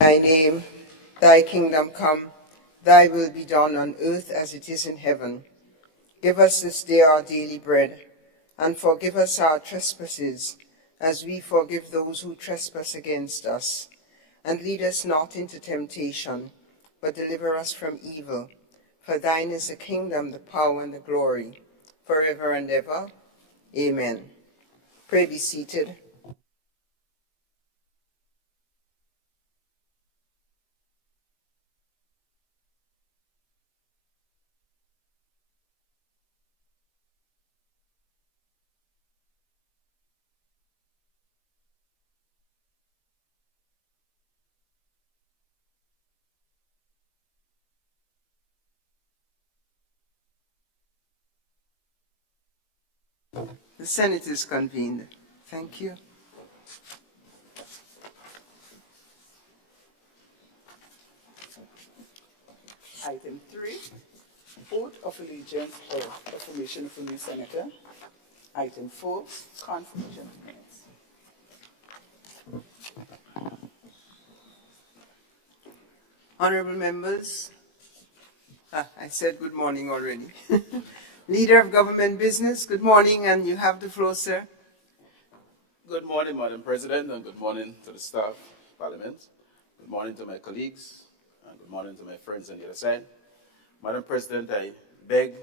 Thy name, thy kingdom come, thy will be done on earth as it is in heaven. Give us this day our daily bread, and forgive us our trespasses, as we forgive those who trespass against us. And lead us not into temptation, but deliver us from evil. For thine is the kingdom, the power, and the glory, forever and ever. Amen. Pray be seated. The Senate is convened. Thank you. Item 3, oath of allegiance or affirmation of a new senator. Item 4, confirmation of minutes. Honorable members, I said good morning already. Leader of Government Business, good morning, and you have the floor, sir. Good morning, Madam President, and good morning to the staff of Parliament. Good morning to my colleagues, and good morning to my friends on the other side. Madam President, I beg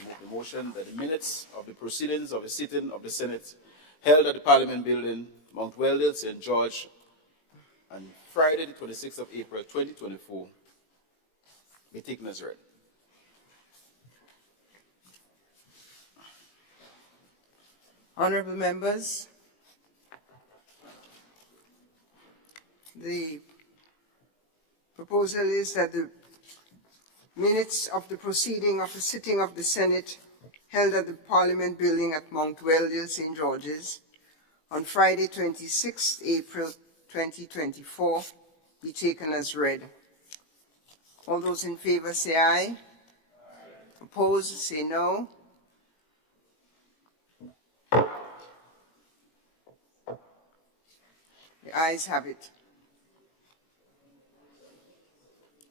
and make the motion that the minutes of the proceedings of the sitting of the Senate held at the Parliament Building, Mount Weldale, St. George, on Friday, the 26th of April, 2024, be taken as read. Honorable members, the proposal is that the minutes of the proceeding of the sitting of the Senate held at the Parliament Building at Mount Weldale, St. George's, on Friday, 26th April 2024, be taken as read. All those in favor say aye. Opposed, say no. The ayes have it.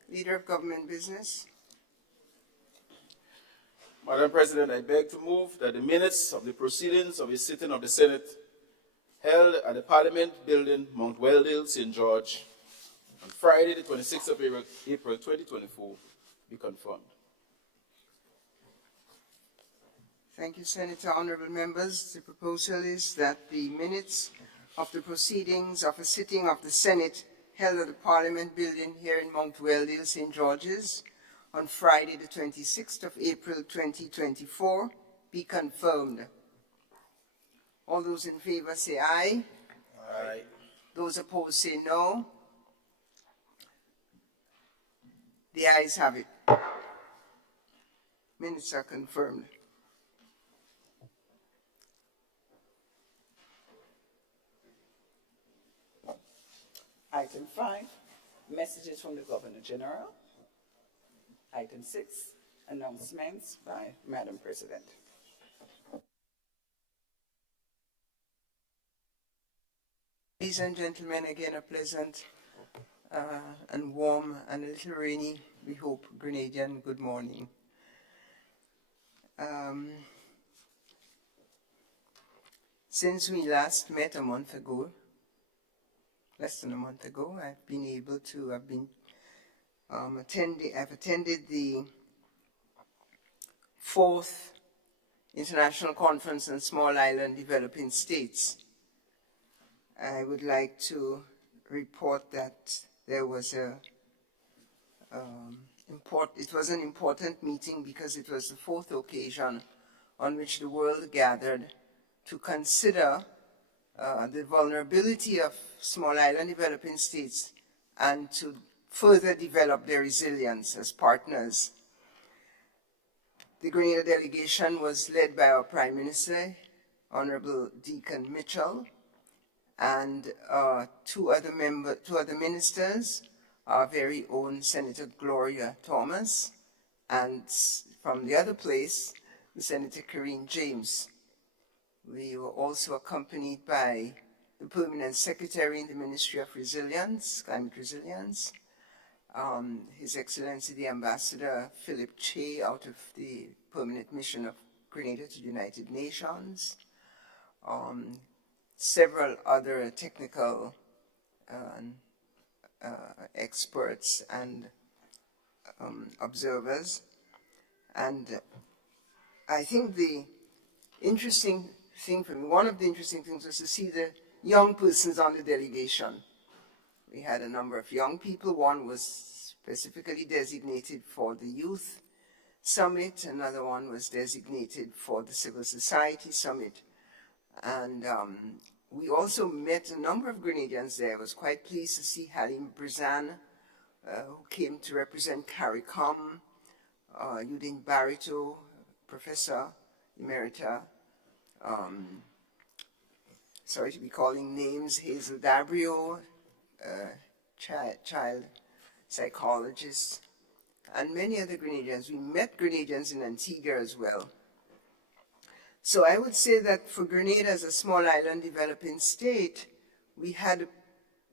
Leader of Government Business. Madam President, I beg to move that the minutes of the proceedings of the sitting of the Senate held at the Parliament Building, Mount Weldale, St. George, on Friday, the 26th of April 2024, be confirmed. Thank you, Senator. Honorable members, the proposal is that the minutes of the proceedings of a sitting of the Senate held at the Parliament Building here in Mount Weldale, St. George's, on Friday, the 26th of April 2024, be confirmed. All those in favor say aye. Aye. Those opposed say no. The ayes have it. Minutes are confirmed. Item 5, messages from the Governor General. Item 6, announcements by Madam President. Ladies and gentlemen, again a pleasant and warm and a little rainy, we hope, Grenadian good morning. Since we last met a month ago, less than a month ago, I've attended the 4th International Conference on Small Island Developing States. I would like to report that there was it was an important meeting because it was the 4th occasion on which the world gathered to consider the vulnerability of small island developing states and to further develop their resilience as partners. The Grenada delegation was led by our Prime Minister, Honorable Deacon Mitchell, and two other ministers, our very own Senator Gloria Thomas, and from the other place, Senator Karine James. We were also accompanied by the Permanent Secretary in the Ministry of Resilience, Climate Resilience, His Excellency the Ambassador Philip Che out of the Permanent Mission of Grenada to the United Nations, several other technical experts and observers. And I think the interesting thing for me, one of the interesting things was to see the young persons on the delegation. We had a number of young people. One was specifically designated for the Youth Summit. Another one was designated for the Civil Society Summit. And we also met a number of Grenadians there. I was quite pleased to see Halim Brizan, who came to represent CARICOM, Eugene Barito, Professor Emerita, sorry to be calling names, Hazel Dabrio, child psychologist, and many other Grenadians. We met Grenadians in Antigua as well. So I would say that for Grenada as a small island developing state, we had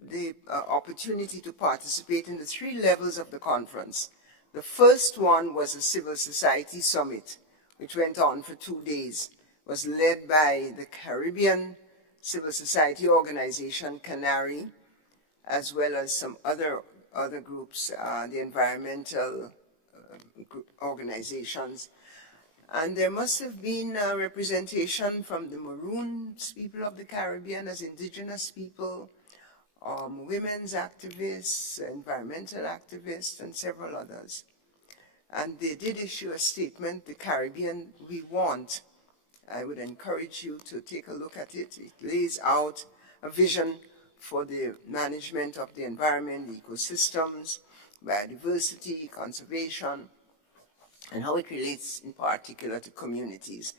the opportunity to participate in the 3 levels of the conference. The first one was a civil society summit, which went on for 2 days. It was led by the Caribbean Civil Society Organization, CANARI, as well as some other groups, the environmental organizations. And there must have been a representation from the Maroons people of the Caribbean as indigenous people, women's activists, environmental activists, and several others. And they did issue a statement, The Caribbean We Want. I would encourage you to take a look at it. It lays out a vision for the management of the environment, the ecosystems, biodiversity, conservation, and how it relates in particular to communities.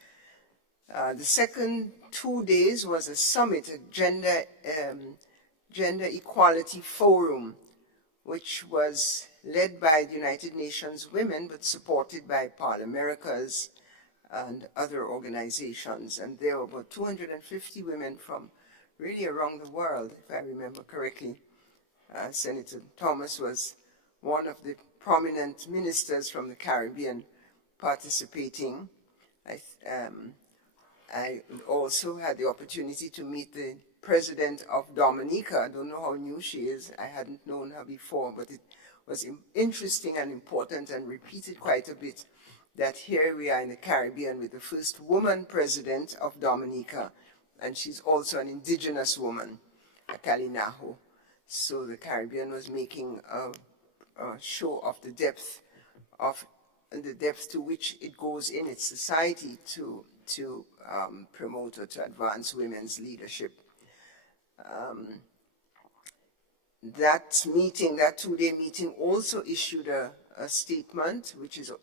The second 2 days was a summit, a gender equality forum, which was led by the United Nations Women, but supported by Parlaméricas and other organizations. And there were about 250 women from really around the world, if I remember correctly. Senator Thomas was one of the prominent ministers from the Caribbean participating. I also had the opportunity to meet the president of Dominica. I don't know how new she is. I hadn't known her before, but it was interesting and important and repeated quite a bit that here we are in the Caribbean with the first woman president of Dominica, and she's also an indigenous woman, a Kalinaho. So the Caribbean was making a show of the depth to which it goes in its society to promote or to advance women's leadership. That meeting, that 2-day meeting, also issued a statement, which is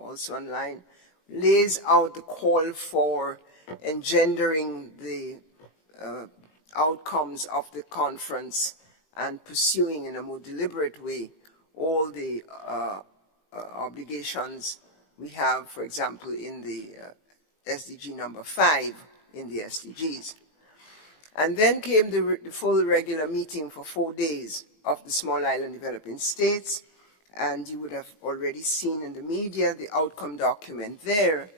also online, lays out the call for engendering the outcomes of the conference and pursuing in a more deliberate way all the obligations we have, for example, in the SDG number 5 in the SDGs. And then came the full regular meeting for 4 days of the Small Island Developing States, and you would have already seen in the media the outcome document there,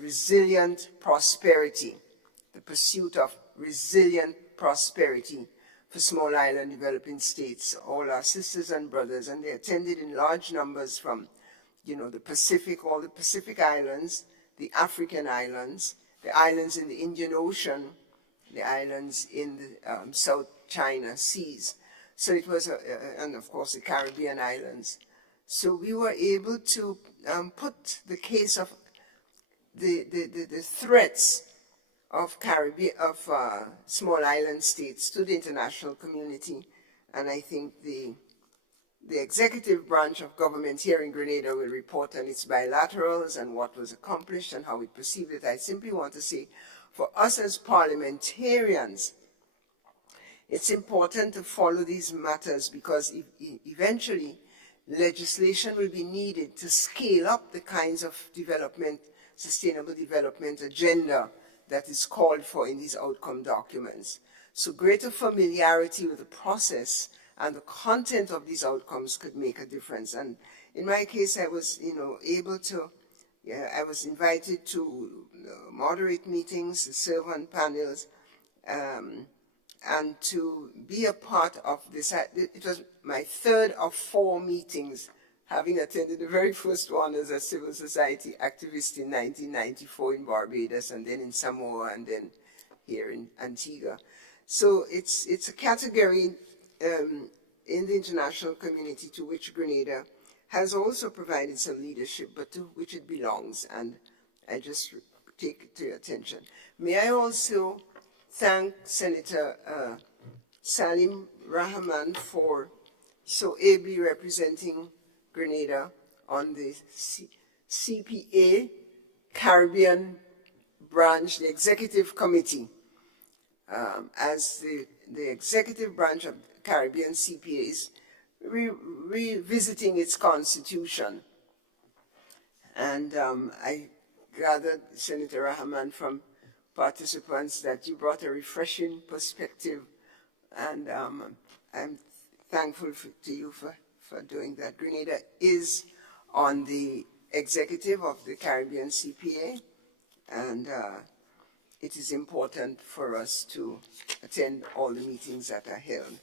resilient prosperity, the pursuit of resilient prosperity for small island developing states, all our sisters and brothers, and they attended in large numbers from, the Pacific, all the Pacific islands, the African islands, the islands in the Indian Ocean, the islands in the South China Seas. So it was, and of course the Caribbean islands. So we were able to put the case of the threats of small island states to the international community. And I think the executive branch of government here in Grenada will report on its bilaterals and what was accomplished and how we perceive it. I simply want to say, for us as parliamentarians, it's important to follow these matters because eventually legislation will be needed to scale up the kinds of development, sustainable development agenda that is called for in these outcome documents. So greater familiarity with the process and the content of these outcomes could make a difference. And in my case, I was, able to, I was invited to moderate meetings, serve on panels, and to be a part of this. It was my third of 4 meetings, having attended the very first one as a civil society activist in 1994 in Barbados, and then in Samoa, and then here in Antigua. So it's a category in the international community to which Grenada has also provided some leadership, but to which it belongs, and I just take it to your attention. May I also thank Senator Salim Rahman for so ably representing Grenada on the CPA Caribbean branch, the executive committee. As the executive branch of Caribbean CPA is revisiting its constitution. And I gathered, Senator Rahman, from participants that you brought a refreshing perspective, and I'm thankful to you for doing that. Grenada is on the executive of the Caribbean CPA, and it is important for us to attend all the meetings that are held.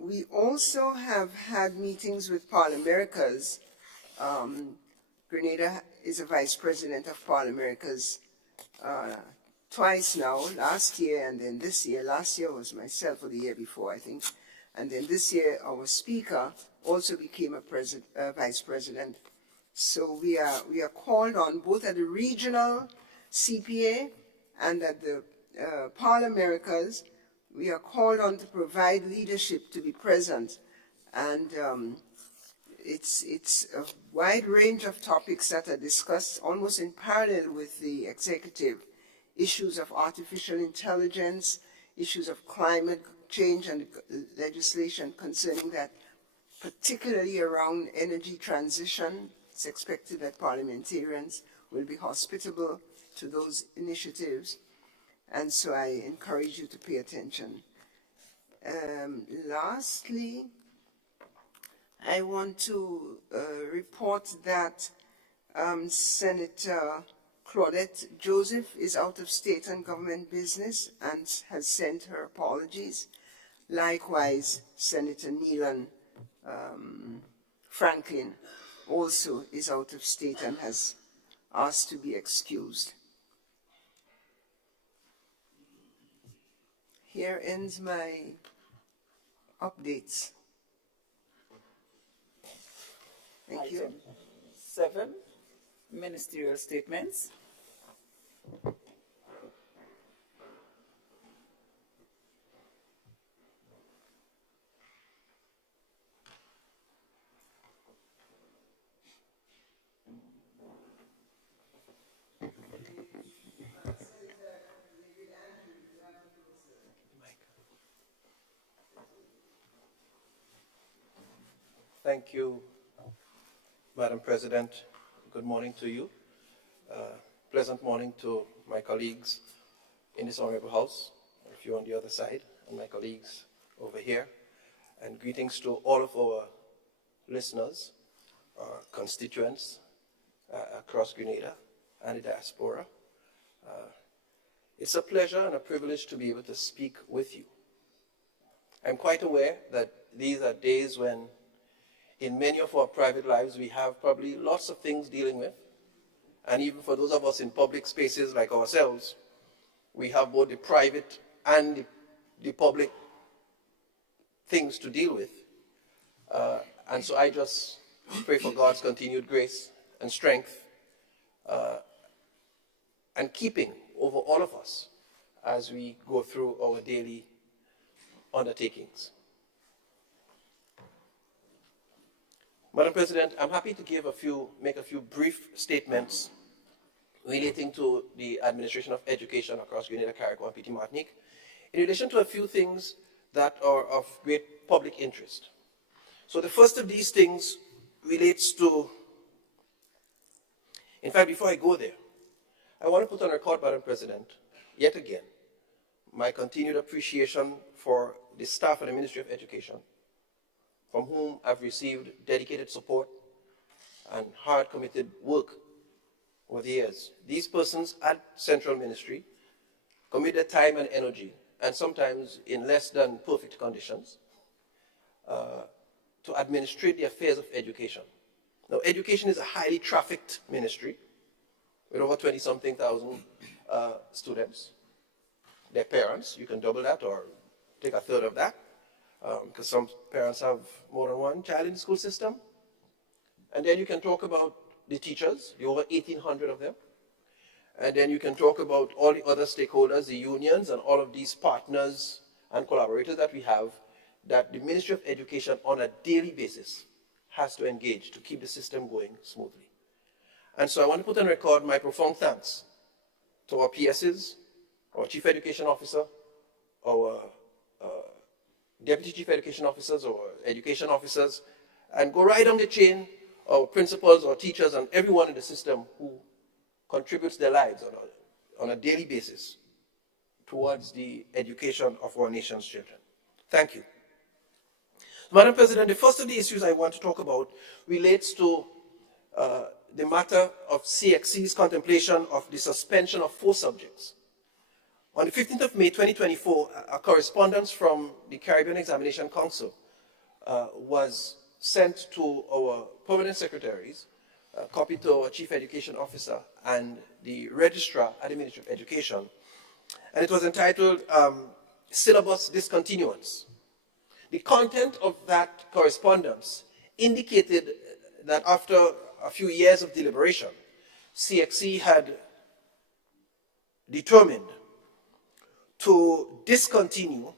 We also have had meetings with Parl-Americas. Grenada is a vice president of Parl-Americas twice now, last year and then this year. Last year was myself, or the year before, I think. And then this year, our speaker also became a vice president. So we are called on both at the regional CPA and at the Parl-Americas. We are called on to provide leadership, to be present. And it's a wide range of topics that are discussed almost in parallel with the executive. Issues of artificial intelligence, issues of climate change and legislation concerning that, particularly around energy transition. It's expected that parliamentarians will be hospitable to those initiatives. And so I encourage you to pay attention. Lastly, I want to report that Senator Claudette Joseph is out of state on government business and has sent her apologies. Likewise, Senator Neelan Franklin also is out of state and has asked to be excused. Here ends my updates. Thank you. Item 7, ministerial statements. Thank you, Madam President. Good morning to you. Pleasant morning to my colleagues in this honorable house, a few on the other side, and my colleagues over here. And greetings to all of our listeners, our constituents across Grenada and the diaspora. It's a pleasure and a privilege to be able to speak with you. I'm quite aware that these are days when in many of our private lives, we have probably lots of things dealing with. And even for those of us in public spaces like ourselves, we have both the private and the public things to deal with. And so I just pray for God's continued grace and strength and keeping over all of us as we go through our daily undertakings. Madam President, I'm happy to make a few brief statements relating to the administration of education across Grenada, Carriacou, and Petite Martinique, in relation to a few things that are of great public interest. So the first of these things relates to, in fact, before I go there, I want to put on record, Madam President, yet again, my continued appreciation for the staff of the Ministry of Education, from whom I've received dedicated support and hard committed work over the years. These persons at Central Ministry commit their time and energy, and sometimes in less than perfect conditions, to administrate the affairs of education. Now, education is a highly trafficked ministry with over 20-something thousand students. Their parents, you can double that or take a third of that, because some parents have more than one child in the school system. And then you can talk about the teachers, the over 1,800 of them. And then you can talk about all the other stakeholders, the unions, and all of these partners and collaborators that we have, that the Ministry of Education on a daily basis has to engage to keep the system going smoothly. And so I want to put on record my profound thanks to our PSs, our Chief Education Officer, our Deputy Chief Education Officers, our education officers, and go right on the chain, our principals, our teachers, and everyone in the system who contributes their lives on a daily basis towards the education of our nation's children. Thank you. Madam President, the first of the issues I want to talk about relates to the matter of CXC's contemplation of the suspension of 4 subjects. On the 15th of May 2024, a correspondence from the Caribbean Examination Council was sent to our permanent secretaries, copied to our Chief Education Officer and the Registrar at the Ministry of Education. And it was entitled Syllabus Discontinuance. The content of that correspondence indicated that after a few years of deliberation, CXC had determined to discontinue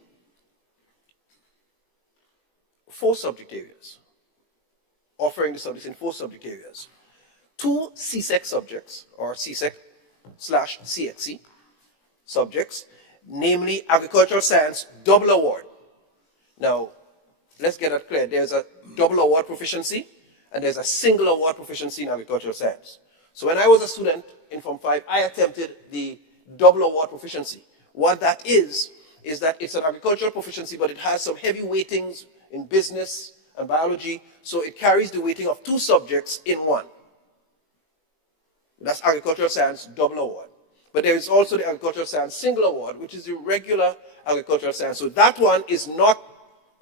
4 subject areas, offering the subjects in 4 subject areas. 2 CSEC subjects, or CSEC/CXC subjects, namely Agricultural Science Double Award. Now, let's get that clear. There's a double award proficiency, and there's a single award proficiency in agricultural science. So when I was a student in Form 5, I attempted the double award proficiency. What that is that it's an agricultural proficiency, but it has some heavy weightings in business and biology, so it carries the weighting of 2 subjects in one. That's Agricultural Science Double Award. But there is also the Agricultural Science Single Award, which is the regular agricultural science. So that one is not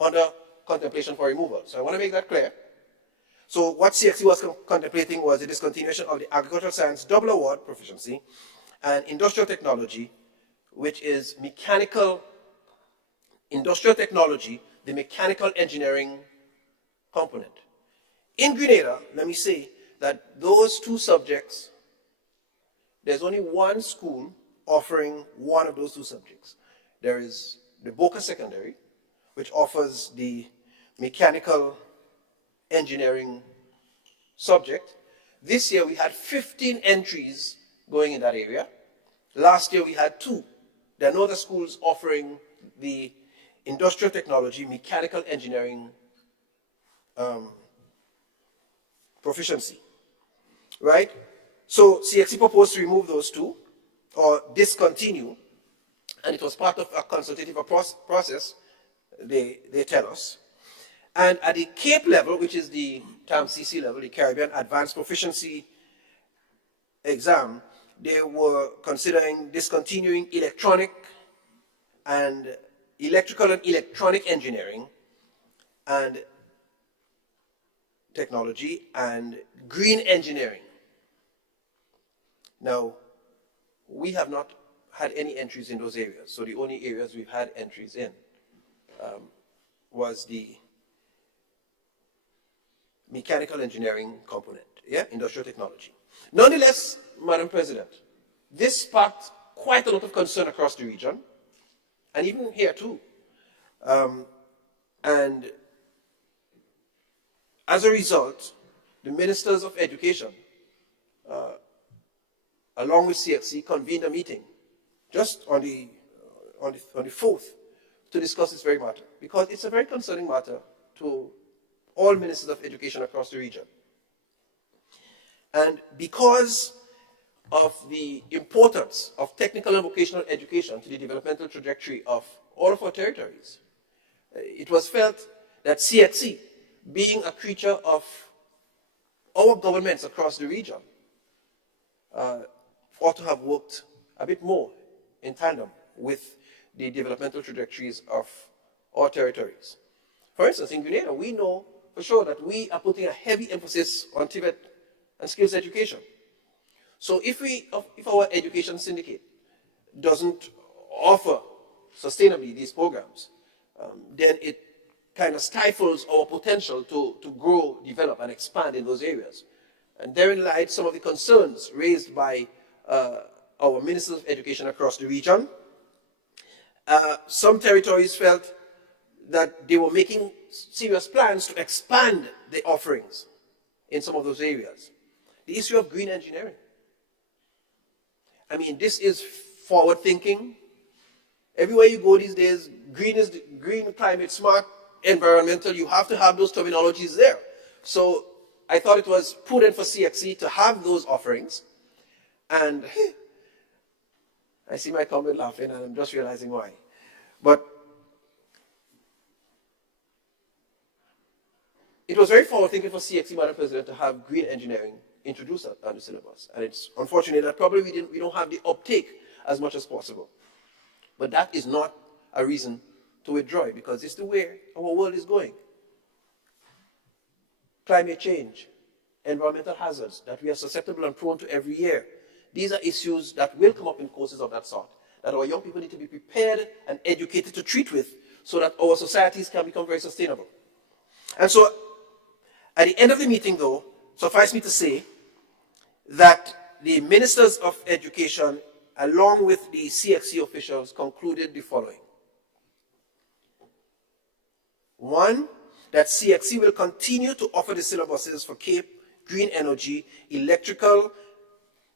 under contemplation for removal. So I want to make that clear. So what CXC was contemplating was the discontinuation of the Agricultural Science Double Award proficiency and Industrial Technology, which is industrial technology, the mechanical engineering component. In Grenada, let me say that those 2 subjects, there's only one school offering one of those 2 subjects. There is the Boca Secondary, which offers the mechanical engineering subject. This year we had 15 entries going in that area. Last year we had 2. There are no other schools offering the industrial technology, mechanical engineering proficiency, right? So CXC proposed to remove those 2 or discontinue, and it was part of a consultative process, they tell us. And at the CAPE level, which is the TAMCC level, the Caribbean Advanced Proficiency Exam, they were considering discontinuing electrical and electronic engineering and technology and green engineering. Now, we have not had any entries in those areas. So the only areas we've had entries in was the mechanical engineering component, industrial technology. Nonetheless, Madam President, this sparked quite a lot of concern across the region, and even here too. And as a result, the Ministers of Education, along with CXC, convened a meeting just on the 4th to discuss this very matter, because it's a very concerning matter to all ministers of education across the region. And because of the importance of technical and vocational education to the developmental trajectory of all of our territories. It was felt that CXC, being a creature of our governments across the region, ought to have worked a bit more in tandem with the developmental trajectories of our territories. For instance, in Grenada, we know for sure that we are putting a heavy emphasis on TVET and skills education. So if our education syndicate doesn't offer sustainably these programs, then it kind of stifles our potential to grow, develop, and expand in those areas. And therein lied some of the concerns raised by our ministers of education across the region. Some territories felt that they were making serious plans to expand the offerings in some of those areas. The issue of green engineering. I mean, this is forward thinking. Everywhere you go these days, green, climate smart, environmental, you have to have those terminologies there. So I thought it was prudent for CXC to have those offerings. And I see my comment laughing, and I'm just realizing why. But it was very forward thinking for CXC, Madam President, to have green engineering introduced on the syllabus. And it's unfortunate that probably we don't have the uptake as much as possible. But that is not a reason to withdraw it, because it's the way our world is going. Climate change, environmental hazards that we are susceptible and prone to every year. These are issues that will come up in courses of that sort, that our young people need to be prepared and educated to treat with, so that our societies can become very sustainable. And so, at the end of the meeting, though, suffice me to say that the ministers of education, along with the CXC officials, concluded the following. One, that CXC will continue to offer the syllabuses for CAPE, green energy, electrical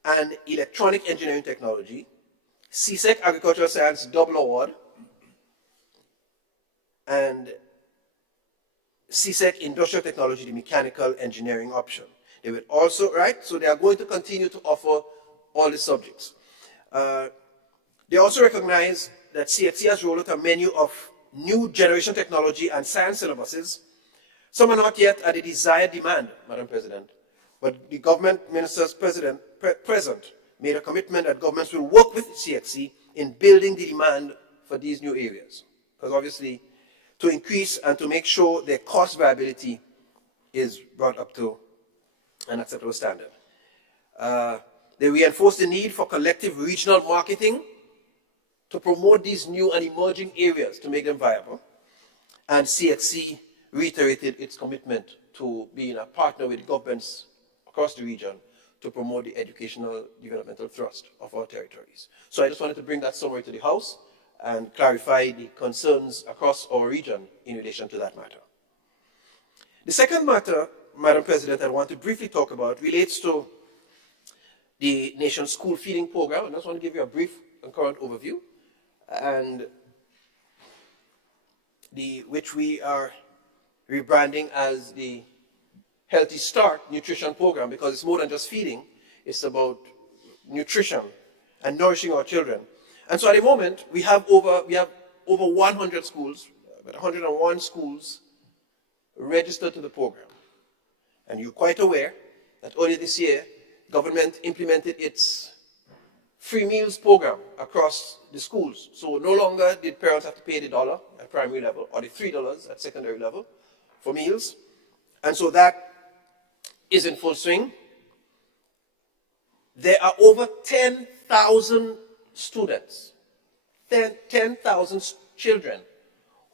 and electronic engineering technology, CSEC agricultural science double award, and CSEC industrial technology, the mechanical engineering option. They will also, right, so they are going to continue to offer all the subjects. They also recognize that CXC has rolled out a menu of new generation technology and science syllabuses. Some are not yet at the desired demand, Madam President, but the government ministers present made a commitment that governments will work with CXC in building the demand for these new areas. Because obviously, to increase and to make sure their cost viability is brought up to an acceptable standard. They reinforce the need for collective regional marketing to promote these new and emerging areas to make them viable. And CXC reiterated its commitment to being a partner with governments across the region to promote the educational developmental thrust of our territories. So I just wanted to bring that summary to the House and clarify the concerns across our region in relation to that matter. The second matter, Madam President, I want to briefly talk about relates to the nation's school feeding program. I just want to give you a brief and current overview, and which we are rebranding as the Healthy Start Nutrition Program, because it's more than just feeding, it's about nutrition and nourishing our children. And so at the moment, we have over 100 schools, about 101 schools registered to the program. And you're quite aware that earlier this year, government implemented its free meals program across the schools. So no longer did parents have to pay the $1 at primary level or the $3 at secondary level for meals. And so that is in full swing. There are over 10,000 students, 10,000 children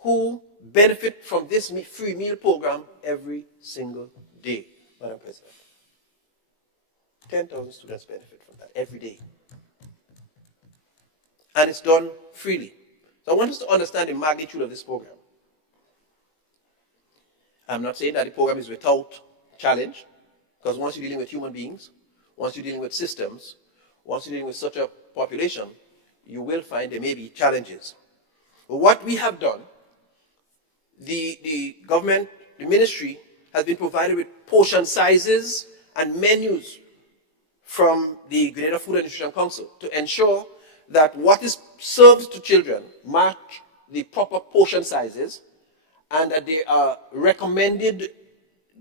who benefit from this free meal program every single day, Madam President. 10,000 students benefit from that every day. And it's done freely. So I want us to understand the magnitude of this program. I'm not saying that the program is without challenge, because once you're dealing with human beings, once you're dealing with systems, once you're dealing with such a population, you will find there may be challenges. But what we have done, the government, the ministry, has been provided with portion sizes and menus from the Grenada Food and Nutrition Council to ensure that what is served to children match the proper portion sizes and that they are recommended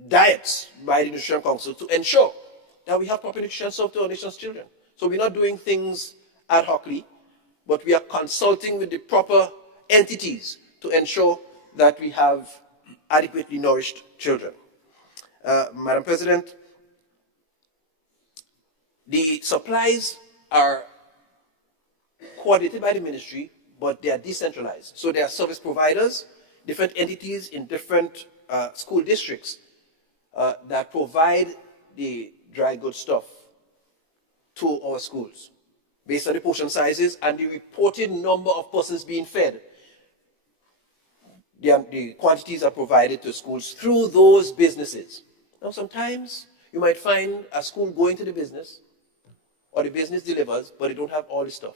diets by the Nutrition Council to ensure that we have proper nutrition served to our nation's children. So we're not doing things ad hocly, but we are consulting with the proper entities to ensure that we have adequately nourished children. Madam President, the supplies are coordinated by the ministry, but they are decentralized. So there are service providers, different entities in different school districts that provide the dry goods stuff to our schools based on the portion sizes and the reported number of persons being fed. The quantities are provided to schools through those businesses. Now, sometimes you might find a school going to the business, or the business delivers, but they don't have all the stuff.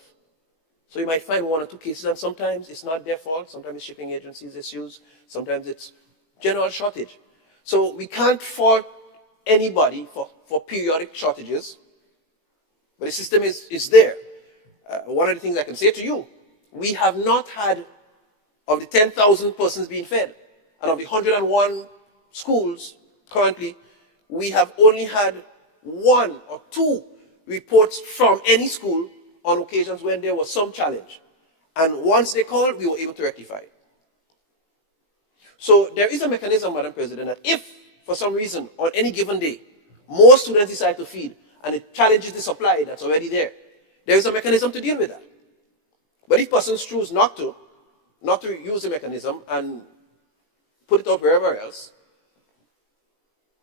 So you might find one or two cases, and sometimes it's not their fault. Sometimes it's shipping agencies' issues. Sometimes it's general shortage. So we can't fault anybody for periodic shortages, but the system is there. One of the things I can say to you, we have not had, of the 10,000 persons being fed, and of the 101 schools currently, we have only had 1 or 2 reports from any school on occasions when there was some challenge. And once they called, we were able to rectify it. So there is a mechanism, Madam President, that if, for some reason, on any given day, more students decide to feed, and it challenges the supply that's already there, there is a mechanism to deal with that. But if persons choose not to use the mechanism and put it out wherever else,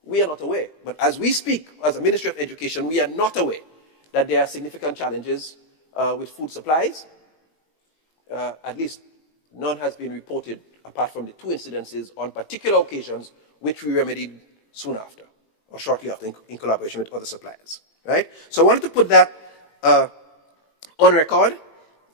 we are not aware. But as we speak, as a Ministry of Education, we are not aware that there are significant challenges with food supplies. At least none has been reported apart from the 2 incidences on particular occasions which we remedied soon after or shortly after in collaboration with other suppliers. Right? So I wanted to put that on record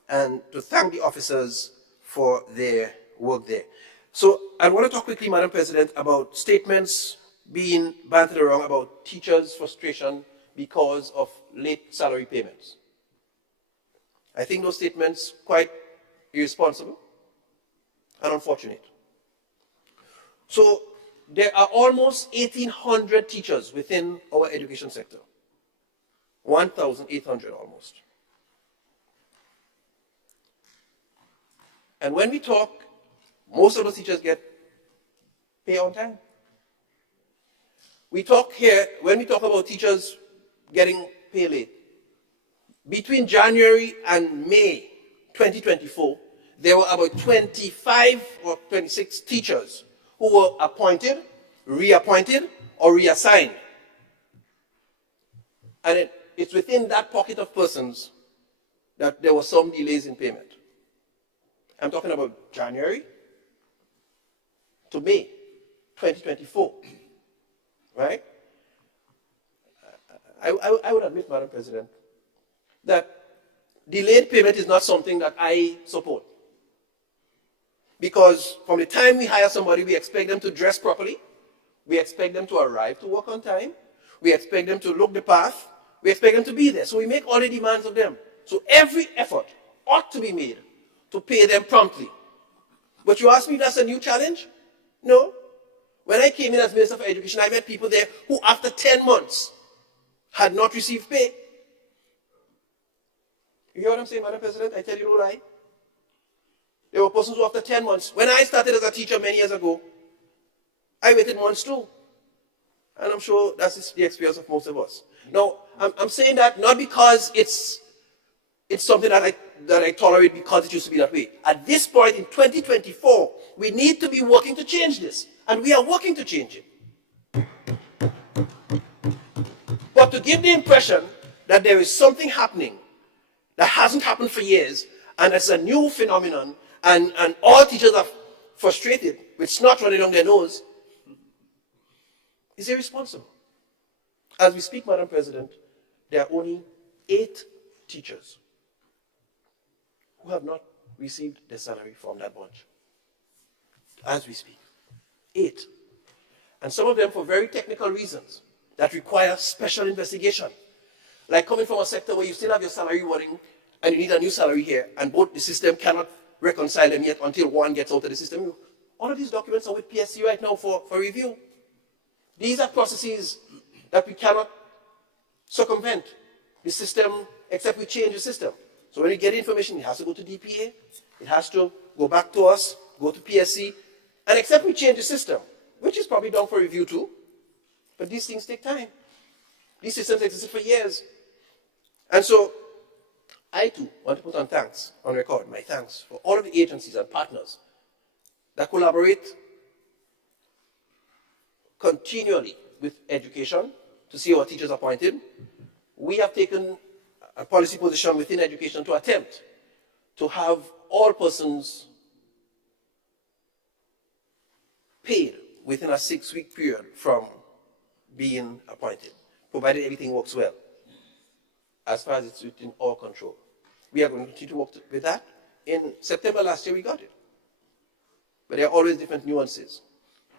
and to thank the officers for their work there. So I want to talk quickly, Madam President, about statements being bantered around about teachers' frustration because of late salary payments. I think those statements quite irresponsible and unfortunate. So there are almost 1,800 teachers within our education sector. 1,800 almost. And when we talk, most of those teachers get pay on time. We talk here, when we talk about teachers getting pay late, between January and May 2024, there were about 25 or 26 teachers who were appointed, reappointed, or reassigned. And it's within that pocket of persons that there were some delays in payment. I'm talking about January to May 2024, right? I would admit, Madam President, that delayed payment is not something that I support. Because from the time we hire somebody, we expect them to dress properly, we expect them to arrive to work on time, we expect them to look the path, we expect them to be there. So we make all the demands of them. So every effort ought to be made to pay them promptly. But you ask me, that's a new challenge? No. When I came in as Minister for Education, I met people there who after 10 months had not received pay. You hear what I'm saying, Madam President? I tell you no lie. There were persons who after 10 months, when I started as a teacher many years ago, I waited months too. And I'm sure that's the experience of most of us. Now, I'm saying that not because it's something that I tolerate because it used to be that way. At this point in 2024, we need to be working to change this. And we are working to change it. But to give the impression that there is something happening that hasn't happened for years, and it's a new phenomenon, and all teachers are frustrated with snot running down their nose, is irresponsible. As we speak, Madam President, there are only 8 teachers who have not received their salary from that bunch. As we speak. 8. And some of them for very technical reasons that require special investigation. like coming from a sector where you still have your salary running and you need a new salary here, and both the system cannot reconcile them yet until one gets out of the system. All of these documents are with PSC right now for review. These are processes that we cannot circumvent the system except we change the system. So when we get information, it has to go to DPA, it has to go back to us, go to PSC, and except we change the system, which is probably done for review too, but these things take time. These systems existed for years. And so I too want to put on thanks, on record, my thanks for all of the agencies and partners that collaborate continually with education to see our teachers appointed. We have taken a policy position within education to attempt to have all persons paid within a 6-week period from being appointed, provided everything works well, as far as it's within our control. We are going to continue to work with that. In September last year, we got it. But there are always different nuances.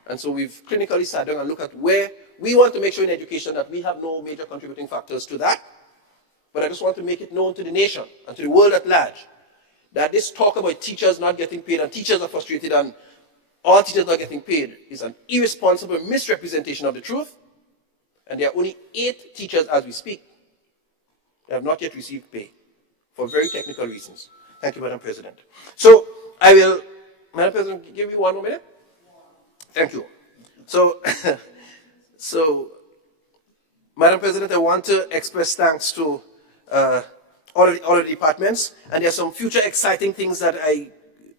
And so we've clinically sat down and looked at where we want to make sure in education that we have no major contributing factors to that. But I just want to make it known to the nation and to the world at large that this talk about teachers not getting paid and teachers are frustrated and all teachers not getting paid is an irresponsible misrepresentation of the truth. And there are only 8 teachers as we speak that have not yet received pay for very technical reasons. Thank you, Madam President. So I will, Madam President, give me 1 more minute. Thank you. So, Madam President, I want to express thanks to all of the departments, and there are some future exciting things that I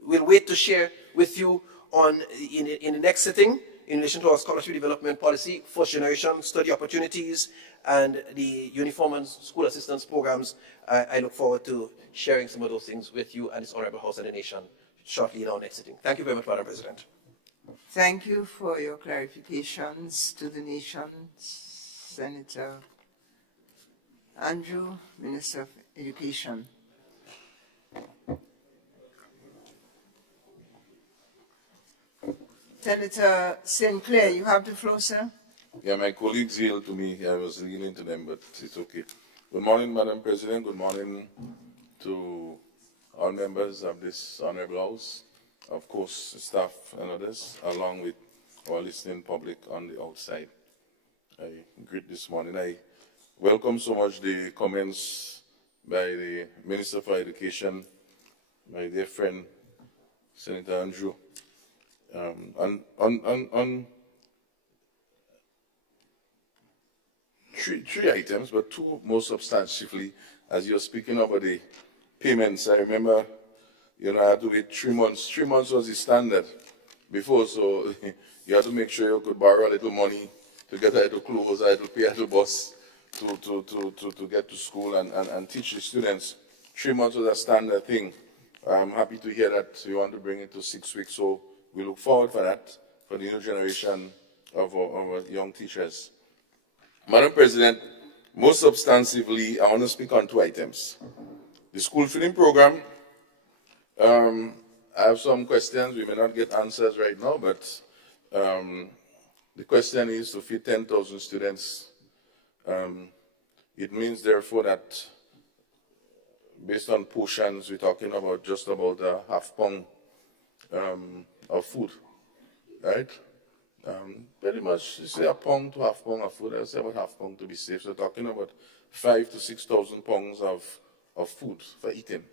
will wait to share with you in the next sitting in relation to our scholarship development policy, first generation study opportunities, and the uniform and school assistance programs. I look forward to sharing some of those things with you and this honorable House and the nation shortly in our next sitting. Thank you very much, Madam President. Thank you for your clarifications to the nation, Senator Andrew, Minister of Education. Senator Sinclair, you have the floor, sir. Yeah, my colleagues yield to me. I was yielding to them, but it's okay. Good morning, Madam President. Good morning to all members of this honorable House, of course, staff and others, along with our listening public on the outside. I greet this morning. I welcome so much the comments by the Minister for Education, my dear friend, Senator Andrew, on three items, but 2 more substantively. As you're speaking about the payments, I remember, I had to wait 3 months. 3 months was the standard before, so you had to make sure you could borrow a little money to get a little clothes, a little pay a little bus to get to school and teach the students. 3 months was a standard thing. I'm happy to hear that you want to bring it to 6 weeks, so we look forward for that, for the new generation of our young teachers. Madam President, most substantively, I want to speak on 2 items. The school feeding program, I have some questions. We may not get answers right now, but the question is to feed 10,000 students. It means, therefore, that based on portions, we're talking about just about a half pound of food, right? Pretty much, you say a pound to half pound of food. I say about half pound to be safe. So we're talking about 5,000 to 6,000 pounds of food for eating.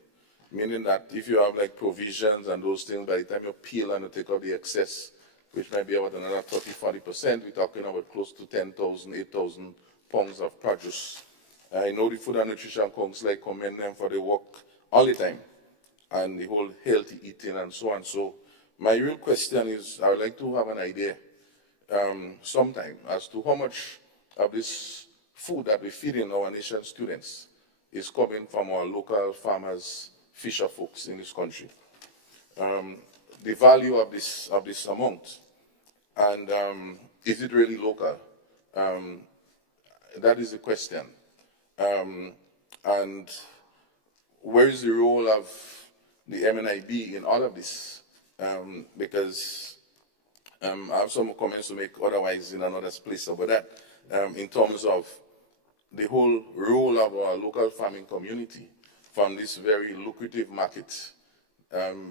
Meaning that if you have like provisions and those things, by the time you peel and you take out the excess, which might be about another 30–40%, we're talking about close to 10,000, 8,000 pounds of produce. I know the Food and Nutrition Council, I commend them for the work all the time and the whole healthy eating and so on. So my real question is, I would like to have an idea sometime as to how much of this food that we feed in our nation's students is coming from our local farmers, fisher folks in this country. The value of this amount, and is it really local? That is the question. And where is the role of the MNIB in all of this? Because I have some comments to make otherwise in another place about that, in terms of the whole role of our local farming community from this very lucrative market.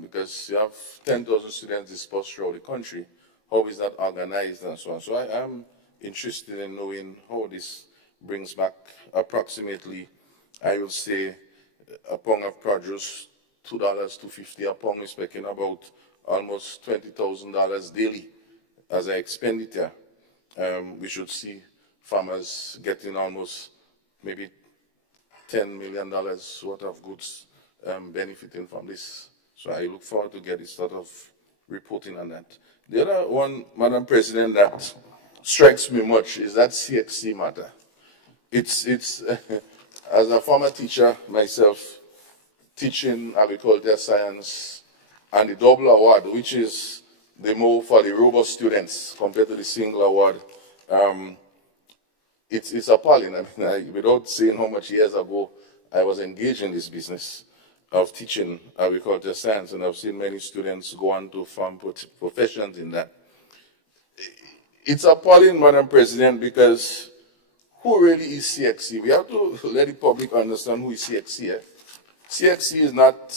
Because you have 10,000 students dispersed throughout the country. How is that organized and so on? So I am interested in knowing how this brings back approximately, I will say, a pound of produce, $2, $2.50 a pound. We're speaking about almost $20,000 daily as an expenditure. We should see farmers getting almost maybe $10 million worth of goods benefiting from this. So I look forward to get this sort of reporting on that. The other one, Madam President, that strikes me much is that CXC matter. It's as a former teacher myself, teaching agriculture science, and the double award, which is the more for the robust students compared to the single award, it's appalling. I mean, without saying how much years ago I was engaged in this business of teaching agriculture science, and I've seen many students go on to farm professions in that. It's appalling, Madam President, because who really is CXC? We have to let the public understand who is CXC. CXC is not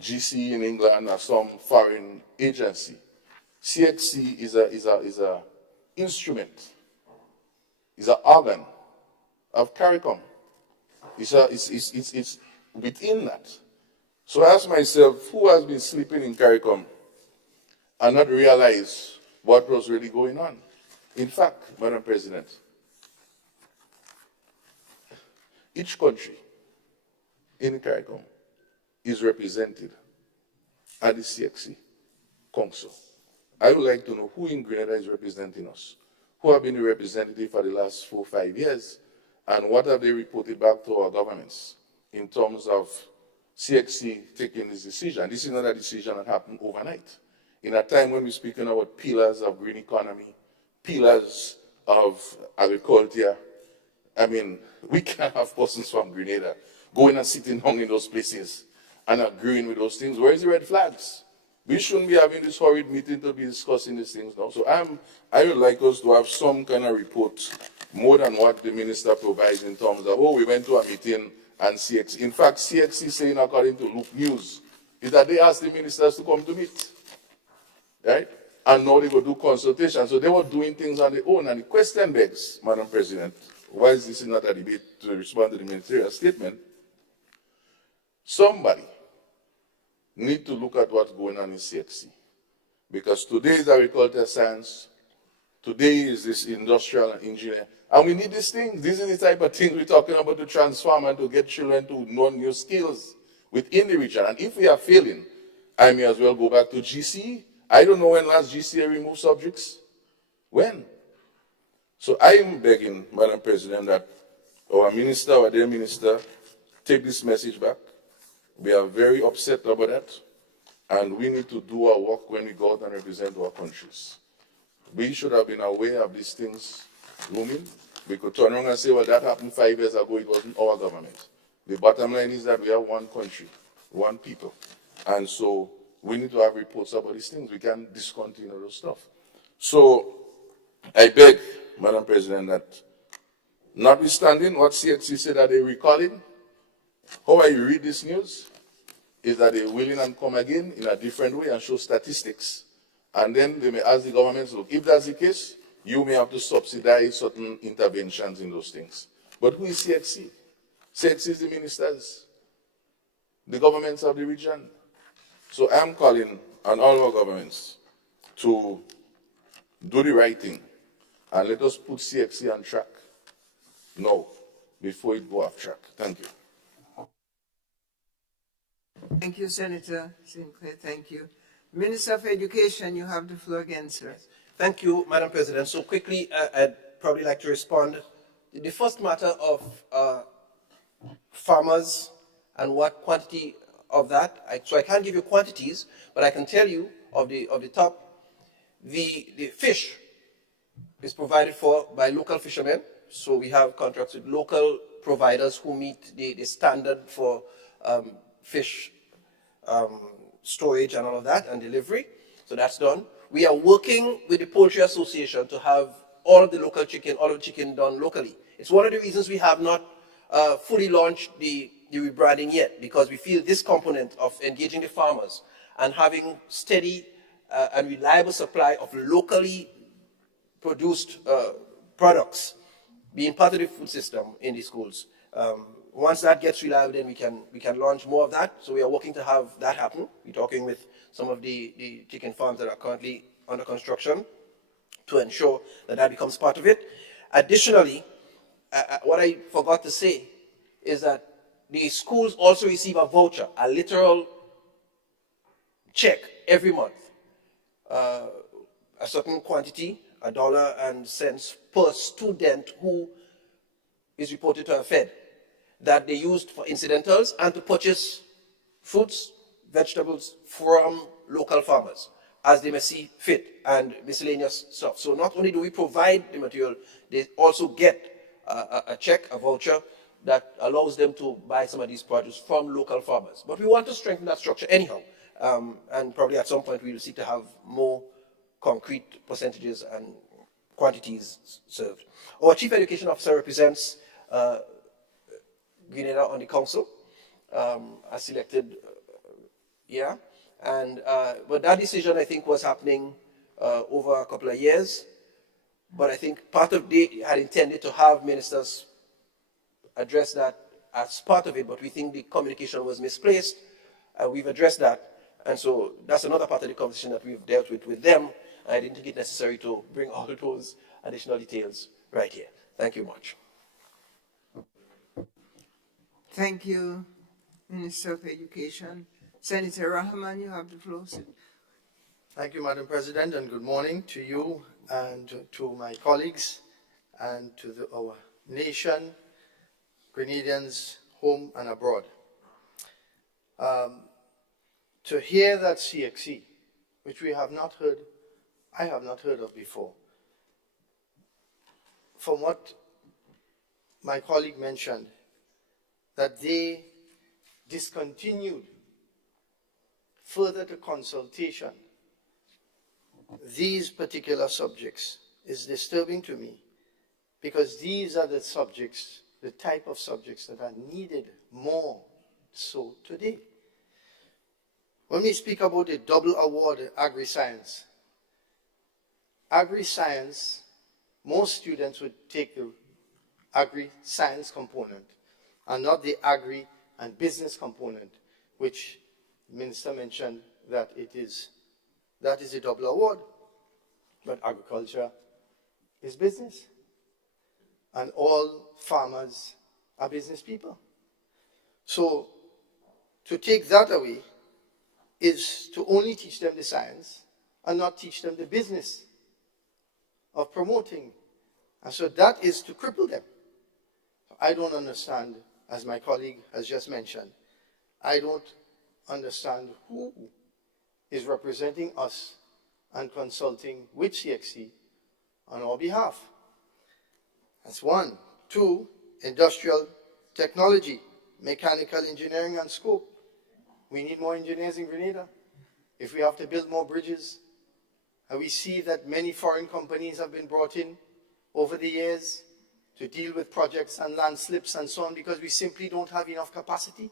GC in England or some foreign agency. CXC is a instrument, is an organ of CARICOM. It's within that. So I ask myself, who has been sleeping in CARICOM and not realize what was really going on? In fact, Madam President, each country in CARICOM is represented at the CXC Council. I would like to know who in Grenada is representing us, who have been the representative for the last 4 or 5 years, and what have they reported back to our governments in terms of CXC taking this decision. This is not a decision that happened overnight. In a time when we're speaking about pillars of green economy, pillars of agriculture, I mean, we can't have persons from Grenada going and sitting down in those places and agreeing with those things. Where is the red flags? We shouldn't be having this horrid meeting to be discussing these things now. So I would like us to have some kind of report, more than what the minister provides in terms of, oh, we went to a meeting and CXC. In fact, CXC saying, according to Loop News, is that they asked the ministers to come to meet, right? And now they will do consultation. So they were doing things on their own. And the question begs, Madam President, why is this not a debate to respond to the ministerial statement? Somebody need to look at what's going on in CXC. Because today is agriculture science, today is this industrial engineer, and we need these things. This is the type of things we're talking about to transform and to get children to know new skills within the region. And if we are failing, I may as well go back to GC. I don't know when last GCA removed subjects. When? So I am begging, Madam President, that our minister, our dear minister, take this message back. We are very upset about that, and we need to do our work when we go out and represent our countries. We should have been aware of these things looming. We could turn around and say, well, that happened 5 years ago, it wasn't our government. The bottom line is that we have one country, one people, and so we need to have reports about these things. We can't discontinue those stuff. So I beg, Madam President, that notwithstanding what CXC said that they're recalling, how I read this news is that they're willing and come again in a different way and show statistics. And then they may ask the governments, look, if that's the case, you may have to subsidize certain interventions in those things. But who is CXC? CXC is the ministers, the governments of the region. So I'm calling on all our governments to do the right thing and let us put CXC on track now before it go off track. Thank you. Thank you, Senator Sinclair. Thank you. Minister of Education, you have the floor again, sir. Thank you, Madam President. So quickly, I'd probably like to respond. The first matter of farmers and what quantity of that. So I can't give you quantities, but I can tell you of the top, the fish is provided for by local fishermen. So we have contracts with local providers who meet the standard for fish storage and all of that and delivery. So that's done. We are working with the Poultry Association to have all of the local chicken, all of the chicken done locally. It's one of the reasons we have not fully launched the rebranding yet, because we feel this component of engaging the farmers and having steady and reliable supply of locally produced products being part of the food system in the schools. Once that gets reliable, then we can launch more of that. So we are working to have that happen. We're talking with some of the chicken farms that are currently under construction to ensure that that becomes part of it. Additionally, what I forgot to say is that the schools also receive a voucher, a literal check every month, a certain quantity, $1.00 per student who is reported to have fed, that they used for incidentals and to purchase fruits, vegetables from local farmers as they may see fit, and miscellaneous stuff. So not only do we provide the material, they also get a check, a voucher, that allows them to buy some of these produce from local farmers. But we want to strengthen that structure anyhow, and probably at some point we will seek to have more concrete percentages and quantities served. Our Chief Education Officer represents Grenada on the council, as selected, but that decision, I think, was happening over a couple of years. But I think part of they had intended to have ministers address that as part of it, but we think the communication was misplaced. We've addressed that, and so that's another part of the conversation that we've dealt with them. I didn't think it necessary to bring all those additional details right here. Thank you much. Thank you, Minister of Education. Senator Rahman, you have the floor. Thank you, Madam President, and good morning to you and to my colleagues and to our nation, Grenadians, home and abroad. To hear that CXC, which we have not heard, I have not heard of before, from what my colleague mentioned, that they discontinued further to consultation these particular subjects is disturbing to me, because these are the subjects, the type of subjects that are needed more so today. When we speak about the double award agri-science, most students would take the agri-science component and not the agri and business component, which the Minister mentioned that that is a double award. But agriculture is business. And all farmers are business people. So to take that away is to only teach them the science and not teach them the business of promoting. And so that is to cripple them. I don't understand, as my colleague has just mentioned, I don't understand who is representing us and consulting with CXC on our behalf. That's one. Two, industrial technology, mechanical engineering and scope. We need more engineers in Grenada. If we have to build more bridges, and we see that many foreign companies have been brought in over the years to deal with projects and landslips and so on, because we simply don't have enough capacity.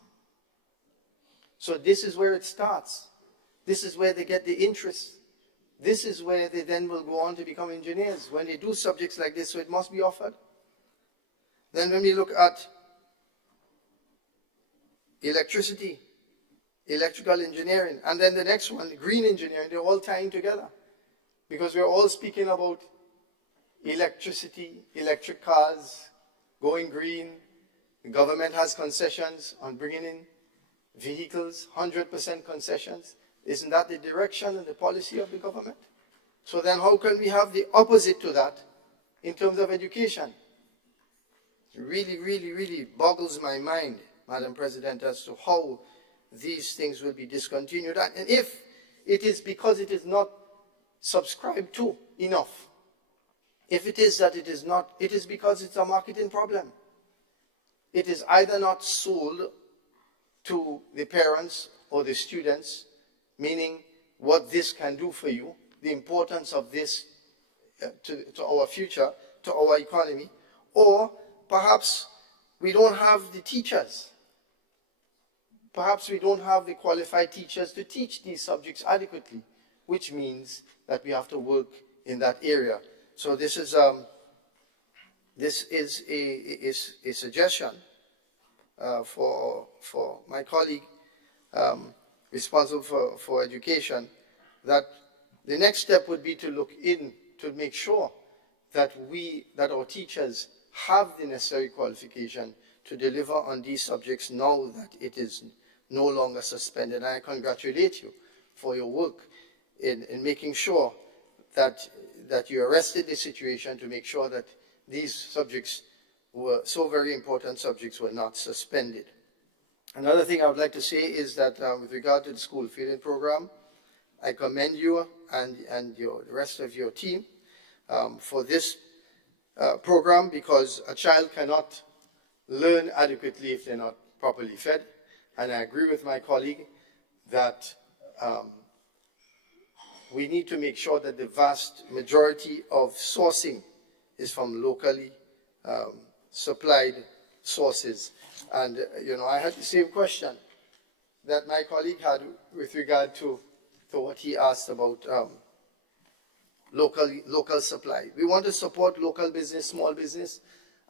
So this is where it starts. This is where they get the interest. This is where they then will go on to become engineers, when they do subjects like this, so it must be offered. Then when we look at electricity, electrical engineering, and then the next one, green engineering, they're all tying together. Because we're all speaking about electricity, electric cars, going green. The government has concessions on bringing in vehicles, 100% concessions. Isn't that the direction and the policy of the government? So then how can we have the opposite to that in terms of education? It really, really, really boggles my mind, Madam President, as to how these things will be discontinued. And if it is because it is not subscribed to enough, if it is that it is not, it is because it's a marketing problem. It is either not sold to the parents or the students, meaning what this can do for you, the importance of this to our future, to our economy, or perhaps we don't have the teachers. Perhaps we don't have the qualified teachers to teach these subjects adequately, which means that we have to work in that area. So this is a suggestion for my colleague responsible for education, that the next step would be to look in to make sure that our teachers have the necessary qualification to deliver on these subjects now that it is no longer suspended. And I congratulate you for your work in making sure that you arrested the situation to make sure that these subjects were so very important subjects were not suspended. Another thing I would like to say is that with regard to the school feeding program, I commend you and the rest of your team for this program, because a child cannot learn adequately if they're not properly fed. And I agree with my colleague that we need to make sure that the vast majority of sourcing is from locally supplied sources. And, I had the same question that my colleague had with regard to what he asked about local supply. We want to support local business, small business,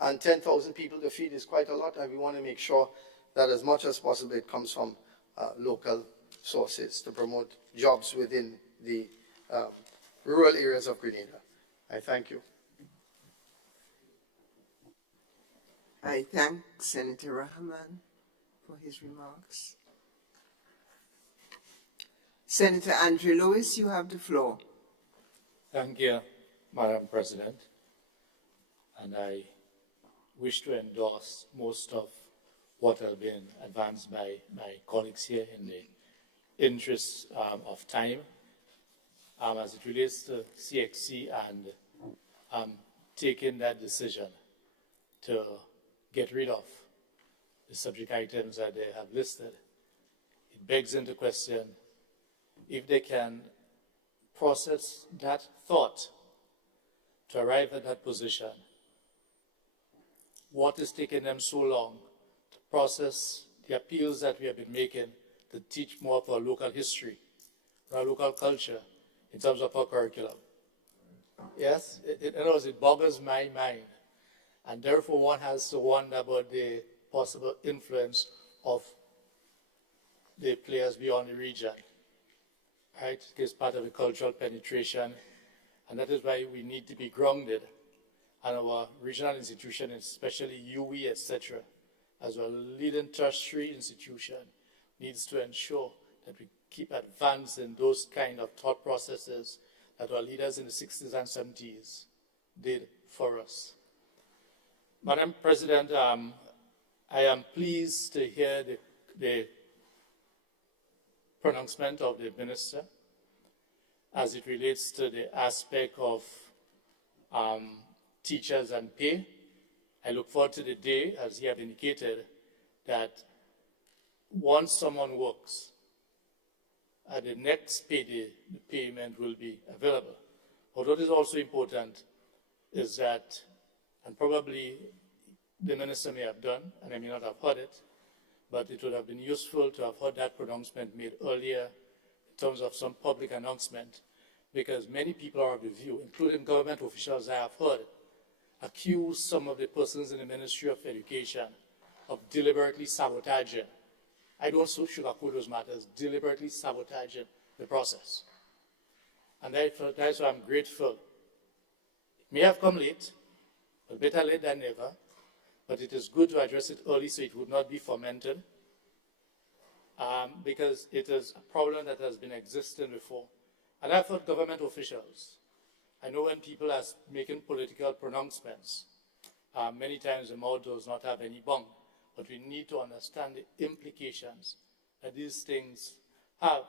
and 10,000 people to feed is quite a lot, and we want to make sure that as much as possible it comes from local sources to promote jobs within the rural areas of Grenada. I thank you. I thank Senator Rahman for his remarks. Senator Andrew Lewis, you have the floor. Thank you, Madam President. And I wish to endorse most of what has been advanced by my colleagues here in the interest of time. As it relates to CXC and taking that decision to get rid of the subject items that they have listed, it begs into question if they can process that thought to arrive at that position. What is taking them so long to process the appeals that we have been making to teach more of our local history, our local culture, in terms of our curriculum? Yes, it boggles my mind. And therefore one has to wonder about the possible influence of the players beyond the region. Right? It's part of the cultural penetration, and that is why we need to be grounded. And our regional institutions, especially UE, etc., as well as leading tertiary institution, needs to ensure that we keep advancing those kind of thought processes that our leaders in the 60s and 70s did for us. Madam President, I am pleased to hear the pronouncement of the minister as it relates to the aspect of teachers and pay. I look forward to the day, as he had indicated, that once someone works, at the next payday, the payment will be available. But what is also important is that, and probably the minister may have done, and I may not have heard it, but it would have been useful to have heard that pronouncement made earlier in terms of some public announcement, because many people are of the view, including government officials I have heard, accuse some of the persons in the Ministry of Education of deliberately sabotaging. I don't sugarcoat those matters, deliberately sabotaging the process. And that's why I'm grateful. It may have come late, but better late than never. But it is good to address it early so it would not be fermented, because it is a problem that has been existing before. And I've heard government officials, I know when people are making political pronouncements, many times the mouth does not have any bung, but we need to understand the implications that these things have.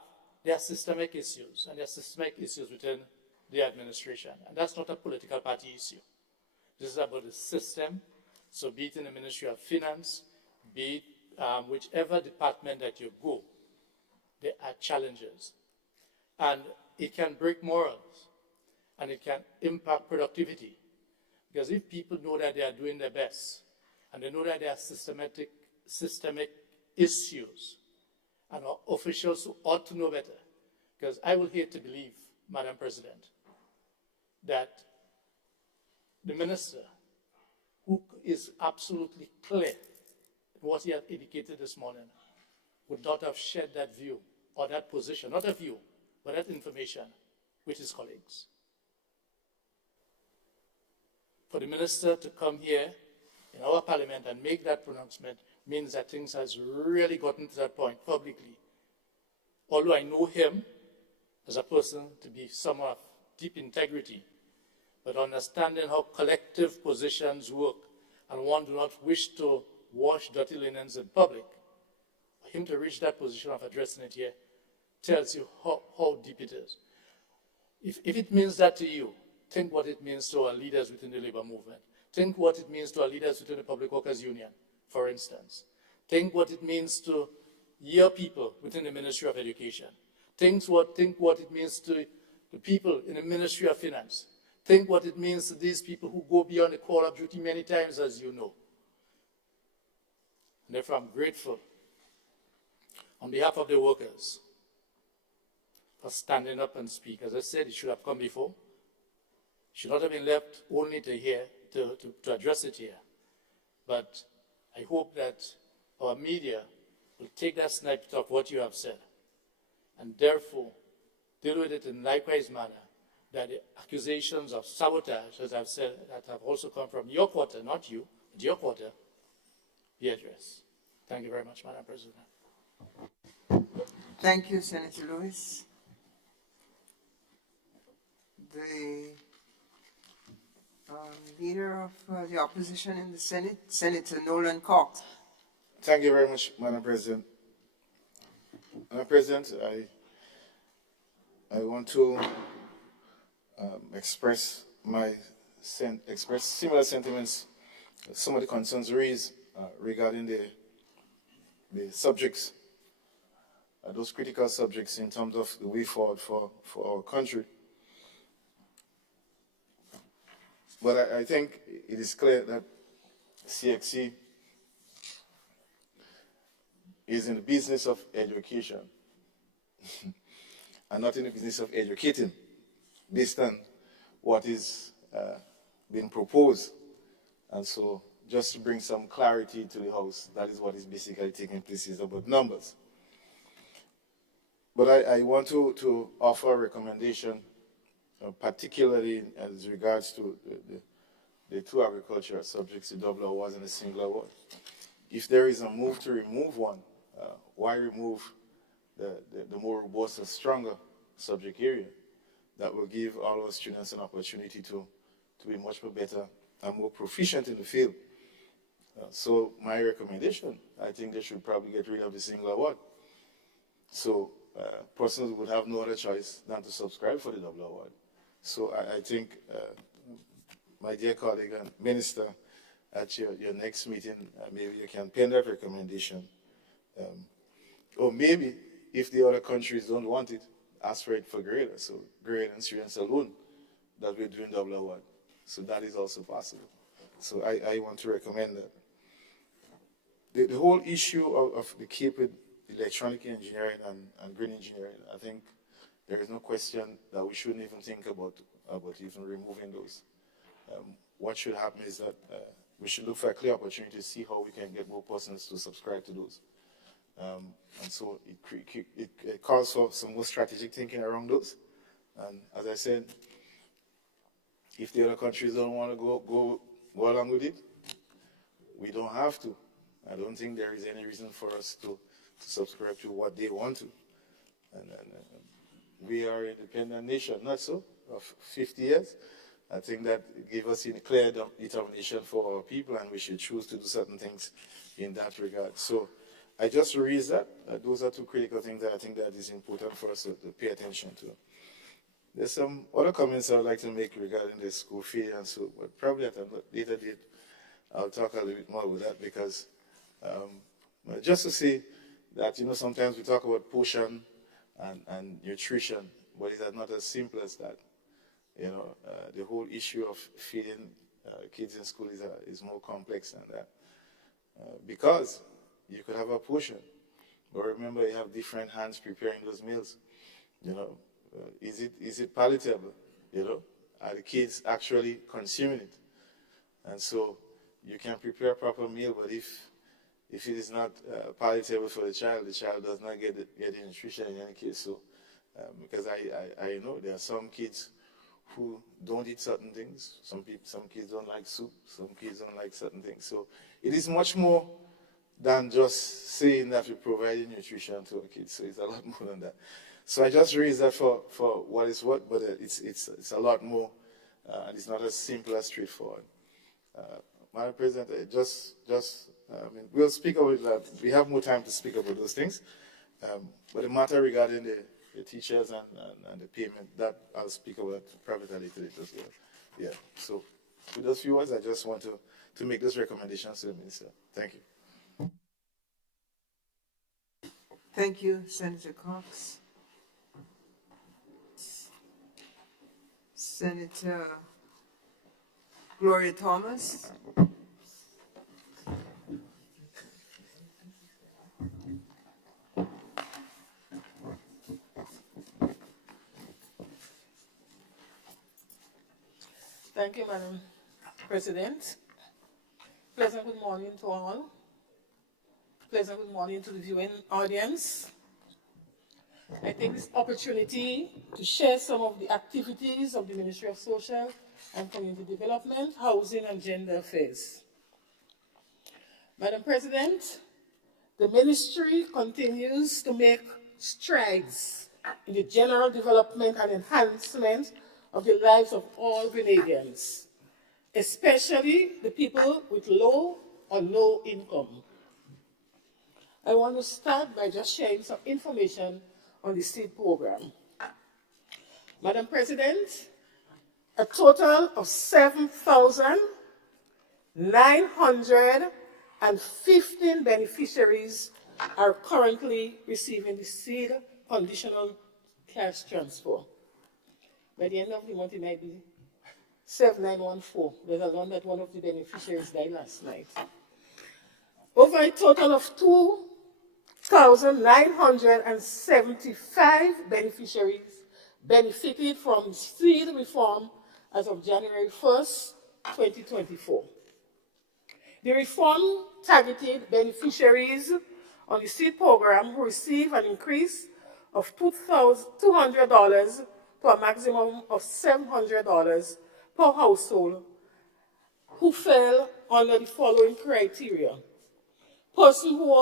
They are systemic issues, and they are systemic issues within the administration. And that's not a political party issue. This is about the system. So be it in the Ministry of Finance, be it whichever department that you go, there are challenges. And it can break morals. and it can impact productivity. Because if people know that they are doing their best, and they know that there are systemic issues, and our officials who ought to know better, because I will hate to believe, Madam President, that the minister, who is absolutely clear in what he has indicated this morning, would not have shared that view or that position, not a view, but that information with his colleagues. For the minister to come here in our parliament and make that pronouncement means that things has really gotten to that point publicly. Although I know him as a person to be someone of deep integrity, but understanding how collective positions work, and one do not wish to wash dirty linens in public, for him to reach that position of addressing it here tells you how deep it is. If it means that to you, think what it means to our leaders within the labor movement. Think what it means to our leaders within the Public Workers Union, for instance. Think what it means to your people within the Ministry of Education. Think what it means to the people in the Ministry of Finance. Think what it means to these people who go beyond the call of duty many times, as you know. And therefore, I'm grateful on behalf of the workers for standing up and speak. As I said, it should have come before. It should not have been left only to address it here. But I hope that our media will take that snippet of what you have said and therefore deal with it in likewise manner, that the accusations of sabotage, as I've said, that have also come from your quarter, not you, but your quarter, be addressed. Thank you very much, Madam President. Thank you, Senator Lewis. The Leader of the Opposition in the Senate, Senator Nolan Cox. Thank you very much, Madam President. Madam President, I want to express similar sentiments, some of the concerns raised regarding the subjects, those critical subjects in terms of the way forward for our country. But I think it is clear that CXC is in the business of education and not in the business of educating based on what is being proposed. And so just to bring some clarity to the House, that is what is basically taking place, is about numbers. But I want to offer a recommendation, particularly as regards to the two agricultural subjects, the double awards and the single award. If there is a move to remove one, why remove the more robust and stronger subject area that will give all our students an opportunity to be much more better and more proficient in the field? So my recommendation, I think they should probably get rid of the single award. So persons would have no other choice than to subscribe for the double award. So I think, my dear colleague and minister, at your next meeting, maybe you can pen that recommendation. Or maybe, if the other countries don't want it, ask for it for Grenada. So Grenada and students alone, that we're doing double award. So that is also possible. So I want to recommend that. The whole issue of the Cape with electronic engineering and green engineering, I think there is no question that we shouldn't even think about even removing those. What should happen is that we should look for a clear opportunity to see how we can get more persons to subscribe to those. And so it calls for some more strategic thinking around those. And as I said, if the other countries don't want to go along with it, we don't have to. I don't think there is any reason for us to subscribe to what they want to. And we are an independent nation, not so, of 50 years. I think that gave us a clear determination for our people, and we should choose to do certain things in that regard. So I just raised that. Those are two critical things that I think that is important for us to pay attention to. There's some other comments I would like to make regarding the school fee, and so, but probably at a later date, I'll talk a little bit more about that, because just to say that, sometimes we talk about portion and nutrition, but it's not as simple as that. the whole issue of feeding kids in school is more complex than that. Because you could have a portion, but remember you have different hands preparing those meals. Is it palatable? Are the kids actually consuming it? And so you can prepare a proper meal, but if it is not palatable for the child does not get the nutrition in any case. So, because I know there are some kids who don't eat certain things. Some kids don't like soup. Some kids don't like certain things. So it is much more than just saying that we provide nutrition to our kids. So it's a lot more than that. So I just raised that for what it's worth, but it's a lot more, and it's not as simple as straightforward. Madam President, we'll speak about that. We have more time to speak about those things. But the matter regarding the teachers and the payment, that I'll speak about privately later as well. Yeah. So with those few words, I just want to make those recommendations to the Minister. Thank you. Thank you, Senator Cox. Senator Gloria Thomas. Thank you, Madam President. Pleasant good morning to all. Pleasant good morning to the viewing audience. I take this opportunity to share some of the activities of the Ministry of Social and Community Development, Housing and Gender Affairs. Madam President, the Ministry continues to make strides in the general development and enhancement of the lives of all Grenadians, especially the people with low or no income. I want to start by just sharing some information on the SEED program. Madam President, a total of 7,915 beneficiaries are currently receiving the SEED conditional cash transfer. By the end of the month, it might be 7914. There's a lot that one of the beneficiaries died last night. Over a total of 2,975 beneficiaries benefited from SEED reform as of January 1st, 2024. The reform targeted beneficiaries on the SEED program who receive an increase of $200 to a maximum of $700 per household who fell under the following criteria. Persons who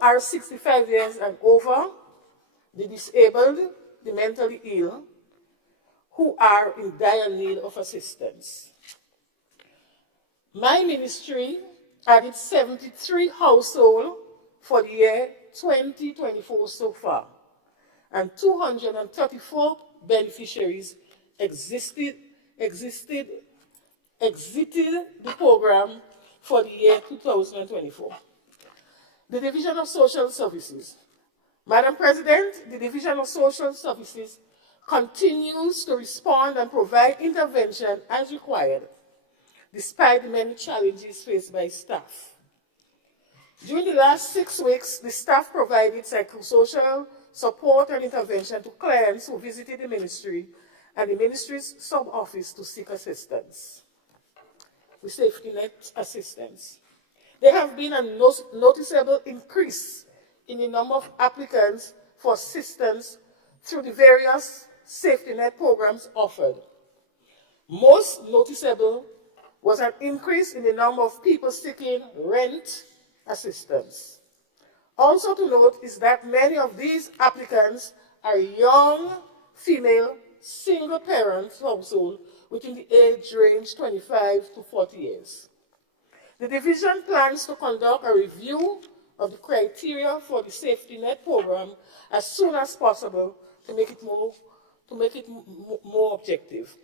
are 65 years and over, the disabled, the mentally ill, who are in dire need of assistance. My ministry added 73 households for the year 2024 so far, and 234 beneficiaries exited the program for the year 2024. The Division of Social Services. Madam President, the Division of Social Services continues to respond and provide intervention as required, despite the many challenges faced by staff. During the last 6 weeks, the staff provided psychosocial support and intervention to clients who visited the ministry and the ministry's sub-office to seek assistance. The safety net assistance. There have been a noticeable increase in the number of applicants for assistance through the various safety net programs offered. Most noticeable was an increase in the number of people seeking rent assistance. Also to note is that many of these applicants are young, female, single parents households within the age range 25 to 40 years. The division plans to conduct a review of the criteria for the safety net program as soon as possible to make it more objective.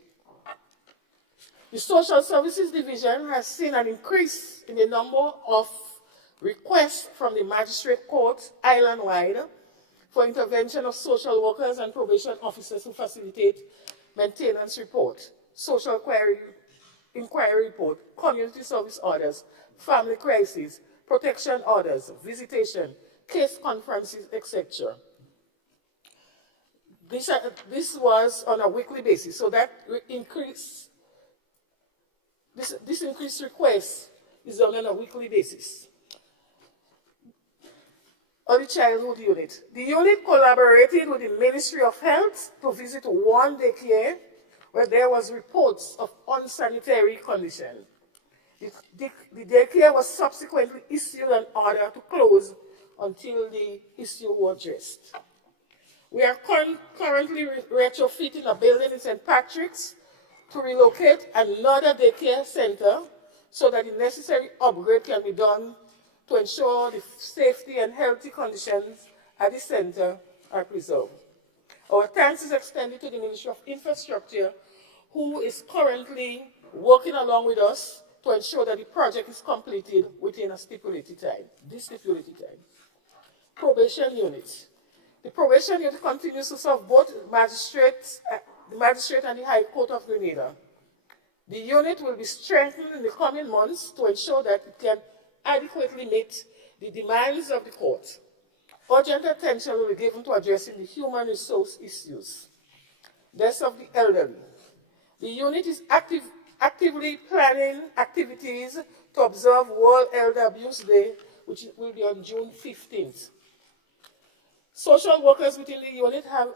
The Social Services Division has seen an increase in the number of requests from the Magistrate Court island-wide for intervention of social workers and probation officers to facilitate maintenance report, social inquiry report, community service orders, family crisis, protection orders, visitation, case conferences, etc. This was on a weekly basis, so that this increased request is done on a weekly basis. On the childhood unit. The unit collaborated with the Ministry of Health to visit one daycare where there was reports of unsanitary condition. The daycare was subsequently issued an order to close until the issue was addressed. We are currently retrofitting a building in St. Patrick's to relocate another daycare center so that the necessary upgrade can be done to ensure the safety and healthy conditions at the center are preserved. Our thanks is extended to the Ministry of Infrastructure, who is currently working along with us to ensure that the project is completed within a stipulated time, Probation unit. The probation unit continues to serve both the magistrate and the High Court of Grenada. The unit will be strengthened in the coming months to ensure that it can adequately meet the demands of the court. Urgent attention will be given to addressing the human resource issues. Deaths of the elderly. The unit is actively planning activities to observe World Elder Abuse Day, which will be on June 15th. Social workers within the unit have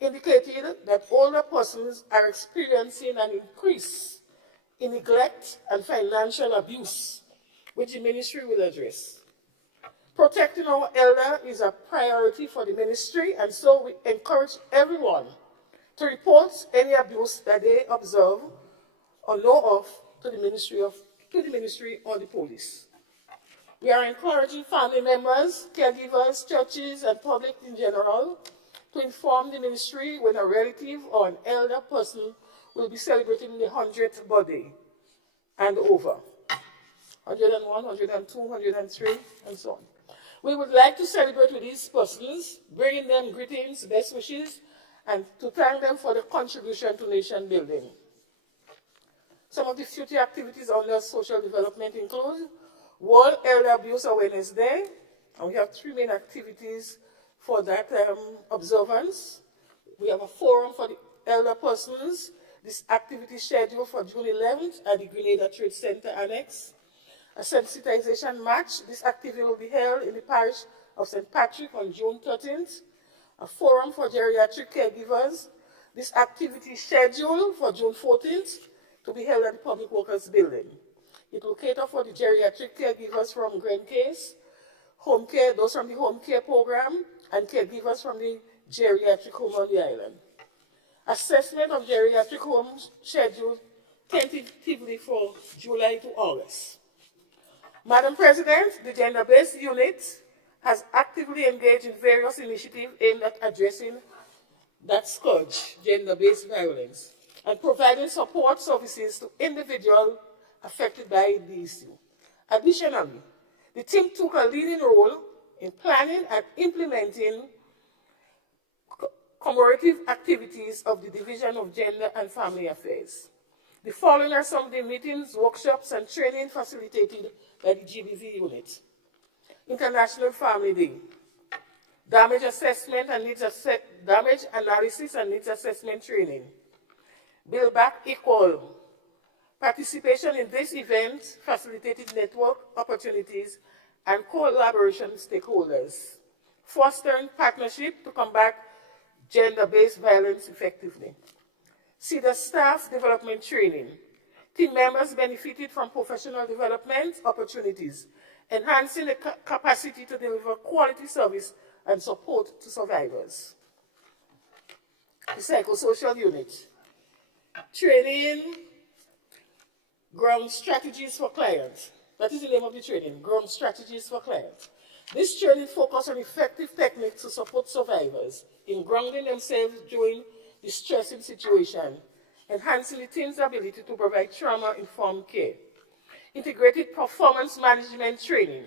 indicated that older persons are experiencing an increase in neglect and financial abuse, which the ministry will address. Protecting our elder is a priority for the ministry, and so we encourage everyone to report any abuse that they observe or know of to the ministry or the police. We are encouraging family members, caregivers, churches, and public in general to inform the ministry when a relative or an elder person will be celebrating the 100th birthday and over. 101, 102, 103, and so on. We would like to celebrate with these persons, bringing them greetings, best wishes, and to thank them for their contribution to nation building. Some of the future activities under social development include World Elder Abuse Awareness Day, and we have 3 main activities for that observance. We have a forum for the elder persons. This activity is scheduled for June 11th at the Grenada Trade Center Annex. A sensitization match. This activity will be held in the parish of St. Patrick on June 13th. A forum for geriatric caregivers. This activity is scheduled for June 14th to be held at the Public Workers Building. It will cater for the geriatric caregivers from Grand Case, home care, those from the home care program, and caregivers from the geriatric home on the island. Assessment of geriatric homes scheduled tentatively for July to August. Madam President, the gender-based unit has actively engaged in various initiatives aimed at addressing that scourge, gender-based violence, and providing support services to individuals affected by the issue. Additionally, the team took a leading role in planning and implementing commemorative activities of the Division of Gender and Family Affairs. The following are some of the meetings, workshops, and training facilitated by the GBV unit. International Family Day, damage assessment and damage analysis and needs assessment training. Build Back Equal. Participation in this event facilitated network opportunities and collaboration with stakeholders, fostering partnership to combat gender-based violence effectively. CEDA staff development training. Team members benefited from professional development opportunities, enhancing the capacity to deliver quality service and support to survivors. The psychosocial unit. Training, ground strategies for clients. That is the name of the training, ground strategies for clients. This training focuses on effective techniques to support survivors in grounding themselves during the stressing situation, enhancing the team's ability to provide trauma-informed care. Integrated performance management training.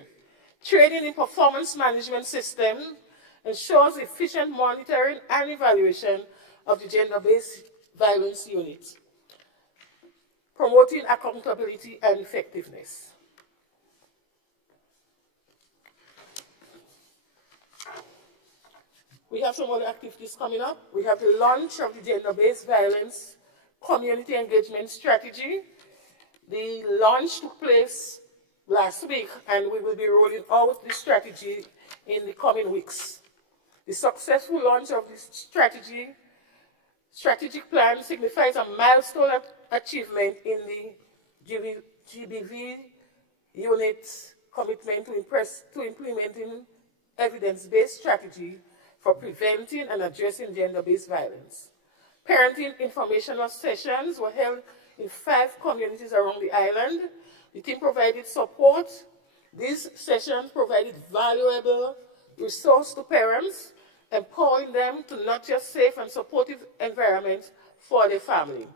Training in performance management system ensures efficient monitoring and evaluation of the gender-based violence unit, promoting accountability and effectiveness. We have some other activities coming up. We have the launch of the gender-based violence community engagement strategy. The launch took place last week, and we will be rolling out the strategy in the coming weeks. The successful launch of this strategic plan signifies a milestone achievement in the GBV unit's commitment to implementing evidence-based strategy for preventing and addressing gender-based violence. Parenting informational sessions were held in 5 communities around the island. The team provided support. These sessions provided valuable resource to parents, empowering them to nurture safe and supportive environments for their family.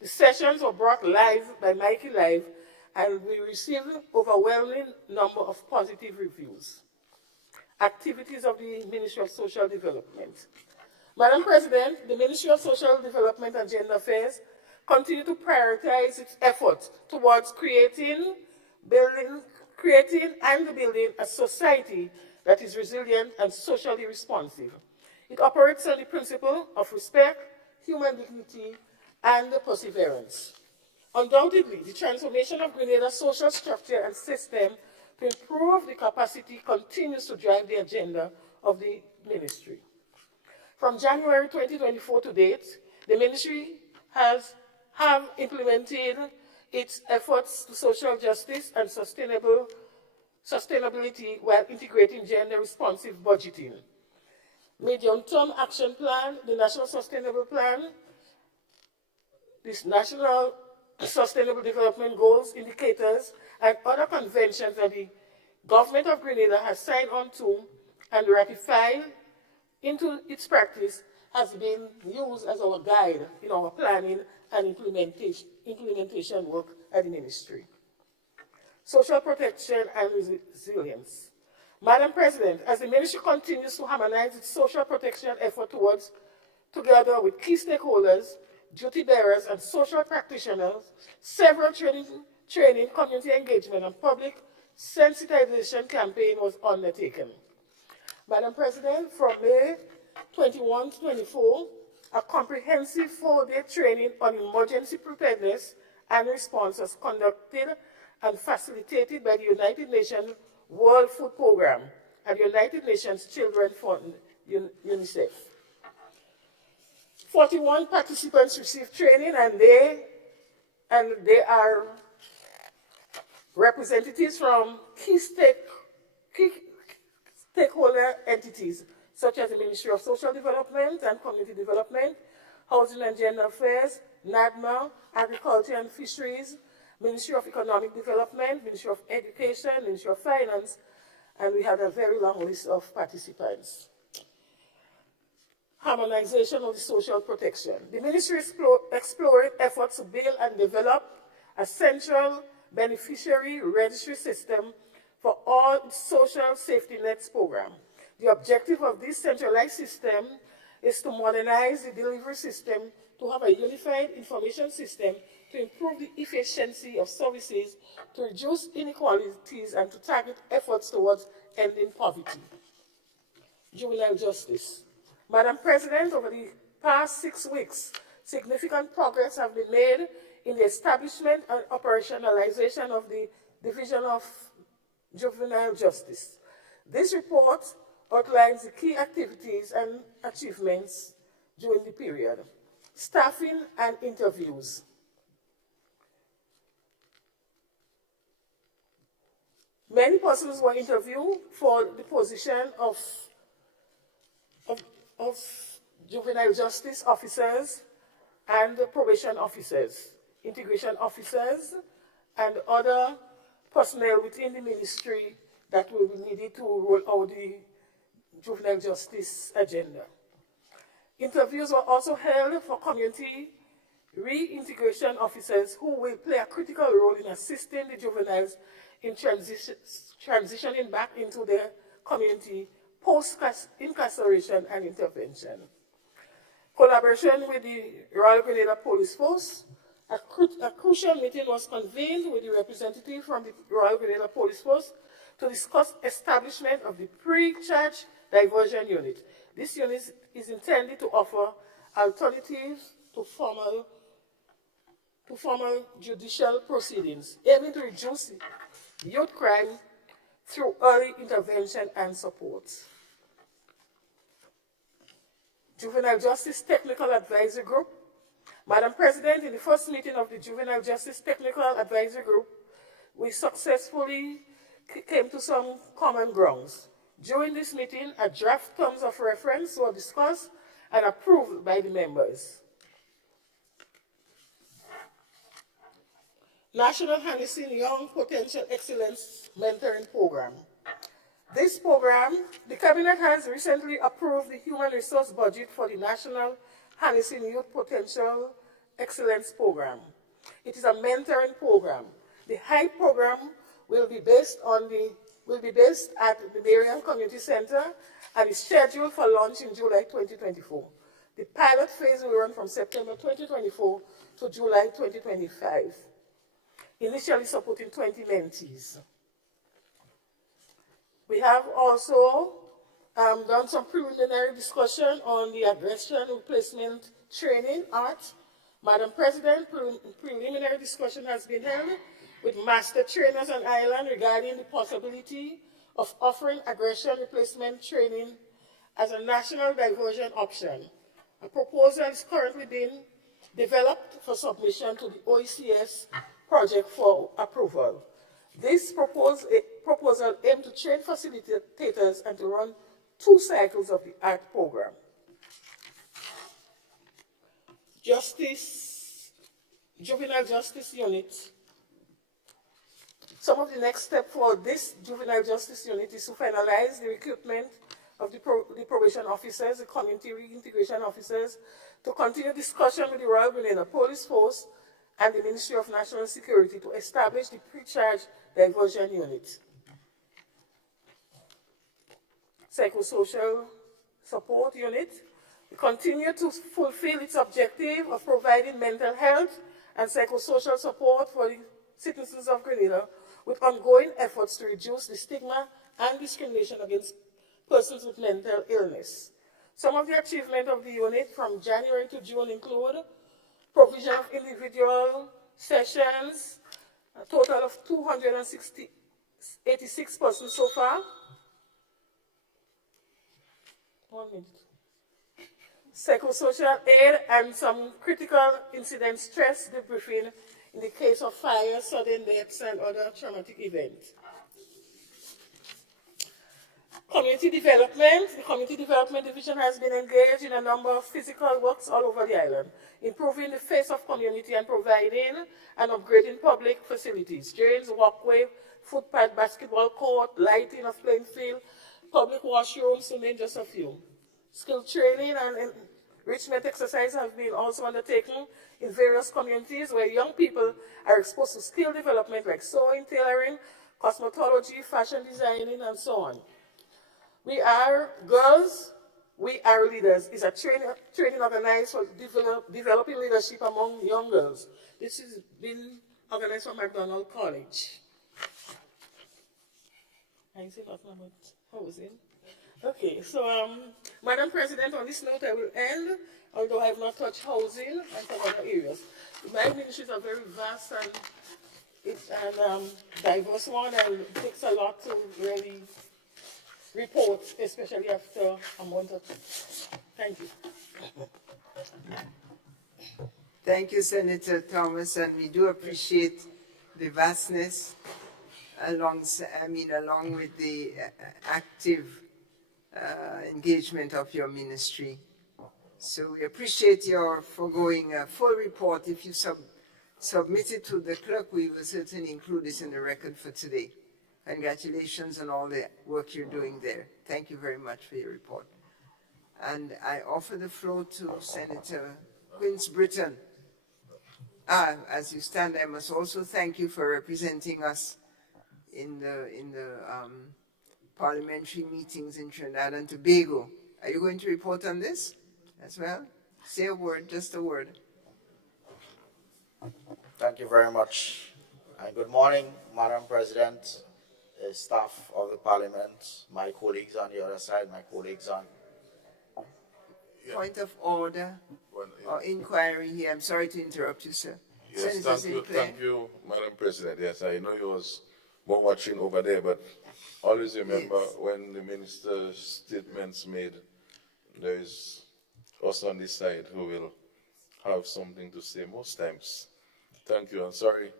The sessions were brought live by Mikey Live, and we received an overwhelming number of positive reviews. Activities of the Ministry of Social Development. Madam President, the Ministry of Social Development and Gender Affairs continue to prioritize its efforts towards creating and building a society that is resilient and socially responsive. It operates on the principle of respect, human dignity, and perseverance. Undoubtedly, the transformation of Grenada's social structure and system to improve the capacity continues to drive the agenda of the ministry. From January 2024 to date, the ministry have implemented its efforts to social justice and sustainability while integrating gender-responsive budgeting. Medium-term action plan, the National Sustainable Plan, this National Sustainable Development Goals, indicators, and other conventions that the Government of Grenada has signed on to and ratified into its practice has been used as our guide in our planning and implementation work at the ministry. Social protection and resilience. Madam President, as the ministry continues to harmonize its social protection effort together with key stakeholders, duty bearers, and social practitioners, several training, community engagement, and public sensitization campaign was undertaken. Madam President, from May 21 to 24, a comprehensive 4-day training on emergency preparedness and response was conducted and facilitated by the United Nations World Food Programme and the United Nations Children Fund, UNICEF. 41 participants received training, and they are representatives from key stakeholder entities such as the Ministry of Social Development and Community Development, Housing and Gender Affairs, NADMA, Agriculture and Fisheries, Ministry of Economic Development, Ministry of Education, Ministry of Finance, and we had a very long list of participants. Harmonization of the social protection. The ministry explored efforts to build and develop a central beneficiary registry system for all social safety nets program. The objective of this centralized system is to modernize the delivery system, to have a unified information system, to improve the efficiency of services, to reduce inequalities, and to target efforts towards ending poverty. Juvenile justice. Madam President, over the past 6 weeks, significant progress has been made in the establishment and operationalization of the Division of Juvenile Justice. This report outlines the key activities and achievements during the period. Staffing and interviews. Many persons were interviewed for the position of juvenile justice officers and probation officers, integration officers, and other personnel within the ministry that will be needed to roll out the juvenile justice agenda. Interviews were also held for community reintegration officers who will play a critical role in assisting the juveniles in transitioning back into their community post-incarceration and intervention. Collaboration with the Royal Grenada Police Force, a crucial meeting was convened with the representative from the Royal Grenada Police Force to discuss establishment of the pre-charge diversion unit. This unit is intended to offer alternatives to formal judicial proceedings, aiming to reduce youth crime through early intervention and support. Juvenile Justice Technical Advisory Group. Madam President, in the first meeting of the Juvenile Justice Technical Advisory Group, we successfully came to some common grounds. During this meeting, a draft terms of reference were discussed and approved by the members. National Harnessing Young Potential Excellence Mentoring Program. This program, the Cabinet has recently approved the human resource budget for the National Harnessing Youth Potential Excellence Program. It is a mentoring program. The HYPE program will be based at the Marion Community Center and is scheduled for launch in July 2024. The pilot phase will run from September 2024 to July 2025, initially supporting 20 mentees. We have also done some preliminary discussion on the aggression replacement training art. Madam President, preliminary discussion has been held with master trainers on island regarding the possibility of offering aggression replacement training as a national diversion option. A proposal is currently being developed for submission to the OECS project for approval. This proposal aims to train facilitators and to run 2 cycles of the art program. Juvenile Justice Unit. Some of the next steps for this Juvenile Justice Unit is to finalize the recruitment of the probation officers, the community reintegration officers, to continue discussion with the Royal Grenada Police Force and the Ministry of National Security to establish the pre-charge diversion unit. Psychosocial support unit. We continue to fulfill its objective of providing mental health and psychosocial support for the citizens of Grenada with ongoing efforts to reduce the stigma and discrimination against persons with mental illness. Some of the achievements of the unit from January to June include provision of individual sessions, a total of 286 persons so far. 1 minute. Psychosocial aid and some critical incident stress debriefing in the case of fire, sudden deaths, and other traumatic events. Community development. The Community Development Division has been engaged in a number of physical works all over the island, improving the face of community and providing and upgrading public facilities, drains, walkway, footpath, basketball court, lighting of playing field, public washrooms, to name just a few. Skill training and enrichment exercises have been also undertaken in various communities where young people are exposed to skill development like sewing, tailoring, cosmetology, fashion designing, and so on. We Are Girls, We Are Leaders is a training organized for developing leadership among young girls. This has been organized for McDonald College. I say about housing. Okay, so Madam President, on this note I will end, although I have not touched housing and some other areas. My ministry is a very vast and it's a diverse one, and it takes a lot to really report, especially after a month or 2. Thank you. Thank you, Senator Thomas, and we do appreciate the vastness along with the active engagement of your ministry. So we appreciate your foregoing a full report. If you submit it to the clerk, we will certainly include this in the record for today. Congratulations on all the work you're doing there. Thank you very much for your report. And I offer the floor to Senator Quince Britton. As you stand, I must also thank you for representing us in the parliamentary meetings in Trinidad and Tobago. Are you going to report on this as well? Say a word, just a word. Thank you very much. And good morning, Madam President, staff of the Parliament, my colleagues on the other side, my colleagues on. Point of order or inquiry here. I'm sorry to interrupt you, sir. Yes, Senator Sinclair. thank you, Madam President. Yes, I know you was more watching over there, but always remember Yes. when the minister's statements made, there is us on this side who will have something to say most times. Thank you. I'm sorry,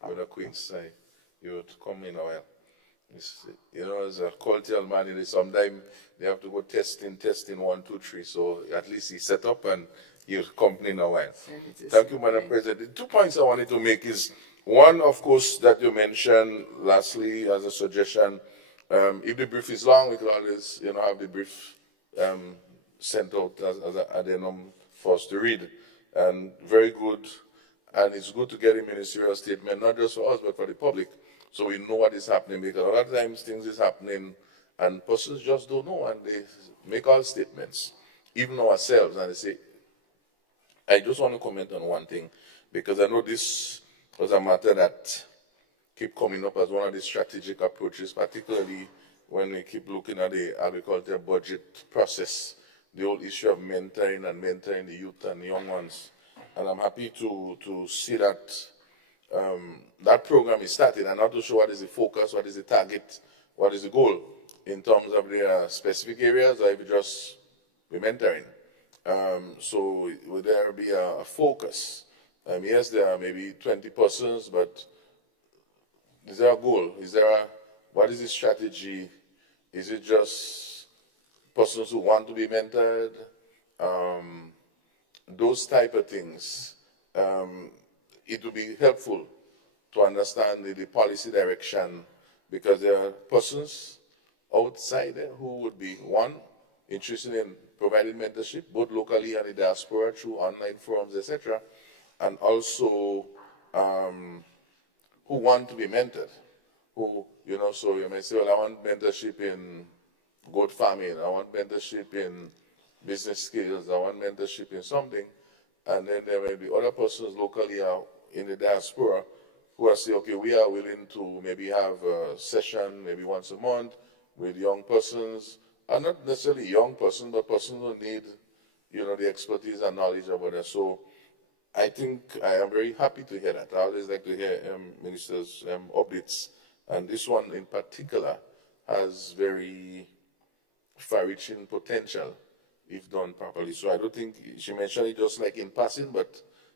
Brother Queens, you would come in a while. You know, as a cultural man, sometimes they have to go testing 1, 2, 3. So at least he set up and he'll come in a while. Senator Thank you, Madam Sinclair. President. The 2 points I wanted to make is one, of course, that you mentioned lastly as a suggestion. If the brief is long, we could always, have the brief sent out as an addendum for us to read. And very good. And it's good to get a ministerial statement, not just for us, but for the public, so we know what is happening, because a lot of times things is happening and persons just don't know, and they make all statements, even ourselves, and they say, I just want to comment on one thing, because I know this was a matter that keep coming up as one of the strategic approaches, particularly when we keep looking at the agriculture budget process, the whole issue of mentoring the youth and the young ones. And I'm happy to see that that program is started, and not to show what is the focus, what is the target, what is the goal in terms of the specific areas, or if it just be mentoring. So will there be a focus? Yes, there are maybe 20 persons, but is there a goal? What is the strategy? Is it just persons who want to be mentored? Those type of things. It would be helpful to understand the policy direction, because there are persons outside there who would be, one, interested in providing mentorship, both locally and in the diaspora through online forums, etc., and also who want to be mentored, who, so you may say, well, I want mentorship in goat farming, I want mentorship in business skills, I want mentorship in something, and then there may be other persons locally or in the diaspora who are saying, okay, we are willing to maybe have a session maybe once a month with young persons, and not necessarily young persons, but persons who need, the expertise and knowledge about it. So I think I am very happy to hear that. I always like to hear ministers' updates, and this one in particular has very far-reaching potential if done properly. So I don't think she mentioned it just like in passing, but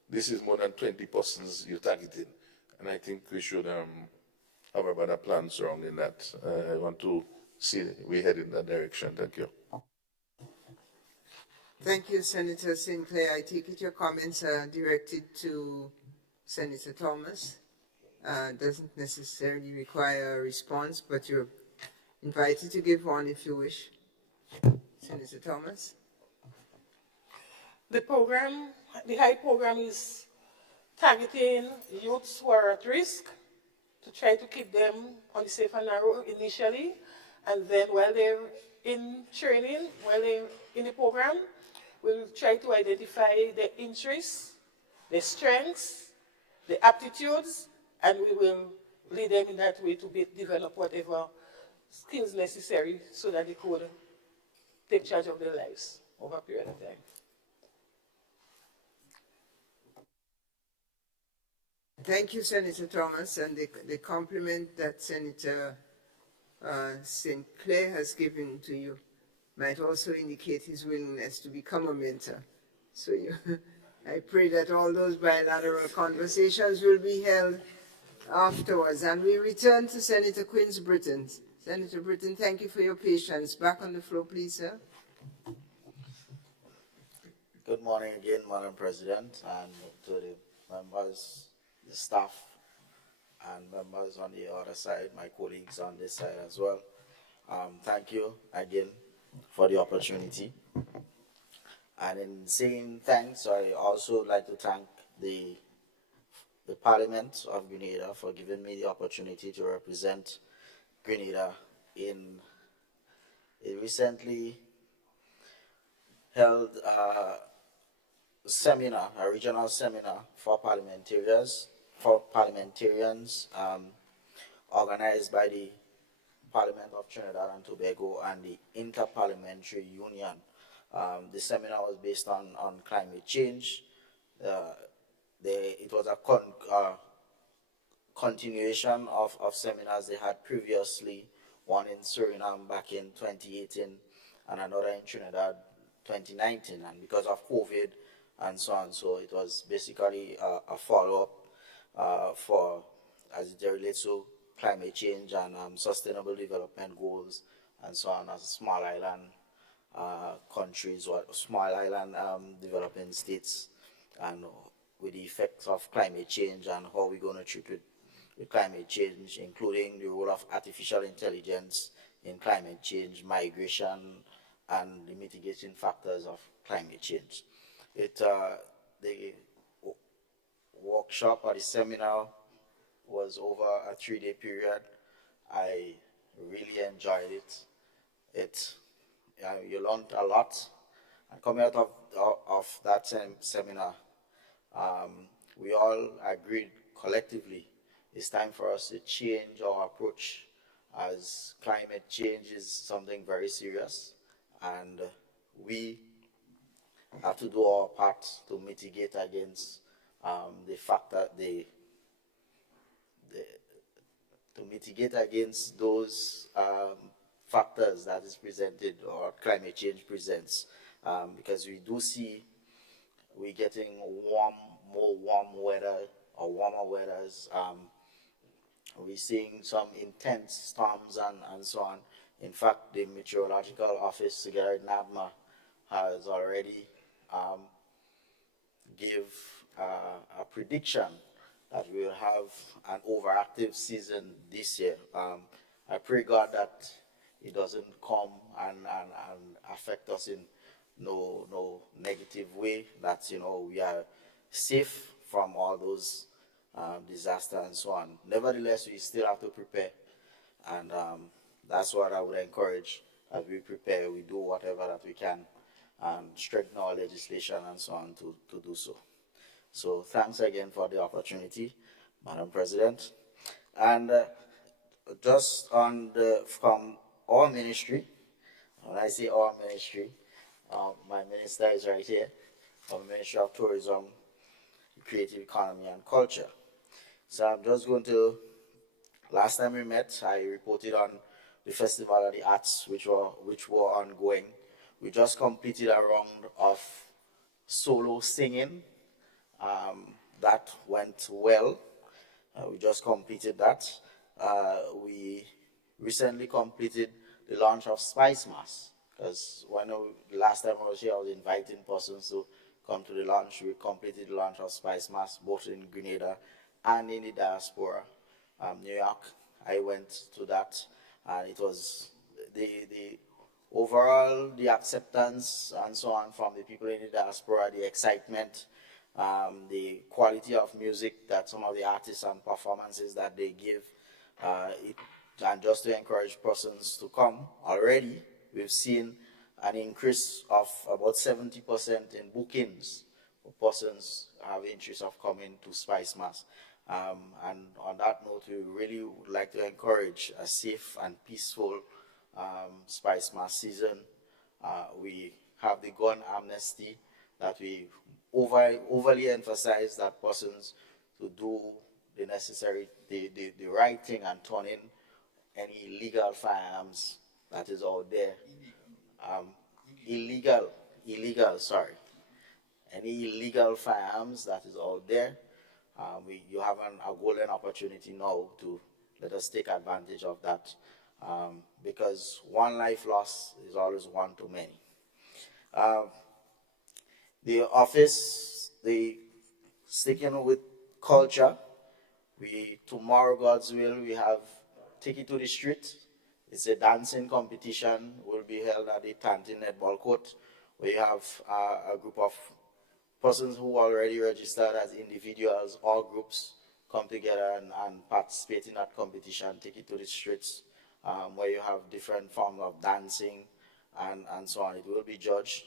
this is more than 20 persons you're targeting. And I think we should have a better plan surrounding that. I want to see we head in that direction. Thank you. Thank you, Senator Sinclair. I take it your comments are directed to Senator Thomas. Doesn't necessarily require a response, but you're invited to give one if you wish. Senator Thomas. The program, the HIDE program, is targeting youths who are at risk to try to keep them on the safe and narrow initially, and then while they're in training, while they're in the program, we'll try to identify their interests, their strengths, their aptitudes, and we will lead them in that way to develop whatever skills necessary so that they could take charge of their lives over a period of time. Thank you, Senator Thomas, and the compliment that Senator Sinclair has given to you might also indicate his willingness to become a mentor. So I pray that all those bilateral conversations will be held afterwards. And we return to Senator Queens Britton. Senator Britton, thank you for your patience. Back on the floor, please, sir. Good morning again, Madam President, and to the members, the staff, and members on the other side, my colleagues on this side as well. Thank you again for the opportunity. And in saying thanks, I also like to thank the Parliament of Grenada for giving me the opportunity to represent Grenada in it recently held a seminar, a regional seminar for parliamentarians, organized by the Parliament of Trinidad and Tobago and the Interparliamentary Union. The seminar was based on climate change. It was a continuation of seminars they had previously, one in Suriname back in 2018 and another in Trinidad 2019. And because of COVID and so on, so it was basically a follow-up for, as it relates to climate change and sustainable development goals and so on, as small island countries or small island developing states, and with the effects of climate change and how we're going to treat with climate change, including the role of artificial intelligence in climate change, migration, and the mitigating factors of climate change. The workshop or the seminar was over a 3-day period. I really enjoyed it. You learned a lot. And coming out of that seminar, we all agreed collectively it's time for us to change our approach, as climate change is something very serious, and we have to do our part to mitigate against the fact that to mitigate against those factors that is presented or climate change presents, because we do see we're getting more warm weather or warmer weathers. We're seeing some intense storms and so on. In fact, the meteorological office together in NADMA has already give a prediction that we will have an overactive season this year. I pray God that it doesn't come and affect us in no negative way, that we are safe from all those disasters and so on. Nevertheless, we still have to prepare, and that's what I would encourage. As we prepare, we do whatever that we can and strengthen our legislation and so on to do so. So thanks again for the opportunity, Madam President. And just from our ministry, when I say our ministry, my minister is right here, from the Ministry of Tourism, Creative Economy and Culture. So I'm just going to, last time we met, I reported on the Festival of the Arts, which were ongoing. We just completed a round of solo singing. That went well. We just completed that. We recently completed the launch of Spice Mass, because the last time I was here, I was inviting persons to come to the launch. We completed the launch of Spice Mass both in Grenada and in the diaspora. New York, I went to that, and it was the overall, the acceptance and so on from the people in the diaspora, the excitement, the quality of music that some of the artists and performances that they give, and just to encourage persons to come. Already, we've seen an increase of about 70% in bookings for persons who have interest of coming to Spice Mass. And on that note, we really would like to encourage a safe and peaceful Spice Mass season. We have the gun amnesty that we overly emphasize, that persons to do the necessary, the right thing and turn in any illegal firearms that is out there. Any illegal firearms that is out there. You have a golden opportunity now to let us take advantage of that, because one life lost is always one too many. The office, sticking with culture, tomorrow, God's will, we have Take It to the Street. It's a dancing competition, will be held at the Tantin Netball Court, where you have a group of persons who already registered as individuals or groups come together and participate in that competition, Take It to the Streets. where you have different forms of dancing and so on. It will be judged.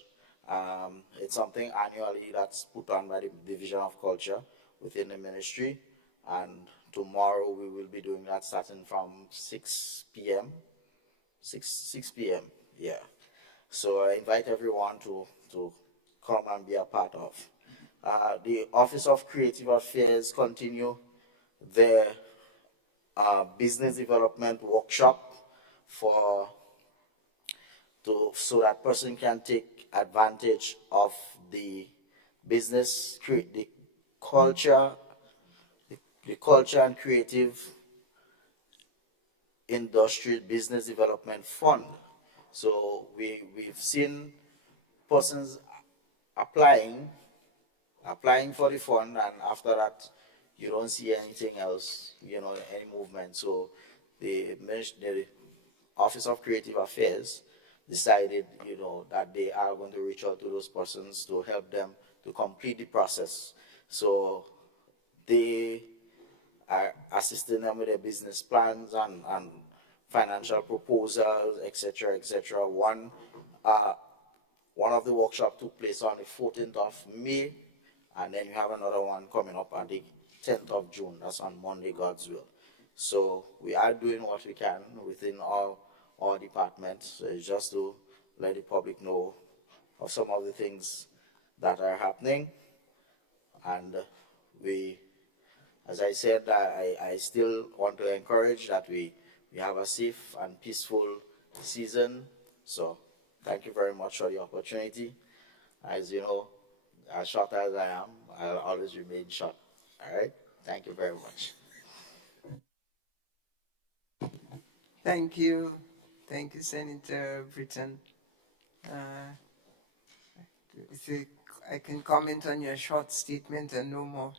It's something annually that's put on by the Division of Culture within the ministry, and tomorrow we will be doing that starting from 6 p.m. 6 p.m. Yeah. So I invite everyone to come and be a part of. The Office of Creative Affairs continue their business development workshop so that person can take advantage of the business, the culture and creative industry business development fund. So we've seen persons applying for the fund, and after that you don't see anything else, any movement. So the Office of Creative Affairs decided, that they are going to reach out to those persons to help them to complete the process. So they are assisting them with their business plans and financial proposals, etc., etc. One of the workshops took place on the 14th of May, and then you have another one coming up on the 10th of June. That's on Monday, God's will. So we are doing what we can within all departments, just to let the public know of some of the things that are happening. And we, as I said, I still want to encourage that we have a safe and peaceful season. So thank you very much for the opportunity. As you know, as short as I am, I'll always remain short. All right? Thank you very much. Thank you. Thank you, Senator Britton. I can comment on your short statement and no more.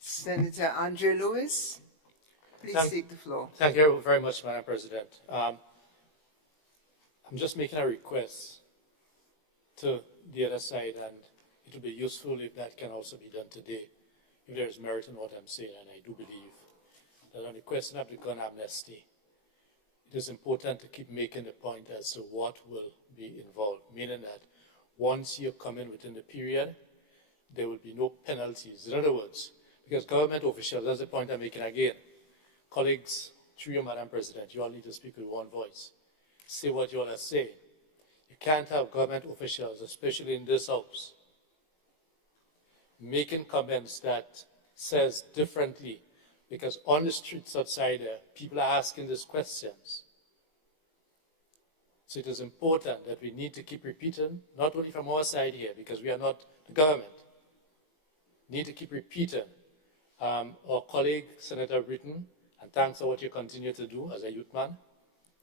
Senator Andre Lewis, please take the floor. Thank you very much, Madam President. I'm just making a request to the other side, and it would be useful if that can also be done today, if there is merit in what I'm saying, and I do believe that on the question of the gun amnesty, it is important to keep making the point as to what will be involved, meaning that once you come in within the period, there will be no penalties. In other words, because government officials, that's the point I'm making again, colleagues, through you, Madam President, you all need to speak with one voice. Say what you all are saying. You can't have government officials, especially in this house, making comments that says differently, because on the streets outside there, people are asking these questions. So it is important that we need to keep repeating, not only from our side here, because we are not the government, need to keep repeating. Our colleague, Senator Britton, and thanks for what you continue to do as a youth man.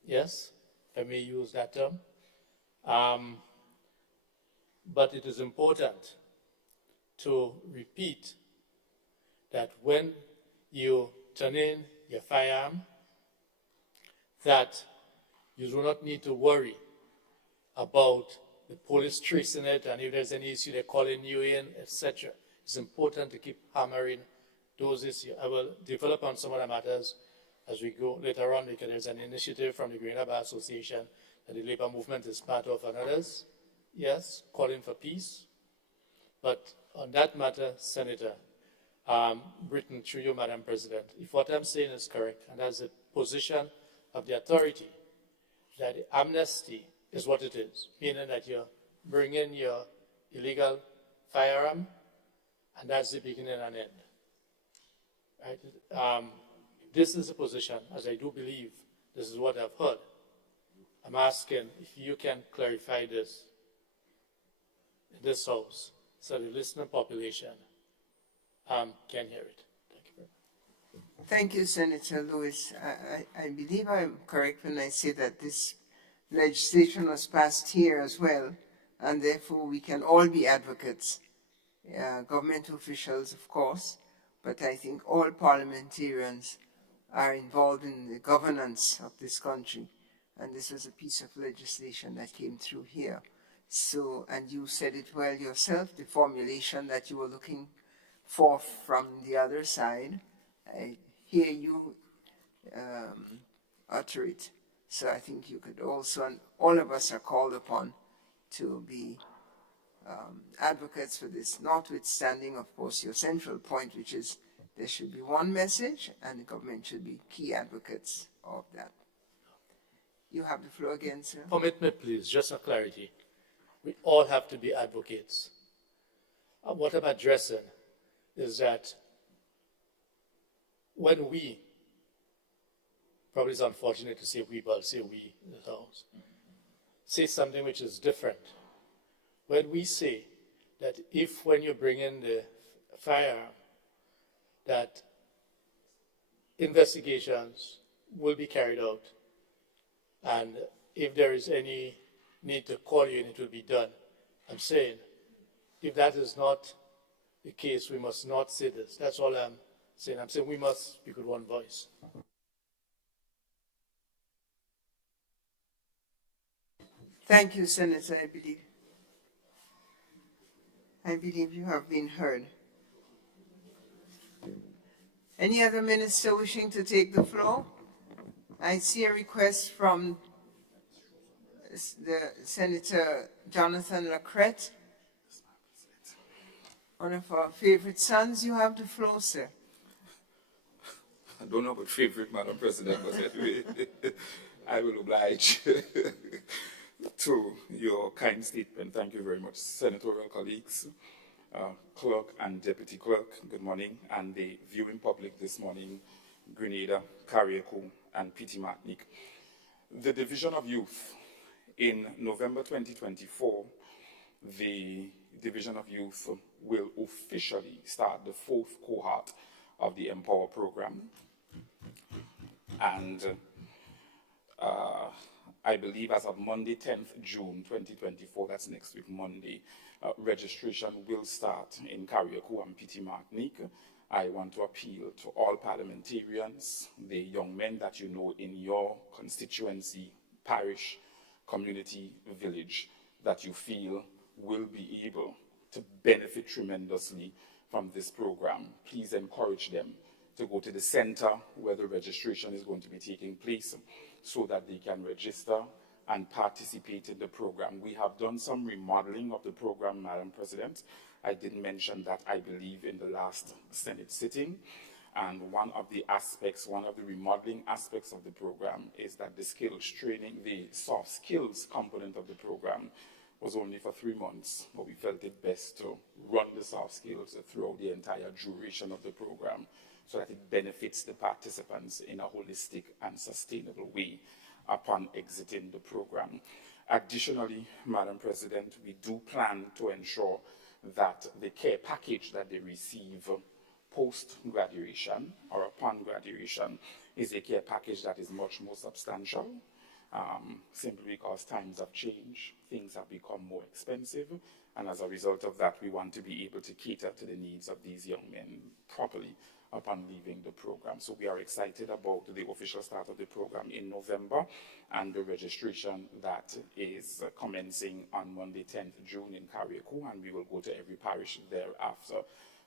Yes, if I may use that term. But it is important to repeat that when you turn in your firearm, that you do not need to worry about the police tracing it, and if there's any issue, they're calling you in, etc. It's important to keep hammering those issues. I will develop on some of the matters as we go later on, because there's an initiative from the Greater Bar Association that the labor movement is part of, and others, yes, calling for peace. But on that matter, Senator Britton, through you, Madam President, if what I'm saying is correct, and that's the position of the authority, that the amnesty is what it is, meaning that you bring in your illegal firearm, and that's the beginning and end. Right? This is a position, as I do believe, this is what I've heard. I'm asking if you can clarify this in this house, so the listener population can hear it. Thank you very much. Thank you, Senator Lewis. I believe I'm correct when I say that this legislation was passed here as well, and therefore we can all be advocates, government officials, of course, but I think all parliamentarians are involved in the governance of this country, and this was a piece of legislation that came through here. So, and you said it well yourself, the formulation that you were looking for from the other side, I hear you utter it. So I think you could also, and all of us are called upon to be advocates for this, notwithstanding, of course, your central point, which is there should be one message and the government should be key advocates of that. You have the floor again, sir. Permit me, please, just for clarity. We all have to be advocates. What I'm addressing is that when we, probably it's unfortunate to say we, but I'll say we in the house, say something which is different. When we say that if when you bring in the firearm, that investigations will be carried out, and if there is any need to call you in, it will be done. I'm saying, if that is not the case, we must not say this. That's all I'm saying. I'm saying we must speak with one voice. Thank you, Senator. I believe you have been heard. Any other minister wishing to take the floor? I see a request from the Senator Jonathan Lacrette, one of our favorite sons. You have the floor, sir. I don't know about favorite, Madam President, but anyway, I will oblige to your kind statement. Thank you very much, senatorial colleagues, clerk and deputy clerk, good morning, and the viewing public this morning, Grenada, Carriacou, and Petite Martinique. The Division of Youth, in November 2024, the Division of Youth will officially start the 4th cohort of the Empower program. And I believe as of Monday, 10th June 2024, that's next week, Monday, registration will start in Carriacou and Petite Martinique. I want to appeal to all parliamentarians, the young men that you know in your constituency, parish, community, village, that you feel will be able to benefit tremendously from this program. Please encourage them to go to the center where the registration is going to be taking place so that they can register and participate in the program. We have done some remodeling of the program, Madam President. I did mention that, I believe, in the last Senate sitting. And one of the remodeling aspects of the program is that the skills training, the soft skills component of the program was only for 3 months, but we felt it best to run the soft skills throughout the entire duration of the program so that it benefits the participants in a holistic and sustainable way upon exiting the program. Additionally, Madam President, we do plan to ensure that the care package that they receive post-graduation or upon graduation is a care package that is much more substantial, simply because times have changed, things have become more expensive, and as a result of that, we want to be able to cater to the needs of these young men properly upon leaving the program. So we are excited about the official start of the program in November and the registration that is commencing on Monday, 10th June in Carriacou, and we will go to every parish thereafter.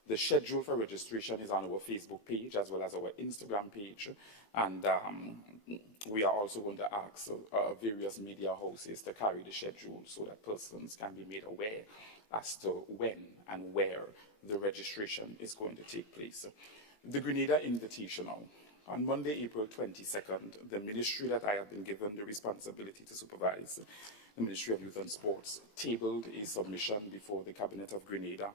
The schedule for registration is on our Facebook page as well as our Instagram page, and we are also going to ask various media houses to carry the schedule so that persons can be made aware as to when and where the registration is going to take place. The Grenada Invitational. On Monday, April 22nd, the ministry that I have been given the responsibility to supervise, the Ministry of Youth and Sports, tabled a submission before the Cabinet of Grenada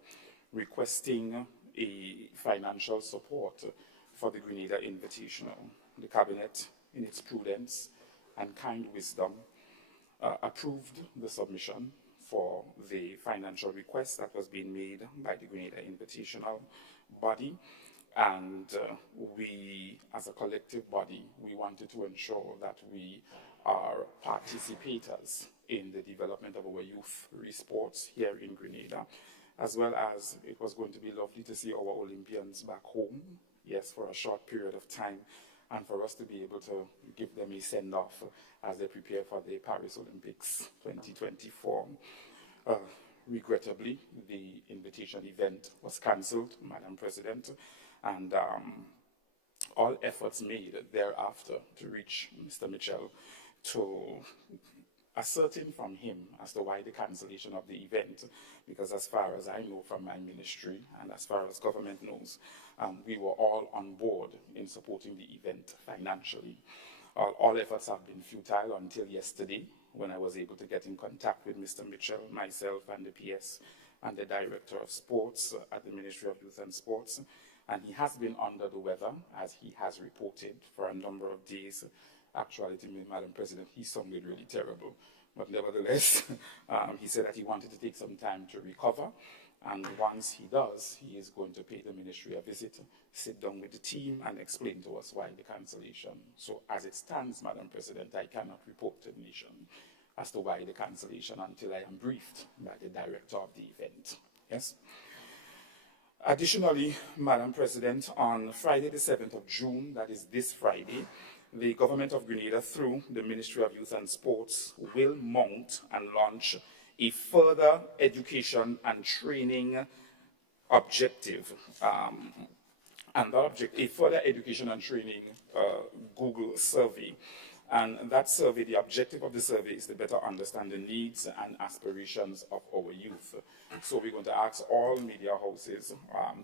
requesting a financial support for the Grenada Invitational. The Cabinet, in its prudence and kind wisdom, approved the submission for the financial request that was being made by the Grenada Invitational body. And we, as a collective body, we wanted to ensure that we are participators in the development of our youth sports here in Grenada, as well as it was going to be lovely to see our Olympians back home, yes, for a short period of time, and for us to be able to give them a send-off as they prepare for the Paris Olympics 2024. Regrettably, the invitation event was cancelled, Madam President, and all efforts made thereafter to reach Mr. Mitchell to ascertain from him as to why the cancellation of the event, because as far as I know from my ministry and as far as government knows, we were all on board in supporting the event financially. All efforts have been futile until yesterday, when I was able to get in contact with Mr. Mitchell, myself and the PS and the Director of Sports at the Ministry of Youth and Sports. And he has been under the weather, as he has reported, for a number of days. Actually, to me, Madam President, he sounded really terrible. But nevertheless, he said that he wanted to take some time to recover. And once he does, he is going to pay the ministry a visit, sit down with the team and explain to us why the cancellation. So as it stands, Madam President, I cannot report to the nation as to why the cancellation until I am briefed by the director of the event. Yes? Additionally, Madam President, on Friday the 7th of June, that is this Friday, the government of Grenada, through the Ministry of Youth and Sports, will mount and launch a further education and training objective. A further education and training Google survey. And that survey, the objective of the survey is to better understand the needs and aspirations of our youth. So we're going to ask all media houses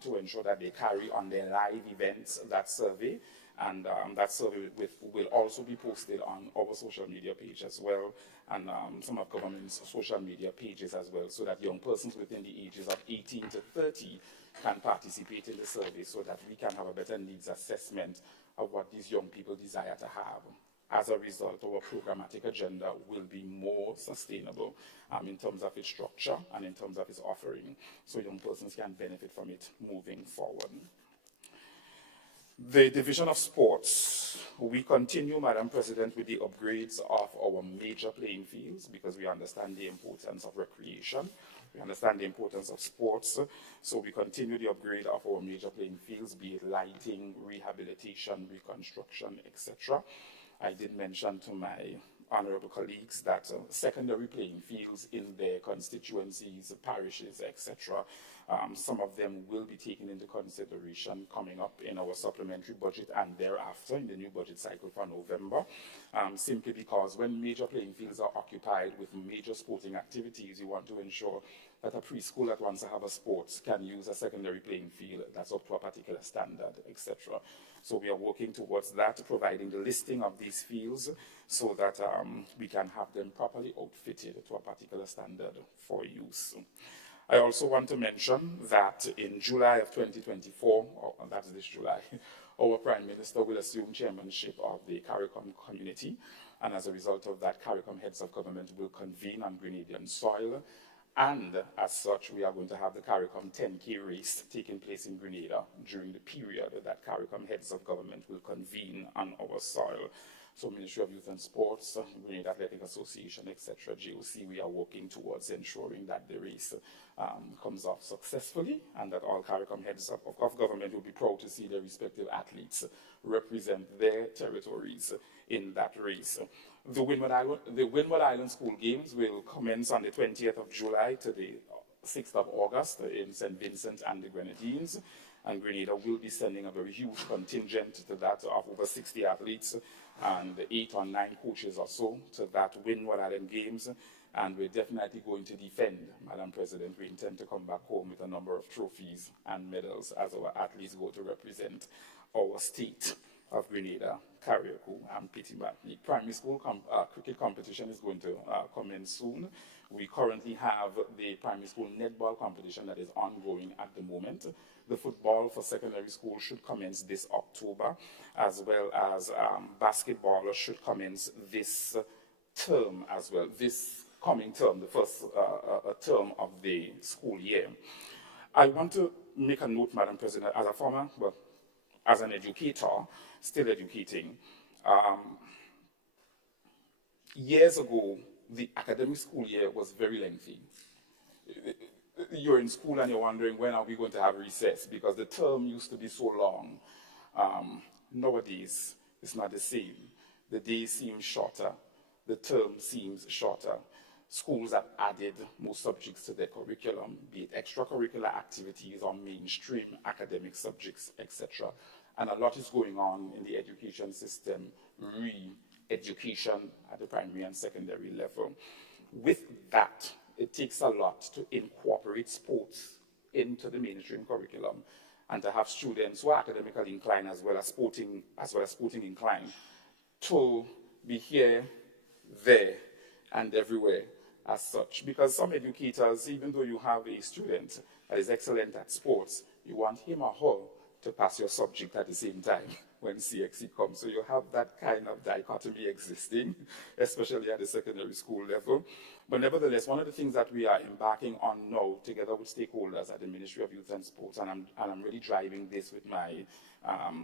to ensure that they carry on their live events that survey. And that survey will also be posted on our social media page as well, and some of government's social media pages as well, so that young persons within the ages of 18 to 30 can participate in the survey, so that we can have a better needs assessment of what these young people desire to have. As a result, our programmatic agenda will be more sustainable in terms of its structure and in terms of its offering, so young persons can benefit from it moving forward. The Division of Sports, we continue, Madam President, with the upgrades of our major playing fields, because we understand the importance of recreation, we understand the importance of sports, so we continue the upgrade of our major playing fields, be it lighting, rehabilitation, reconstruction, etc. I did mention to my honorable colleagues that secondary playing fields in their constituencies, parishes, etc., some of them will be taken into consideration coming up in our supplementary budget and thereafter in the new budget cycle for November, simply because when major playing fields are occupied with major sporting activities, you want to ensure that a preschool that wants to have a sports can use a secondary playing field that's up to a particular standard, etc. So we are working towards that, providing the listing of these fields so that we can have them properly outfitted to a particular standard for use. I also want to mention that in July of 2024, that is this July, our Prime Minister will assume chairmanship of the CARICOM community, and as a result of that, CARICOM heads of government will convene on Grenadian soil, and as such, we are going to have the CARICOM 10K race taking place in Grenada during the period that CARICOM heads of government will convene on our soil. So Ministry of Youth and Sports, Grenada Athletic Association, etc., GOC, we are working towards ensuring that the race comes off successfully, and that all CARICOM heads of government will be proud to see their respective athletes represent their territories in that race. The Windward Island School Games will commence on the 20th of July to the 6th of August in St. Vincent and the Grenadines, and Grenada will be sending a very huge contingent to that of over 60 athletes and 8 or 9 coaches or so to that Windward Island Games, and we're definitely going to defend, Madam President. We intend to come back home with a number of trophies and medals as our athletes go to represent our state of Grenada, Carriacou, and Petit Martinique. Primary school cricket competition is going to commence soon. We currently have the primary school netball competition that is ongoing at the moment. The football for secondary school should commence this October, as well as basketball should commence this term as well, this coming term, the first term of the school year. I want to make a note, Madam President, as a former, well, as an educator, still educating. Years ago, the academic school year was very lengthy. You're in school and you're wondering, when are we going to have recess? Because the term used to be so long. Nowadays, it's not the same. The days seem shorter. The term seems shorter. schools have added more subjects to their curriculum, be it extracurricular activities or mainstream academic subjects, etc. And a lot is going on in the education system, re-education at the primary and secondary level. With that, it takes a lot to incorporate sports into the mainstream curriculum and to have students who are academically inclined as well as sporting inclined to be here, there, and everywhere as such. Because some educators, even though you have a student that is excellent at sports, you want him or her to pass your subject at the same time when CXC comes. So you have that kind of dichotomy existing, especially at the secondary school level. But nevertheless, one of the things that we are embarking on now, together with stakeholders at the Ministry of Youth and Sports, and I'm really driving this with my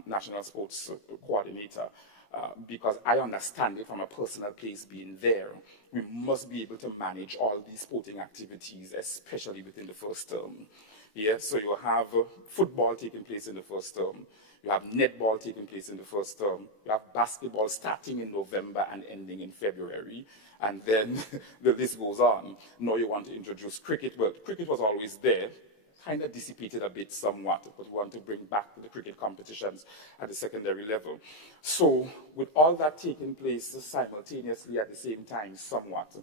National Sports Coordinator, because I understand it from a personal place being there. We must be able to manage all these sporting activities, especially within the first term. Yeah, so you have football taking place in the first term. You have netball taking place in the first term. You have basketball starting in November and ending in February. And then the list goes on. Now you want to introduce cricket. Well, cricket was always there, kind of dissipated a bit somewhat, but we want to bring back the cricket competitions at the secondary level. So with all that taking place simultaneously at the same time somewhat,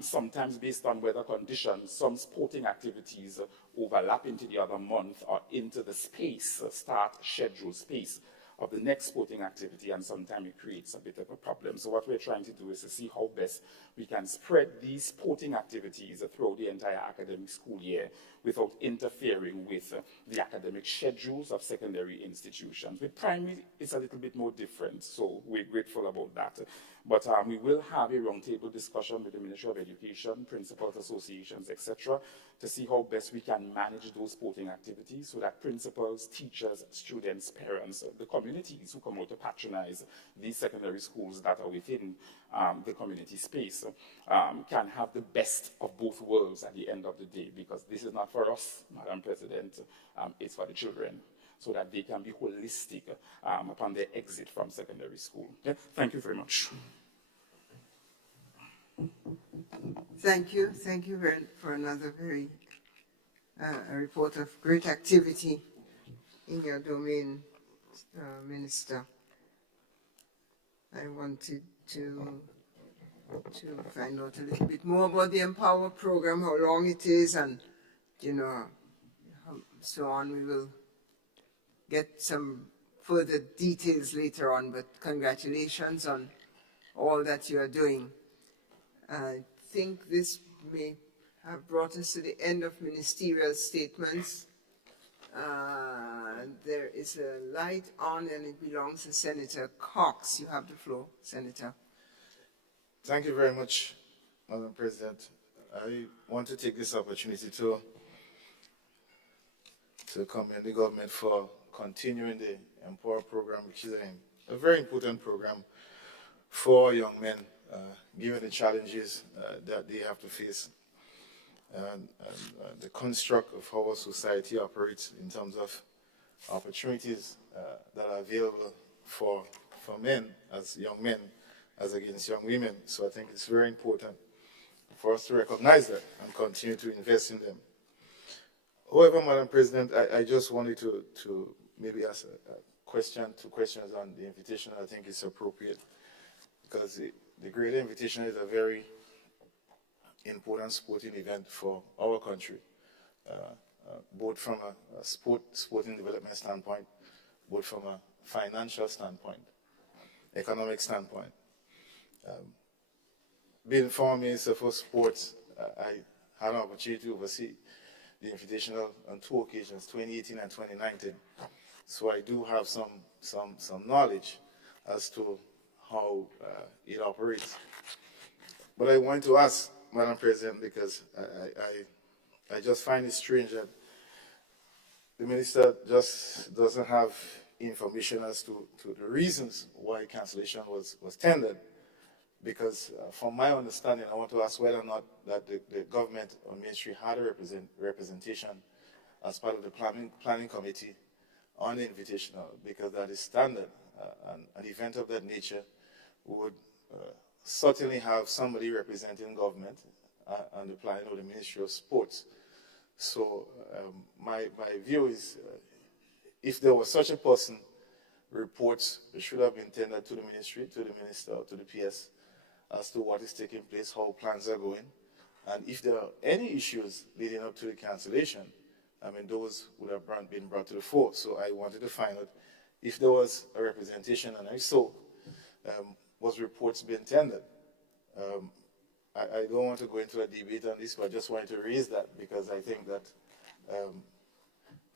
sometimes based on weather conditions, some sporting activities overlap into the other month or into the scheduled space of the next sporting activity, and sometimes it creates a bit of a problem. So what we're trying to do is to see how best we can spread these sporting activities throughout the entire academic school year without interfering with the academic schedules of secondary institutions. With primary, it's a little bit more different, so we're grateful about that. But we will have a roundtable discussion with the Ministry of Education, principals, associations, etc., to see how best we can manage those sporting activities so that principals, teachers, students, parents, the communities who come out to patronize these secondary schools that are within the community space can have the best of both worlds at the end of the day, because this is not for us, Madam President, it's for the children, so that they can be holistic upon their exit from secondary school. Yeah? Thank you very much. Thank you for another very a report of great activity in your domain, Minister. I wanted to find out a little bit more about the Empower program, how long it is, and so on. We will get some further details later on, but congratulations on all that you are doing. I think this may have brought us to the end of ministerial statements. There is a light on and it belongs to Senator Cox. You have the floor, Senator. Thank you very much, Madam President. I want to take this opportunity to commend the government for continuing the Empower program, which is a very important program for young men, given the challenges that they have to face and the construct of how our society operates in terms of opportunities that are available for men, as young men, as against young women. So I think it's very important for us to recognize that and continue to invest in them. However, Madam President, I just wanted to maybe ask two questions on the invitation. I think it's appropriate because the Greater Invitation is a very important sporting event for our country, both from a sporting development standpoint, both from a financial standpoint, economic standpoint. Being former Minister for Sports, I had an opportunity to oversee the Invitational on two occasions, 2018 and 2019. So I do have some knowledge as to how it operates. But I want to ask, Madam President, because I just find it strange that the minister just doesn't have information as to the reasons why cancellation was tendered. Because from my understanding, I want to ask whether or not that the government or ministry had a representation as part of the planning committee on the Invitational, because that is standard. An event of that nature would certainly have somebody representing government and the planning of the Ministry of Sports. So my view is if there was such a person, reports should have been tendered to the ministry, to the minister, to the PS as to what is taking place, how plans are going. And if there are any issues leading up to the cancellation, I mean, those would have been brought to the fore. So I wanted to find out if there was a representation, and if so, was reports being tendered? I don't want to go into a debate on this, but I just wanted to raise that because I think that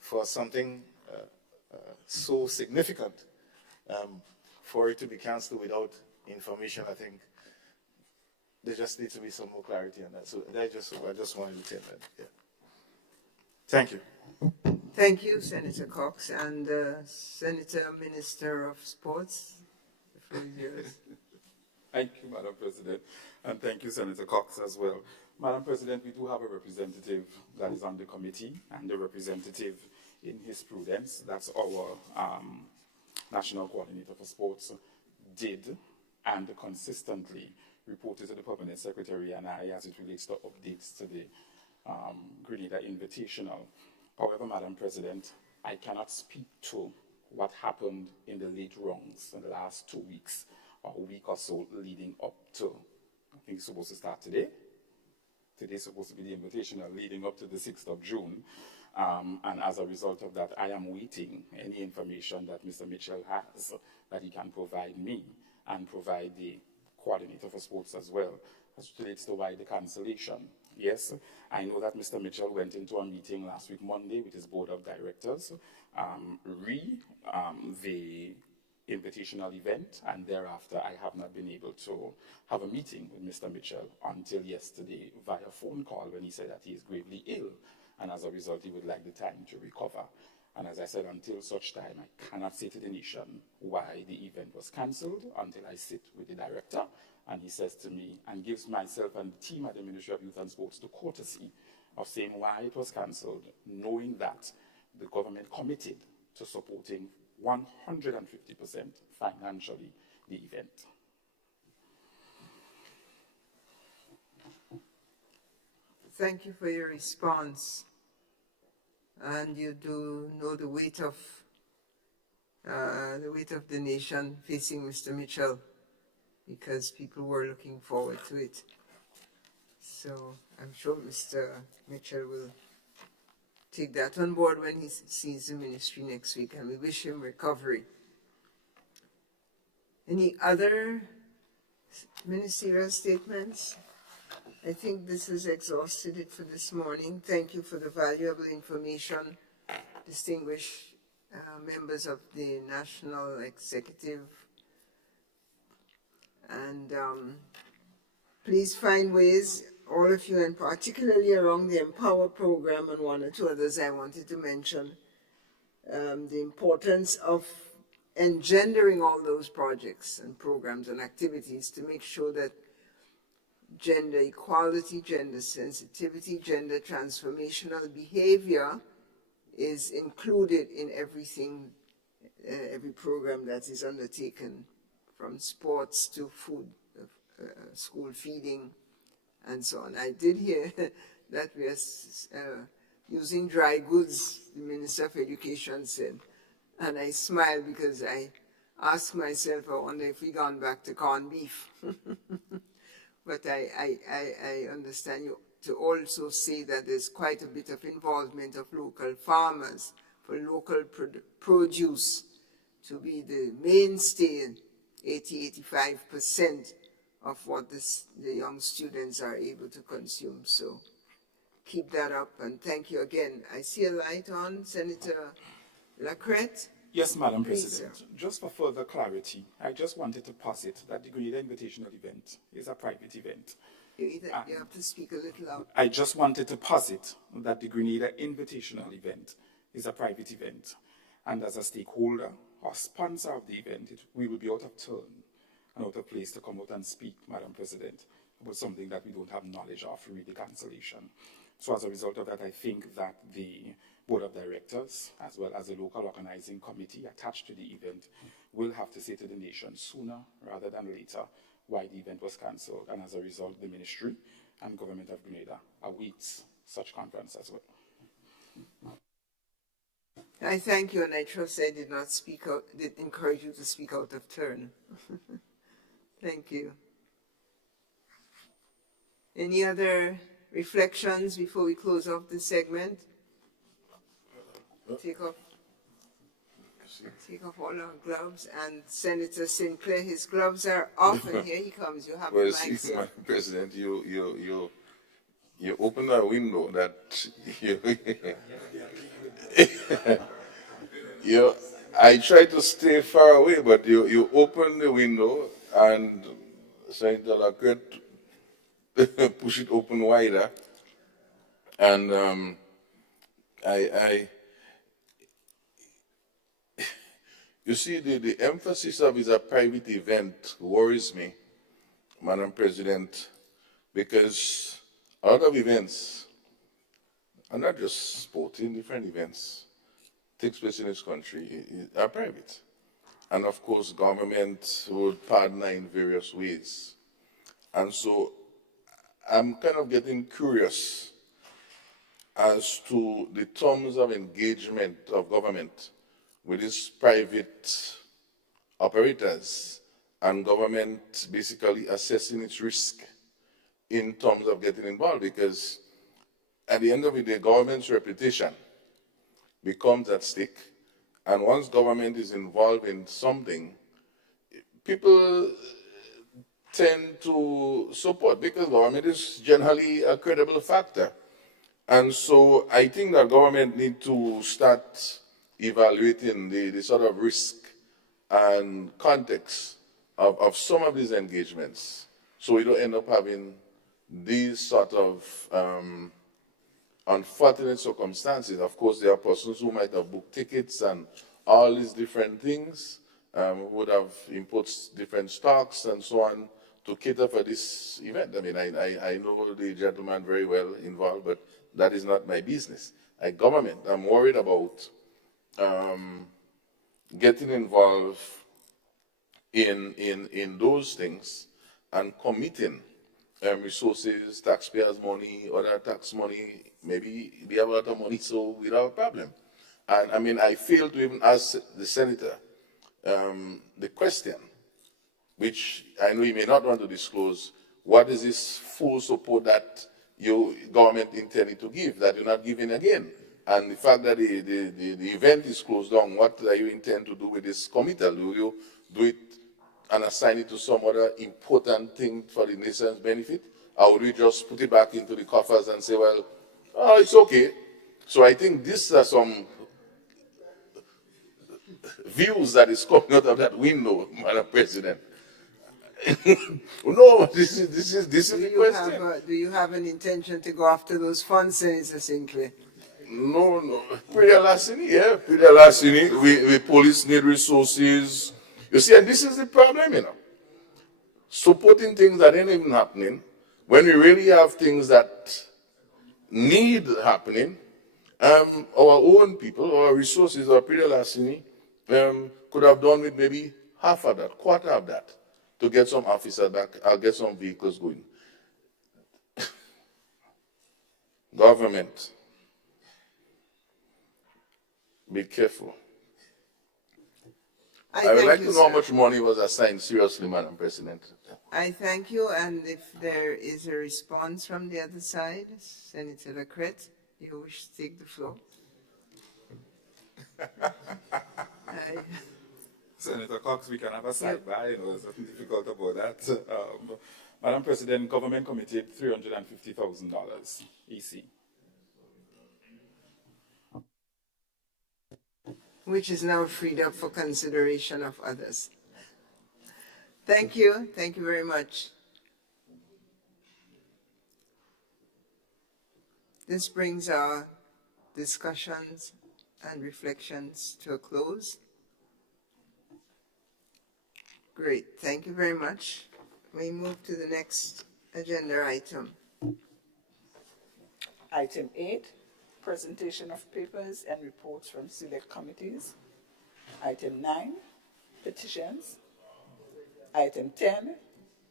for something so significant, for it to be cancelled without information, I think there just needs to be some more clarity on that. So I just wanted to tell that. Yeah. Thank you. Thank you, Senator Cox. And Senator Minister of Sports, the floor is yours. Thank you, Madam President, and thank you, Senator Cox, as well. Madam President, we do have a representative that is on the committee, and the representative in his prudence, that's our National Coordinator for Sports, did and consistently reported to the Permanent Secretary and I as it relates to updates to the Grenada Invitational. However, Madam President, I cannot speak to what happened in the late rounds in the last 2 weeks or a week or so leading up to, I think it's supposed to start today. Today's supposed to be the Invitational leading up to the 6th of June. And as a result of that, I am waiting any information that Mr. Mitchell has that he can provide me and provide the Coordinator for Sports as well, as it relates to why the cancellation. Yes, I know that Mr. Mitchell went into a meeting last week, Monday, with his board of directors, the invitational event, and thereafter I have not been able to have a meeting with Mr. Mitchell until yesterday via phone call when he said that he is gravely ill, and as a result he would like the time to recover. And as I said, until such time, I cannot say to the nation why the event was cancelled until I sit with the director and he says to me and gives myself and the team at the Ministry of Youth and Sports the courtesy of saying why it was cancelled, knowing that the government committed to supporting 150% financially the event. Thank you for your response. And you do know the weight of the nation facing Mr. Mitchell, because people were looking forward to it. So I'm sure Mr. Mitchell will take that on board when he sees the ministry next week, and we wish him recovery. Any other ministerial statements? I think this has exhausted it for this morning. Thank you for the valuable information, distinguished members of the National Executive. And please find ways, all of you, and particularly around the Empower program and one or two others I wanted to mention, the importance of engendering all those projects and programs and activities to make sure that gender equality, gender sensitivity, gender transformational behavior is included in everything, every program that is undertaken, from sports to food, school feeding, and so on. I did hear that we are using dry goods, the Minister of Education said, and I smiled because I asked myself, I wonder if we've gone back to corned beef. But I understand you to also say that there's quite a bit of involvement of local farmers for local produce to be the mainstay, 80–85% of what the young students are able to consume. So keep that up, and thank you again. I see a light on, Senator Lacrette. Yes, Madam Please, President. sir. Just for further clarity, I just wanted to posit that the Grenada Invitational event is a private event. You have to speak a little louder. I just wanted to posit that the Grenada Invitational event is a private event. And as a stakeholder or sponsor of the event, we will be out of turn and out of place to come out and speak, Madam President, about something that we don't have knowledge of, really the cancellation. So as a result of that, I think that the Board of Directors, as well as the local organizing committee attached to the event, will have to say to the nation sooner rather than later why the event was cancelled. And as a result, the ministry and Government of Grenada awaits such conference as well. I thank you, and I trust I did not speak out, did encourage you to speak out of turn. Thank you. Any other reflections before we close off this segment? Take off all our gloves, and Senator Sinclair, his gloves are off, and here he comes. You have the Well, mic, see, sir. Madam President, you open a window that I try to stay far away, but you open the window and Senator Lacquette push it open wider, and you see, the emphasis of is a private event worries me, Madam President, because a lot of events, and not just sporting, different events, takes place in this country are private. And of course, government would partner in various ways. And so I'm kind of getting curious as to the terms of engagement of government with these private operators, and government basically assessing its risk in terms of getting involved, because at the end of the day, government's reputation becomes at stake. And once government is involved in something, people tend to support, because government is generally a credible factor. And so I think that government need to start evaluating the sort of risk and context of some of these engagements, so we don't end up having these sort of unfortunate circumstances. Of course, there are persons who might have booked tickets and all these different things, would have imported different stocks and so on to cater for this event. I mean, I know the gentleman very well involved, but that is not my business. Like government, I'm worried about getting involved in those things and committing resources, taxpayers' money, other tax money. Maybe we have a lot of money, so we don't have a problem. And I mean, I failed to even ask the senator the question, which I know he may not want to disclose. What is this full support that your government intended to give that you're not giving again? And the fact that the event is closed down, what do you intend to do with this committal? Do you do it and assign it to some other important thing for the nation's benefit? Or would we just put it back into the coffers and say, well, oh, it's okay? So I think these are some views that is coming out of that window, Madam President. No, this is the question. Do you have an intention to go after those funds, Senator Sinclair? No. Peter Lassini, we police need resources. You see, and this is the problem, you know. Supporting things that ain't even happening, when we really have things that need happening, our own people, our resources, our Peter Lassini, could have done with maybe half of that, quarter of that, to get some officers back, I'll get some vehicles going. Government, be careful. I would like to know how much money was assigned, seriously, Madam President. I thank you, and if there is a response from the other side, Senator Lacquette, you wish to take the floor. Senator Cox, we can have a sidebar, there's nothing difficult about that. Madam President, government committed $350,000 EC. Which is now freed up for consideration of others. Thank you very much. This brings our discussions and reflections to a close. Great, thank you very much. We move to the next agenda item. Item 8, presentation of papers and reports from select committees. Item 9, petitions. Item 10,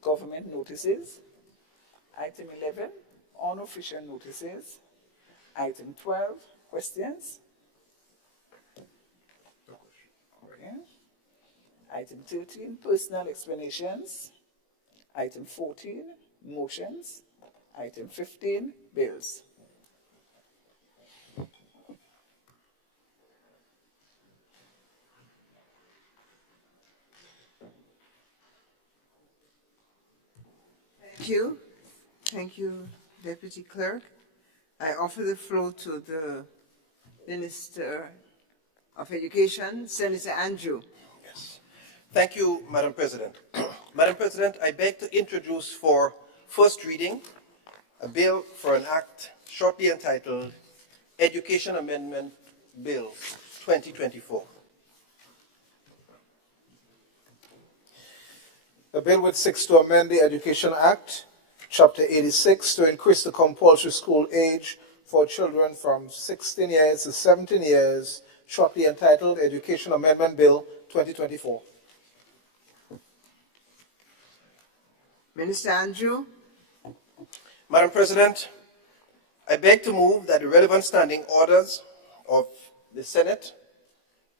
government notices. Item 11, unofficial notices. Item 12, questions. Okay. Item 13, personal explanations. Item 14, motions. Item 15, bills. Thank you. Thank you, Deputy Clerk. I offer the floor to the Minister of Education, Senator Andrew. Yes. Thank you, Madam President. Madam President, I beg to introduce for first reading a bill for an act shortly entitled Education Amendment Bill 2024. A bill which seeks to amend the Education Act, Chapter 86, to increase the compulsory school age for children from 16 years to 17 years, shortly entitled Education Amendment Bill 2024. Minister Andrew. Madam President, I beg to move that the relevant standing orders of the Senate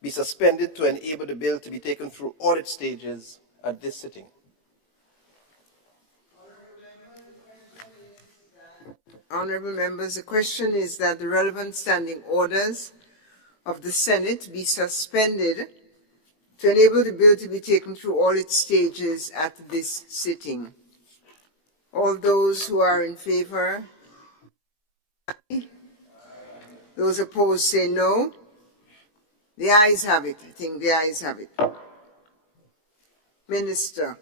be suspended to enable the bill to be taken through all its stages at this sitting. Honorable members, the question is that the relevant standing orders of the Senate be suspended to enable the bill to be taken through all its stages at this sitting. All those who are in favor, aye. Those opposed say no. The ayes have it. I think the ayes have it. Minister.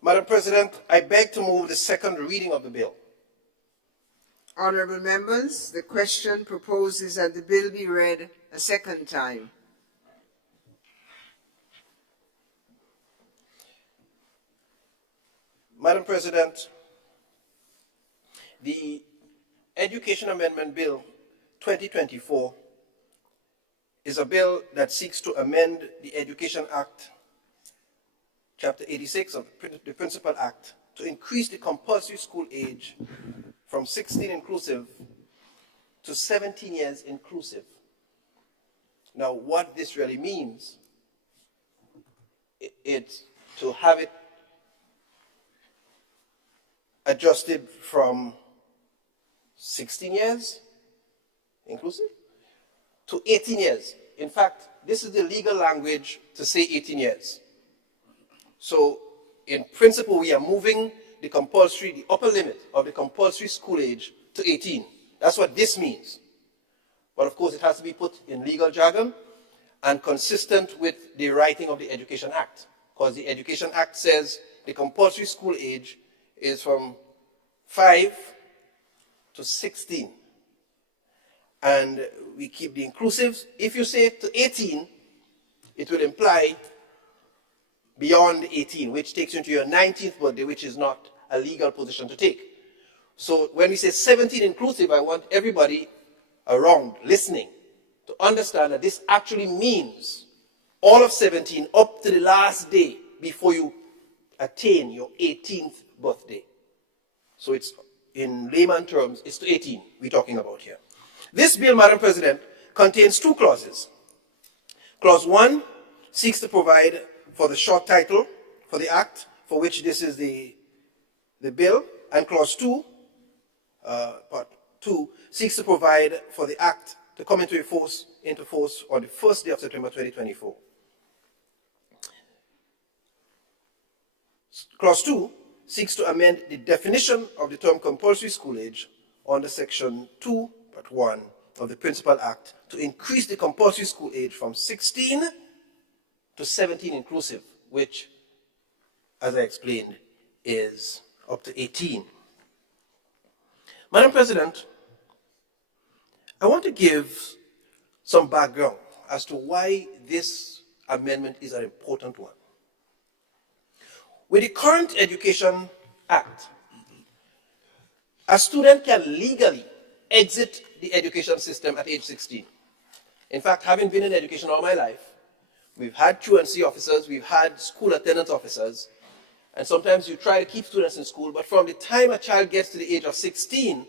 Madam President, I beg to move the second reading of the bill. Honorable members, the question proposes that the bill be read a second time. Madam President, the Education Amendment Bill 2024 is a bill that seeks to amend the Education Act, Chapter 86 of the Principal Act, to increase the compulsory school age from 16 inclusive to 17 years inclusive. Now, what this really means, it's to have it adjusted from 16 years inclusive to 18 years. In fact, this is the legal language to say 18 years. So, in principle, we are moving the upper limit of the compulsory school age to 18. That's what this means. But of course, it has to be put in legal jargon and consistent with the writing of the Education Act. Because the Education Act says the compulsory school age is from 5 to 16. And we keep the inclusives. If you say to 18, it will imply beyond 18, which takes you into your 19th birthday, which is not a legal position to take. So when we say 17 inclusive, I want everybody around listening to understand that this actually means all of 17 up to the last day before you attain your 18th birthday. So it's, in layman terms, it's to 18 we're talking about here. This bill, Madam President, contains two clauses. Clause 1 seeks to provide for the short title for the act, for which this is the bill, and clause 2, part 2, seeks to provide for the act to come into force on the first day of September 2024. Clause 2 seeks to amend the definition of the term compulsory school age under section 2, part 1 of the Principal Act to increase the compulsory school age from 16 to 17 inclusive, which, as I explained, is up to 18. Madam President, I want to give some background as to why this amendment is an important one. With the current Education Act, a student can legally exit the education system at age 16. In fact, having been in education all my life, we've had truancy officers, we've had school attendance officers, And sometimes you try to keep students in school, but from the time a child gets to the age of 16,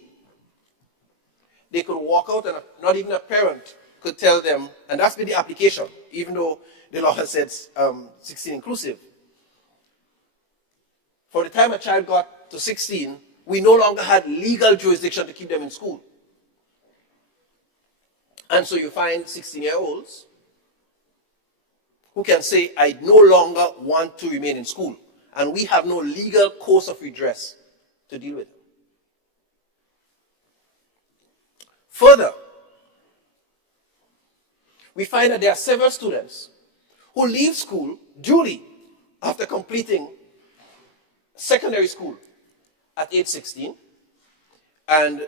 they could walk out and not even a parent could tell them, and that's been the application, even though the law has said 16 inclusive. For the time a child got to 16, we no longer had legal jurisdiction to keep them in school. And so you find 16-year-olds who can say, I no longer want to remain in school. And we have no legal course of redress to deal with it. Further, we find that there are several students who leave school duly after completing secondary school at age 16, and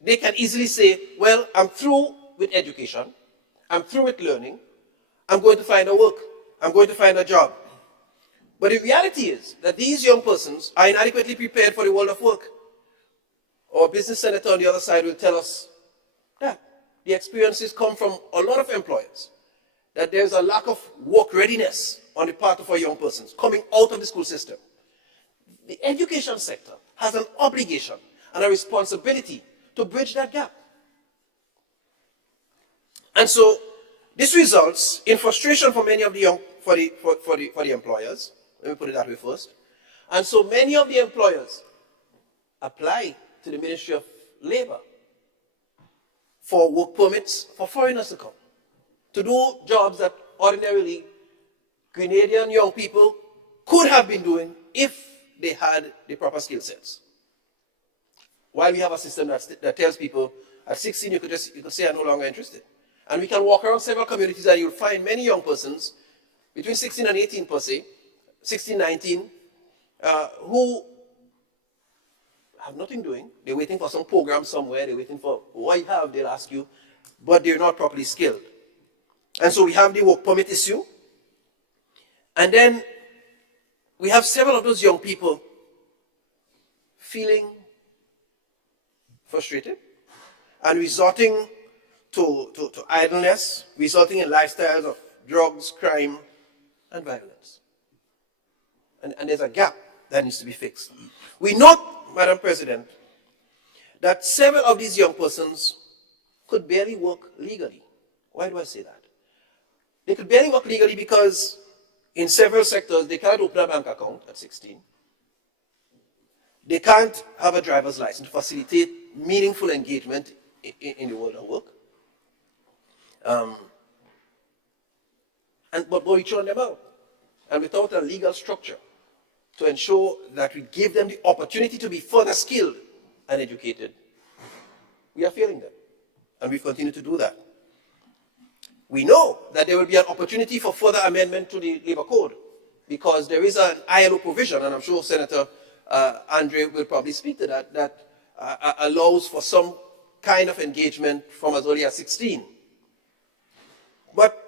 they can easily say, well, I'm through with education, I'm through with learning, I'm going to find a work, I'm going to find a job. But the reality is that these young persons are inadequately prepared for the world of work. Our business senator on the other side will tell us that the experiences come from a lot of employers, that there's a lack of work readiness on the part of our young persons coming out of the school system. The education sector has an obligation and a responsibility to bridge that gap. And so this results in frustration for many of the young, for the employers. Let me put it that way first. And so many of the employers apply to the Ministry of Labor for work permits for foreigners to come, to do jobs that ordinarily Grenadian young people could have been doing if they had the proper skill sets. While we have a system that tells people at 16 you could say I'm no longer interested. And we can walk around several communities and you'll find many young persons between 16 and 18 per se, 16, 19, who have nothing doing. They're waiting for some program somewhere. They're waiting for what you have, they'll ask you, but they're not properly skilled. And so we have the work permit issue. And then we have several of those young people feeling frustrated and resorting to idleness, resulting in lifestyles of drugs, crime, and violence. And there's a gap that needs to be fixed. We note, Madam President, that several of these young persons could barely work legally. Why do I say that? They could barely work legally because in several sectors, they can't open a bank account at 16. They can't have a driver's license to facilitate meaningful engagement in the world of work. But we turn them out. And without a legal structure to ensure that we give them the opportunity to be further skilled and educated, we are failing them. And we continue to do that. We know that there will be an opportunity for further amendment to the Labor Code because there is an ILO provision, and I'm sure Senator Andre will probably speak to that, that allows for some kind of engagement from as early as 16. But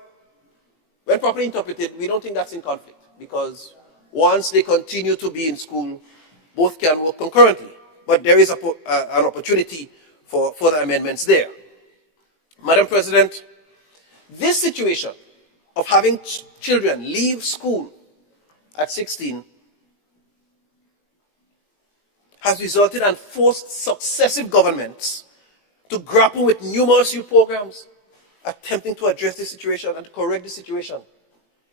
when properly interpreted, we don't think that's in conflict because once they continue to be in school, both can work concurrently. But there is an opportunity for further amendments there. Madam President, this situation of having children leave school at 16 has resulted and forced successive governments to grapple with numerous youth programs attempting to address this situation and to correct the situation.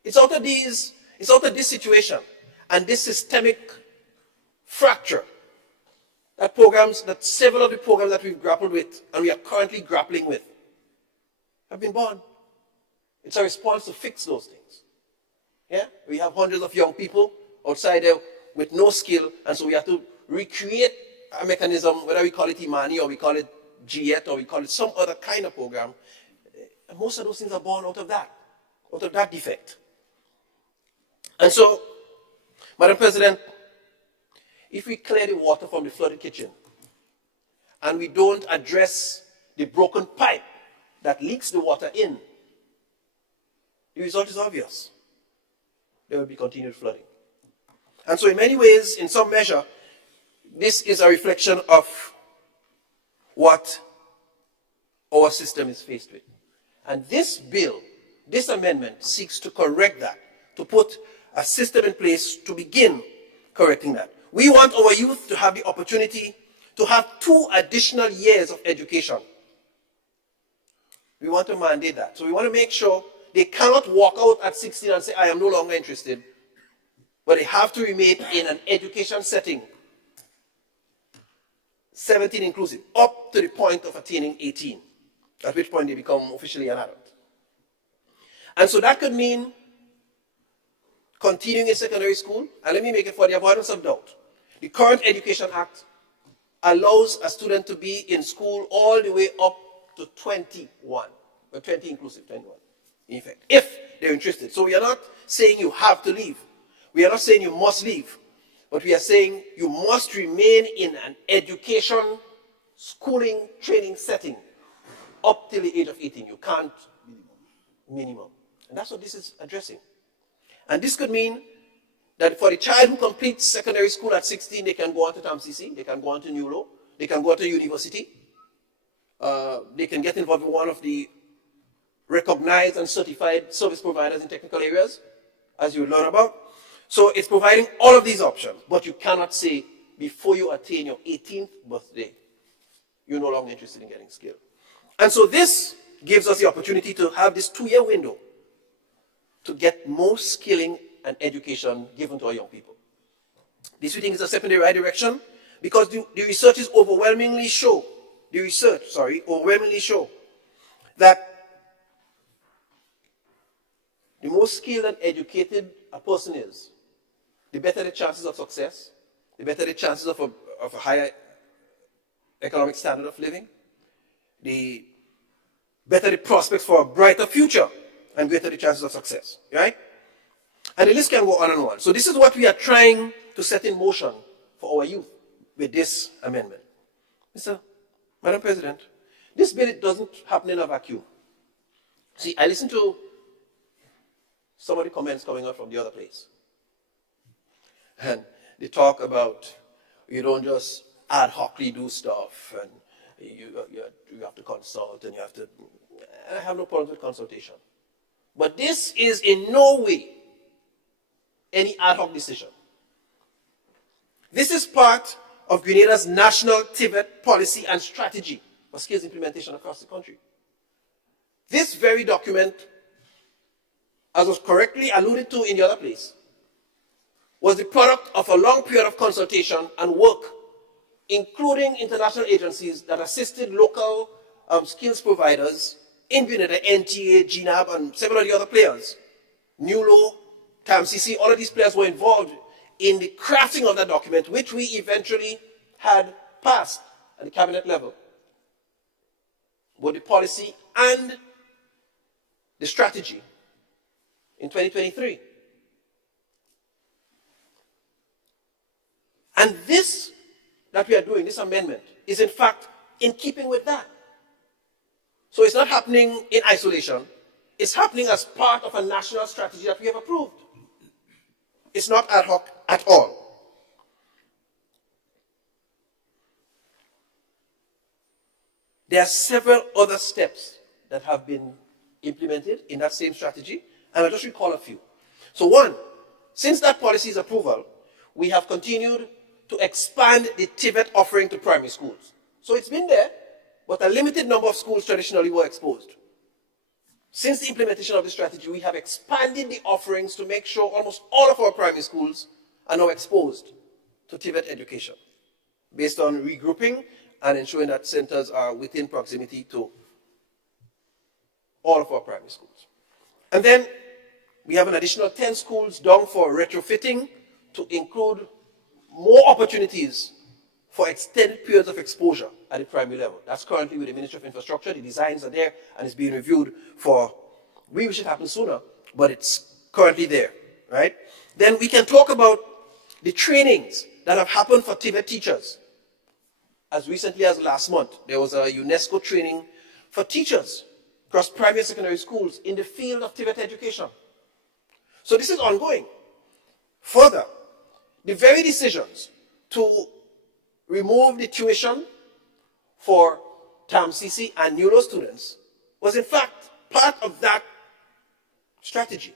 It's out of this situation and this systemic fracture that several of the programs that we've grappled with and we are currently grappling with have been born. It's a response to fix those things. Yeah? We have hundreds of young people outside there with no skill, and so we have to recreate a mechanism, whether we call it Imani or we call it GIET or we call it some other kind of program. And most of those things are born out of that defect. And so, Madam President, if we clear the water from the flooded kitchen and we don't address the broken pipe that leaks the water in, the result is obvious. There will be continued flooding. And so in many ways, in some measure, this is a reflection of what our system is faced with. And this bill, this amendment, seeks to correct that, to put a system in place to begin correcting that. We want our youth to have the opportunity to have 2 additional years of education. We want to mandate that. So we want to make sure they cannot walk out at 16 and say, I am no longer interested. But they have to remain in an education setting, 17 inclusive, up to the point of attaining 18, at which point they become officially an adult. And so that could mean continuing in secondary school. And let me make it for the avoidance of doubt. The current Education Act allows a student to be in school all the way up to 21, or 20 inclusive, 21, in effect, if they're interested. So we are not saying you have to leave. We are not saying you must leave. But we are saying you must remain in an education, schooling, training setting up till the age of 18. You can't minimum. And that's what this is addressing. And this could mean that for the child who completes secondary school at 16, they can go on to TAMCC, they can go on to NULO, they can go to university, they can get involved in one of the recognized and certified service providers in technical areas, as you learn about. So it's providing all of these options, but you cannot say before you attain your 18th birthday, you're no longer interested in getting skilled. And so this gives us the opportunity to have this 2-year window to get more skilling and education given to our young people. This we think is a step in the right direction because the research overwhelmingly show that the more skilled and educated a person is, the better the chances of success, the better the chances of a higher economic standard of living, the better the prospects for a brighter future, and greater the chances of success, right? And the list can go on and on. So this is what we are trying to set in motion for our youth with this amendment. Madam President, this bill doesn't happen in a vacuum. See, I listened to some of the comments coming out from the other place. And they talk about you don't just ad hocly do stuff and you have to consult and you have to... I have no problem with consultation. But this is in no way any ad hoc decision. This is part of Grenada's national TVET policy and strategy for skills implementation across the country. This very document, as was correctly alluded to in the other place, was the product of a long period of consultation and work, including international agencies that assisted local skills providers in Grenada, NTA, GNAB, and several of the other players. NULO, TAMCC, all of these players were involved in the crafting of that document, which we eventually had passed at the cabinet level. Both the policy and the strategy in 2023. And this that we are doing, this amendment, is in fact in keeping with that. So it's not happening in isolation. It's happening as part of a national strategy that we have approved. It's not ad hoc at all. There are several other steps that have been implemented in that same strategy, and I'll just recall a few. So one, since that policy's approval, we have continued to expand the TVET offering to primary schools. So it's been there, but a limited number of schools traditionally were exposed. Since the implementation of the strategy, we have expanded the offerings to make sure almost all of our primary schools are now exposed to TVET education, based on regrouping and ensuring that centers are within proximity to all of our primary schools. And then we have an additional 10 schools down for retrofitting to include more opportunities for extended periods of exposure at the primary level. That's currently with the Ministry of Infrastructure. The designs are there and it's being reviewed for, we wish it happened sooner, but it's currently there, right? Then we can talk about the trainings that have happened for TVET teachers. As recently as last month, there was a UNESCO training for teachers across primary and secondary schools in the field of TVET education. So this is ongoing. Further, the very decisions to remove the tuition for TAMCC and NULO students was in fact part of that strategy,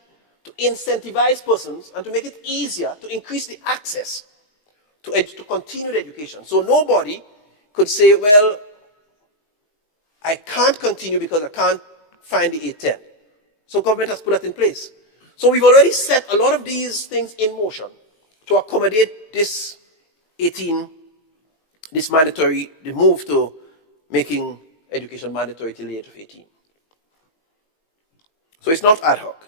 to incentivize persons and to make it easier to increase the access to continued education. So nobody could say, well, I can't continue because I can't find the 810. So government has put that in place. So we've already set a lot of these things in motion to accommodate this 18, this mandatory, the move to making education mandatory till the age of 18. So it's not ad hoc.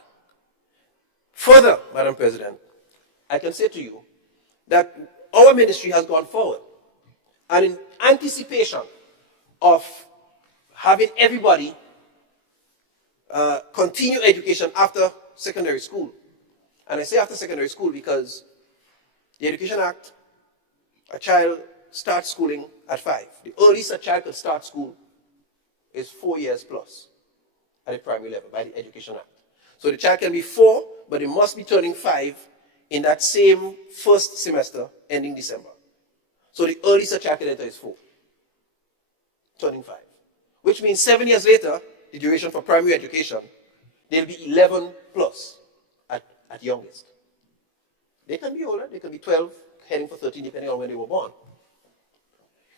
Further, Madam President, I can say to you that our ministry has gone forward, and in anticipation of having everybody continue education after secondary school. And I say after secondary school because the Education Act, a child starts schooling at 5. The earliest a child can start school is 4 years plus at the primary level by the Education Act. So the child can be 4, but it must be turning 5 in that same first semester ending December. So the earliest a child can enter is 4, turning 5. Which means 7 years later, the duration for primary education, they'll be 11 plus at youngest. They can be older, they can be 12, heading for 13, depending on when they were born.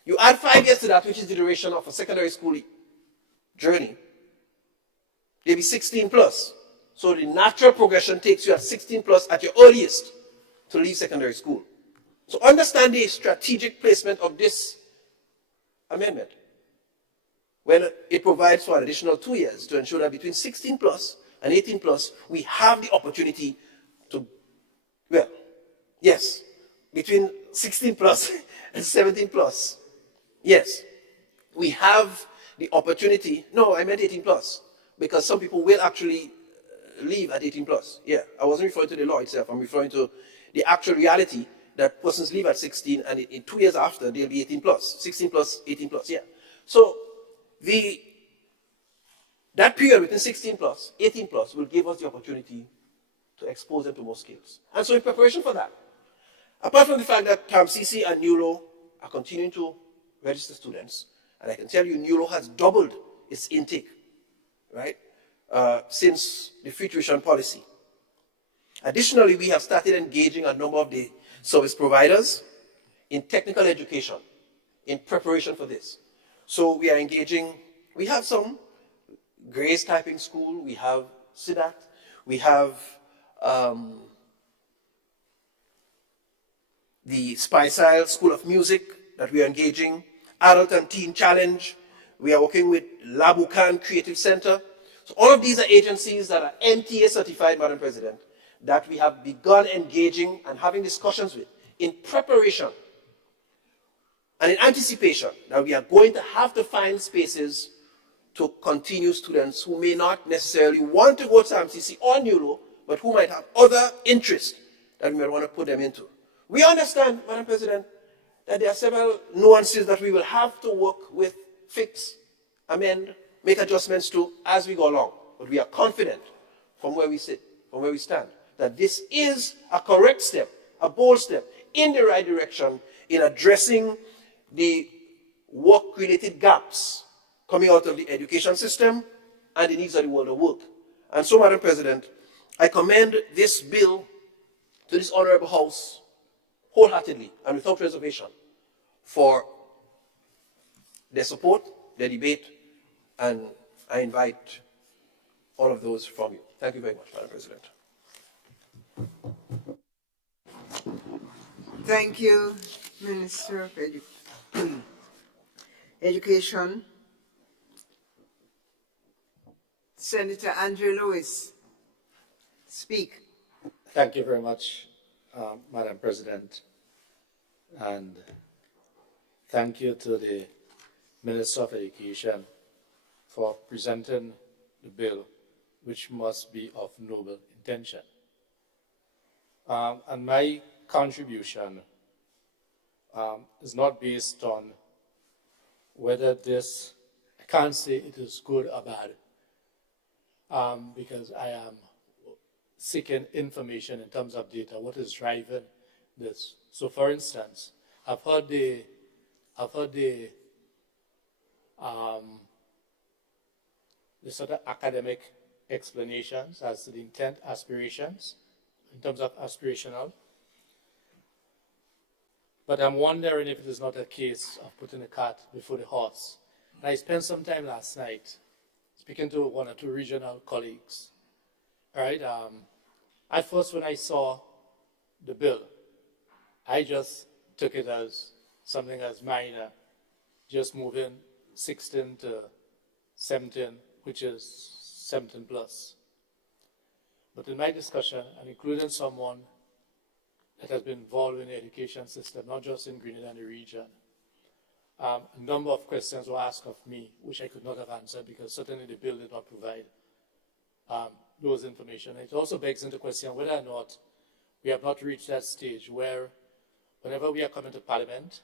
You add 5 years to that, which is the duration of a secondary school journey, they'll be 16 plus. So the natural progression takes you at 16 plus at your earliest to leave secondary school. So understand the strategic placement of this amendment, when it provides for an additional 2 years to ensure that between 16 plus and 18 plus, we have the opportunity to, well, yes, between 16 plus and 17 plus, yes, we have the opportunity. No, I meant 18 plus, because some people will actually leave at 18 plus. Yeah, I wasn't referring to the law itself. I'm referring to the actual reality that persons leave at 16 and in 2 years after, they'll be 18 plus, 16 plus, 18 plus, yeah. So that period between 16 plus, 18 plus will give us the opportunity to expose them to more skills. And so in preparation for that, apart from the fact that TAMCC and NULO are continuing to register students, and I can tell you NULO has doubled its intake, right, since the free tuition policy. Additionally, we have started engaging a number of the service providers in technical education in preparation for this. So we are engaging, we have some Grace Typing School, we have SIDAT, we have the Spicile School of Music that we are engaging, Adult and Teen Challenge, we are working with Labukan Creative Center. So all of these are agencies that are MTA certified, Madam President, that we have begun engaging and having discussions with in preparation and in anticipation that we are going to have to find spaces to continue students who may not necessarily want to go to MCC or NULO, but who might have other interests that we might want to put them into. We understand, Madam President, that there are several nuances that we will have to work with, fix, amend, make adjustments to as we go along. But we are confident from where we sit, from where we stand, that this is a correct step, a bold step in the right direction in addressing the work-related gaps coming out of the education system and the needs of the world of work. And so, Madam President, I commend this bill to this Honorable House wholeheartedly and without reservation for their support, their debate, and I invite all of those from you. Thank you very much, Madam President. Thank you, Minister of Education. Senator Andrew Lewis, speak. Thank you very much, Madam President, and thank you to the Minister of Education for presenting the bill, which must be of noble intention. And my contribution is not based on whether this, I can't say it is good or bad, because I am seeking information in terms of data, what is driving this. So for instance, I've heard the sort of academic explanations as to the intent, aspirations, in terms of aspirational. But I'm wondering if it is not a case of putting the cart before the horse. And I spent some time last night speaking to one or two regional colleagues. All right. At first, when I saw the bill, I just took it as something as minor, just moving 16 to 17, which is 17 plus. But in my discussion, and including someone that has been involved in the education system, not just in Grenada and the region, a number of questions were asked of me, which I could not have answered because certainly the bill did not provide those information. It also begs into question whether or not we have not reached that stage where whenever we are coming to Parliament,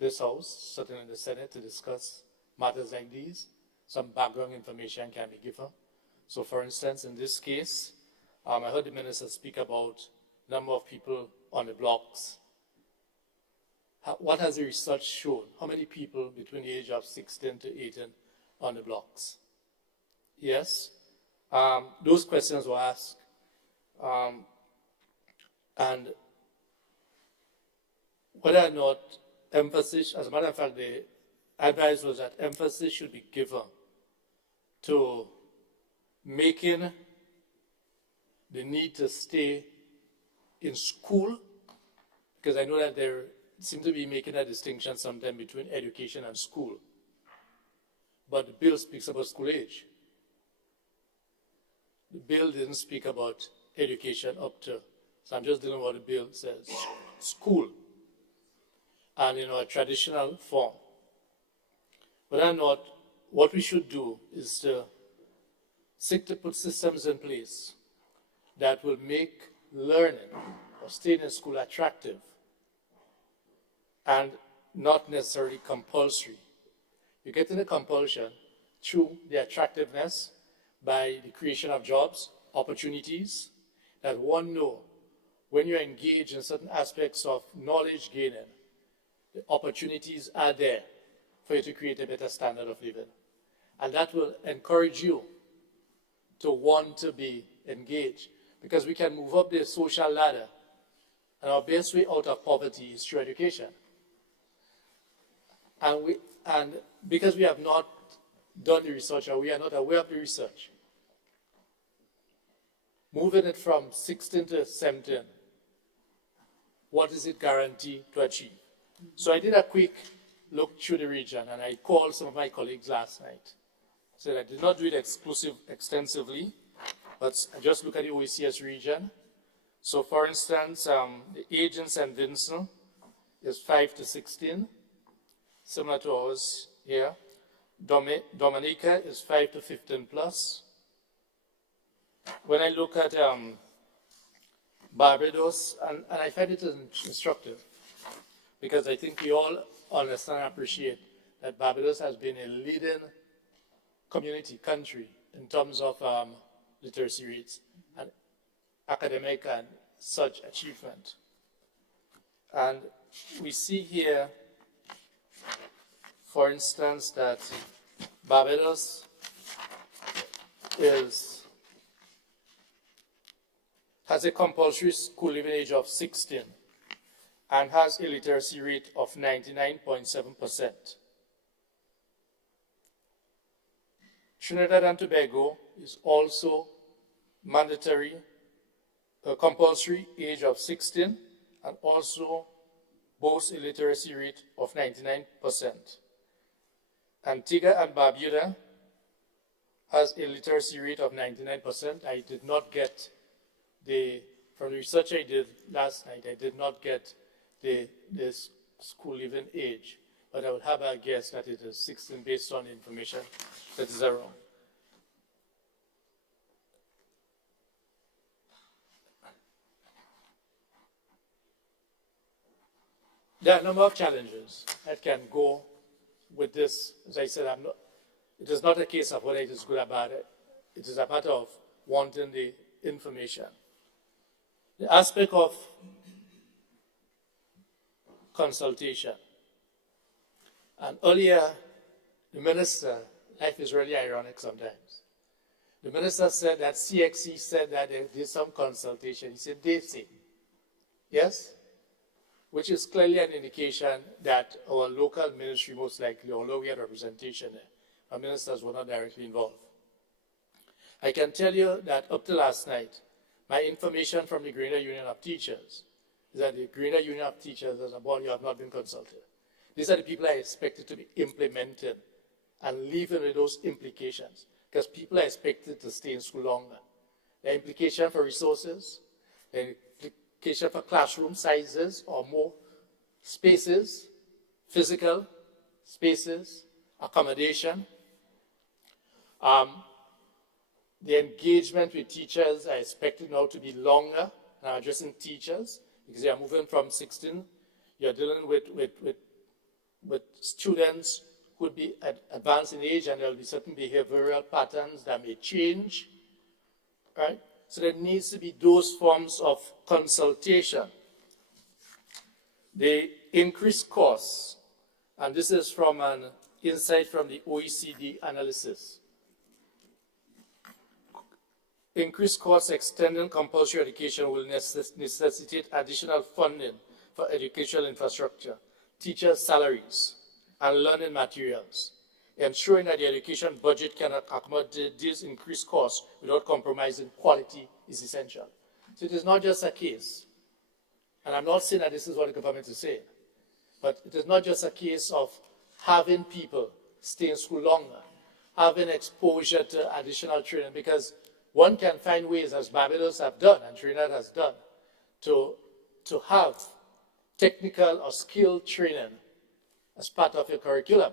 this House, certainly in the Senate, to discuss matters like these, some background information can be given. So for instance, in this case, I heard the minister speak about number of people on the blocks. What has the research shown? How many people between the age of 16 to 18 on the blocks? Yes, those questions were asked. And whether or not emphasis, as a matter of fact, the advice was that emphasis should be given to making the need to stay in school, because I know that there seem to be making a distinction sometimes between education and school. But the bill speaks about school age. The bill didn't speak about education up to, so I'm just dealing with what the bill says, school, and a traditional form. Whether or not what we should do is to seek to put systems in place that will make learning or staying in school attractive and not necessarily compulsory. You get into compulsion through the attractiveness by the creation of jobs, opportunities that one know when you're engaged in certain aspects of knowledge gaining, the opportunities are there for you to create a better standard of living. And that will encourage you to want to be engaged, because we can move up the social ladder, and our best way out of poverty is through education. And because we have not done the research, or we are not aware of the research, moving it from 16 to 17, what is it guaranteed to achieve? So I did a quick look through the region, and I called some of my colleagues last night. So I did not do it extensively, but I just look at the OECS region. So for instance, the age in St. Vincent is 5 to 16, similar to ours here. Dominica is 5 to 15 plus. When I look at Barbados, and I find it instructive, because I think we all understand and appreciate that Barbados has been a leading country in terms of literacy rates and academic and such achievement. And we see here, for instance, that Barbados has a compulsory school leaving age of 16 and has a literacy rate of 99.7%. Trinidad and Tobago is also mandatory, compulsory age of 16, and also boasts a literacy rate of 99%. Antigua and Barbuda has a literacy rate of 99%. I did not get from the research I did last night, I did not get the school leaving age, but I would have a guess that it is 16 based on information that is around. There are a number of challenges that can go with this. As I said, it is not a case of whether it is good or bad. It is a matter of wanting the information. The aspect of consultation. And earlier, the minister, life is really ironic sometimes, The minister said that CXC said that there's some consultation. He said they say. Yes? Which is clearly an indication that our local ministry, most likely, although we had representation there, our ministers were not directly involved. I can tell you that up to last night, my information from the Grenada Union of Teachers is that the Grenada Union of Teachers as a body have not been consulted. These are the people I expected to be implemented and living with those implications, because people are expected to stay in school longer. The implication for resources, the implication for classroom sizes or more spaces, physical spaces, accommodation. The engagement with teachers are expected now to be longer. I'm addressing teachers because they are moving from 16. You're dealing with students who would be advanced in age, and there will be certain behavioral patterns that may change, right? So there needs to be those forms of consultation. The increased costs, and this is from an insight from the OECD analysis. Increased costs extending compulsory education will necessitate additional funding for educational infrastructure, teachers' salaries, and learning materials. Ensuring that the education budget can accommodate these increased costs without compromising quality is essential. So it is not just a case, and I'm not saying that this is what the government is saying, but it is not just a case of having people stay in school longer, having exposure to additional training, because one can find ways, as Barbados have done and Trinidad has done, to have technical or skilled training as part of your curriculum.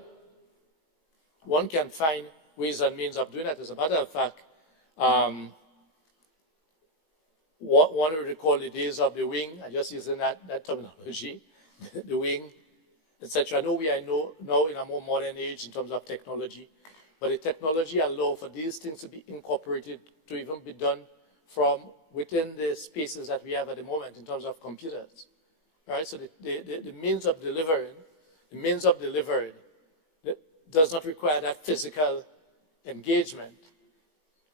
One can find ways and means of doing that. As a matter of fact, one would recall the days of the wing, I'm just using that terminology, the wing, etc. I know we are now in a more modern age in terms of technology, but the technology allows for these things to be incorporated, to even be done from within the spaces that we have at the moment in terms of computers. Right? So the means of delivering, does not require that physical engagement.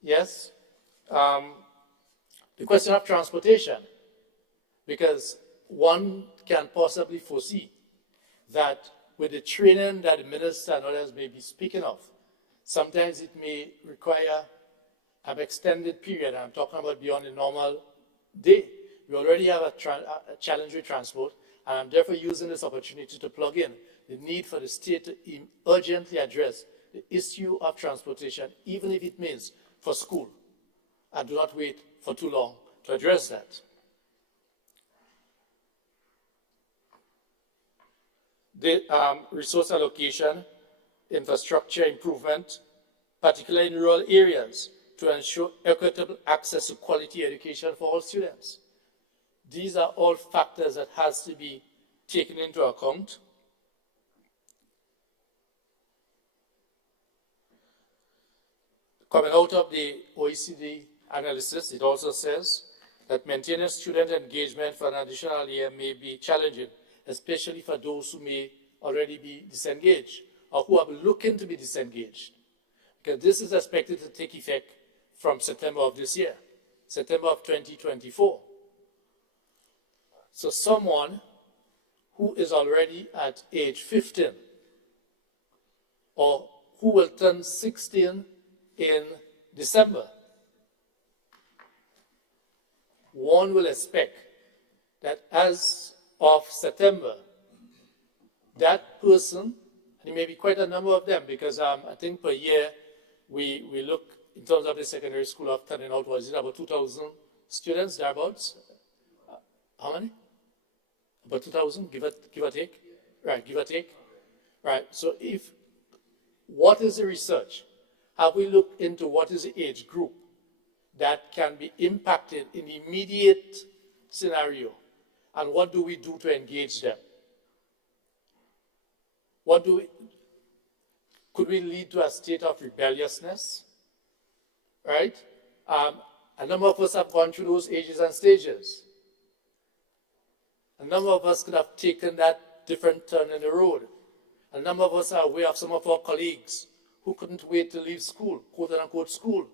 Yes? The question of transportation, because one can possibly foresee that with the training that the minister and others may be speaking of, sometimes it may require an extended period. I'm talking about beyond the normal day. We already have a challenge with transport, and I'm therefore using this opportunity to plug in the need for the state to urgently address the issue of transportation, even if it means for school, and do not wait for too long to address that. The resource allocation, infrastructure improvement, particularly in rural areas, to ensure equitable access to quality education for all students. These are all factors that has to be taken into account. Coming out of the OECD analysis, it also says that maintaining student engagement for an additional year may be challenging, especially for those who may already be disengaged or who are looking to be disengaged, because this is expected to take effect from September of this year, September of 2024. So someone who is already at age 15 or who will turn 16 in December, one will expect that as of September, that person, and it may be quite a number of them, because I think per year we look in terms of the secondary school of turning out, was it about 2,000 students, thereabouts? How many? About 2,000, give or take? Right, give or take. Right, so what is the research? Have we looked into what is the age group that can be impacted in the immediate scenario? And what do we do to engage them? Could we lead to a state of rebelliousness? Right? A number of us have gone through those ages and stages. A number of us could have taken that different turn in the road. A number of us are aware of some of our colleagues who couldn't wait to leave school, quote unquote school,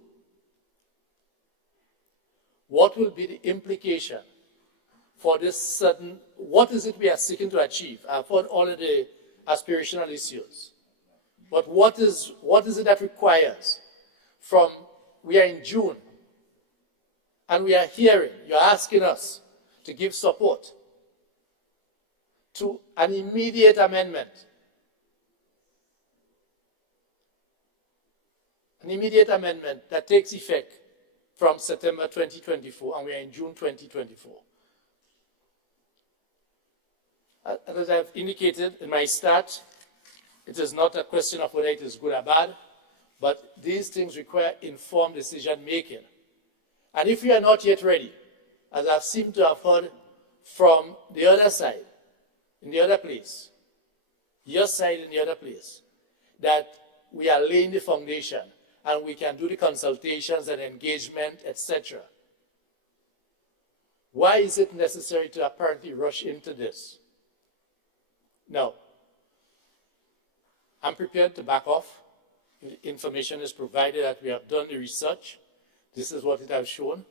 what will be the implication for this sudden, what is it we are seeking to achieve? I've heard all of the aspirational issues. But what is it that requires from, we are in June, and we are hearing, you're asking us to give support to an immediate amendment. An immediate amendment that takes effect from September 2024, and we are in June 2024. As I've indicated in my start, it is not a question of whether it is good or bad, but these things require informed decision making. And if we are not yet ready, as I've seemed to have heard from the other side, in the other place, your side in the other place, that we are laying the foundation and we can do the consultations and engagement, etc. Why is it necessary to apparently rush into this? No. I'm prepared to back off. Information is provided that we have done the research. This is what it has shown.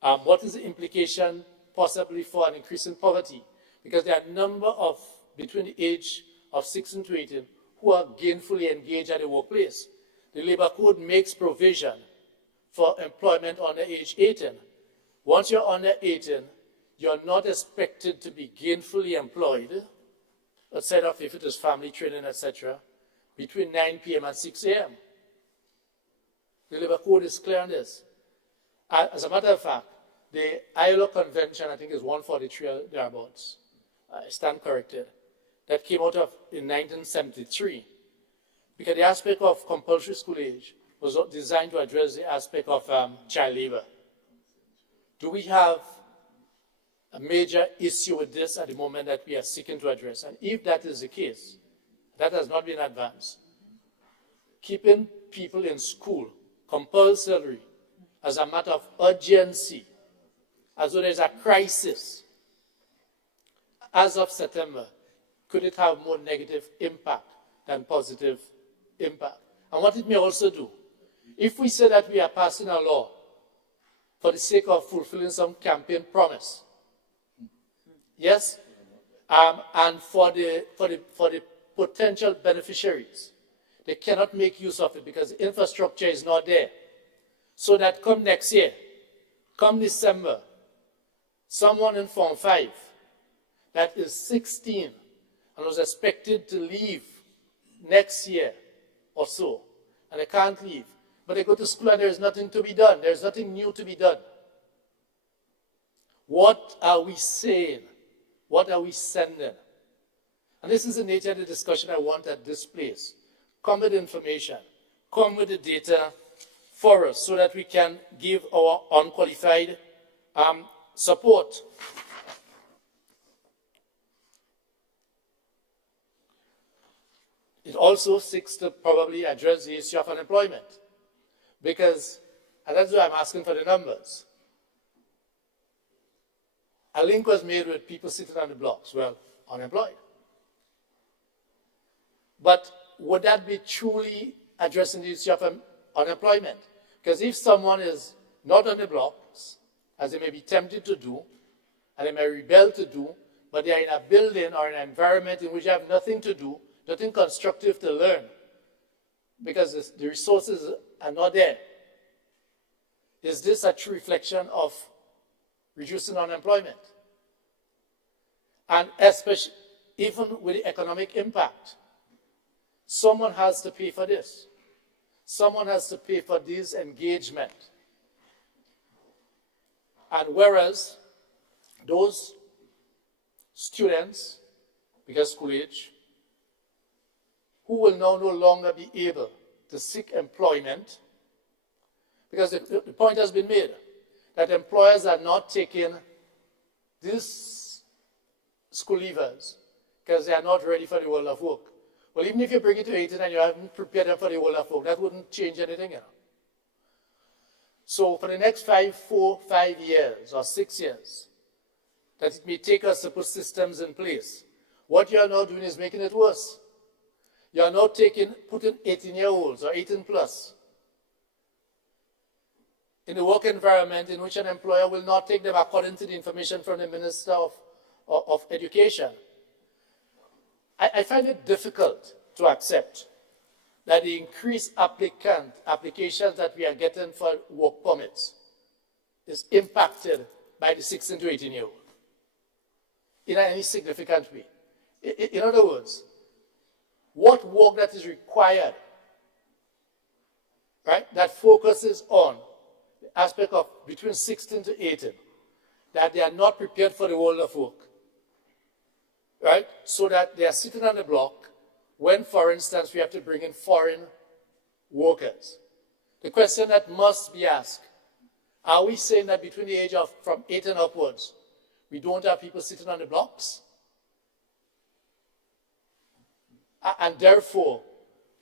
What is the implication possibly for an increase in poverty? Because there are a number of, between the age of 16 to 18, who are gainfully engaged at the workplace. The Labor Code makes provision for employment under age 18. Once you're under 18, you're not expected to be gainfully employed, outside of if it is family training, etc., between 9 p.m. and 6 a.m. The Labor Code is clear on this. As a matter of fact, the ILO Convention, I think is 143 thereabouts, I stand corrected, that came out of in 1973, because the aspect of compulsory school age was designed to address the aspect of child labor. Do we have a major issue with this at the moment that we are seeking to address? And if that is the case, that has not been advanced. Keeping people in school compulsory as a matter of urgency, as though there's a crisis, as of September, could it have more negative impact than positive impact? And what it may also do, if we say that we are passing a law for the sake of fulfilling some campaign promise, yes, and for the potential beneficiaries, they cannot make use of it because the infrastructure is not there. So that come next year, come December, someone in Form 5 that is 16 and was expected to leave next year or so, and they can't leave, but they go to school and there's nothing to be done. There's nothing new to be done. What are we saying? What are we sending? And this is the nature of the discussion I want at this place. Come with information, come with the data for us so that we can give our unqualified support. It also seeks to probably address the issue of unemployment because, and that's why I'm asking for the numbers. A link was made with people sitting on the blocks, well, unemployed. But would that be truly addressing the issue of unemployment? Because if someone is not on the blocks, as they may be tempted to do, and they may rebel to do, but they are in a building or an environment in which they have nothing to do, nothing constructive to learn, because the resources are not there. Is this a true reflection of reducing unemployment? And especially, even with the economic impact, someone has to pay for this. Someone has to pay for this engagement. And whereas those students, because school age, who will now no longer be able to seek employment, because the point has been made that employers are not taking these school leavers because they are not ready for the world of work. Well, even if you bring it to 18 and you haven't prepared them for the world of work, that wouldn't change anything. You know? So for the next 4, 5 years or 6 years, that it may take us to put systems in place, what you are now doing is making it worse. You are now putting 18-year-olds or 18 plus in a work environment in which an employer will not take them according to the information from the Minister of Education. I find it difficult to accept that the increased applications that we are getting for work permits is impacted by the 16 to 18-year-old in any significant way. In other words, what work that is required, right, that focuses on the aspect of between 16 to 18, that they are not prepared for the world of work, right, so that they are sitting on the block when, for instance, we have to bring in foreign workers. The question that must be asked, are we saying that between the age of from 18 upwards, we don't have people sitting on the blocks? And therefore,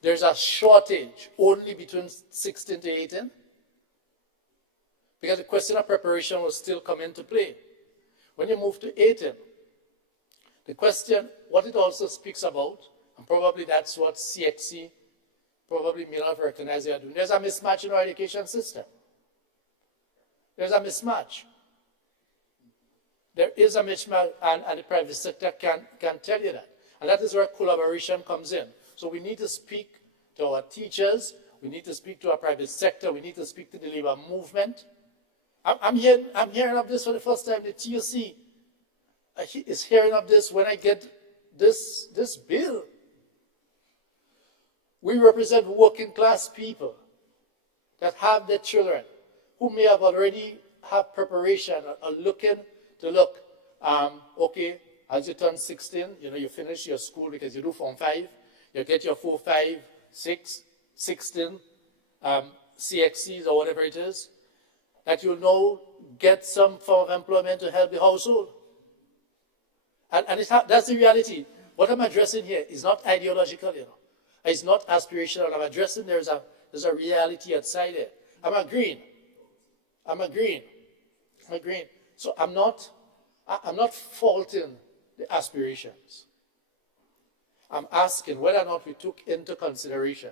there's a shortage only between 16 to 18? Because the question of preparation will still come into play. When you move to 18, the question, what it also speaks about, and probably that's what CXC probably may not recognize they are doing, there's a mismatch in our education system. There's a mismatch. There is a mismatch, and the private sector can tell you that. And that is where collaboration comes in. So we need to speak to our teachers, we need to speak to our private sector, we need to speak to the labor movement. I'm hearing of this for the first time. The TUC is hearing of this when I get this bill. We represent working class people that have their children who may have already have preparation or looking to look, okay, as you turn 16, you finish your school because you do Form 5, you get your 4, 5, 6, 16 CXCs or whatever it is, that you'll now get some form of employment to help the household. And that's the reality. What I'm addressing here is not ideological, It's not aspirational. I'm addressing there's a reality outside it. I'm agreeing. So I'm not faulting the aspirations. I'm asking whether or not we took into consideration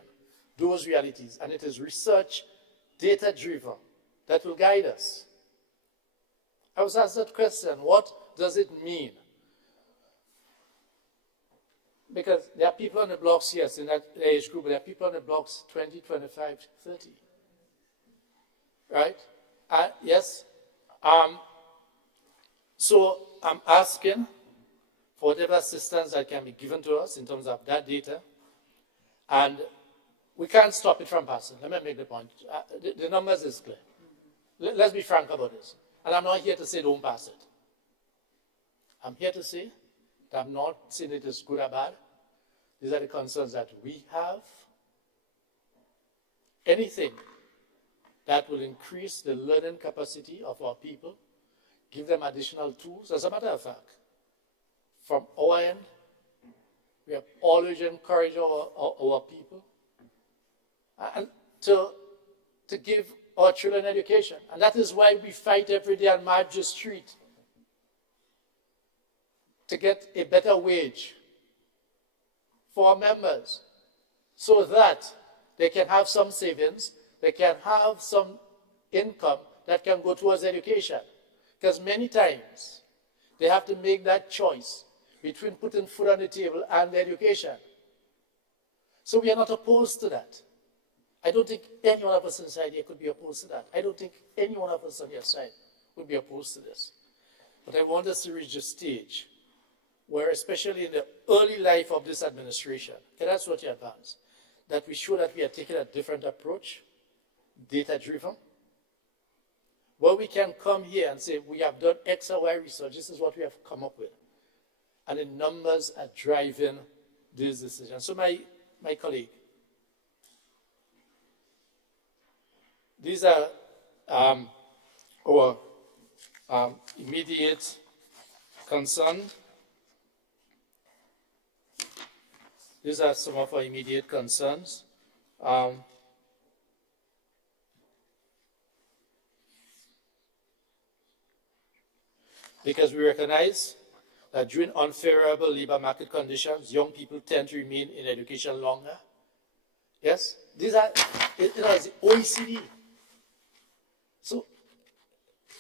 those realities, and it is research, data-driven, that will guide us. I was asked that question, what does it mean? Because there are people on the blocks, yes, in that age group, but there are people on the blocks 20, 25, 30. Right? Yes. So I'm asking for whatever assistance that can be given to us in terms of that data. And we can't stop it from passing. Let me make the point. The numbers is clear. Let's be frank about this. And I'm not here to say don't pass it. I'm here to say that I'm not saying it is good or bad. These are the concerns that we have. Anything that will increase the learning capacity of our people, give them additional tools. As a matter of fact, from our end, we have always encouraged our people and to give our children education. And that is why we fight every day on Marjorie Street to get a better wage for our members so that they can have some savings, they can have some income that can go towards education. Because many times they have to make that choice between putting food on the table and education. So we are not opposed to that. I don't think any one of us inside here could be opposed to that. I don't think any one of us on your side would be opposed to this. But I want us to reach a stage where, especially in the early life of this administration, because that's what you advance, that we show that we are taking a different approach, data-driven, where we can come here and say, we have done X or Y research, this is what we have come up with. And the numbers are driving these decisions. So my colleague, these are our immediate concerns. These are some of our immediate concerns. Because we recognize that during unfavorable labor market conditions, young people tend to remain in education longer. Yes? These are, it's the OECD. So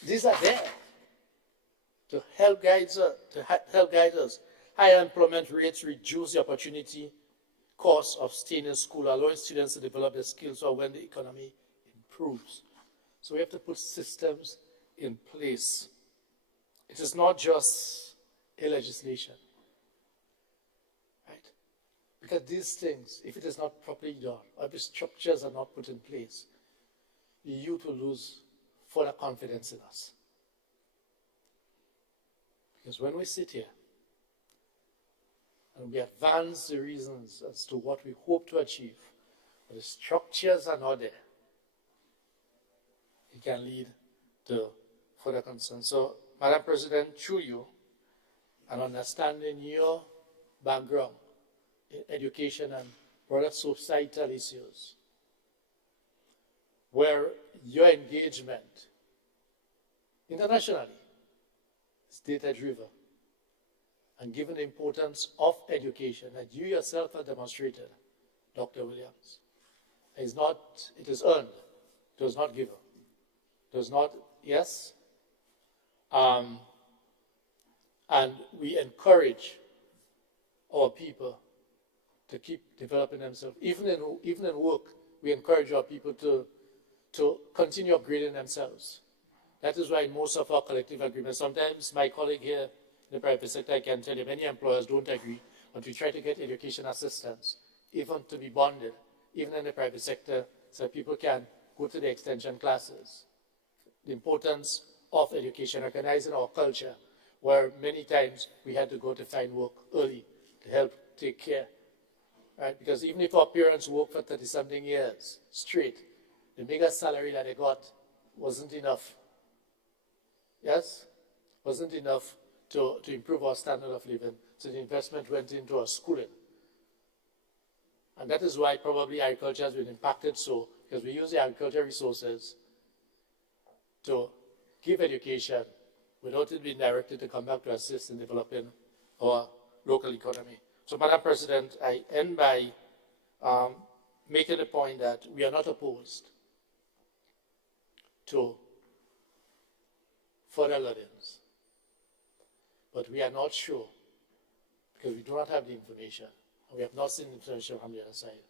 these are there to help guide us. Higher employment rates reduce the opportunity cost of staying in school, allowing students to develop their skills for when the economy improves. So we have to put systems in place. It is not just a legislation, right? Because these things, if it is not properly done, or if the structures are not put in place, the youth will lose further confidence in us. Because when we sit here and we advance the reasons as to what we hope to achieve, but the structures are not there, it can lead to further concern. So, Madam President, through you, and understanding your background in education and broader societal issues, where your engagement internationally is data-driven, and given the importance of education that you yourself have demonstrated, Dr. Williams, it is earned, it was not given. It was not, yes. And we encourage our people to keep developing themselves. Even in work, we encourage our people to continue upgrading themselves. That is why in most of our collective agreements, sometimes my colleague here in the private sector, I can tell you, many employers don't agree, but we try to get education assistance, even to be bonded, even in the private sector, so people can go to the extension classes. The importance of education, recognizing our culture, where many times we had to go to find work early to help take care, right? Because even if our parents worked for 30-something years straight, the biggest salary that they got wasn't enough. Yes? Wasn't enough to improve our standard of living. So the investment went into our schooling. And that is why probably agriculture has been impacted so, because we use the agricultural resources to give education without it being directed to come back to assist in developing our local economy. So, Madam President, I end by making the point that we are not opposed to further learnings, but we are not sure, because we do not have the information, and we have not seen information from the other side,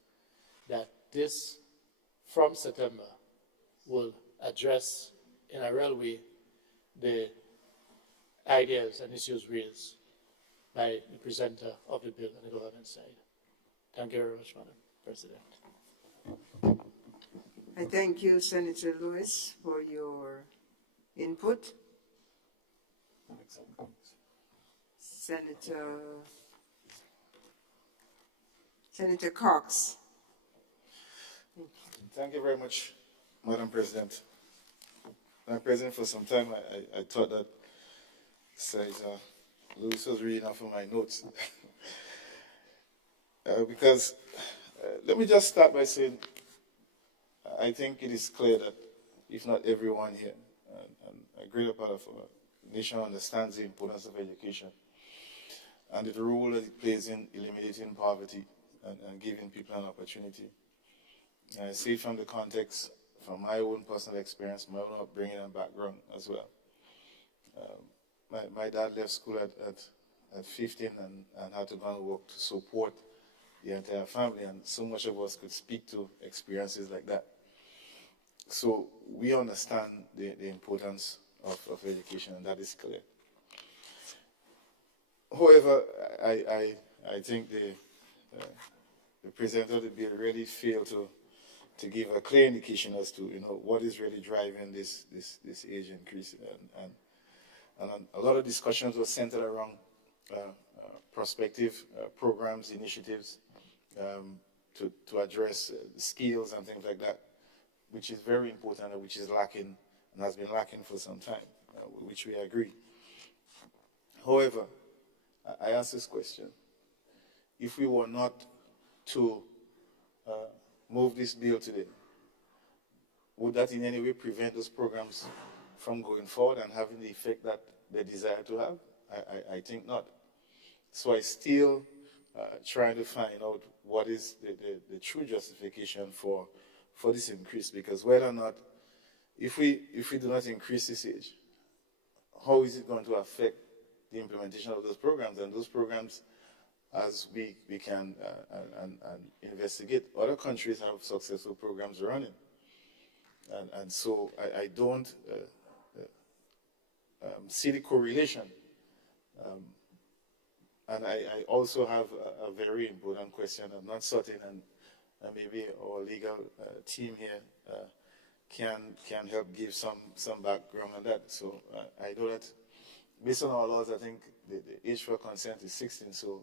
that this, from September, will address in a real way the ideas and issues raised by the presenter of the bill on the government side. Thank you very much, Madam President. I thank you, Senator Lewis, for your input. Senator Cox. Thank you very much, Madam President. Madam President, for some time I thought that Senator Lewis was reading off of my notes. Because let me just start by saying I think it is clear that if not everyone here, and a greater part of our nation understands the importance of education and the role that it plays in eliminating poverty and giving people an opportunity. And I see it from the context, from my own personal experience, my own upbringing and background as well. My dad left school at 15 and had to go and work to support the entire family, and so much of us could speak to experiences like that. So we understand the importance of education, and that is clear. However, I think the presenter of the bill really failed to give a clear indication as to what is really driving this age increase, and a lot of discussions were centered around prospective programs, initiatives to address skills and things like that, which is very important and which is lacking and has been lacking for some time, which we agree. However, I ask this question: if we were not to move this bill today, would that in any way prevent those programs from going forward and having the effect that they desire to have? I think not. So I still trying to find out what is the true justification for this increase, because whether or not if we do not increase this age, how is it going to affect the implementation of those programs? And those programs, as we can and investigate, other countries have successful programs running. And so I don't see the correlation. And I also have a very important question. I'm not certain, and maybe our legal team here can help give some background on that. So I know that based on our laws, I think the age for consent is 16. So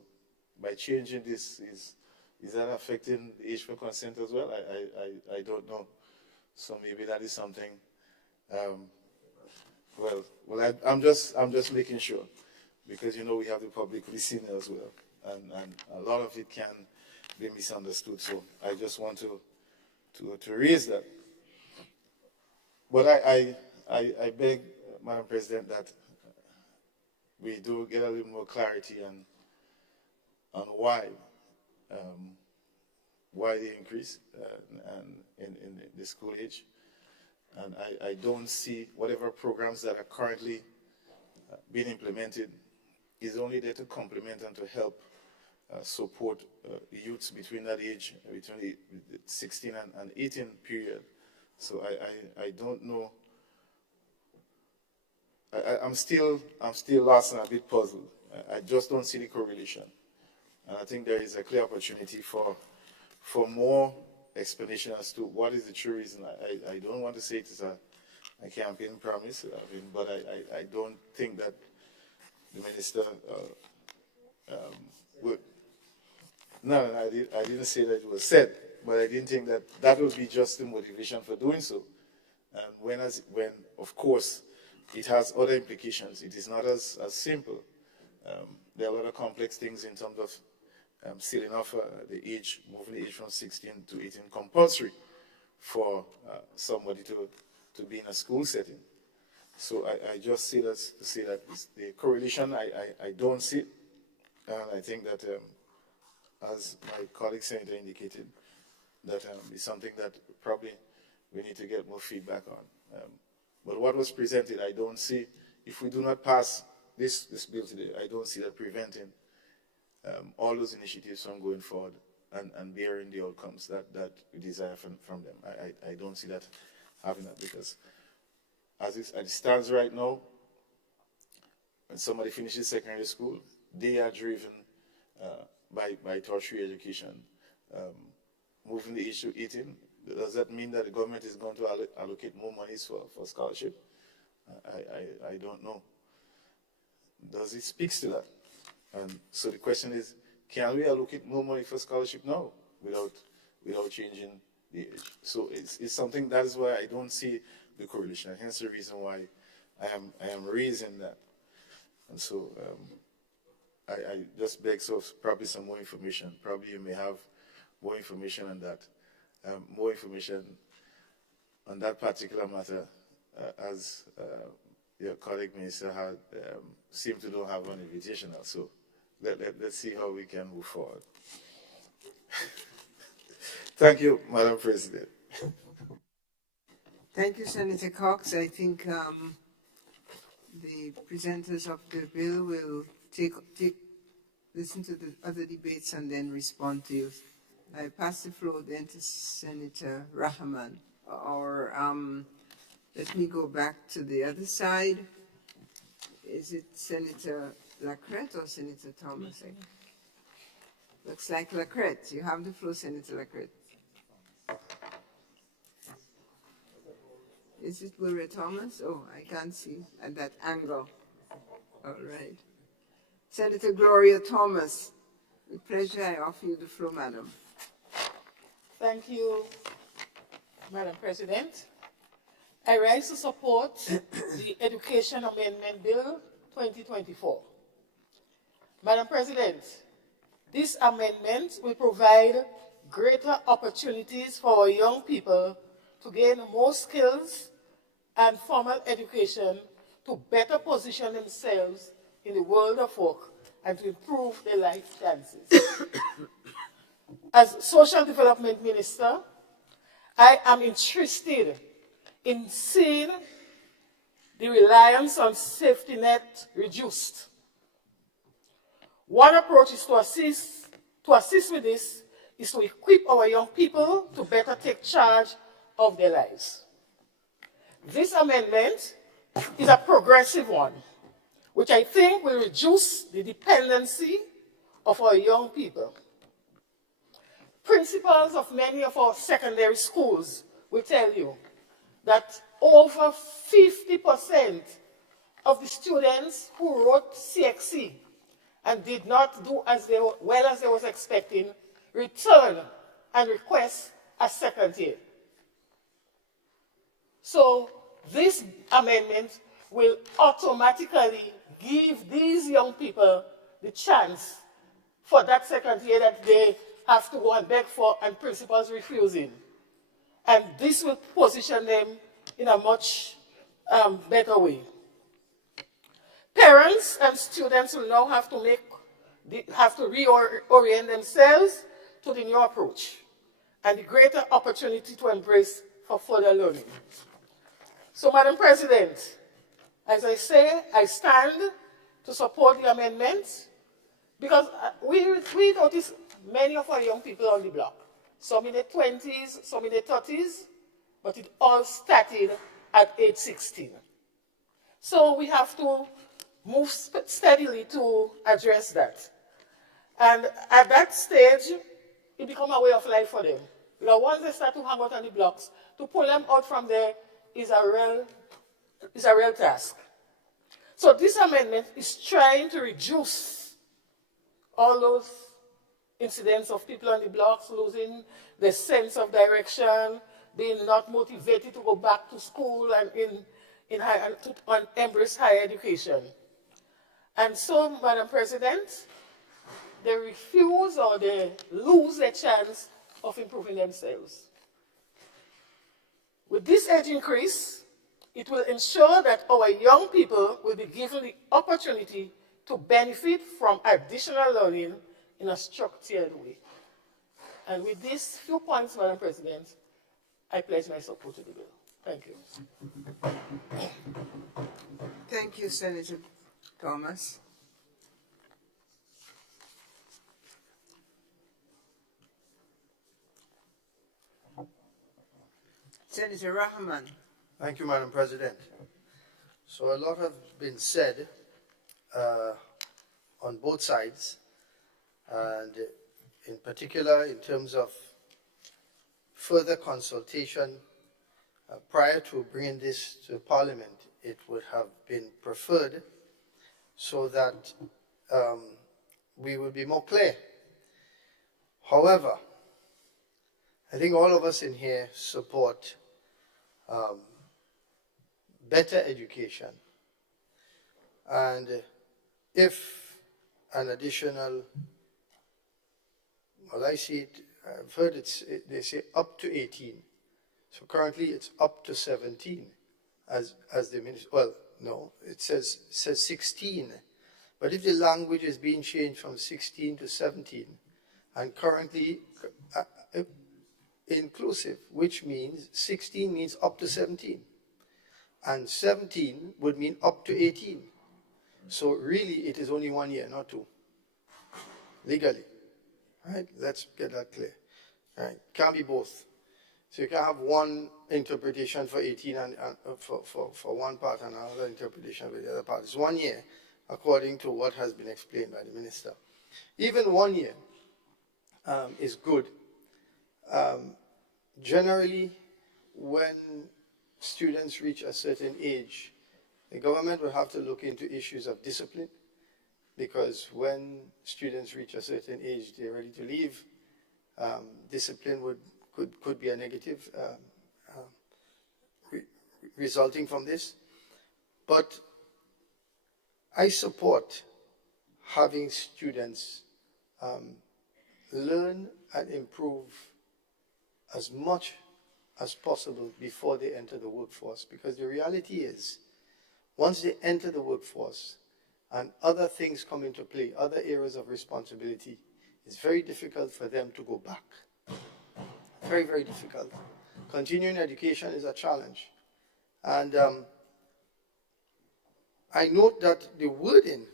by changing this, is that affecting the age for consent as well? I don't know. So maybe that is something. Well, I'm just making sure, because we have the public listening as well, and a lot of it can be misunderstood. So I just want to raise that. But I beg, Madam President, that we do get a little more clarity on why the increase and in the school age. And I don't see whatever programs that are currently being implemented is only there to complement and to help support youths between that age, between the 16 and 18 period. So I don't know. I'm still lost and a bit puzzled. I just don't see the correlation. And I think there is a clear opportunity for more explanation as to what is the true reason. I don't want to say it is a campaign promise, but I don't think that the minister would. No, I didn't say that it was said, but I didn't think that would be just the motivation for doing so. And when of course, it has other implications. It is not as simple. There are a lot of complex things in terms of sealing off the age, moving the age from 16 to 18 compulsory for somebody to be in a school setting. So I just see that to say that the correlation, I don't see it. And I think that, as my colleague senator indicated, that is something that probably we need to get more feedback on. But what was presented, I don't see, if we do not pass this bill today, I don't see that preventing all those initiatives from going forward and bearing the outcomes that we desire from them. I don't see that having that, because as it stands right now, when somebody finishes secondary school, they are driven by tertiary education. Moving the age to 18, does that mean that the government is going to allocate more monies for scholarship? I don't know. Does it speak to that? And so the question is, can we allocate more money for scholarship now without changing the age? So it's something, that is why I don't see the correlation. And hence the reason why I am raising that. And so I just beg for probably some more information. Probably you may have more information on that. More information on that particular matter, as your colleague minister had seemed to don't have one invitation. So let's see how we can move forward. Thank you, Madam President. Thank you, Senator Cox. I think the presenters of the bill will listen to the other debates and then respond to you. I pass the floor then to Senator Rahman. Or let me go back to the other side. Is it Senator Lacrette or Senator Thomas? Looks like Lacrette. You have the floor, Senator Lacrette. Is it Gloria Thomas? Oh, I can't see at that angle. All right. Senator Gloria Thomas, with pleasure I offer you the floor, madam. Thank you, Madam President. I rise to support the Education Amendment Bill 2024. Madam President, this amendment will provide greater opportunities for our young people to gain more skills and formal education to better position themselves in the world of work and to improve their life chances. As Social Development Minister, I am interested in seeing the reliance on safety net reduced. One approach is to assist with this is to equip our young people to better take charge of their lives. This amendment is a progressive one, which I think will reduce the dependency of our young people. Principals of many of our secondary schools will tell you that over 50% of the students who wrote CXC and did not do as well as they was expecting return and request a second year. So this amendment will automatically give these young people the chance for that second year that they have to go and beg for and principals refusing. And this will position them in a much better way. Parents and students will now have to reorient themselves to the new approach and the greater opportunity to embrace for further learning. So, Madam President, as I say, I stand to support the amendment because we notice many of our young people on the block, some in their 20s, some in their 30s, but it all started at age 16. So we have to move steadily to address that. And at that stage, it becomes a way of life for them. Because once they start to hang out on the blocks, to pull them out from there is a real task. So this amendment is trying to reduce all those incidents of people on the blocks losing their sense of direction, being not motivated to go back to school and embrace higher education. And so, Madam President, they refuse or they lose their chance of improving themselves. With this age increase, it will ensure that our young people will be given the opportunity to benefit from additional learning in a structured way. And with these few points, Madam President, I pledge my support to the bill. Thank you. Thank you, Senator Thomas. Senator Rahman. Thank you, Madam President. So a lot has been said on both sides, and in particular in terms of further consultation prior to bringing this to Parliament, it would have been preferred so that we would be more clear. However, I think all of us in here support better education. And if an additional, well, I see it, I've heard they say up to 18. So currently it's up to 17 as the minister, well, no, it says 16. But if the language is being changed from 16 to 17, and currently inclusive, which means 16 means up to 17, and 17 would mean up to 18. So really it is only 1 year, not 2, legally. Right? Let's get that clear. Right? Can't be both. So you can have one interpretation for 18 and for one part and another interpretation for the other part. It's 1 year, according to what has been explained by the minister. Even 1 year is good. Generally, when students reach a certain age, the government will have to look into issues of discipline, because when students reach a certain age, they're ready to leave. Discipline could be a negative resulting from this. But I support having students learn and improve as much as possible before they enter the workforce, because the reality is, once they enter the workforce and other things come into play, other areas of responsibility, it's very difficult for them to go back. Very, very difficult. Continuing education is a challenge. And I note that the wording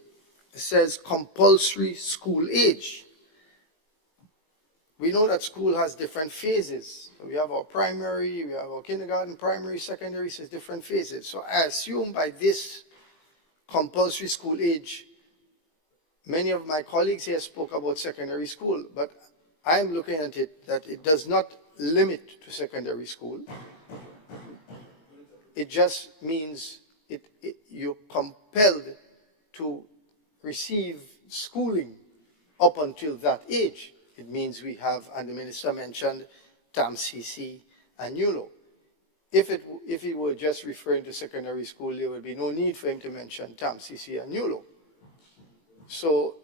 says compulsory school age. We know that school has different phases. We have our primary, we have our kindergarten, primary, secondary, so it's different phases. So I assume by this compulsory school age, many of my colleagues here spoke about secondary school, but I'm looking at it that it does not limit to secondary school. It just means you're compelled to receive schooling up until that age. It means we have, and the minister mentioned, TAMCC and ULO. If it were just referring to secondary school, there would be no need for him to mention TAMCC and ULO. So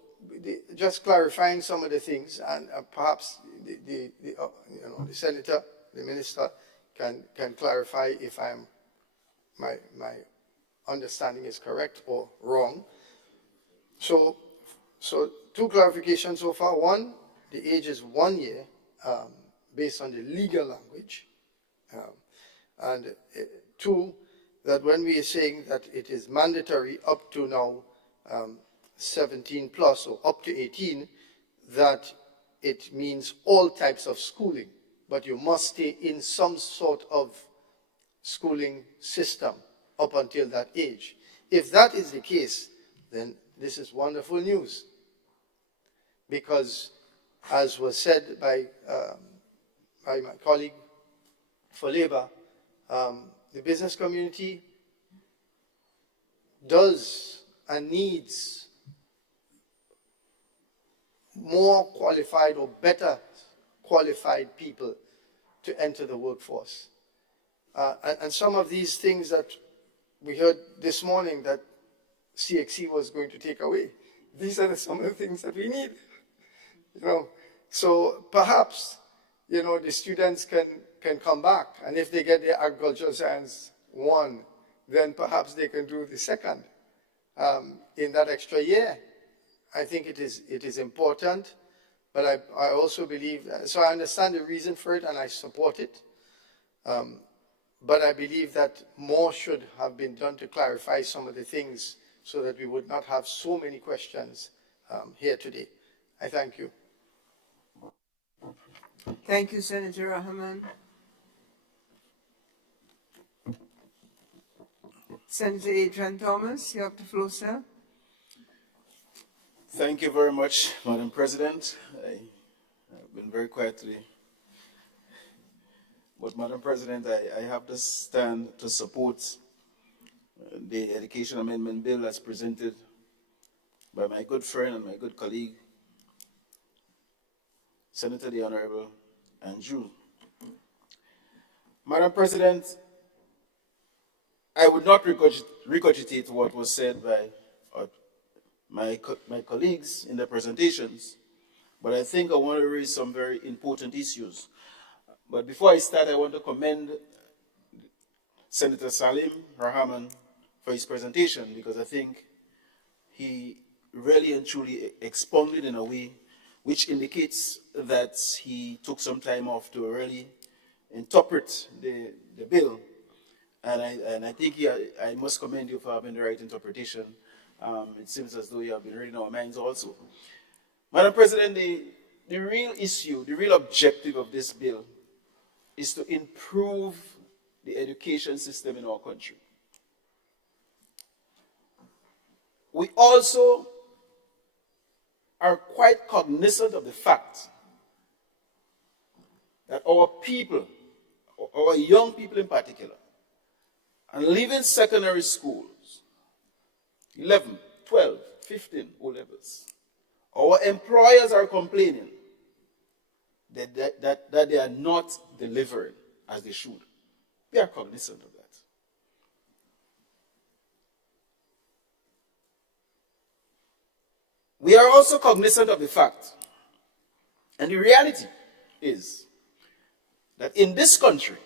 just clarifying some of the things, and perhaps the senator, the minister, can clarify if my understanding is correct or wrong. So two clarifications so far. One, the age is 1 year based on the legal language. And two, that when we are saying that it is mandatory up to now 17 plus or up to 18, that it means all types of schooling, but you must stay in some sort of schooling system up until that age. If that is the case, then this is wonderful news, because as was said by my colleague for Labour, the business community does and needs more qualified or better qualified people to enter the workforce. And some of these things that we heard this morning that CXC was going to take away, these are some of the things that we need. So perhaps, the students can come back, and if they get their agricultural science 1, then perhaps they can do the second in that extra year. I think it is important, but I also believe, so I understand the reason for it and I support it, but I believe that more should have been done to clarify some of the things so that we would not have so many questions here today. I thank you. Thank you, Senator Rahman. Senator Adrian Thomas, you have the floor, sir. Thank you very much, Madam President. I've been very quiet today. But, Madam President, I have to stand to support the Education Amendment Bill as presented by my good friend and my good colleague, Senator the Honorable Andrew. Madam President, I would not regurgitate what was said by my colleagues in their presentations, but I think I want to raise some very important issues. But before I start, I want to commend Senator Salim Rahman for his presentation, because I think he really and truly expounded in a way which indicates that he took some time off to really interpret the bill. And I think I must commend you for having the right interpretation. It seems as though you have been reading our minds also. Madam President, the real issue, the real objective of this bill is to improve the education system in our country. We also are quite cognizant of the fact that our people, our young people in particular, are leaving secondary schools, 11, 12, 15 O-levels. Our employers are complaining that they are not delivering as they should. We are cognizant of that. We are also cognizant of the fact, and the reality is, that in this country,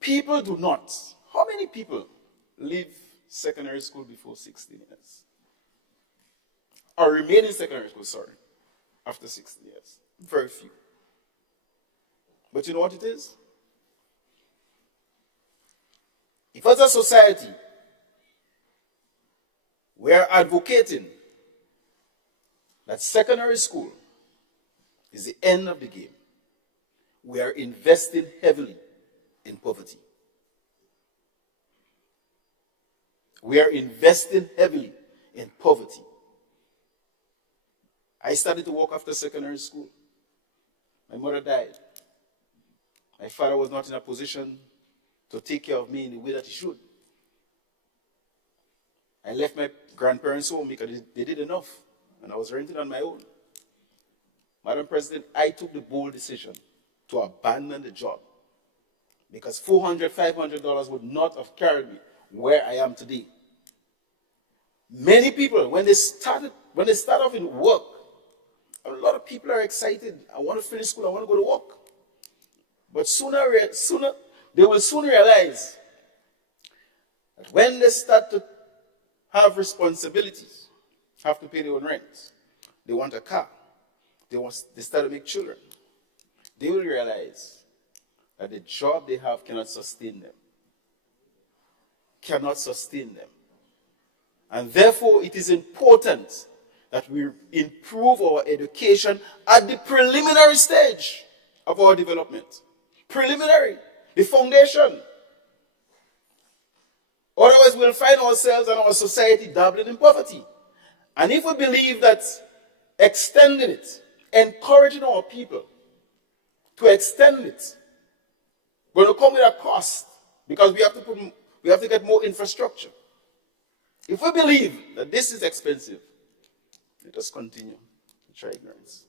people do not. How many people leave secondary school before 16 years? Or remain in secondary school, sorry, after 16 years? Very few. But you know what it is? If as a society we are advocating that secondary school is the end of the game, we are investing heavily in poverty. We are investing heavily in poverty. I started to work after secondary school. My mother died. My father was not in a position to take care of me in the way that he should. I left my grandparents home because they did enough, and I was renting on my own. Madam President, I took the bold decision to abandon the job because $400, $500 would not have carried me where I am today. Many people, when they start off in work, a lot of people are excited. I want to finish school, I want to go to work. But they will soon realize that when they start to have responsibilities, have to pay their own rent, they want a car, they start to make children, they will realize that the job they have cannot sustain them. Cannot sustain them. And therefore, it is important that we improve our education at the preliminary stage of our development. Preliminary, the foundation. Otherwise, we'll find ourselves and our society dabbling in poverty. And if we believe that extending it, encouraging our people to extend it, going to come with a cost because we have to get more infrastructure. If we believe that this is expensive, let us continue to try ignorance.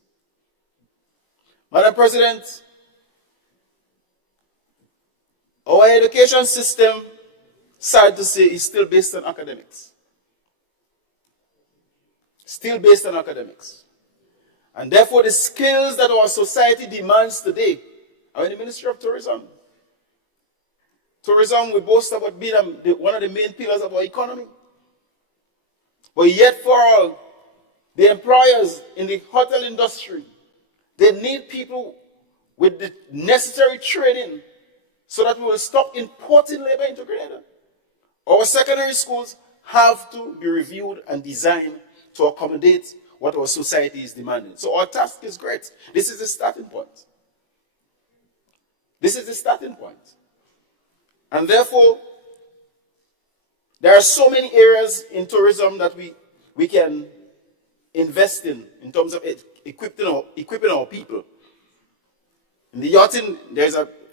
Madam President, our education system, sad to say, is still based on academics. Still based on academics. And therefore, the skills that our society demands today are in the Ministry of Tourism. Tourism, we boast about being one of the main pillars of our economy. But yet for all, the employers in the hotel industry, they need people with the necessary training so that we will stop importing labor into Grenada. Our secondary schools have to be reviewed and designed to accommodate what our society is demanding. So our task is great. This is the starting point. This is the starting point. And therefore, there are so many areas in tourism that we can invest in terms of equipping our people. In the yachting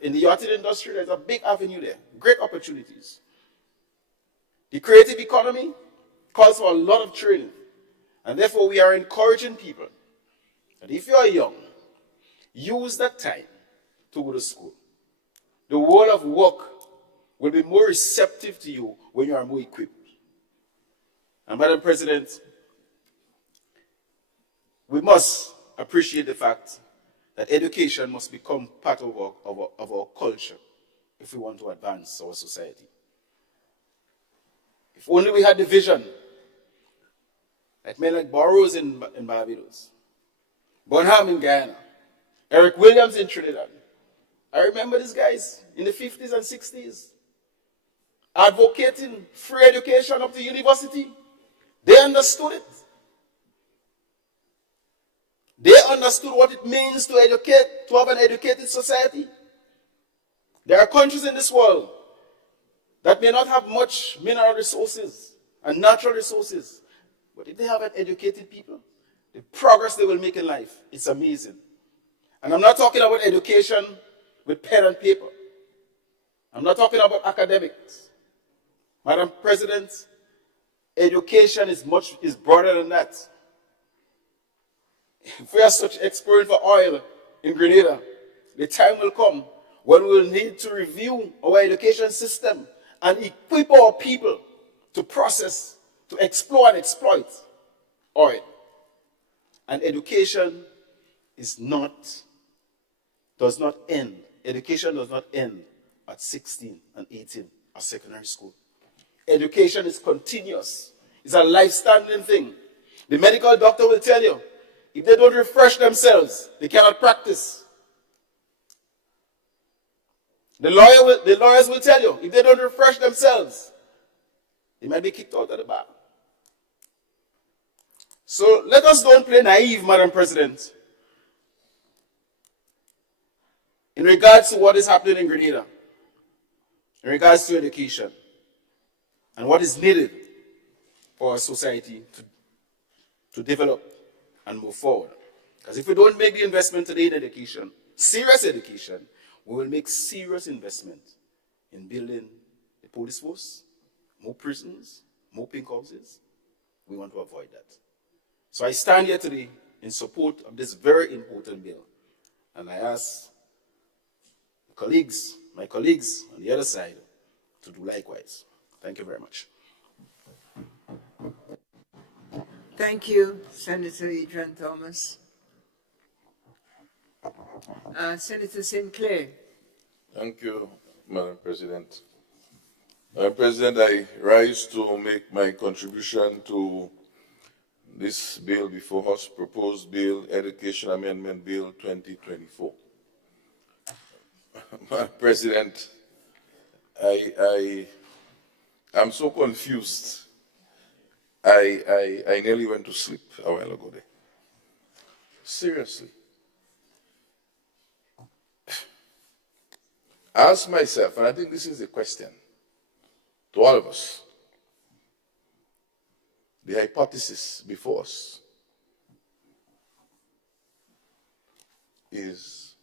industry, there's a big avenue there, great opportunities. The creative economy calls for a lot of training, and therefore we are encouraging people that if you are young, use that time to go to school. The world of work will be more receptive to you when you are more equipped. And Madam President, we must appreciate the fact that education must become part of our culture if we want to advance our society. If only we had the vision, like men like Burroughs in Barbados, Bonham in Guyana, Eric Williams in Trinidad. I remember these guys in the 50s and 60s advocating free education up to university. They understood it. They understood what it means to educate, to have an educated society. There are countries in this world that may not have much mineral resources and natural resources, but if they have an educated people, the progress they will make in life, it's amazing. And I'm not talking about education with pen and paper. I'm not talking about academics. Madam President, education is broader than that. If we are such exploring for oil in Grenada, the time will come when we will need to review our education system and equip our people to process, to explore and exploit oil. And education does not end. Education does not end at 16 and 18 at secondary school. Education is continuous. It's a life-standing thing. The medical doctor will tell you, if they don't refresh themselves, they cannot practice. The lawyers will tell you, if they don't refresh themselves, they might be kicked out of the bar. So let us don't play naive, Madam President, in regards to what is happening in Grenada, in regards to education, and what is needed for our society to develop and move forward. Because if we don't make the investment today in education, serious education, we will make serious investment in building the police force, more prisons, more pink houses. We want to avoid that. So I stand here today in support of this very important bill. And I ask my colleagues on the other side to do likewise. Thank you very much. Thank you, Senator Adrian Thomas. Senator Sinclair. Thank you, Madam President. Madam President, I rise to make my contribution to this bill before us, proposed bill, Education Amendment Bill 2024. Madam President, I'm so confused. I nearly went to sleep a while ago there. Seriously. I ask myself, and I think this is the question to all of us, the hypothesis before us is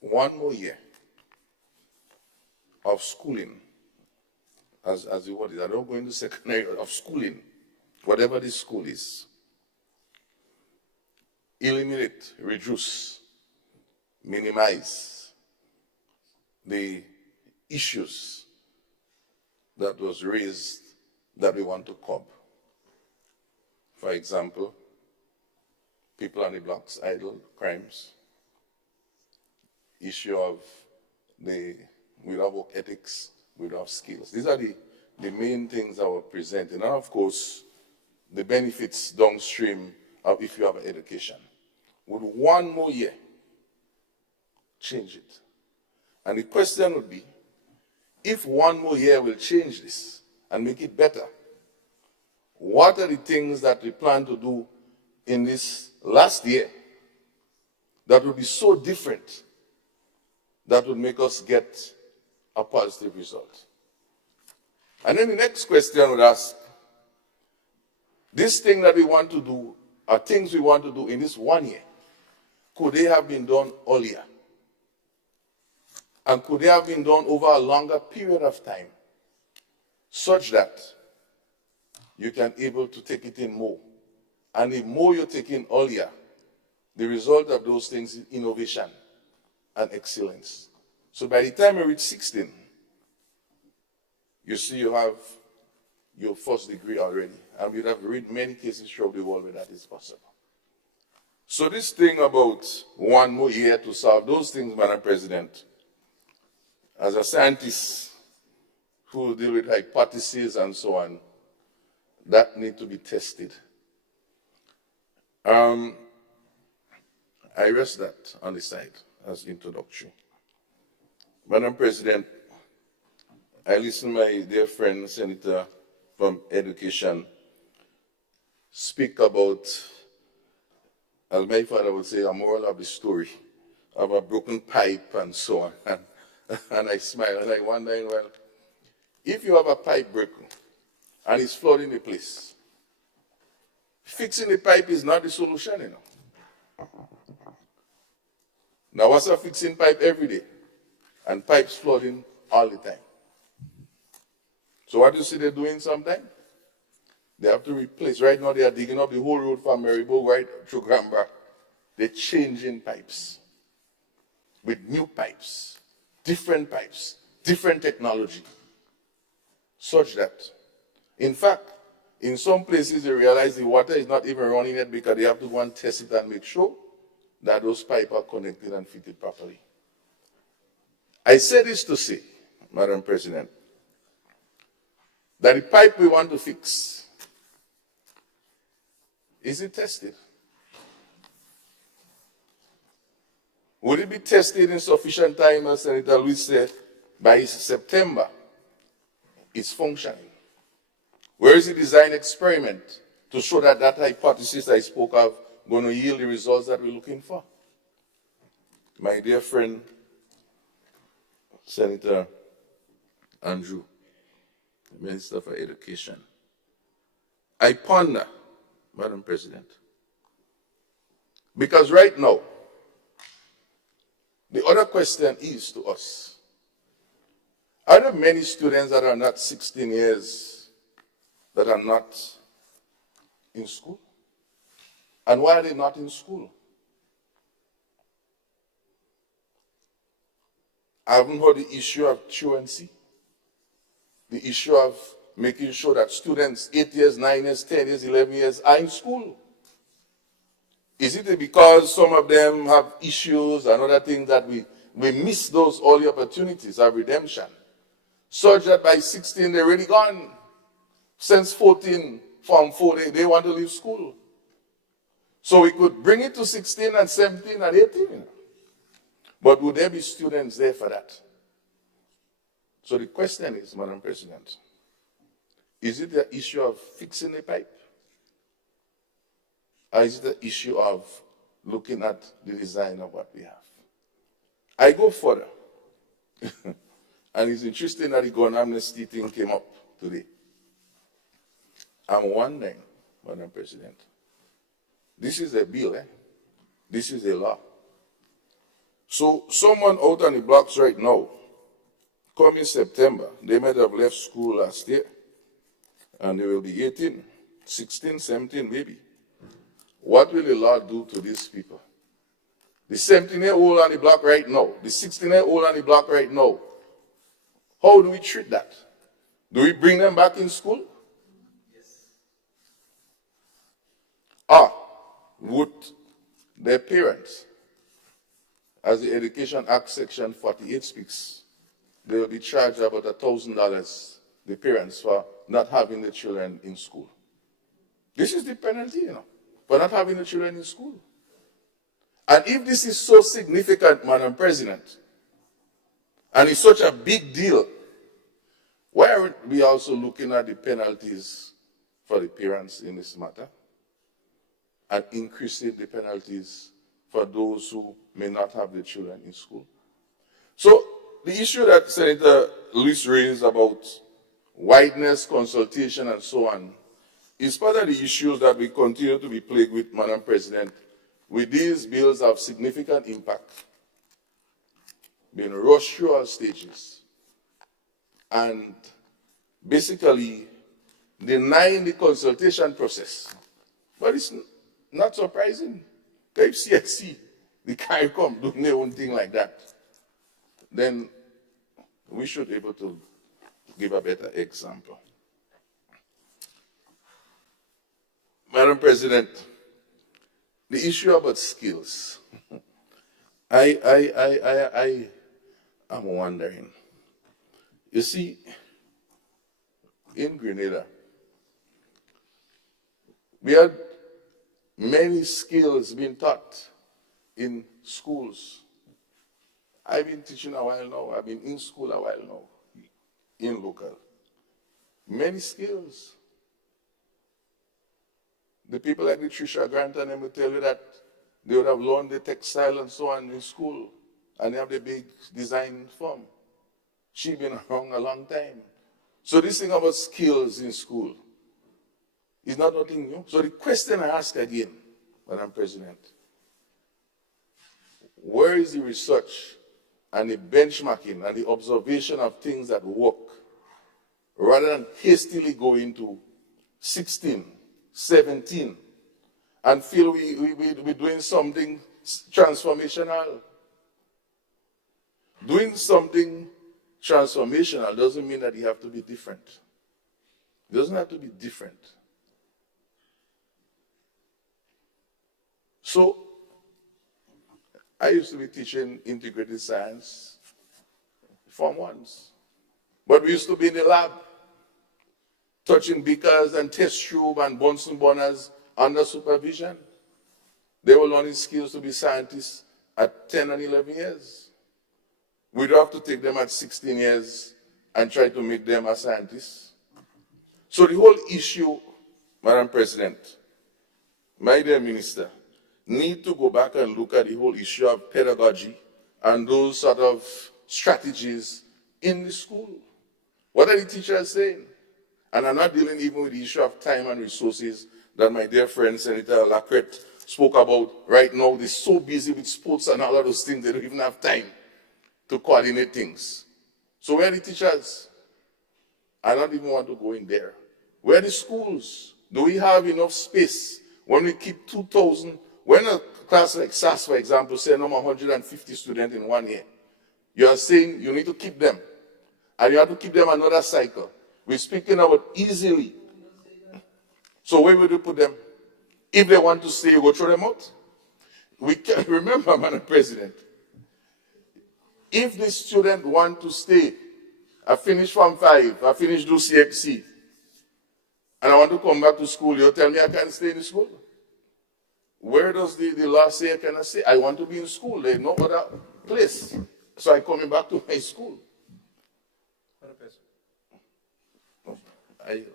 one more year of schooling, as the word is. I don't go into secondary, of schooling, whatever this school is. Eliminate, reduce, minimize the issues that was raised that we want to curb. For example, people on the blocks, idle crimes, issue of without work ethics, without skills. These are the main things that were presented. And of course, the benefits downstream of if you have an education. Would one more year change it? And the question would be, if one more year will change this and make it better, what are the things that we plan to do in this last year that will be so different that will make us get a positive result? And then the next question would ask, this thing that we want to do are things we want to do in this 1 year. Could they have been done earlier? And could they have been done over a longer period of time, such that you can able to take it in more? And the more you take in earlier, the result of those things is innovation and excellence. So by the time you reach 16, you see you have your first degree already. And we have read many cases throughout the world where that is possible. So this thing about one more year to solve those things, Madam President, as a scientist who deal with hypotheses and so on, that need to be tested. I rest that on the side as introduction. Madam President, I listen to my dear friend, Senator from Education, speak about, as my father would say, a moral of the story of a broken pipe and so on. And I smile and I wonder, well, if you have a pipe broken and it's flooding the place, fixing the pipe is not the solution, you know. Now, what's a fixing pipe every day? And pipes flooding all the time. So what do you see they're doing sometimes? They have to replace. Right now, they are digging up the whole road from Maribo right through Gramba. They're changing pipes with new pipes, different technology, such that, in fact, in some places they realize the water is not even running yet because they have to go and test it and make sure that those pipes are connected and fitted properly. I say this to say, Madam President, that the pipe we want to fix isn't tested. Would it be tested in sufficient time, as Senator Lewis said, by September? It's functioning. Where is the design experiment to show that that hypothesis I spoke of going to yield the results that we're looking for? My dear friend, Senator Andrew, the Minister for Education, I ponder, Madam President, because right now, the other question is to us, are there many students that are not 16 years that are not in school? And why are they not in school? I haven't heard the issue of truancy, the issue of making sure that students 8 years, 9 years, 10 years, 11 years are in school. Is it because some of them have issues and other things that we miss those early opportunities of redemption, such that by 16 they're really gone? Since 14, Form 4, they want to leave school. So we could bring it to 16 and 17 and 18. But would there be students there for that? So the question is, Madam President, is it the issue of fixing the pipe? Or is it the issue of looking at the design of what we have? I go further. And it's interesting that the gun amnesty thing came up today. I'm wondering, Madam President, this is a bill, This is a law. So someone out on the blocks right now, come in September, they might have left school last year, and they will be 18, 16, 17 maybe. What will the law do to these people? The 17-year-old on the block right now, the 16-year-old on the block right now, how do we treat that? Do we bring them back in school? Yes. Would their parents, as the Education Act Section 48 speaks, they will be charged about $1,000, the parents, for not having the children in school. This is the penalty, for not having the children in school. And if this is so significant, Madam President, and it's such a big deal, why aren't we also looking at the penalties for the parents in this matter and increasing the penalties for those who may not have their children in school? So the issue that Senator Lewis raised about wideness, consultation, and so on is part of the issues that we continue to be plagued with, Madam President, with these bills of significant impact being rushed through all stages and basically denying the consultation process. But it's not surprising. If CSC, the CARICOM, doing their own thing like that, then we should be able to give a better example. Madam President, the issue about skills, I'm wondering. You see, in Grenada, we had many skills being taught in schools. I've been teaching a while now. I've been in school a while now, in local. Many skills. The people like the Trisha Grant and them will tell you that they would have learned the textile and so on in school, and they have the big design firm. She's been around a long time. So this thing about skills in school is not nothing new. So the question I ask again, Madam President, where is the research and the benchmarking and the observation of things that work, rather than hastily go into 16, 17, and feel we're doing something transformational? Doing something transformational doesn't mean that you have to be different. It doesn't have to be different. So, I used to be teaching integrated science Form 1s. But we used to be in the lab, touching beakers and test tube and Bunsen burners under supervision. They were learning skills to be scientists at 10 and 11 years. We don't have to take them at 16 years and try to make them a scientist. So the whole issue, Madam President, my dear Minister, need to go back and look at the whole issue of pedagogy and those sort of strategies in the school. What are the teachers saying? And I'm not dealing even with the issue of time and resources that my dear friend Senator Lacrette spoke about. Right now, they're so busy with sports and all of those things, they don't even have time to coordinate things. So where are the teachers? I don't even want to go in there. Where are the schools? Do we have enough space when we keep 2,000? When a class like SAS, for example, say no more 150 students in 1 year, you are saying you need to keep them. And you have to keep them another cycle. We're speaking about easily. So where would you put them? If they want to stay, you go throw them out. We can remember, Madam President, if the student want to stay, I finish Form 5, I finish do CXC, and I want to come back to school, you tell me I can't stay in the school? Where does the law say I cannot stay? I want to be in school. There's no other place. So I'm coming back to my school. Madam President.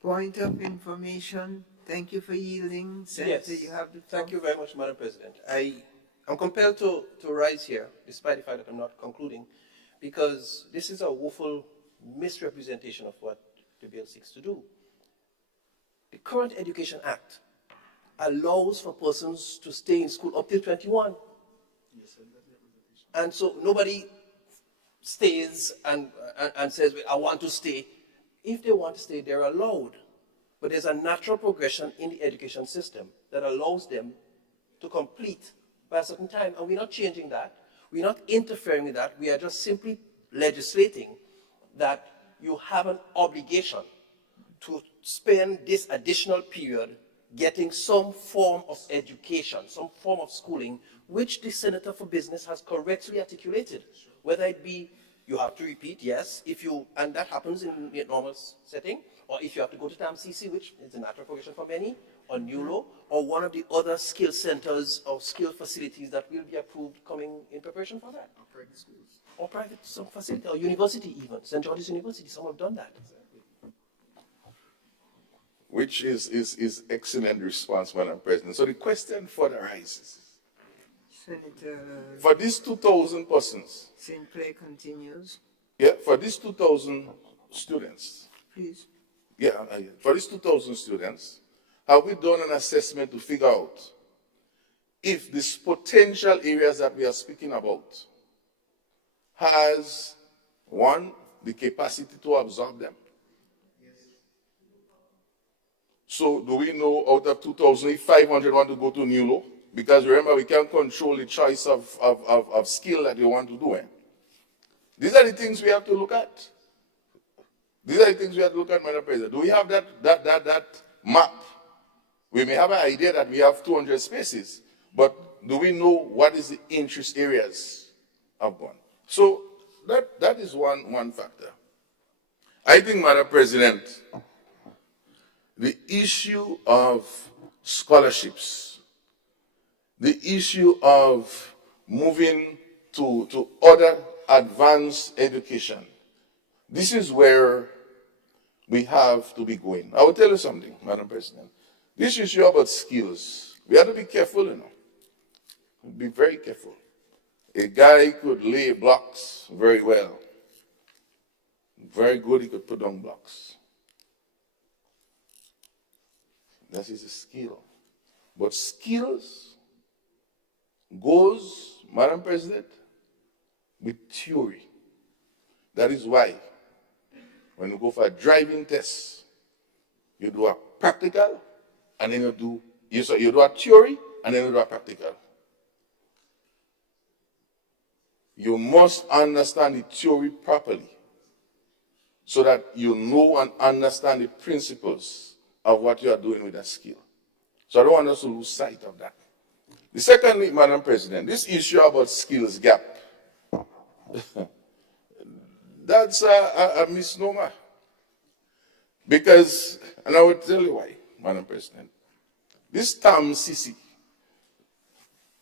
Point of information. Thank you for yielding. Senator, Yes. you have the floor. Thank you very much, Madam President. I'm compelled to rise here, despite the fact that I'm not concluding, because this is a woeful misrepresentation of what the bill seeks to do. The current Education Act allows for persons to stay in school up till 21. And so nobody stays and says, well, I want to stay. If they want to stay, they're allowed. But there's a natural progression in the education system that allows them to complete by a certain time. And we're not changing that. We're not interfering with that. We are just simply legislating that you have an obligation to spend this additional period getting some form of education, some form of schooling, which the Senator for Business has correctly articulated. Whether it be you have to repeat, yes, and that happens in a normal setting, or if you have to go to TAMCC, which is a natural progression for many, or NULO, or one of the other skill centers or skill facilities that will be approved coming in preparation for that. Or private schools. Or private some facility, or university even. St. George's University, some have done that. Which is excellent response, Madam President. So the question further arises. Senator For these 2,000 persons, St. Clair continues. yeah, for these 2,000 students, Please. for these 2,000 students, have we done an assessment to figure out if these potential areas that we are speaking about has, one, the capacity to absorb them? So do we know out of 2,000, if 500 want to go to NULO? Because remember, we can't control the choice of skill that they want to do. These are the things we have to look at. These are the things we have to look at, Madam President. Do we have that map? We may have an idea that we have 200 spaces, but do we know what is the interest areas of one? So that is one factor. I think, Madam President, the issue of scholarships, the issue of moving to other advanced education, this is where we have to be going. I will tell you something, Madam President. This issue about skills, we have to be careful, Be very careful. A guy could lay blocks very well. Very good, he could put down blocks. That is a skill. But skills goes, Madam President, with theory. That is why when you go for a driving test, you do a practical, and then you do a theory, and then you do a practical. You must understand the theory properly so that you know and understand the principles of what you are doing with that skill. So I don't want us to lose sight of that. The second, Madam President, this issue about skills gap, that's a misnomer. Because, and I will tell you why, Madam President, this TAMCC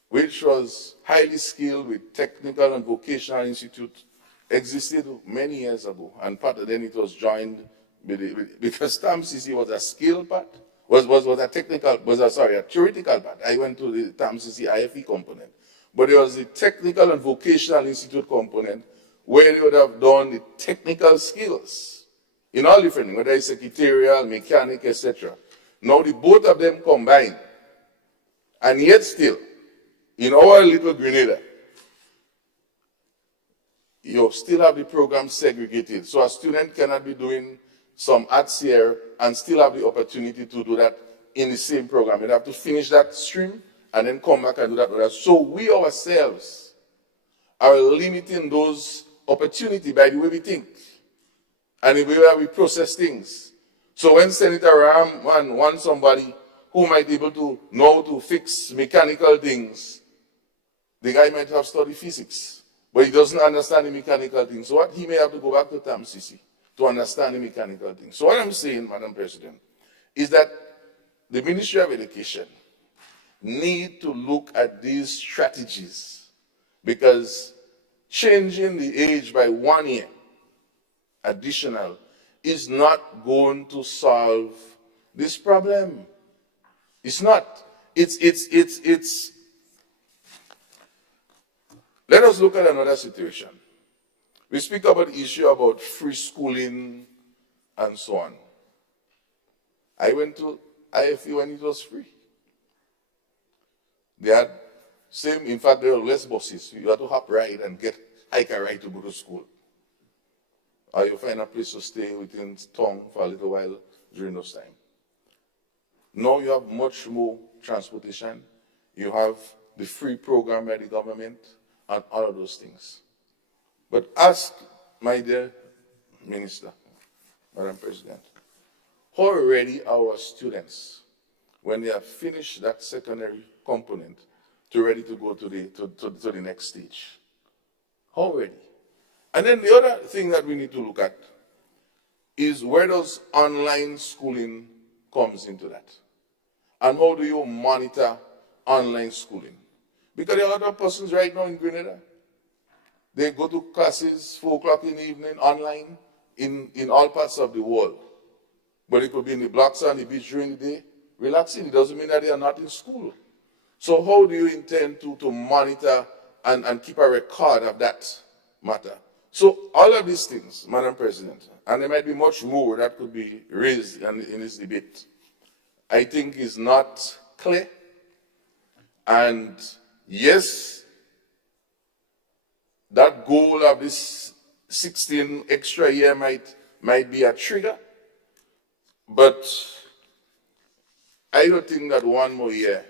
which was highly skilled with technical and vocational institute, existed many years ago, and part of then it was joined because TAMCC was a skill part, was a technical, a theoretical part. I went to the TAMCC IFE component, but it was the technical and vocational institute component where they would have done the technical skills in all different things, whether it's secretarial, mechanic, etc. Now the both of them combined, and yet still, in our little Grenada, you still have the program segregated. So a student cannot be doing some arts here and still have the opportunity to do that in the same program. You have to finish that stream and then come back and do that other. So we ourselves are limiting those opportunities by the way we think and the way we process things. So when Senator Ram wants somebody who might be able to know how to fix mechanical things, the guy might have studied physics, but he doesn't understand the mechanical things. So what he may have to go back to TAMCC to understand the mechanical things. So what I'm saying, Madam President, is that the Ministry of Education need to look at these strategies, because changing the age by 1 year additional is not going to solve this problem. It's not. It's Let us look at another situation. We speak about the issue about free schooling and so on. I went to IFE when it was free. They had in fact, there were less buses. You had to hop ride and hike a ride to go to school. Or you find a place to stay within town for a little while during those time. Now you have much more transportation. You have the free program by the government and all of those things. But ask, my dear Minister, Madam President, how ready our students, when they have finished that secondary component, to ready to go to the next stage? How ready? And then the other thing that we need to look at is where does online schooling comes into that? And how do you monitor online schooling? Because there are other persons right now in Grenada. They go to classes 4 o'clock in the evening online in all parts of the world. But they could be in the blocks on the beach during the day relaxing. It doesn't mean that they are not in school. So how do you intend to monitor and keep a record of that matter? So all of these things, Madam President, and there might be much more that could be raised in this debate, I think is not clear. And yes, that goal of this 16 extra year might be a trigger, but I don't think that 1 more year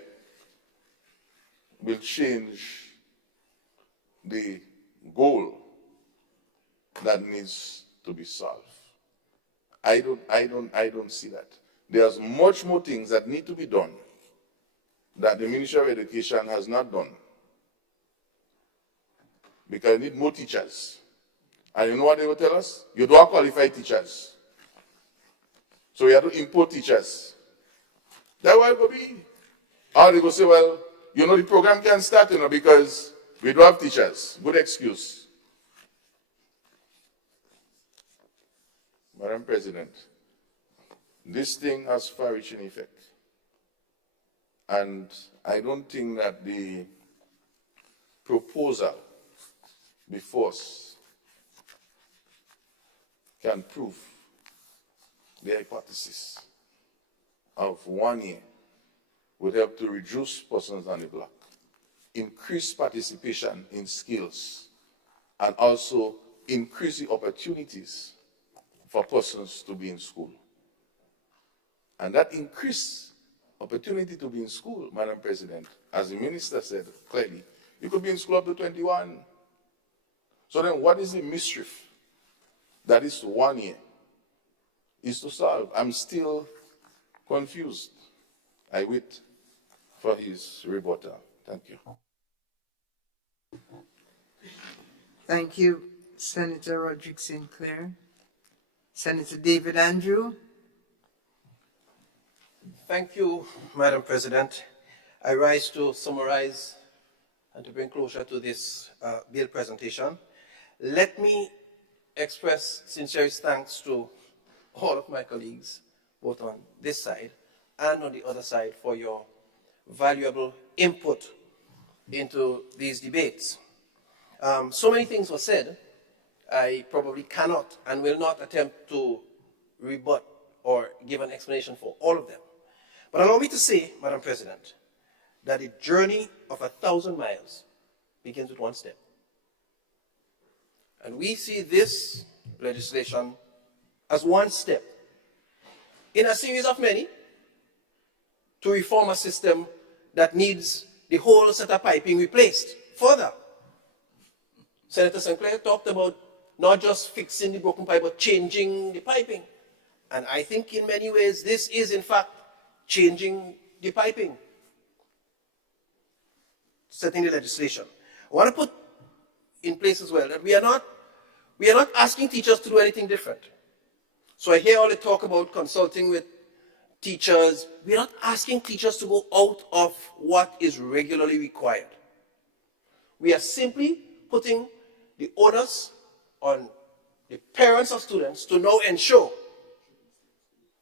will change the goal that needs to be solved. I don't see that. There's much more things that need to be done that the Ministry of Education has not done. Because you need more teachers. And you know what they will tell us? You don't have qualified teachers. So we have to import teachers. That's why it will be. Or they will say, well, the program can't start, because we don't have teachers. Good excuse. Madam President, this thing has far-reaching effect. And I don't think that the proposal before us can prove the hypothesis of 1 year would help to reduce persons on the block, increase participation in skills, and also increase the opportunities for persons to be in school. And that increased opportunity to be in school, Madam President, as the Minister said clearly, you could be in school up to 21. So then what is the mischief that is 1 year is to solve? I'm still confused. I wait for his rebuttal. Thank you. Thank you, Senator Roderick Sinclair. Senator David Andrew. Thank you, Madam President. I rise to summarize and to bring closure to this bill presentation, let me express sincerest thanks to all of my colleagues, both on this side and on the other side, for your valuable input into these debates. So many things were said, I probably cannot and will not attempt to rebut or give an explanation for all of them. But allow me to say, Madam President, that the journey of 1,000 miles begins with one step. And we see this legislation as one step in a series of many to reform a system that needs the whole set of piping replaced. Further, Senator Sinclair talked about not just fixing the broken pipe, but changing the piping. And I think in many ways this is in fact changing the piping, setting the legislation. I want to put in place as well that we are not asking teachers to do anything different. So I hear all the talk about consulting with teachers. We are not asking teachers to go out of what is regularly required. We are simply putting the onus on the parents of students to now ensure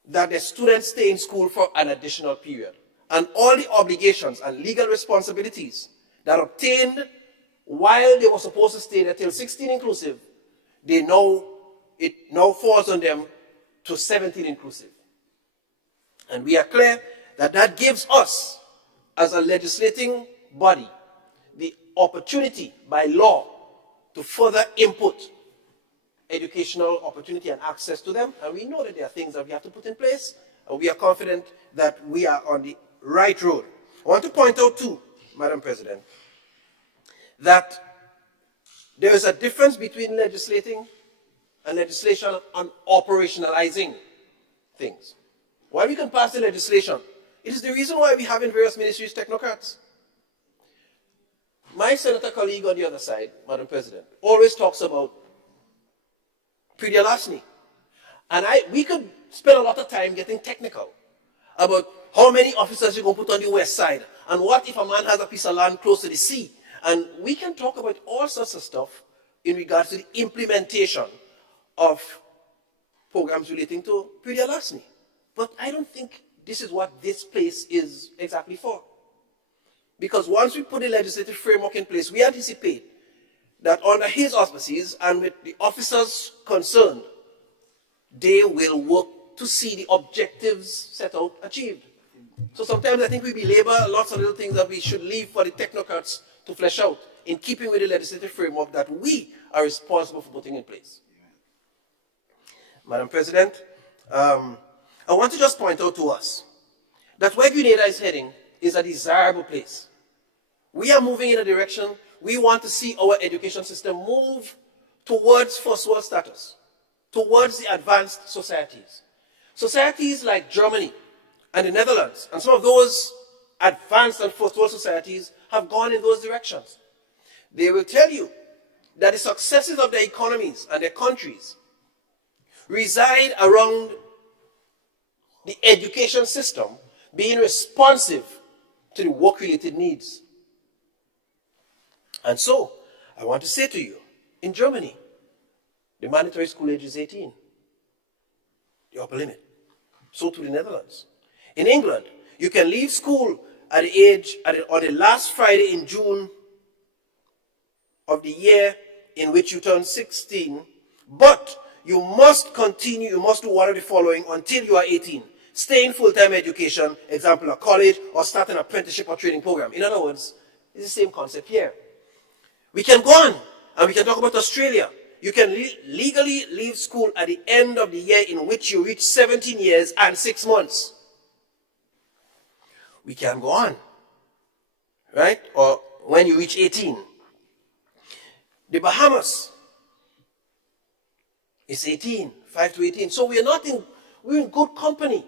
that the students stay in school for an additional period. And all the obligations and legal responsibilities that obtained while they were supposed to stay there till 16 inclusive, it now falls on them to 17 inclusive. And we are clear that that gives us, as a legislating body, the opportunity by law to further input educational opportunity and access to them. And we know that there are things that we have to put in place, and we are confident that we are on the right road. I want to point out too, Madam President, that there is a difference between legislating and legislation on operationalizing things. While we can pass the legislation, it is the reason why we have in various ministries technocrats. My senator colleague on the other side, Madam President, always talks about Priya Lasni. And we could spend a lot of time getting technical about how many officers you're going to put on the west side, and what if a man has a piece of land close to the sea. And we can talk about all sorts of stuff in regards to the implementation of programs relating to Priya Lasni. But I don't think this is what this place is exactly for. Because once we put the legislative framework in place, we anticipate that under his auspices and with the officers concerned, they will work to see the objectives set out achieved. So sometimes I think we belabor lots of little things that we should leave for the technocrats to flesh out, in keeping with the legislative framework that we are responsible for putting in place. Madam President, I want to just point out to us that where Grenada is heading is a desirable place. We are moving in a direction we want to see our education system move towards first world status, towards the advanced societies. Societies like Germany and the Netherlands, and some of those advanced and first world societies have gone in those directions. They will tell you that the successes of their economies and their countries reside around the education system being responsive to the work-related needs. And so, I want to say to you, in Germany, the mandatory school age is 18, the upper limit. So to the Netherlands. In England, you can leave school at the age, on the last Friday in June of the year in which you turn 16, but you must continue, you must do one of the following until you are 18. Stay in full-time education, example, a college, or start an apprenticeship or training program. In other words, it's the same concept here. We can go on, and we can talk about Australia. You can legally leave school at the end of the year in which you reach 17 years and 6 months. We can go on, right? Or when you reach 18. The Bahamas is 18, 5 to 18. So we're in good company.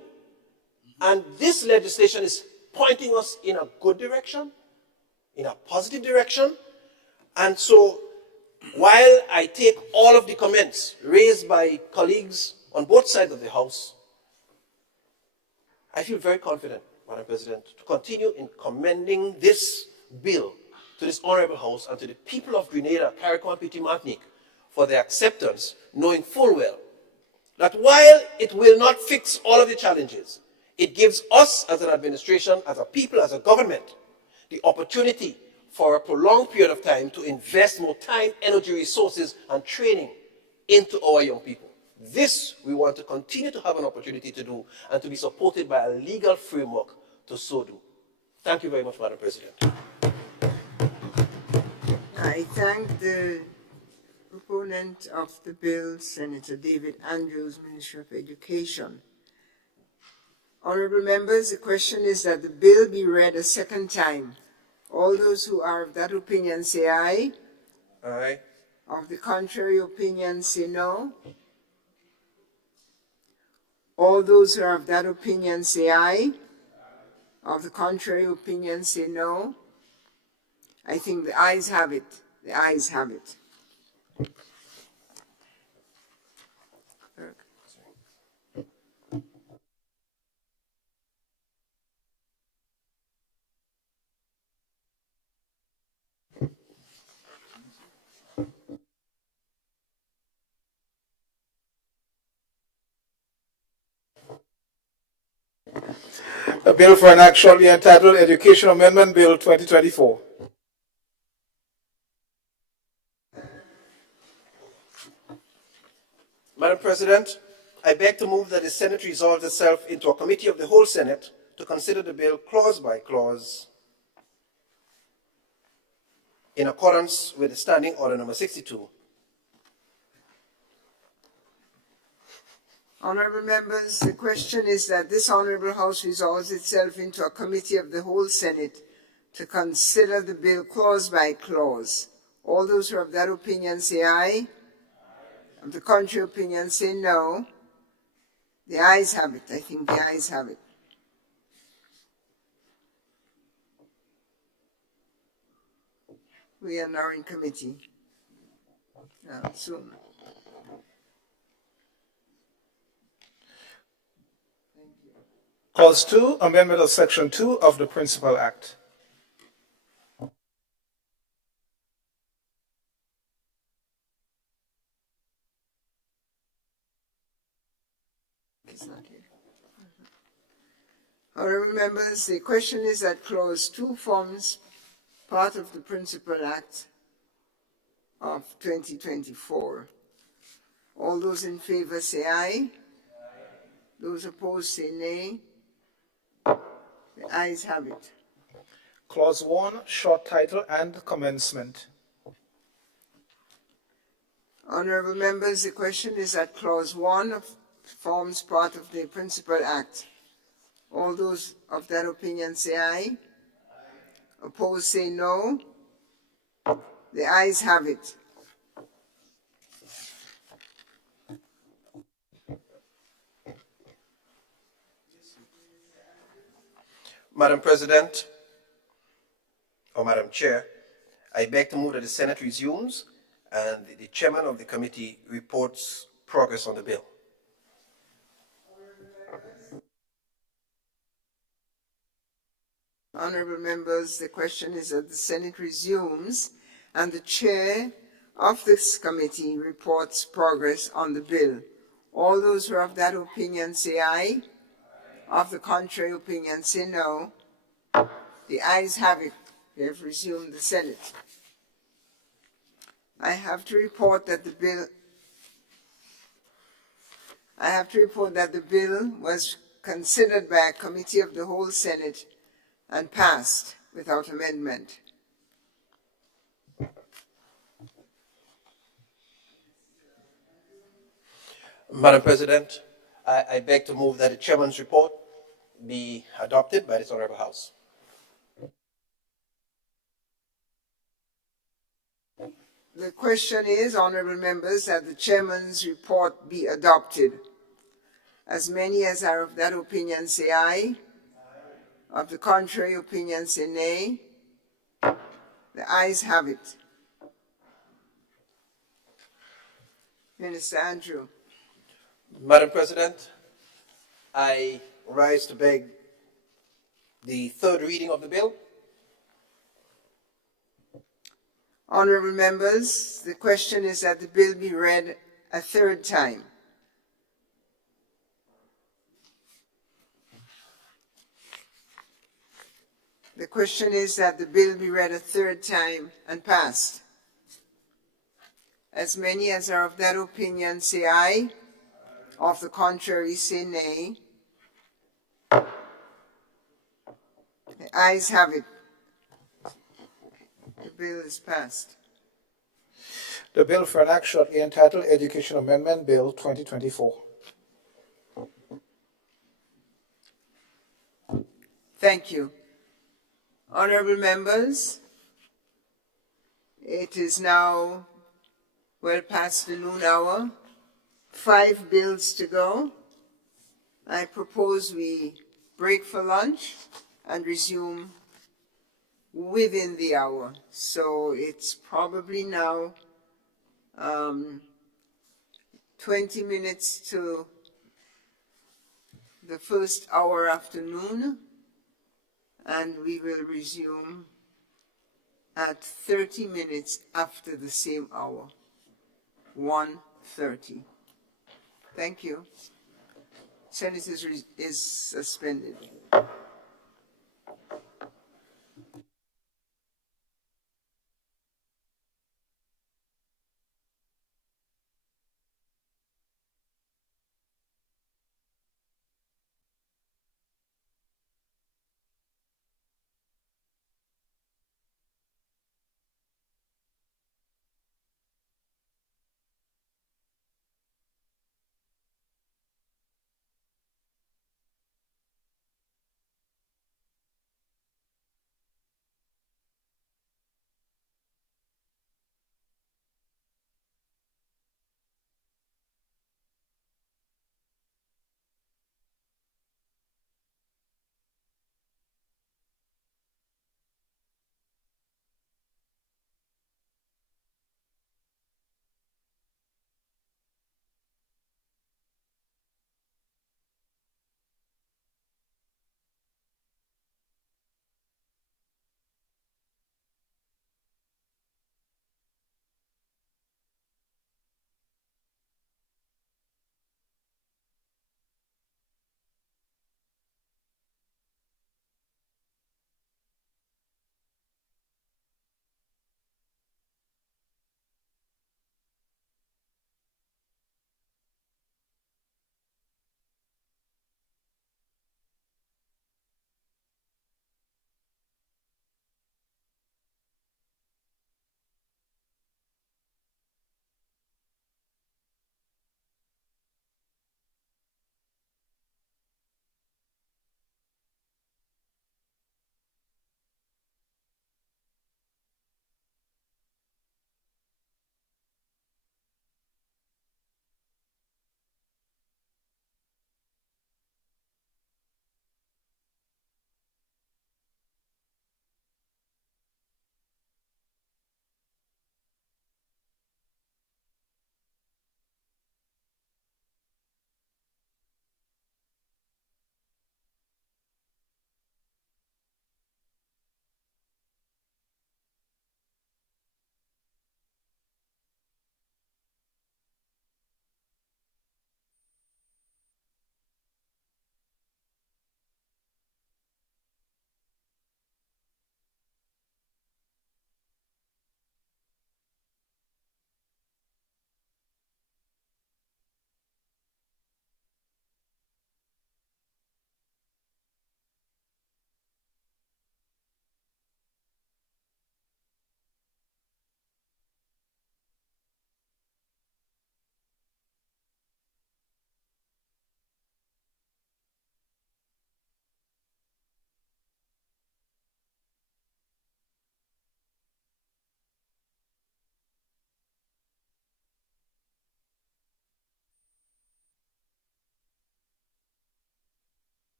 And this legislation is pointing us in a good direction, in a positive direction. And so, while I take all of the comments raised by colleagues on both sides of the House, I feel very confident, Madam President, to continue in commending this bill to this honorable House and to the people of Grenada, Carriacou and Petite Martinique for their acceptance, knowing full well that while it will not fix all of the challenges, it gives us as an administration, as a people, as a government, the opportunity for a prolonged period of time to invest more time, energy, resources, and training into our young people. This we want to continue to have an opportunity to do and to be supported by a legal framework to so do. Thank you very much, Madam President. I thank the proponent of the bill, Senator David Andrews, Minister of Education. Honorable members, the question is that the bill be read a second time. All those who are of that opinion say aye. Aye. Of the contrary opinion say no. All those who are of that opinion say aye. Of the contrary opinion say no. I think the ayes have it. The ayes have it. A bill for an act shall be entitled Education Amendment Bill 2024. Madam President, I beg to move that the Senate resolves itself into a committee of the whole Senate to consider the bill clause by clause in accordance with the Standing Order number 62. Honorable members, the question is that this Honorable House resolves itself into a committee of the whole Senate to consider the bill clause by clause. All those who are of that opinion say aye. Of the contrary opinion say no. The ayes have it. I think the ayes have it. We are now in committee. Soon. Clause 2, Amendment of Section 2 of the Principal Act. He's not here. Honorable members, the question is that Clause 2 forms part of the Principal Act of 2024. All those in favor say aye. Those opposed say nay. The ayes have it. Clause 1, short title and commencement. Honorable members, the question is that Clause 1 forms part of the Principal Act. All those of that opinion say aye. Opposed say no. The ayes have it. Madam President, or Madam Chair, I beg to move that the Senate resumes and the chairman of the committee reports progress on the bill. Honorable members, the question is that the Senate resumes and the chair of this committee reports progress on the bill. All those who are of that opinion say aye. Of the contrary opinion say no. The ayes have it. We have resumed the Senate. I have to report that the bill was considered by a committee of the whole Senate and passed without amendment. Madam President, I beg to move that the chairman's report be adopted by this honorable House. The question is, honorable members, that the chairman's report be adopted. As many as are of that opinion say aye. Of the contrary opinion say nay. The ayes have it. Minister Andrew. Madam President, I rise to beg the third reading of the bill. Honorable members, the question is that the bill be read a third time. The question is that the bill be read a third time and passed. As many as are of that opinion say aye. Of the contrary, say nay. The ayes have it. The bill is passed. The bill for an act shortly entitled Education Amendment Bill 2024. Thank you. Honorable members, it is now well past the noon hour. 5 bills to go. I propose we break for lunch and resume within the hour. So it's probably now 20 minutes to the first hour after noon, and we will resume at 30 minutes after the same hour, 1:30. Thank you. Senate is suspended.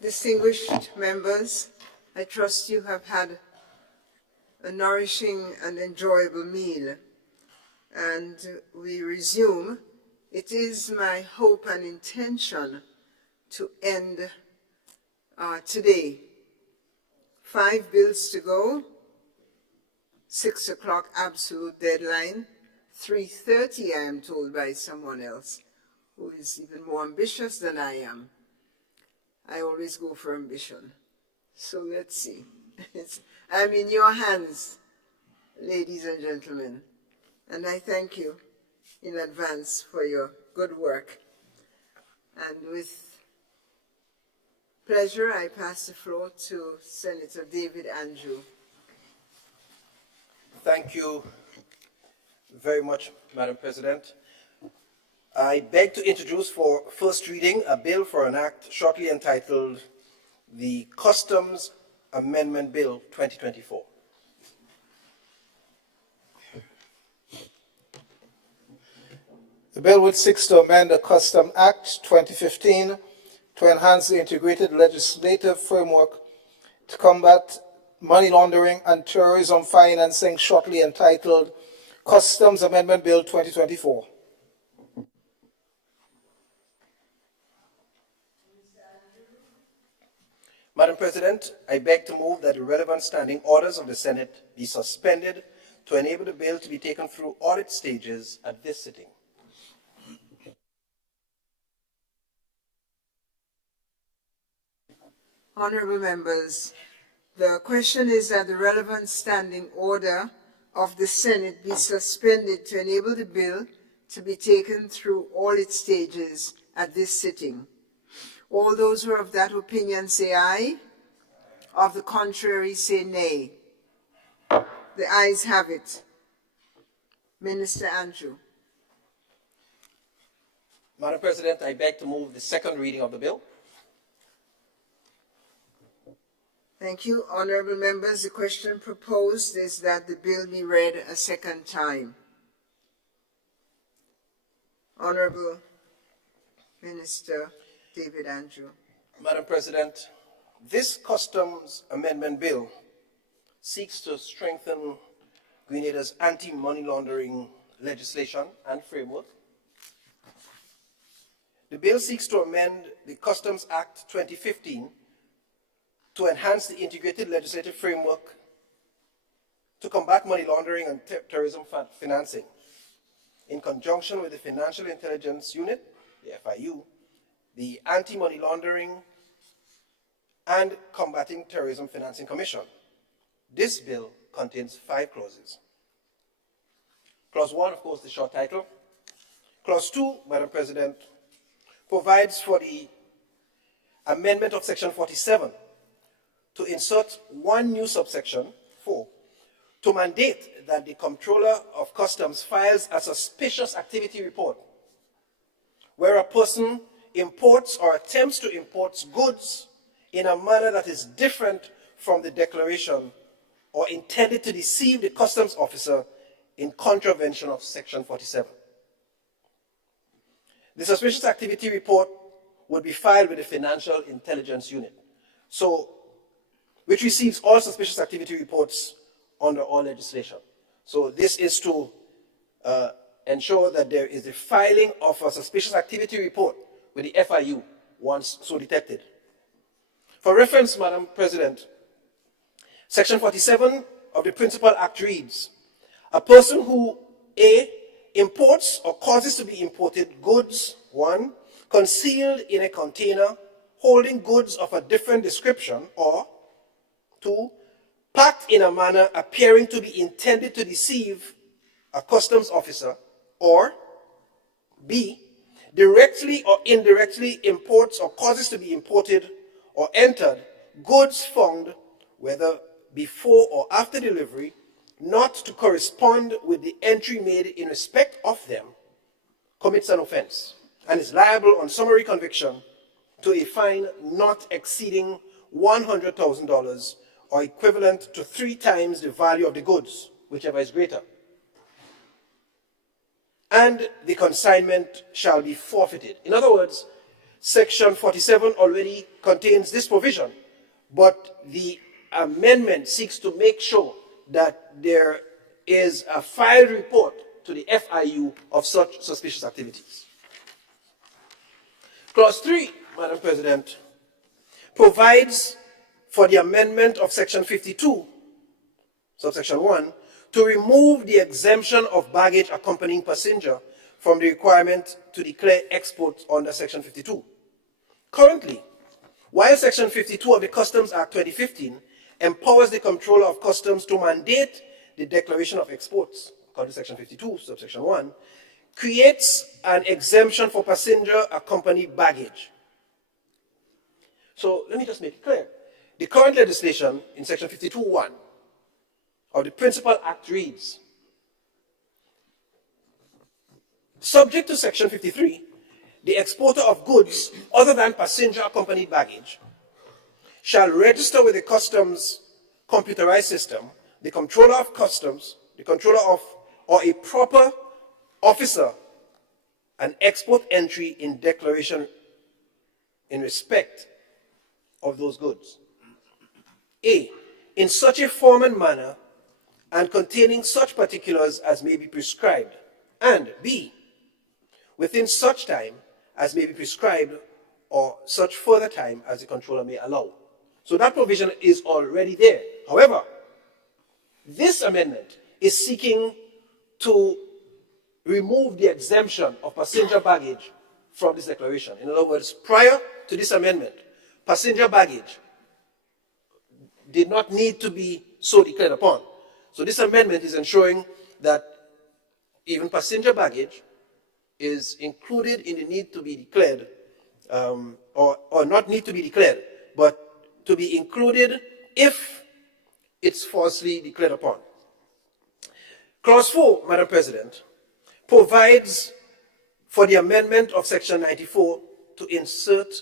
Distinguished members, I trust you have had a nourishing and enjoyable meal, and we resume. It is my hope and intention to end today. 5 bills to go, 6 o'clock absolute deadline, 3:30 I am told by someone else who is even more ambitious than I am. I always go for ambition. So let's see. I'm in your hands, ladies and gentlemen, and I thank you in advance for your good work. And with pleasure, I pass the floor to Senator David Andrew. Thank you very much, Madam President. I beg to introduce for first reading a bill for an act shortly entitled the Customs Amendment Bill 2024. The bill which seeks to amend the Custom Act 2015 to enhance the integrated legislative framework to combat money laundering and terrorism financing, shortly entitled Customs Amendment Bill 2024. Madam President, I beg to move that the relevant standing orders of the Senate be suspended to enable the bill to be taken through all its stages at this sitting. Honorable members, the question is that the relevant standing order of the Senate be suspended to enable the bill to be taken through all its stages at this sitting. All those who are of that opinion say aye. Of the contrary, say nay. The ayes have it. Minister Andrew. Madam President, I beg to move the second reading of the bill. Thank you. Honorable members, the question proposed is that the bill be read a second time. Honorable Minister David Andrew. Madam President, this Customs Amendment Bill seeks to strengthen Grenada's anti-money laundering legislation and framework. The bill seeks to amend the Customs Act 2015 to enhance the integrated legislative framework to combat money laundering and terrorism financing in conjunction with the Financial Intelligence Unit, the FIU, the Anti-Money Laundering and Combating Terrorism Financing Commission. This bill contains 5 clauses. Clause 1, of course, the short title. Clause 2, Madam President, provides for the amendment of Section 47 to insert one new subsection, 4, to mandate that the Comptroller of Customs files a suspicious activity report where a person imports or attempts to import goods in a manner that is different from the declaration or intended to deceive the customs officer in contravention of Section 47. The suspicious activity report would be filed with the Financial Intelligence Unit, which receives all suspicious activity reports under all legislation. So this is to ensure that there is a filing of a suspicious activity report with the FIU once so detected. For reference, Madam President, Section 47 of the Principal Act reads, a person who A, imports or causes to be imported goods, 1, concealed in a container holding goods of a different description, or 2, packed in a manner appearing to be intended to deceive a customs officer, or B, directly or indirectly imports or causes to be imported or entered goods found, whether before or after delivery, not to correspond with the entry made in respect of them, commits an offense and is liable on summary conviction to a fine not exceeding $100,000 or equivalent to 3 times the value of the goods, whichever is greater. And the consignment shall be forfeited. In other words, Section 47 already contains this provision, but the amendment seeks to make sure that there is a filed report to the FIU of such suspicious activities. Clause 3, Madam President, provides for the amendment of Section 52, subsection 1, to remove the exemption of baggage accompanying passenger from the requirement to declare exports under Section 52. Currently, while Section 52 of the Customs Act 2015 empowers the Comptroller of Customs to mandate the declaration of exports, according to Section 52, subsection 1, creates an exemption for passenger accompanied baggage. So let me just make it clear. The current legislation in Section 52(1) of the Principal Act reads, subject to Section 53, the exporter of goods other than passenger accompanied baggage shall register with the customs computerized system, the Comptroller of Customs, the Comptroller of, or a proper officer, an export entry in declaration in respect of those goods. A, in such a form and manner and containing such particulars as may be prescribed, and B, within such time as may be prescribed or such further time as the controller may allow. So that provision is already there. However, this amendment is seeking to remove the exemption of passenger baggage from this declaration. In other words, prior to this amendment, passenger baggage did not need to be so declared upon. So this amendment is ensuring that even passenger baggage is included in the need to be declared, or not need to be declared, but to be included if it's falsely declared upon. Clause 4, Madam President, provides for the amendment of Section 94 to insert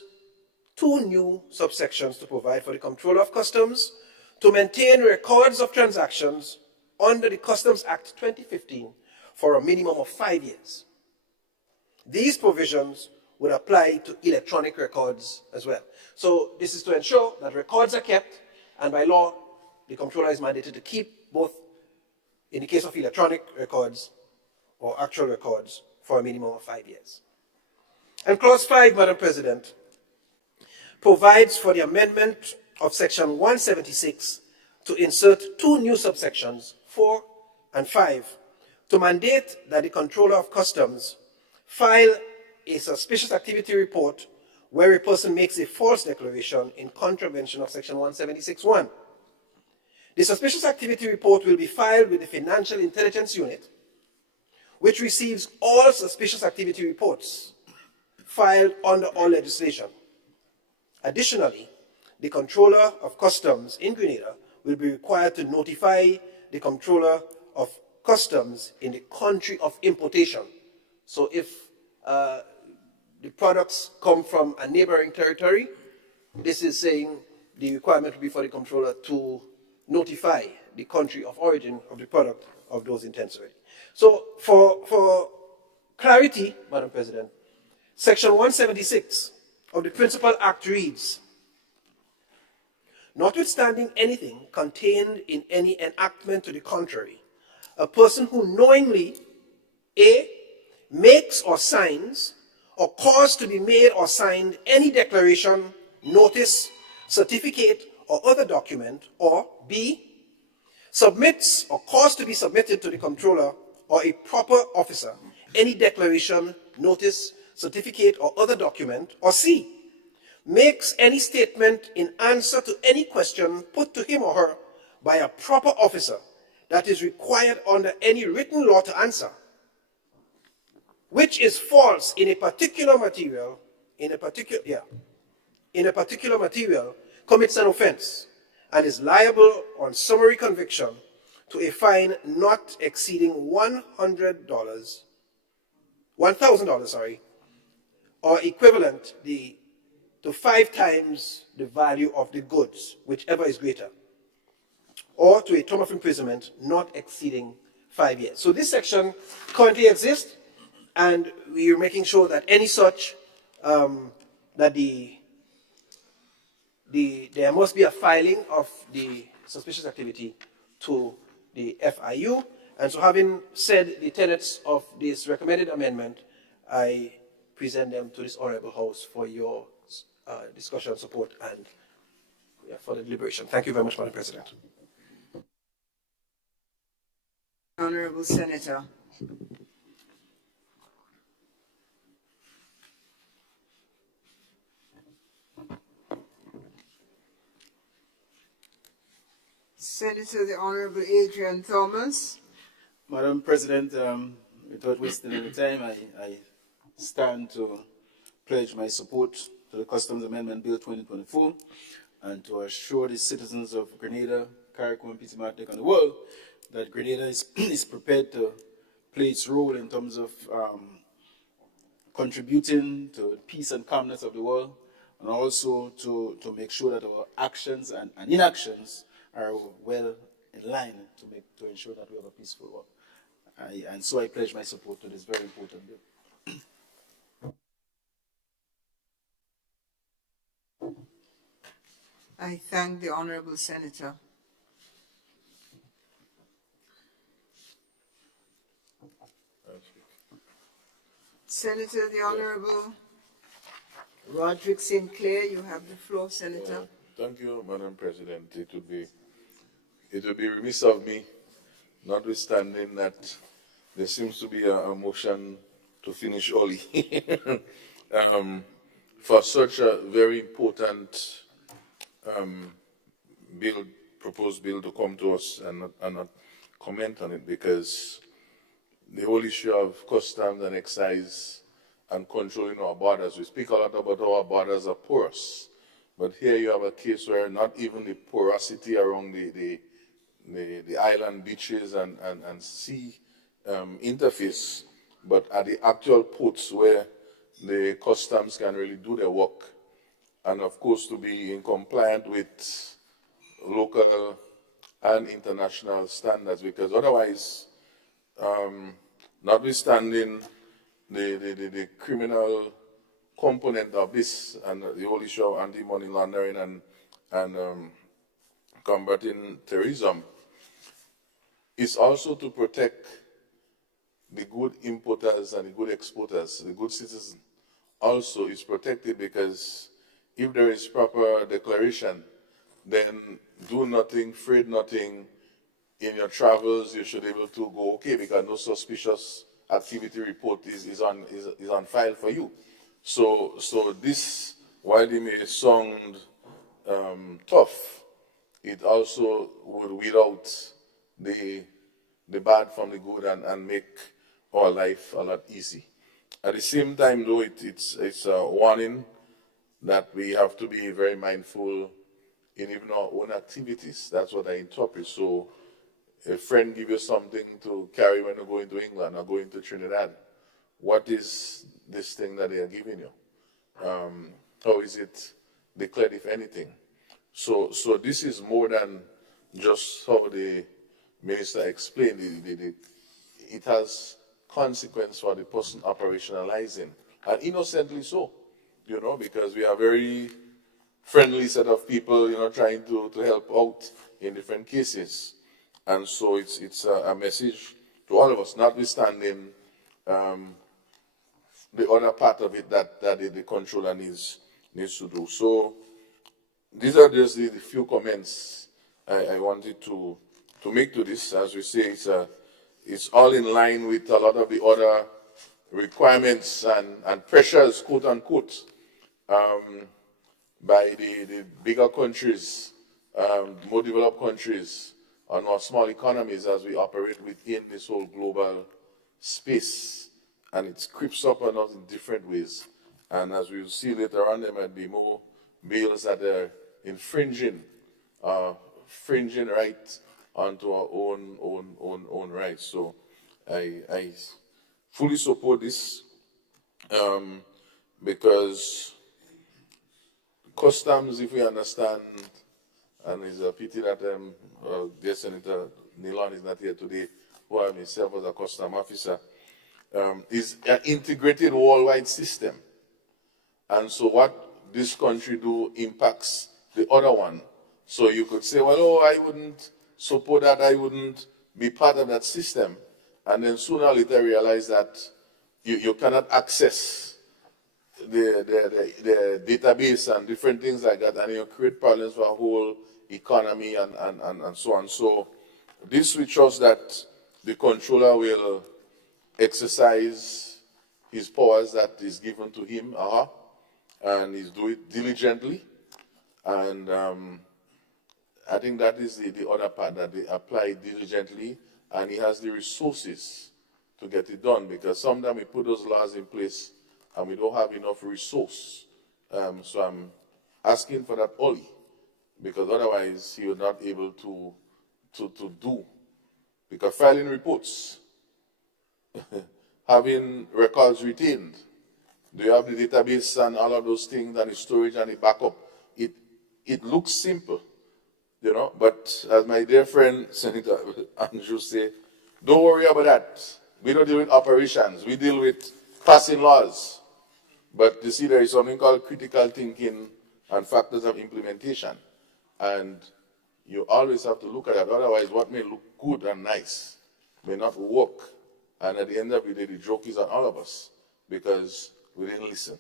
2 new subsections to provide for the Comptroller of Customs to maintain records of transactions under the Customs Act 2015 for a minimum of 5 years. These provisions would apply to electronic records as well. So this is to ensure that records are kept, and by law, the Comptroller is mandated to keep both, in the case of electronic records or actual records, for a minimum of 5 years. And Clause 5, Madam President, provides for the amendment of Section 176 to insert 2 new subsections, 4 and 5, to mandate that the Comptroller of Customs file a suspicious activity report where a person makes a false declaration in contravention of Section 176(1). The suspicious activity report will be filed with the Financial Intelligence Unit, which receives all suspicious activity reports filed under all legislation. Additionally, the Comptroller of Customs in Grenada will be required to notify the Comptroller of Customs in the country of importation. So if the products come from a neighboring territory, this is saying the requirement will be for the Comptroller to notify the country of origin of the product of those intents already. So for clarity, Madam President, Section 176 of the Principal Act reads, notwithstanding anything contained in any enactment to the contrary, a person who knowingly, A, makes or signs or cause to be made or signed any declaration, notice, certificate, or other document, or B, submits or cause to be submitted to the Comptroller or a proper officer any declaration, notice, certificate, or other document, or C, makes any statement in answer to any question put to him or her by a proper officer that is required under any written law to answer, which is false in a particular material, commits an offense and is liable on summary conviction to a fine not exceeding $1,000, or equivalent to 5 times the value of the goods, whichever is greater, or to a term of imprisonment not exceeding 5 years. So this section currently exists, and we are making sure that any such that there must be a filing of the suspicious activity to the FIU. And so having said the tenets of this recommended amendment, I present them to this Honorable House for your discussion, support, and for the deliberation. Thank you very much, Madam President. Honorable Senator. Senator, the Honorable Adrian Thomas. Madam President, without wasting any time, I stand to pledge my support to the Customs Amendment Bill 2024 and to assure the citizens of Grenada, Carriacou, and Petite Martinique, and the world that Grenada is prepared to play its role in terms of contributing to the peace and calmness of the world, and also to make sure that our actions and inactions are well in line to ensure that we have a peaceful world. And so I pledge my support to this very important bill. I thank the Honorable Senator. Senator, the Honorable Roderick Sinclair, you have the floor, Senator. Thank you, Madam President. It would be remiss of me, notwithstanding that there seems to be a motion to finish early, for such a very important proposed bill to come to us and not comment on it, because the whole issue of customs and excise and controlling our borders, we speak a lot about how our borders are porous, but here you have a case where not even the porosity around the island beaches and sea interface, but at the actual ports where the customs can really do their work, and of course to be in compliance with local and international standards, because otherwise, notwithstanding the criminal component of this and the whole issue of anti-money laundering and combating terrorism, is also to protect the good importers and the good exporters. The good citizen also is protected, because if there is proper declaration, then do nothing, fret nothing. In your travels, you should be able to go okay, because no suspicious activity report is on file for you. So this, while it may sound tough, it also would weed out the bad from the good and make our life a lot easy. At the same time, though, it's a warning that we have to be very mindful in even our own activities. That's what I interpret. So a friend give you something to carry when you're going to England or going to Trinidad. What is this thing that they are giving you? How is it declared, if anything? So this is more than just how the minister explained. It has consequence for the person operationalizing, and innocently so, because we are very friendly set of people, trying to help out in different cases. And so it's a message to all of us, notwithstanding the other part of it that the controller needs to do. So these are just the few comments I wanted to make to this. As we say, it's all in line with a lot of the other requirements and pressures, quote unquote, by the bigger countries, more developed countries, on our small economies as we operate within this whole global space. And it creeps up on us in different ways. And as we'll see later on, there might be more bills that are infringing right onto our own rights. So I fully support this, because customs, if we understand, and it's a pity that dear Senator Nilon is not here today, who I myself as a custom officer, is an integrated worldwide system. And so what this country do impacts the other one. So you could say, well, oh, I wouldn't support that, I wouldn't be part of that system. And then sooner or later realize that you cannot access the database and different things like that, and you create problems for a whole economy and so on. So this we trust that the controller will exercise his powers that is given to him, and he's do it diligently. And I think that is the other part, that they apply diligently, and he has the resources to get it done, because sometimes we put those laws in place and we don't have enough resource. So I'm asking for that only, because otherwise he will not be able to do. Because filing reports, having records retained, do you have the database and all of those things and the storage and the backup? It looks simple, you know, but as my dear friend Senator Andrew said, don't worry about that. We don't deal with operations, we deal with passing laws. But you see, there is something called critical thinking and factors of implementation. And you always have to look at that. Otherwise, what may look good and nice may not work. And at the end of the day, the joke is on all of us, because we didn't listen.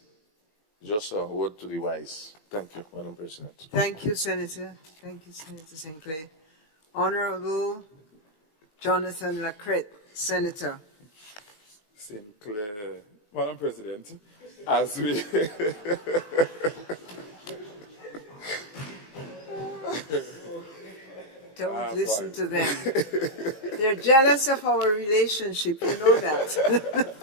Just a word to the wise. Thank you, Madam President. Thank you, Senator. Thank you, Senator Sinclair. Honorable Jonathan Lacrette, Senator. Sinclair, Madam President, as we Don't listen to them. They're jealous of our relationship, you know that.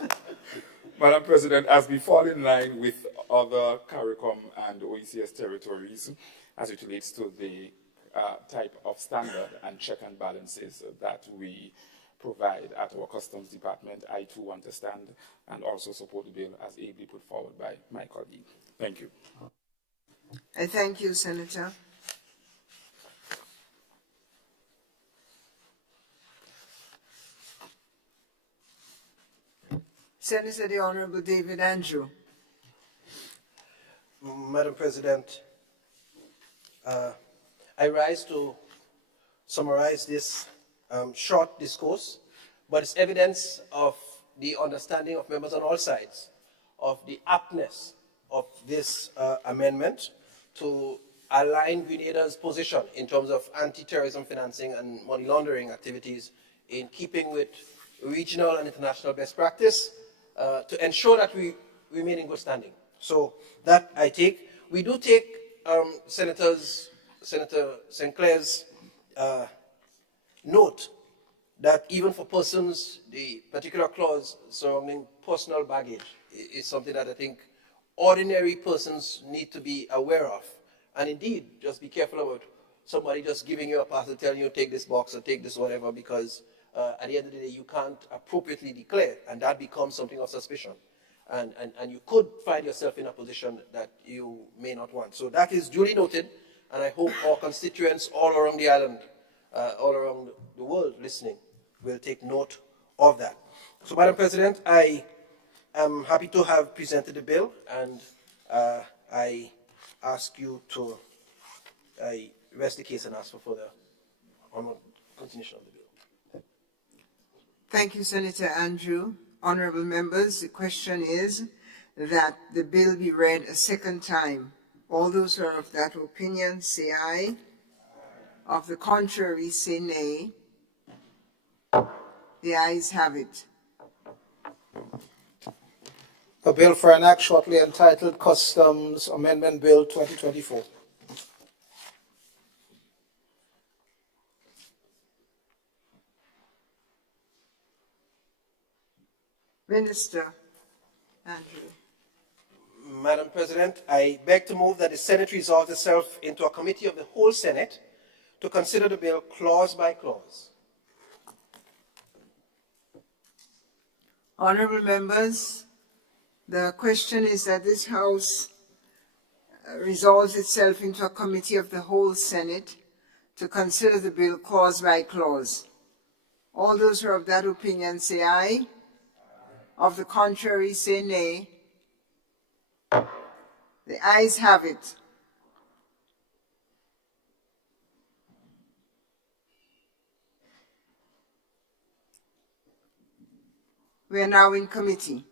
Madam President, as we fall in line with other CARICOM and OECS territories as it relates to the type of standard and check and balances that we provide at our Customs Department, I too want to stand and also support the bill as ably put forward by my colleague. Thank you. I thank you, Senator. Senator the Honorable David Andrew. Madam President, I rise to summarize this short discourse, but it's evidence of the understanding of members on all sides of the aptness of this amendment to align Grenada's position in terms of anti-terrorism financing and money laundering activities in keeping with regional and international best practice to ensure that we remain in good standing. So that I take. We do take Senator Sinclair's note that even for persons, the particular clause surrounding personal baggage is something that I think ordinary persons need to be aware of. And indeed, just be careful about somebody just giving you a parcel, telling you take this box or take this whatever, because at the end of the day, you can't appropriately declare, and that becomes something of suspicion. And you could find yourself in a position that you may not want. So that is duly noted, and I hope our constituents all around the island, all around the world listening, will take note of that. So, Madam President, I am happy to have presented the bill, and I ask you to rest the case and ask for further continuation of the bill. Thank you, Senator Andrew. Honorable members, the question is that the bill be read a second time. All those who are of that opinion, say aye. Of the contrary, say nay. The ayes have it. A bill for an act shortly entitled Customs Amendment Bill 2024. Minister Andrew. Madam President, I beg to move that the Senate resolve itself into a committee of the whole Senate to consider the bill clause by clause. Honorable members, the question is that this House resolves itself into a committee of the whole Senate to consider the bill clause by clause. All those who are of that opinion say aye. Of the contrary, say nay. The ayes have it. We are now in committee.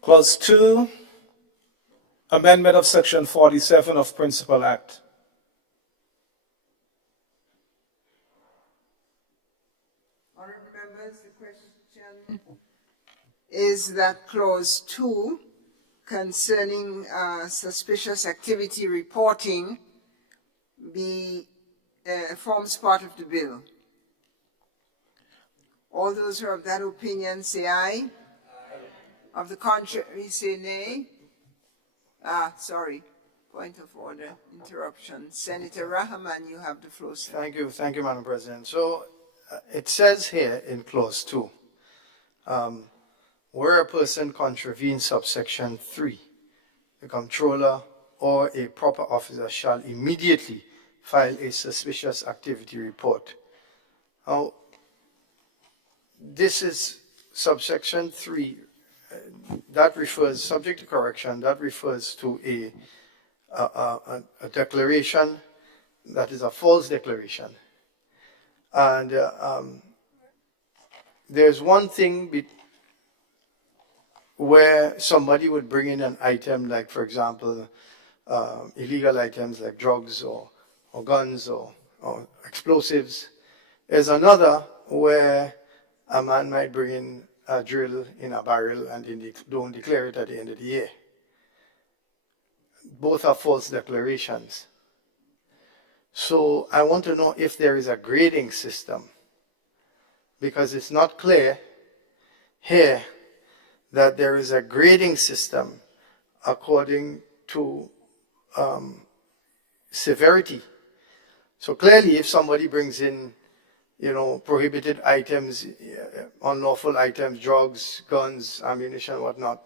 Clause 2, amendment of section 47 of Principal Act. Honorable members, the question is that clause 2 concerning suspicious activity reporting forms part of the bill. All those who are of that opinion say aye. Of the contrary, say nay. Sorry. Point of order, interruption. Senator Rahman, you have the floor, sir. Thank you, Madam President. So it says here in clause 2, where a person contravenes subsection 3, the comptroller or a proper officer shall immediately file a suspicious activity report. Now, this is subsection 3. That refers, subject to correction, that refers to a declaration that is a false declaration. And there's one thing where somebody would bring in an item like, for example, illegal items like drugs or guns or explosives. There's another where a man might bring in a drill in a barrel and don't declare it at the end of the year. Both are false declarations. So I want to know if there is a grading system, because it's not clear here that there is a grading system according to severity. So clearly, if somebody brings in, prohibited items, unlawful items, drugs, guns, ammunition, whatnot,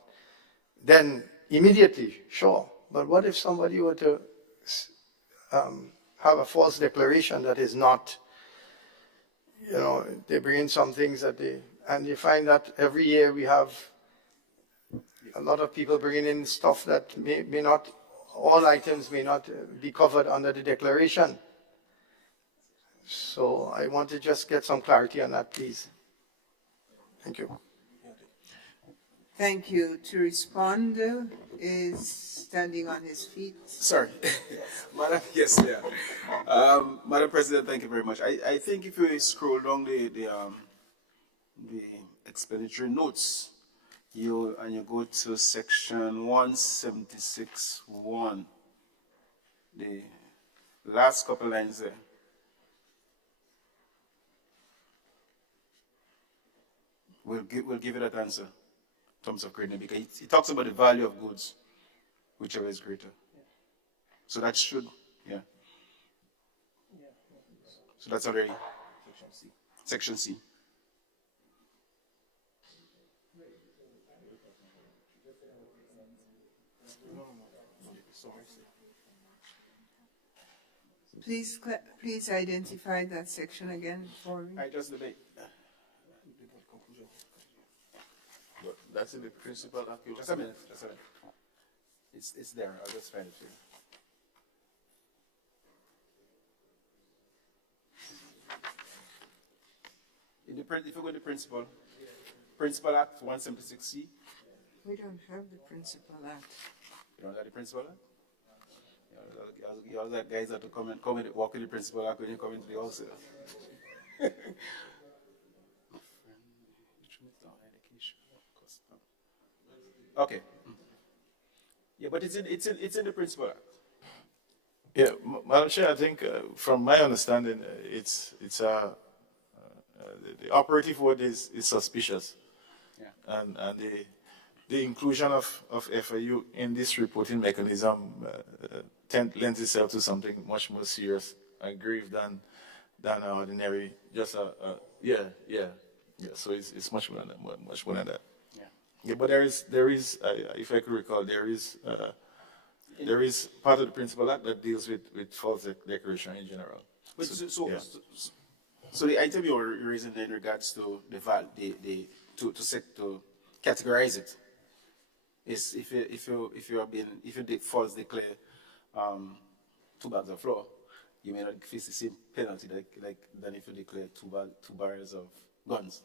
then immediately, sure. But what if somebody were to have a false declaration that is not, they bring in some things and you find that every year we have a lot of people bringing in stuff that may not, all items may not be covered under the declaration. So I want to just get some clarity on that, please. Thank you. Thank you. To respond is standing on his feet. Sorry. Madam, yes, yeah. Madam President, thank you very much. I think if you scroll down the explanatory notes, you go to section 176.1, the last couple lines there. We'll give it that answer in terms of grading, because it talks about the value of goods, whichever is greater. So that should, yeah. So that's already section C. Please identify that section again for me. I just debate. That's in the principal act. Just a minute. It's there. I'll just find it for you. If you go to the Principal Act 176C. We don't have the Principal Act. You don't have the Principal Act? You all that guys have to come and walk in the Principal Act when you come into the house. Okay. Yeah, but it's in the Principal Act. Yeah, Madam Chair, I think from my understanding, the operative word is suspicious. Yeah. And the inclusion of FIU in this reporting mechanism lends itself to something much more serious and grave than ordinary. Just So it's much more than that. Yeah, but there is, if I could recall, there is part of the Principal Act that deals with false declaration in general. But so the item you're raising in regards to the to categorize it. Is if you false declare 2 bags of flour, you may not face the same penalty than if you declare 2 barrels of guns.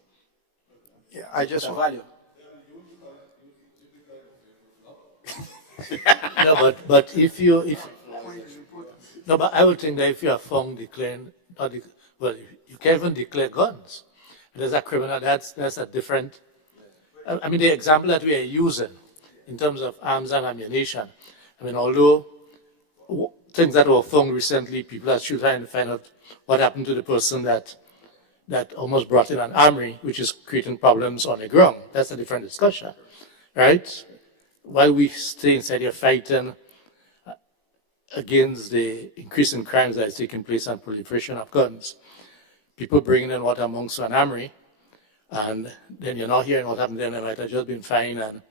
Yeah, I just The want, value. No, but no, but I would think that if you are found declaring, well, you can't even declare guns. There's a criminal, that's a different, I mean, the example that we are using in terms of arms and ammunition, I mean, although things that were found recently, people are still trying to find out what happened to the person that almost brought in an armory, which is creating problems on the ground. That's a different discussion, right? While we stay inside here fighting against the increasing crimes that is taking place and proliferation of guns, people bringing in what amounts to an armory, and then you're not hearing what happened then, they might have just been fined and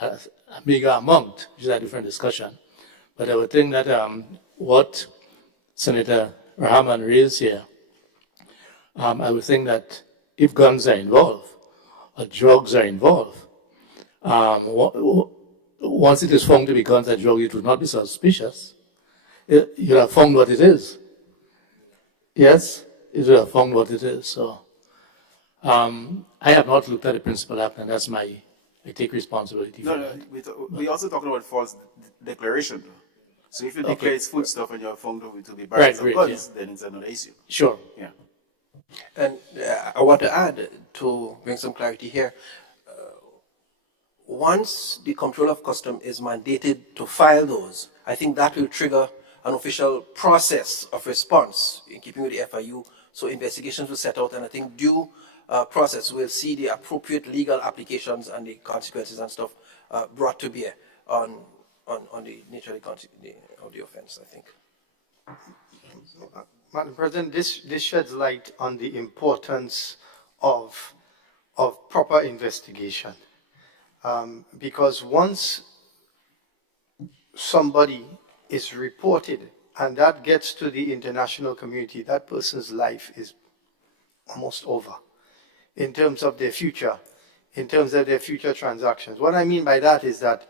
a meager amount, which is a different discussion. But I would think that what Senator Rahman raised here, I would think that if guns are involved, or drugs are involved, once it is found to be guns and drugs, it would not be suspicious. You have found what it is. Yes, it will have found what it is. So I have not looked at the Principal Act, and that's I take responsibility for that. We also talking about false declaration. So if you declare it's foodstuff and you're found to be Right, barrels great, of guns, yeah. then it's another issue. Sure. Yeah. And I want to add, to bring some clarity here, once the Comptroller of Custom is mandated to file those, I think that will trigger an official process of response in keeping with the FIU. So investigations will set out, and I think due process will see the appropriate legal applications and the consequences and stuff brought to bear on the nature of the offense, I think. Madam President, this sheds light on the importance of proper investigation. Because once somebody is reported and that gets to the international community, that person's life is almost over in terms of their future, in terms of their future transactions. What I mean by that is that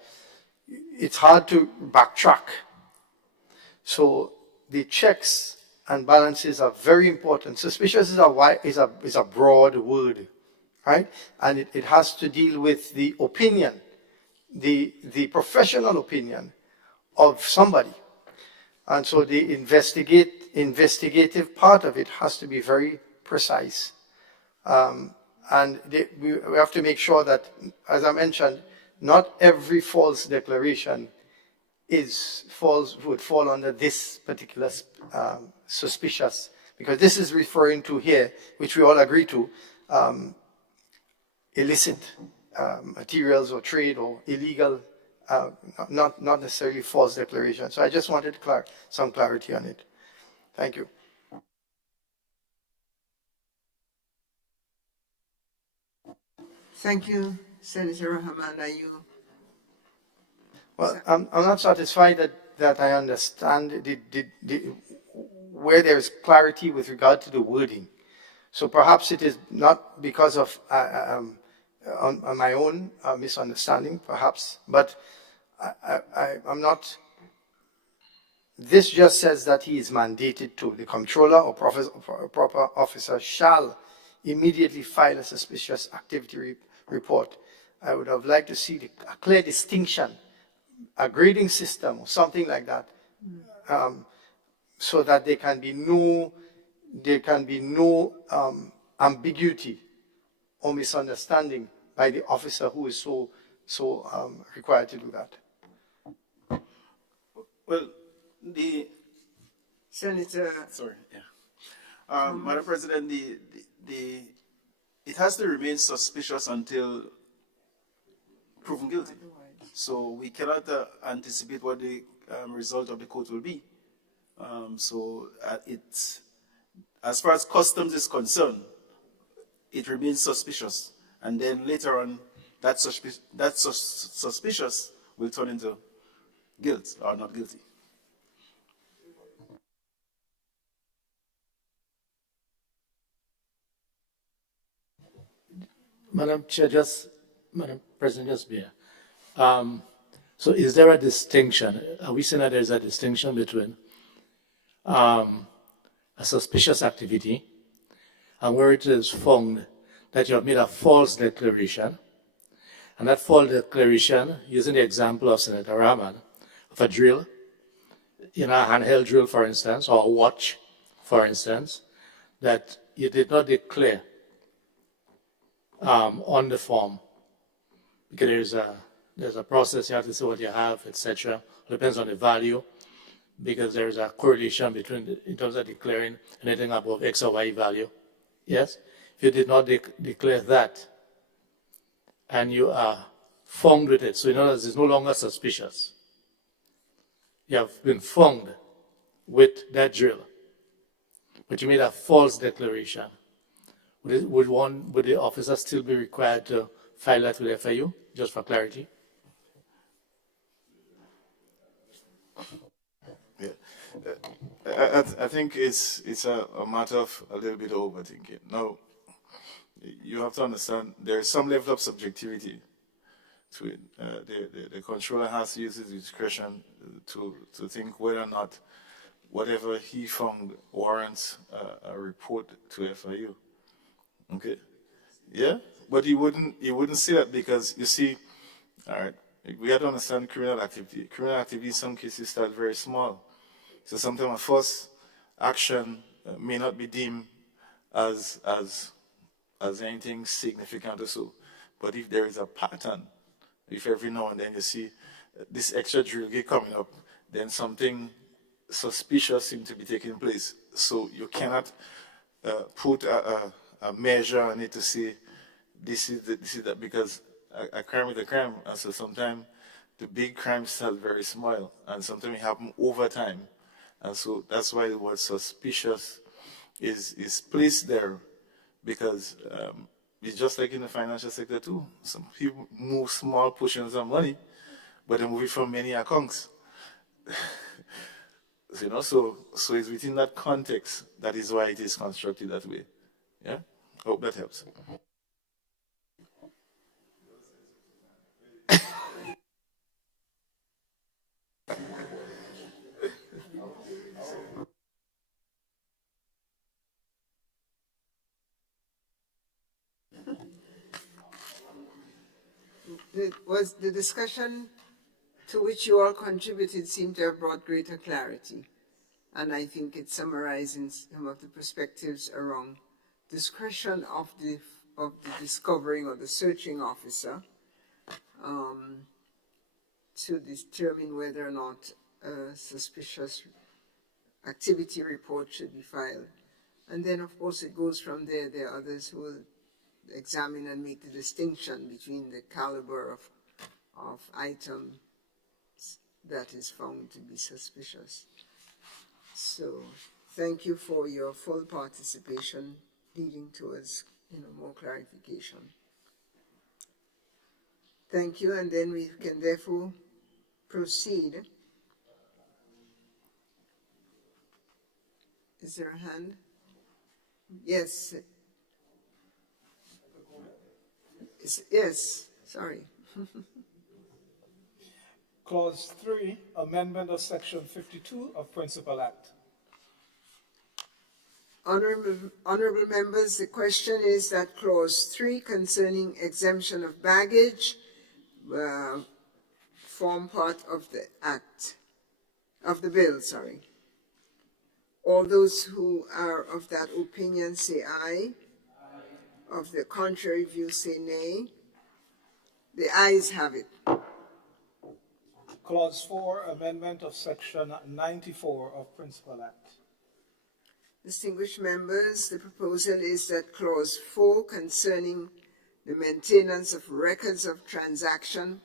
it's hard to backtrack. So the checks and balances are very important. Suspicious is a broad word, right? And it has to deal with the opinion, the professional opinion of somebody. And so the investigative part of it has to be very precise. And we have to make sure that, as I mentioned, not every false declaration would fall under this particular suspicious, because this is referring to here, which we all agree to, illicit materials or trade or illegal, not necessarily false declaration. So I just wanted some clarity on it. Thank you. Thank you, Senator Rahman. Are you? Well, I'm not satisfied that I understand where there is clarity with regard to the wording. So perhaps it is not because of on my own misunderstanding, perhaps, but I'm not. This just says that he is mandated to. The comptroller or proper officer shall immediately file a suspicious activity report. I would have liked to see a clear distinction, a grading system or something like that, so that there can be no ambiguity or misunderstanding by the officer who is so required to do that. Well, the Senator. Sorry, yeah. Madam President, it has to remain suspicious until proven guilty. So we cannot anticipate what the result of the court will be. As far as customs is concerned, it remains suspicious, and then later on, that suspicious will turn into guilt or not guilty. Madam President, just be here. So is there a distinction? Are we saying that there's a distinction between a suspicious activity and where it is found that you have made a false declaration, and that false declaration, using the example of Senator Rahman, of a drill, a handheld drill, for instance, or a watch, for instance, that you did not declare on the form, because there's a process, you have to say what you have, etc. Depends on the value, because there's a correlation between, in terms of declaring anything above X or Y value. Yes? If you did not declare that, and you are found with it, so in other words, it's no longer suspicious. You have been found with that drill, but you made a false declaration. Would the officer still be required to file that with FIU, just for clarity? Yeah. I think it's a matter of a little bit of overthinking. Now, you have to understand there is some level of subjectivity to it. The controller has to use his discretion to think whether or not whatever he found warrants a report to FIU. Okay? Yeah? But he wouldn't say that because, you see, all right, we have to understand criminal activity. Criminal activity in some cases starts very small. So sometimes a first action may not be deemed as anything significant or so. But if there is a pattern, if every now and then you see this extra drill gate coming up, then something suspicious seems to be taking place. So you cannot put a measure on it to say this is that, because a crime is a crime. And so sometimes the big crimes start very small, and sometimes it happens over time. And so that's why the word suspicious is placed there, because it's just like in the financial sector too. Some people move small portions of money, but they move it from many accounts. So it's within that context. That is why it is constructed that way. Yeah? Hope that helps. Was the discussion to which you all contributed seemed to have brought greater clarity. And I think it summarizes some of the perspectives around discretion of the discovering or the searching officer to determine whether or not a suspicious activity report should be filed. And then, of course, it goes from there. There are others who will examine and make the distinction between the caliber of item that is found to be suspicious. So thank you for your full participation, leading towards more clarification. Thank you, and then we can therefore proceed. Is there a hand? Yes. Yes, sorry. Clause 3, amendment of Section 52 of Principal Act. Honorable members, the question is that Clause 3 concerning exemption of baggage form part of the act, of the bill, sorry. All those who are of that opinion say aye. Of the contrary view say nay. The ayes have it. Clause 4, amendment of Section 94 of Principal Act. Distinguished members, the proposal is that Clause 4 concerning the maintenance of records of transaction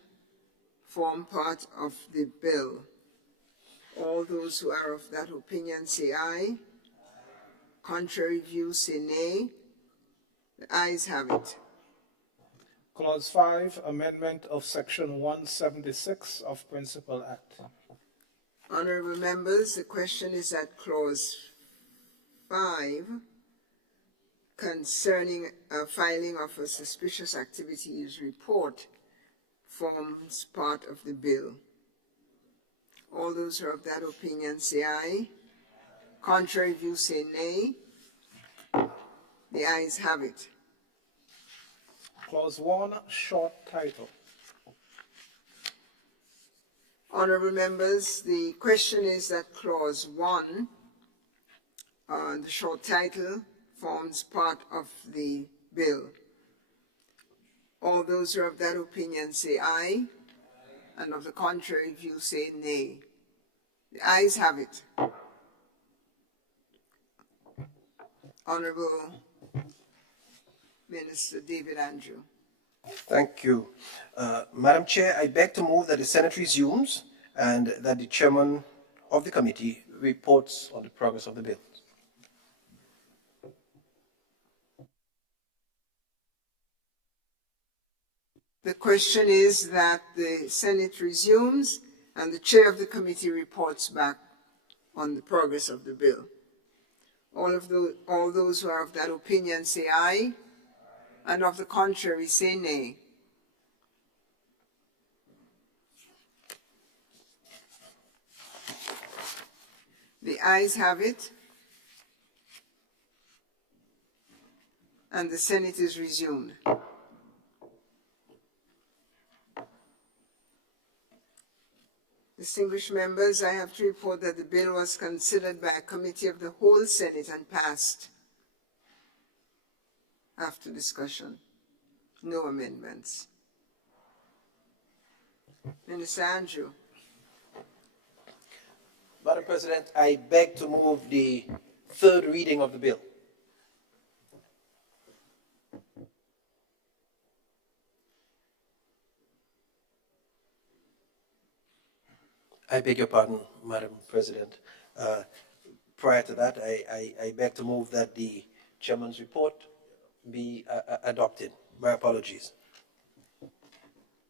form part of the bill. All those who are of that opinion say aye. Contrary view say nay. The ayes have it. Clause 5, amendment of Section 176 of Principal Act. Honorable members, the question is that Clause 5 concerning filing of a suspicious activities report forms part of the bill. All those who are of that opinion say aye. Contrary view say nay. The ayes have it. Clause 1, short title. Honorable members, the question is that clause 1, the short title, forms part of the bill. All those who are of that opinion say aye, and of the contrary view say nay. The ayes have it. Honorable Minister David Andrew. Thank you. Madam Chair, I beg to move that the Senate resumes and that the chairman of the committee reports on the progress of the bill. The question is that the Senate resumes and the chair of the committee reports back on the progress of the bill. All those who are of that opinion say aye, and of the contrary say nay. The ayes have it, and the Senate is resumed. Distinguished members, I have to report that the bill was considered by a committee of the whole Senate and passed after discussion. No amendments. Minister Andrew. Madam President, I beg to move the third reading of the bill. I beg your pardon, Madam President. Prior to that, I beg to move that the chairman's report be adopted. My apologies.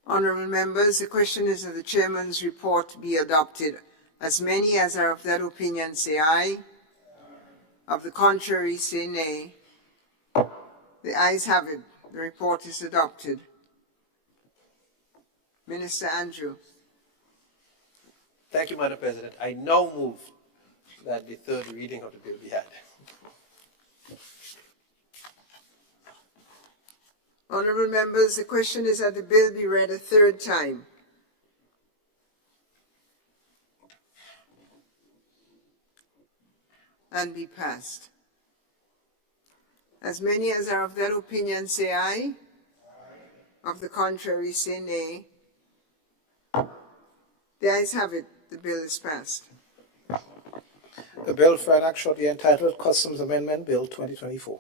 Honourable members, the question is that the chairman's report be adopted. As many as are of that opinion say aye. Of the contrary say nay. The ayes have it. The report is adopted. Minister Andrew. Thank you, Madam President. I now move that the third reading of the bill be had. Honourable members, the question is that the bill be read a third time. And be passed. As many as are of that opinion say aye. Of the contrary say nay. The ayes have it. The bill is passed. The bill for an act shortly entitled Customs Amendment Bill 2024.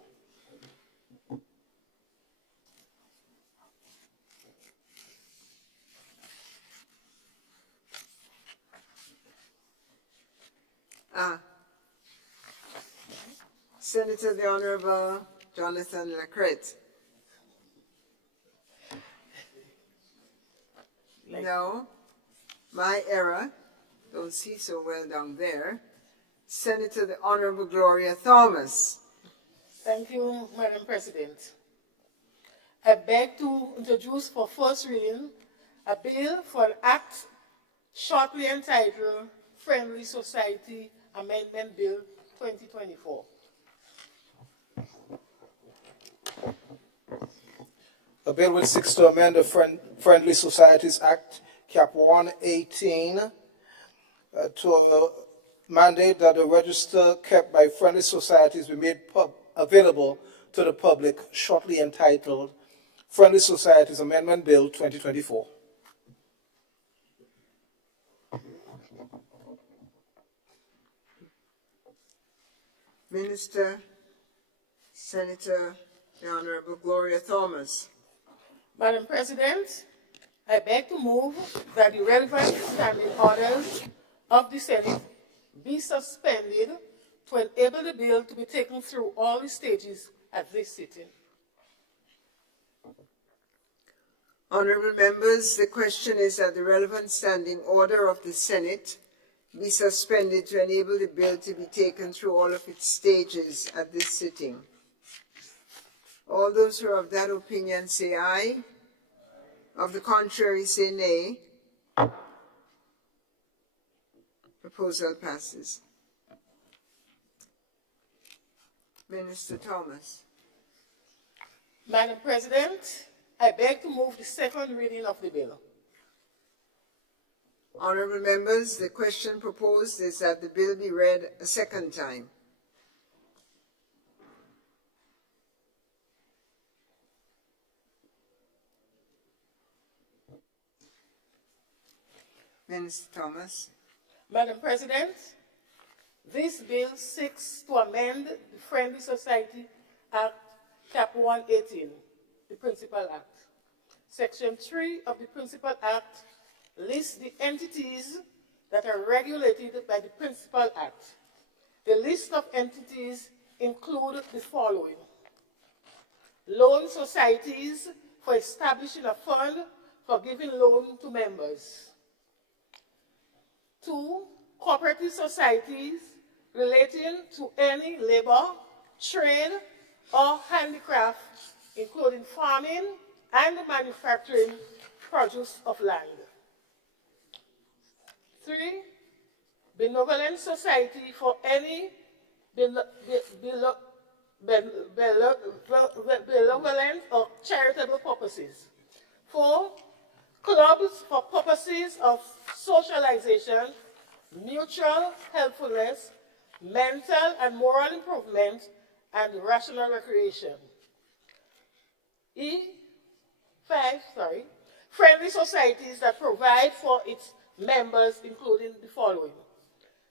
Senator the Honourable Jonathan Lacrette. No, my error. Don't see so well down there. Senator the Honourable Gloria Thomas. Thank you, Madam President. I beg to introduce for first reading a bill for an act shortly entitled Friendly Society Amendment Bill 2024. A bill which seeks to amend the Friendly Societies Act, Cap 118, to mandate that the register kept by friendly societies be made available to the public, shortly entitled Friendly Societies Amendment Bill 2024. Minister, Senator the Honourable Gloria Thomas. Madam President, I beg to move that the relevant standing orders of the Senate be suspended to enable the bill to be taken through all the stages at this sitting. Honourable members, the question is that the relevant standing order of the Senate be suspended to enable the bill to be taken through all of its stages at this sitting. All those who are of that opinion say aye. Of the contrary, say nay. Proposal passes. Minister Thomas. Madam President, I beg to move the second reading of the bill. Honorable members, the question proposed is that the bill be read a second time. Minister Thomas. Madam President, this bill seeks to amend the Friendly Society Act, Cap 118, the Principal Act. Section 3 of the Principal Act lists the entities that are regulated by the Principal Act. The list of entities include the following: loan societies for establishing a fund for giving loan to members. 2, cooperative societies relating to any labor, trade, or handicraft, including farming and manufacturing produce of land. 3, benevolent society for any benevolent or charitable purposes. 4, clubs for purposes of socialization, mutual helpfulness, mental and moral improvement, and rational recreation. 5, friendly societies that provide for its members, including the following: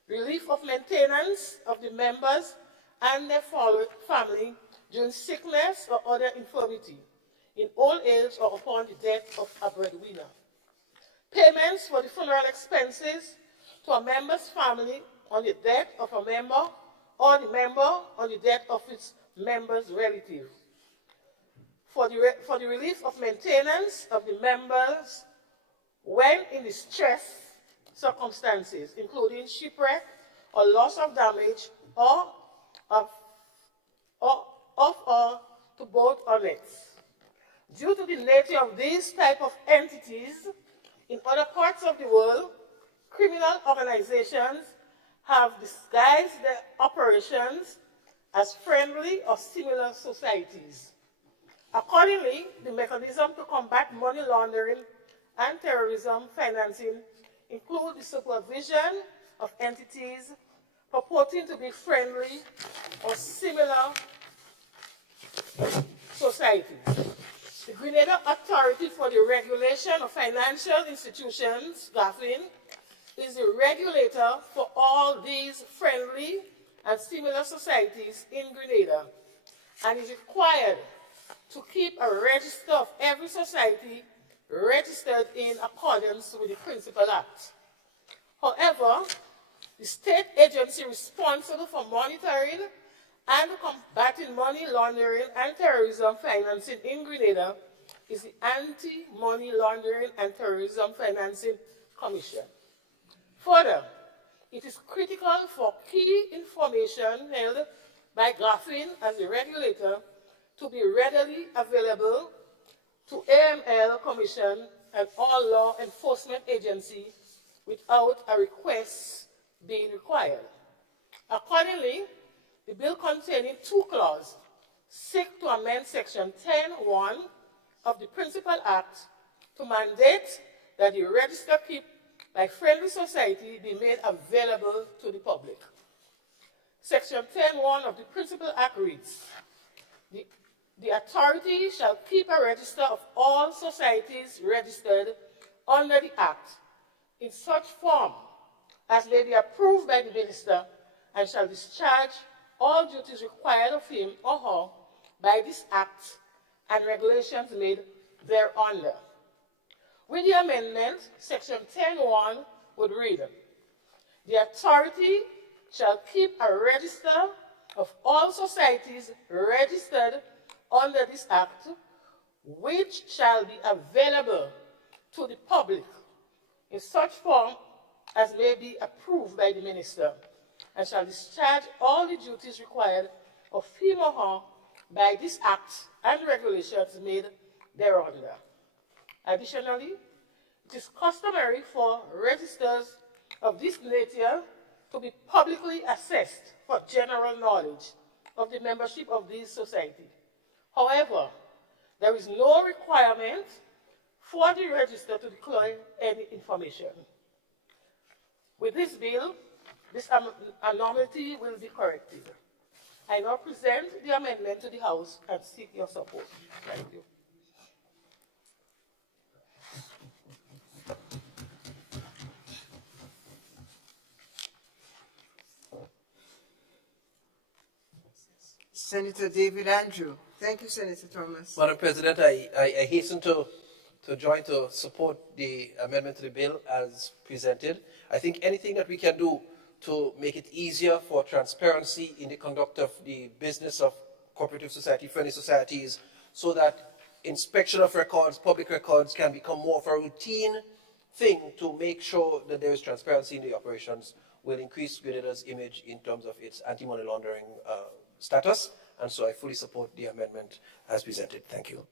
relief of maintenance of the members and their family during sickness or other infirmity, in old age or upon the death of a breadwinner. Payments for the funeral expenses to a member's family on the death of a member or the member on the death of its member's relative. For the relief of maintenance of the members when in distress circumstances, including shipwreck or loss of damage or to boat or nets. Due to the nature of these type of entities, in other parts of the world, criminal organizations have disguised their operations as friendly or similar societies. Accordingly, the mechanism to combat money laundering and terrorism financing include the supervision of entities purporting to be friendly or similar societies. The Grenada Authority for the Regulation of Financial Institutions, GAFIN, is the regulator for all these friendly and similar societies in Grenada and is required to keep a register of every society registered in accordance with the Principal Act. However, the state agency responsible for monitoring and combating money laundering and terrorism financing in Grenada is the Anti-Money Laundering and Terrorism Financing Commission. Further, it is critical for key information held by GAFIN as the regulator to be readily available to AML Commission and all law enforcement agencies without a request being required. Accordingly, the bill containing 2 clauses seeks to amend Section 10(1) of the Principal Act to mandate that the register kept by Friendly Society be made available to the public. Section 10(1) of the Principal Act reads, the authority shall keep a register of all societies registered under the Act in such form as may be approved by the minister, and shall discharge all duties required of him or her by this Act and regulations made thereunder. With the amendment, Section 10(1) would read, the authority shall keep a register of all societies registered under this Act, which shall be available to the public in such form as may be approved by the minister, and shall discharge all the duties required of him or her by this act and regulations made thereunder. Additionally, it is customary for registers of this nature to be publicly assessed for general knowledge of the membership of these society. However, there is no requirement for the register to declare any information. With this bill, this anomaly will be corrected. I now present the amendment to the House and seek your support. Thank you. Senator David Andrew. Thank you, Senator Thomas. Madam President, I hasten to join to support the amendment to the bill as presented. I think anything that we can do to make it easier for transparency in the conduct of the business of cooperative society, friendly societies, so that inspection of records, public records can become more of a routine thing to make sure that there is transparency in the operations will increase Grenada's image in terms of its anti-money laundering status. And so I fully support the amendment as presented. Thank you.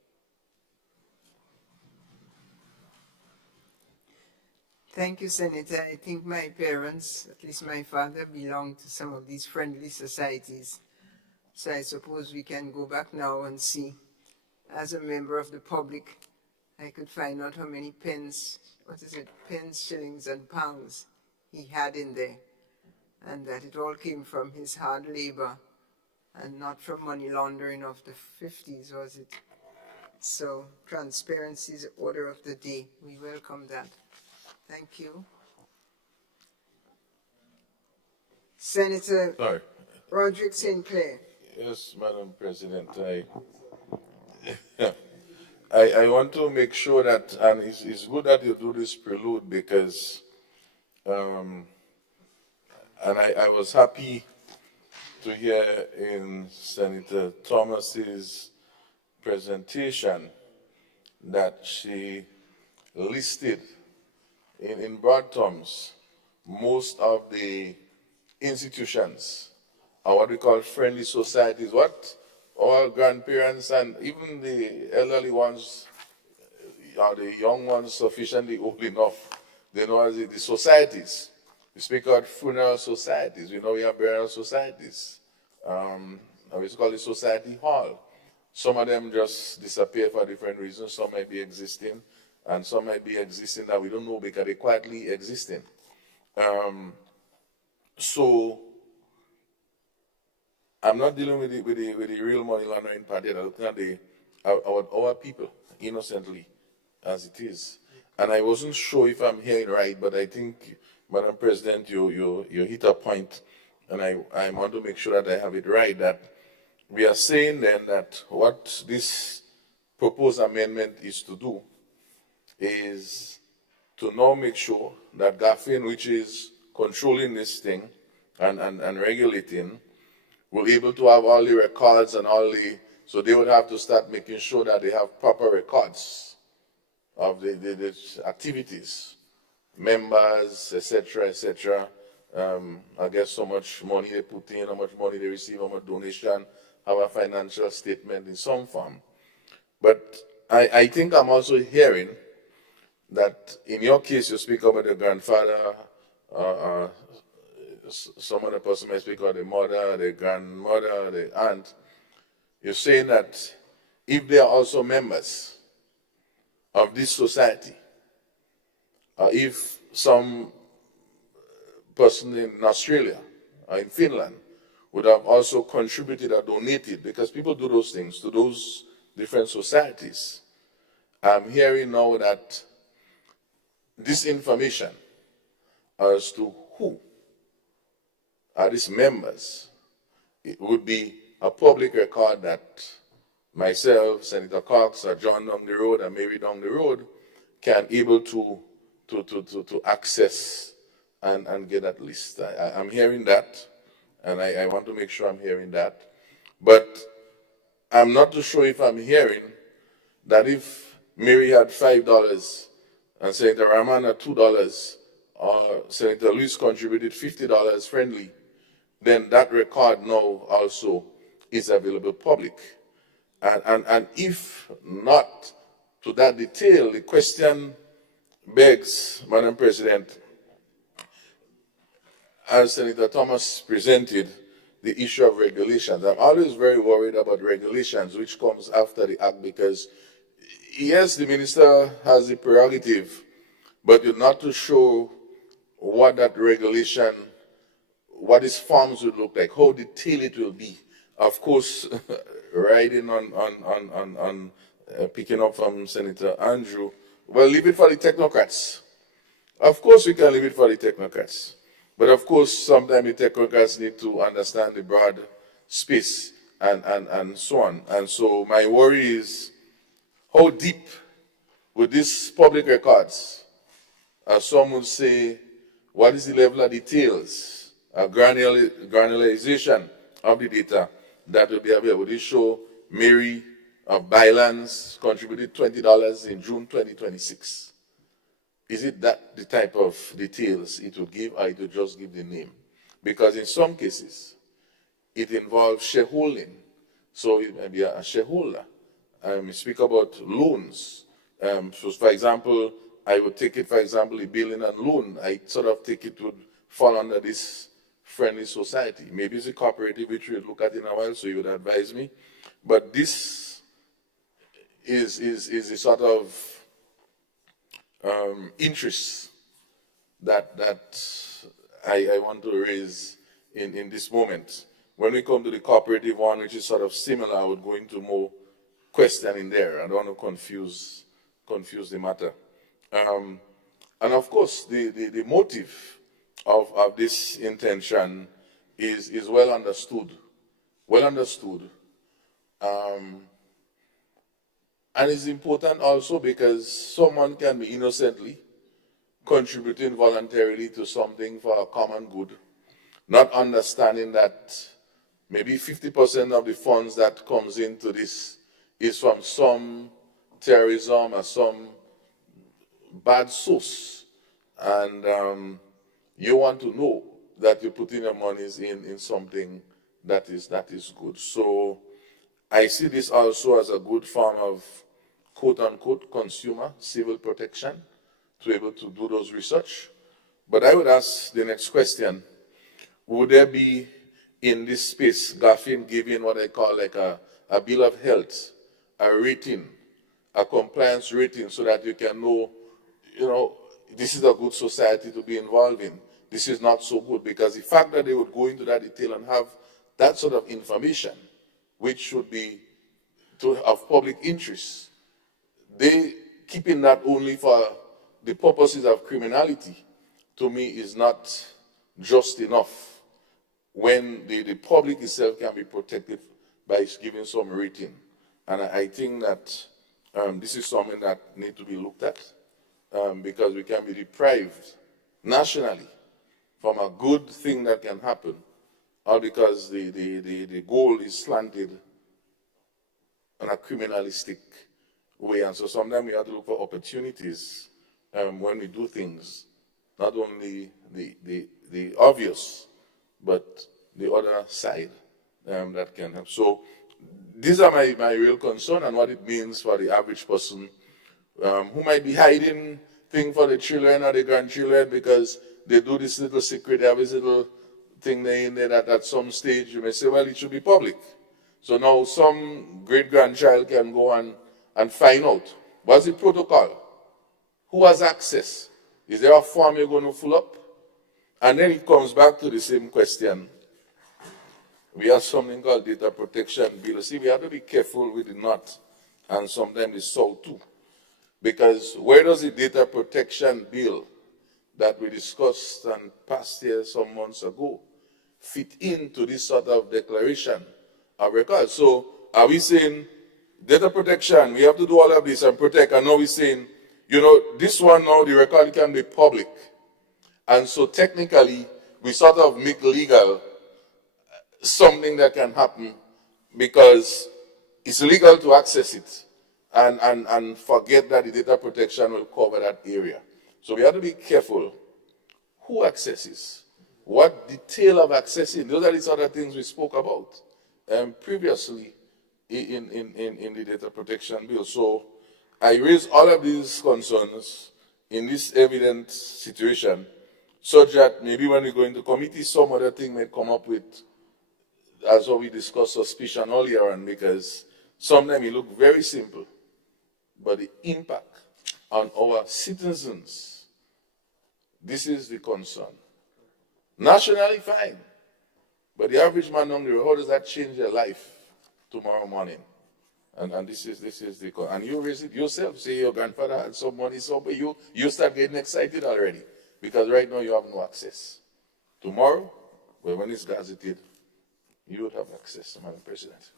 Thank you, Senator. I think my parents, at least my father, belonged to some of these friendly societies. So I suppose we can go back now and see, as a member of the public, I could find out how many pence, pence, shillings, and pounds he had in there. And that it all came from his hard labor and not from money laundering of the 50s, was it? So transparency is the order of the day. We welcome that. Thank you. Senator Roderick Sinclair. Yes, Madam President, I want to make sure that, and it's good that you do this prelude because, and I was happy to hear in Senator Thomas's presentation that she listed in broad terms most of the institutions are what we call friendly societies, what our grandparents and even the elderly ones, or the young ones sufficiently old enough, they know as the societies. We speak about funeral societies. We know we have burial societies. We call it society hall. Some of them just disappear for different reasons. Some might be existing, and some might be existing that we don't know because they're quietly existing. So I'm not dealing with the real money laundering part yet. I'm looking at our people innocently as it is. And I wasn't sure if I'm hearing right, but I think, Madam President, you hit a point, and I want to make sure that I have it right, that we are saying then that what this proposed amendment is to do is to now make sure that GAFIN, which is controlling this thing and regulating, will be able to have all the records and all the, so they would have to start making sure that they have proper records of the activities, members, etc. I guess so much money they put in, how much money they receive, how much donation, have a financial statement in some form. But I think I'm also hearing that in your case you speak about the grandfather, some other person might speak about the mother, the grandmother, the aunt. You're saying that if they are also members of this society, if some person in Australia or in Finland would have also contributed or donated, because people do those things to those different societies, I'm hearing now that this information as to who are these members, it would be a public record that myself, Senator Cox, or John down the road, and Mary down the road can able to access and get that list. I'm hearing that, and I want to make sure I'm hearing that. But I'm not too sure if I'm hearing that if Mary had $5 and Senator Rahman had $2, or Senator Luis contributed $50 friendly, then that record now also is available public. And if not to that detail, the question begs, Madam President, as Senator Thomas presented, the issue of regulations. I'm always very worried about regulations, which comes after the act, because yes, the minister has the prerogative, but you're not to show what that regulation, what its forms would look like, how detailed it will be. Of course, riding on picking up from Senator Andrew, well, leave it for the technocrats. Of course, we can leave it for the technocrats. But of course, sometimes the technocrats need to understand the broad space and so on. And so my worry is, how deep with these public records, as some would say, what is the level of details, granularization of the data that will be available? This show Mary of Bylands contributed $20 in June 2026. Is it that the type of details it will give, or it will just give the name? Because in some cases, it involves shareholding. So it may be a shareholder. We speak about loans. So for example, I would take it, for example, the building and loan. I sort of take it would fall under this friendly society. Maybe it's a cooperative, which we'll look at in a while, so you would advise me. But this is a sort of interest that I want to raise in this moment. When we come to the cooperative one, which is sort of similar, I would go into more questioning there. I don't want to confuse the matter. And of course, the motive of this intention is well understood. Well understood. And it's important also because someone can be innocently contributing voluntarily to something for a common good, not understanding that maybe 50% of the funds that comes into this is from some terrorism or some bad source. And you want to know that you're putting your monies in something that is good. So I see this also as a good form of quote-unquote consumer civil protection to be able to do those research. But I would ask the next question, would there be in this space, GAFIN giving what I call like a bill of health, a rating, a compliance rating, so that you can know, this is a good society to be involved in. This is not so good, because the fact that they would go into that detail and have that sort of information, which should be of public interest, they keeping that only for the purposes of criminality, to me, is not just enough when the public itself can be protected by giving some rating. And I think that this is something that needs to be looked at, because we can be deprived nationally from a good thing that can happen, or because the goal is slanted in a criminalistic way. And so sometimes we have to look for opportunities when we do things, not only the obvious, but the other side that can help. So these are my real concern, and what it means for the average person who might be hiding things for the children or the grandchildren because they do this little secret, they have this little thing there in there that at some stage you may say, well, it should be public. So now some great-grandchild can go and find out. What's the protocol? Who has access? Is there a form you're going to fill up? And then it comes back to the same question. We have something called data protection bill. See, we have to be careful with the knot and sometimes the salt too. Because where does the data protection bill that we discussed and passed here some months ago fit into this sort of declaration of record? So are we saying data protection, we have to do all of this and protect, and now we're saying, this one now, the record can be public. And so technically, we sort of make legal something that can happen because it's legal to access it and forget that the data protection will cover that area. So we have to be careful who accesses, what detail of accessing. Those are the sort of things we spoke about previously in the data protection bill. So I raise all of these concerns in this evident situation, such that maybe when we go into committee, some other thing may come up with, as what we discussed, suspicion earlier on, because sometimes it look very simple, but the impact on our citizens, this is the concern. Nationally, fine, but the average man on the road, how does that change their life tomorrow morning? And this is the, and you raise it yourself, say your grandfather had some money, so but you start getting excited already, because right now you have no access. Tomorrow, well, when it's gazetted, you would have access, Madam President.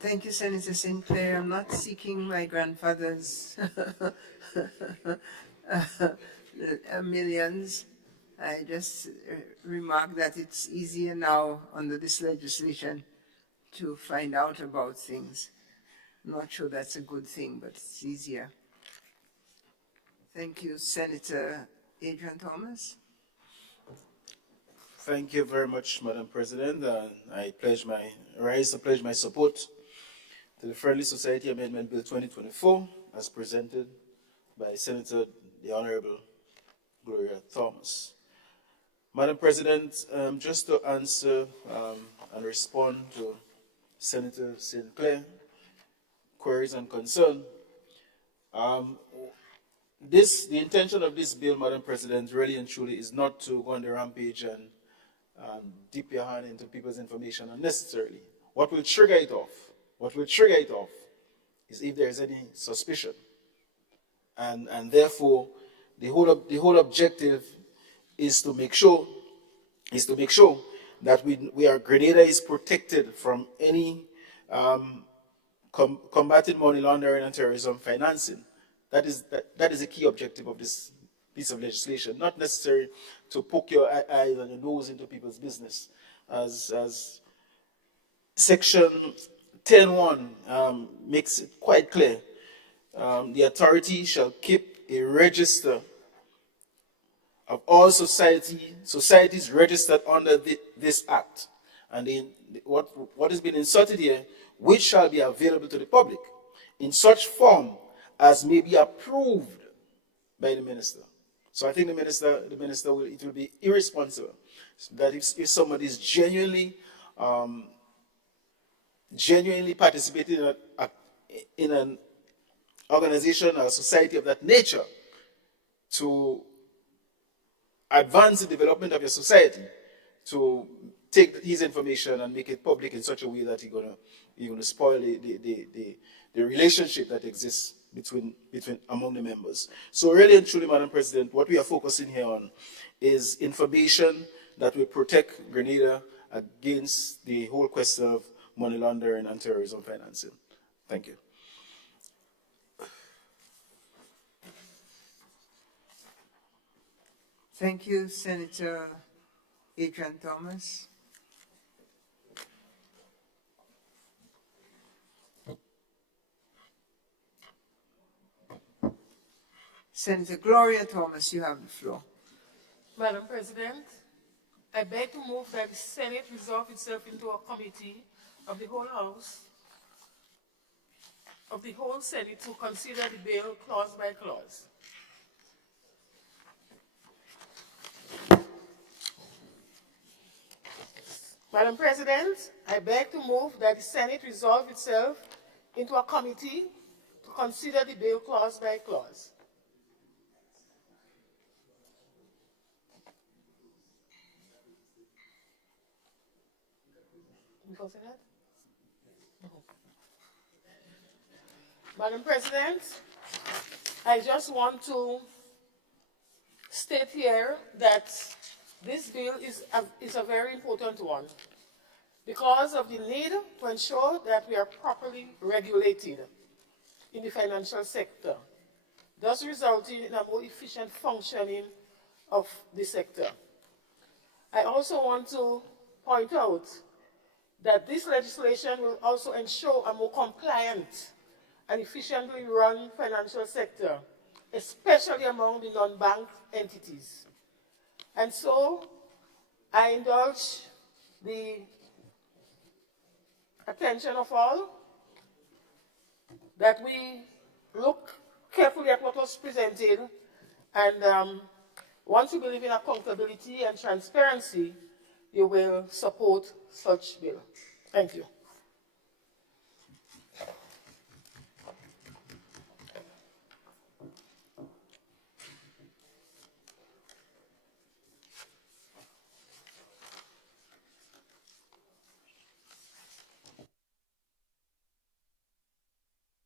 Thank you, Senator Sinclair. I'm not seeking my grandfather's millions. I just remark that it's easier now under this legislation to find out about things. I'm not sure that's a good thing, but it's easier. Thank you, Senator Adrian Thomas. Thank you very much, Madam President. I rise to pledge my support to the Friendly Society Amendment Bill 2024 as presented by Senator the Honorable Gloria Thomas. Madam President, just to answer and respond to Senator Sinclair queries and concern, the intention of this bill, Madam President, really and truly is not to go on the rampage and dip your hand into people's information unnecessarily. What will trigger it off is if there is any suspicion. And therefore, the whole objective is to make sure that Grenada is protected from any combating money laundering and terrorism financing. That is a key objective of this piece of legislation, not necessary to poke your eyes and your nose into people's business. As Section 10.1 makes it quite clear, the authority shall keep a register of all societies registered under this act. And what has been inserted here, which shall be available to the public in such form as may be approved by the minister. So I think the minister will be irresponsible that if somebody is genuinely participating in an organization or a society of that nature to advance the development of your society, to take his information and make it public in such a way that he's gonna spoil the relationship that exists among the members. So really and truly, Madam President, what we are focusing here on is information that will protect Grenada against the whole question of money laundering and terrorism financing. Thank you. Thank you, Senator Adrian Thomas. Senator Gloria Thomas, you have the floor. Madam President, I beg to move that the Senate resolve itself into a committee of the whole House, of the whole Senate, to consider the bill clause by clause. Madam President, I beg to move that the Senate resolve itself into a committee to consider the bill clause by clause. Madam President, I just want to state here that this bill is a very important one because of the need to ensure that we are properly regulated in the financial sector, thus resulting in a more efficient functioning of the sector. I also want to point out that this legislation will also ensure a more compliant and efficiently run financial sector, especially among the non-bank entities. And so I indulge the attention of all that we look carefully at what was presented, and once you believe in accountability and transparency, you will support such bill. Thank you.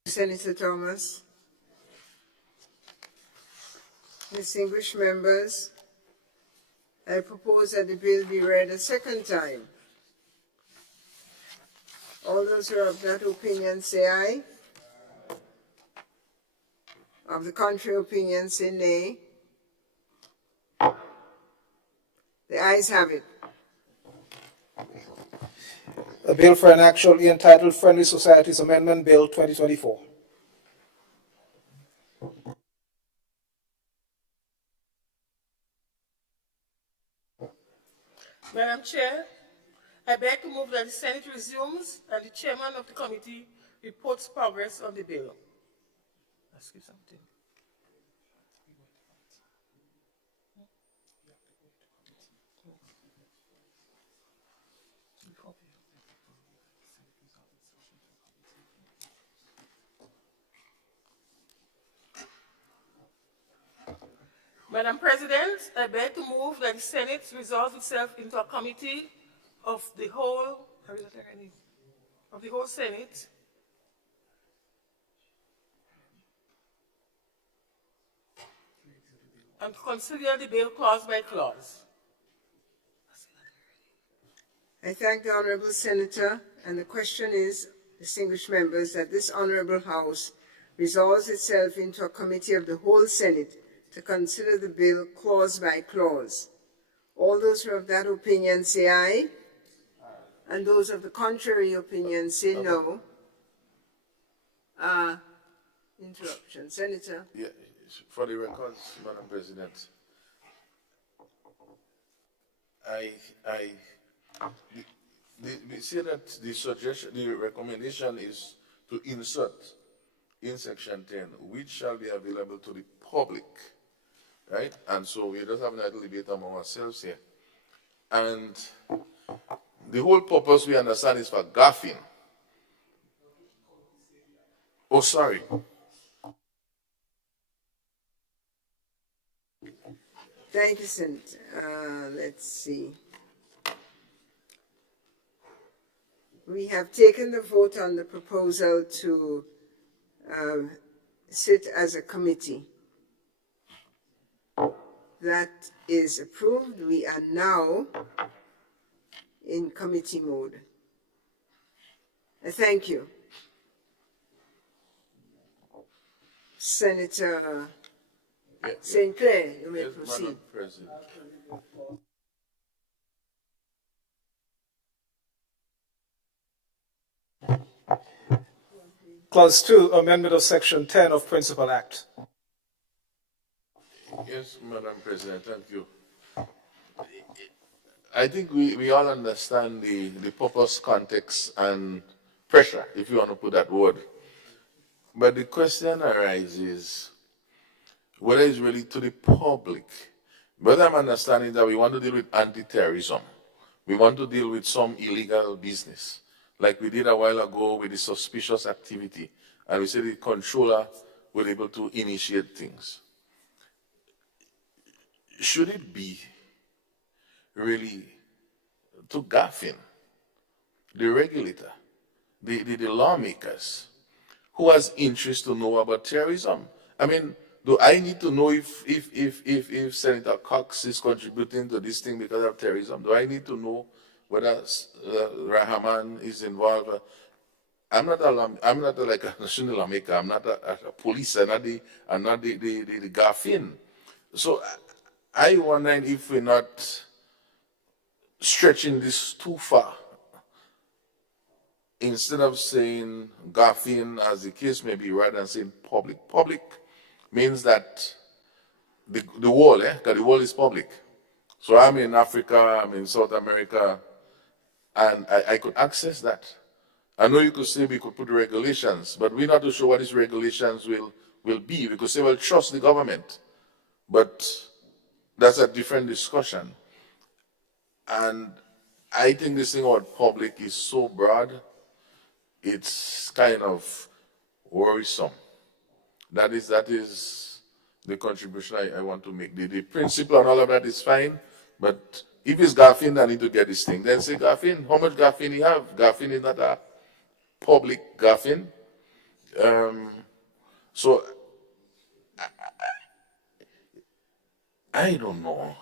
Senator Thomas. Distinguished members, I propose that the bill be read a second time. All those who are of that opinion say aye. Of the contrary opinion say nay. The ayes have it. A bill for an action entitled Friendly Societies Amendment Bill 2024. Madam Chair, I beg to move that the Senate resumes and the chairman of the committee reports progress on the bill. Ask you something. Madam President, I beg to move that the Senate resolve itself into a committee of the whole, Senate and to consider the bill clause by clause. I thank the Honourable Senator, and the question is, distinguished members, that this Honourable House resolves itself into a committee of the whole Senate to consider the bill clause by clause. All those who are of that opinion say aye, and those of the contrary opinion say no. Interruption. Senator. Yeah, for the records, Madam President, we say that the suggestion, the recommendation is to insert in section 10, which shall be available to the public, right? And so we just have a little debate among ourselves here. And the whole purpose we understand is for gaffing. Oh, sorry. Thank you, Senator. Let's see. We have taken the vote on the proposal to sit as a committee. That is approved. We are now in committee mode. Thank you. Senator St. Clair, you may proceed. Madam President. Clause 2, amendment of Section 10 of Principal Act. Yes, Madam President, thank you. I think we all understand the purpose, context, and pressure, if you want to put that word. But the question arises, whether it's really to the public. But I'm understanding that we want to deal with anti-terrorism. We want to deal with some illegal business, like we did a while ago with the suspicious activity. And we said the controller was able to initiate things. Should it be really to GAFIN, the regulator, the lawmakers, who has interest to know about terrorism? I mean, do I need to know if Senator Cox is contributing to this thing because of terrorism? Do I need to know whether Rahman is involved? I'm not like a national lawmaker. I'm not a police. I'm not the GAFIN. So I wonder if we're not stretching this too far. Instead of saying GAFIN, as the case may be, rather than saying public. Public means that the world, because the world is public. So I'm in Africa, I'm in South America, and I could access that. I know you could say we could put regulations, but we're not too sure what these regulations will be. We could say, well, trust the government. But that's a different discussion. And I think this thing about public is so broad, it's kind of worrisome. That is the contribution I want to make. The principle and all of that is fine, but if it's Garfin that need to get this thing, then say, Garfin, how much Garfin you have? Garfin is not a public Garfin. So, I don't know.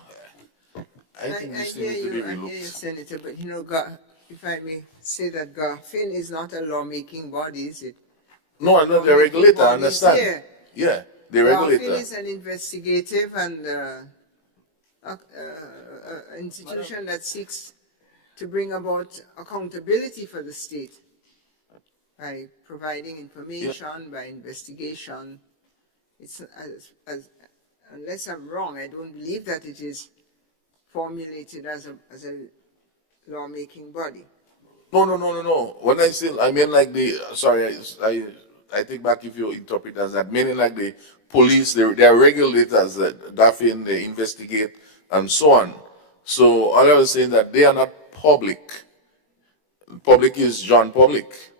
I think this thing needs to be I hear you, relooked. Senator, but you know, if I may say that Garfin is not a lawmaking body, is it? No, I know the regulator, I Bodies understand. here. Yeah, the regulator. Garfin is an investigative and institution that seeks to bring about accountability for the state by providing information, by investigation. It's unless I'm wrong, I don't believe that it is formulated as a lawmaking body. No. When I say, I mean like sorry, I take back if you interpret as that, meaning like the police, they are regulators that Garfin, they investigate and so on. So all I was saying that they are not public. Public is John Public.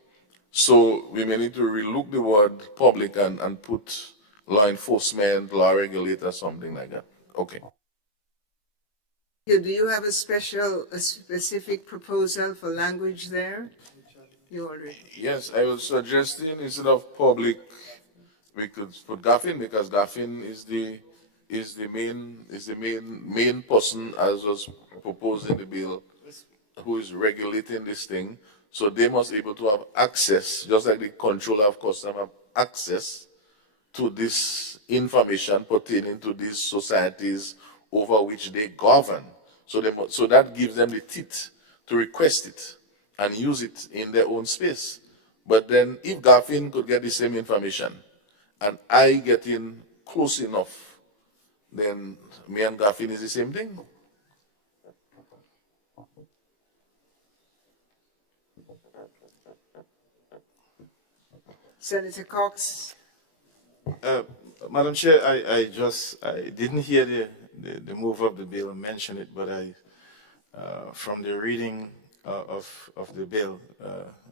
So we may need to relook the word public and put law enforcement, law regulator, something like that. Okay. Do you have a specific proposal for language there? You already. Yes, I was suggesting instead of public, we could put Garfin, because Garfin is the main person, as was proposed in the bill, who is regulating this thing. So they must be able to have access, just like the controller of customs have access to this information pertaining to these societies over which they govern. So that gives them the teeth to request it and use it in their own space. But then if Garfin could get the same information and I get in close enough, then me and Garfin is the same thing. Senator Cox. Madam Chair, I didn't hear the move of the bill and mention it, but from the reading of the bill,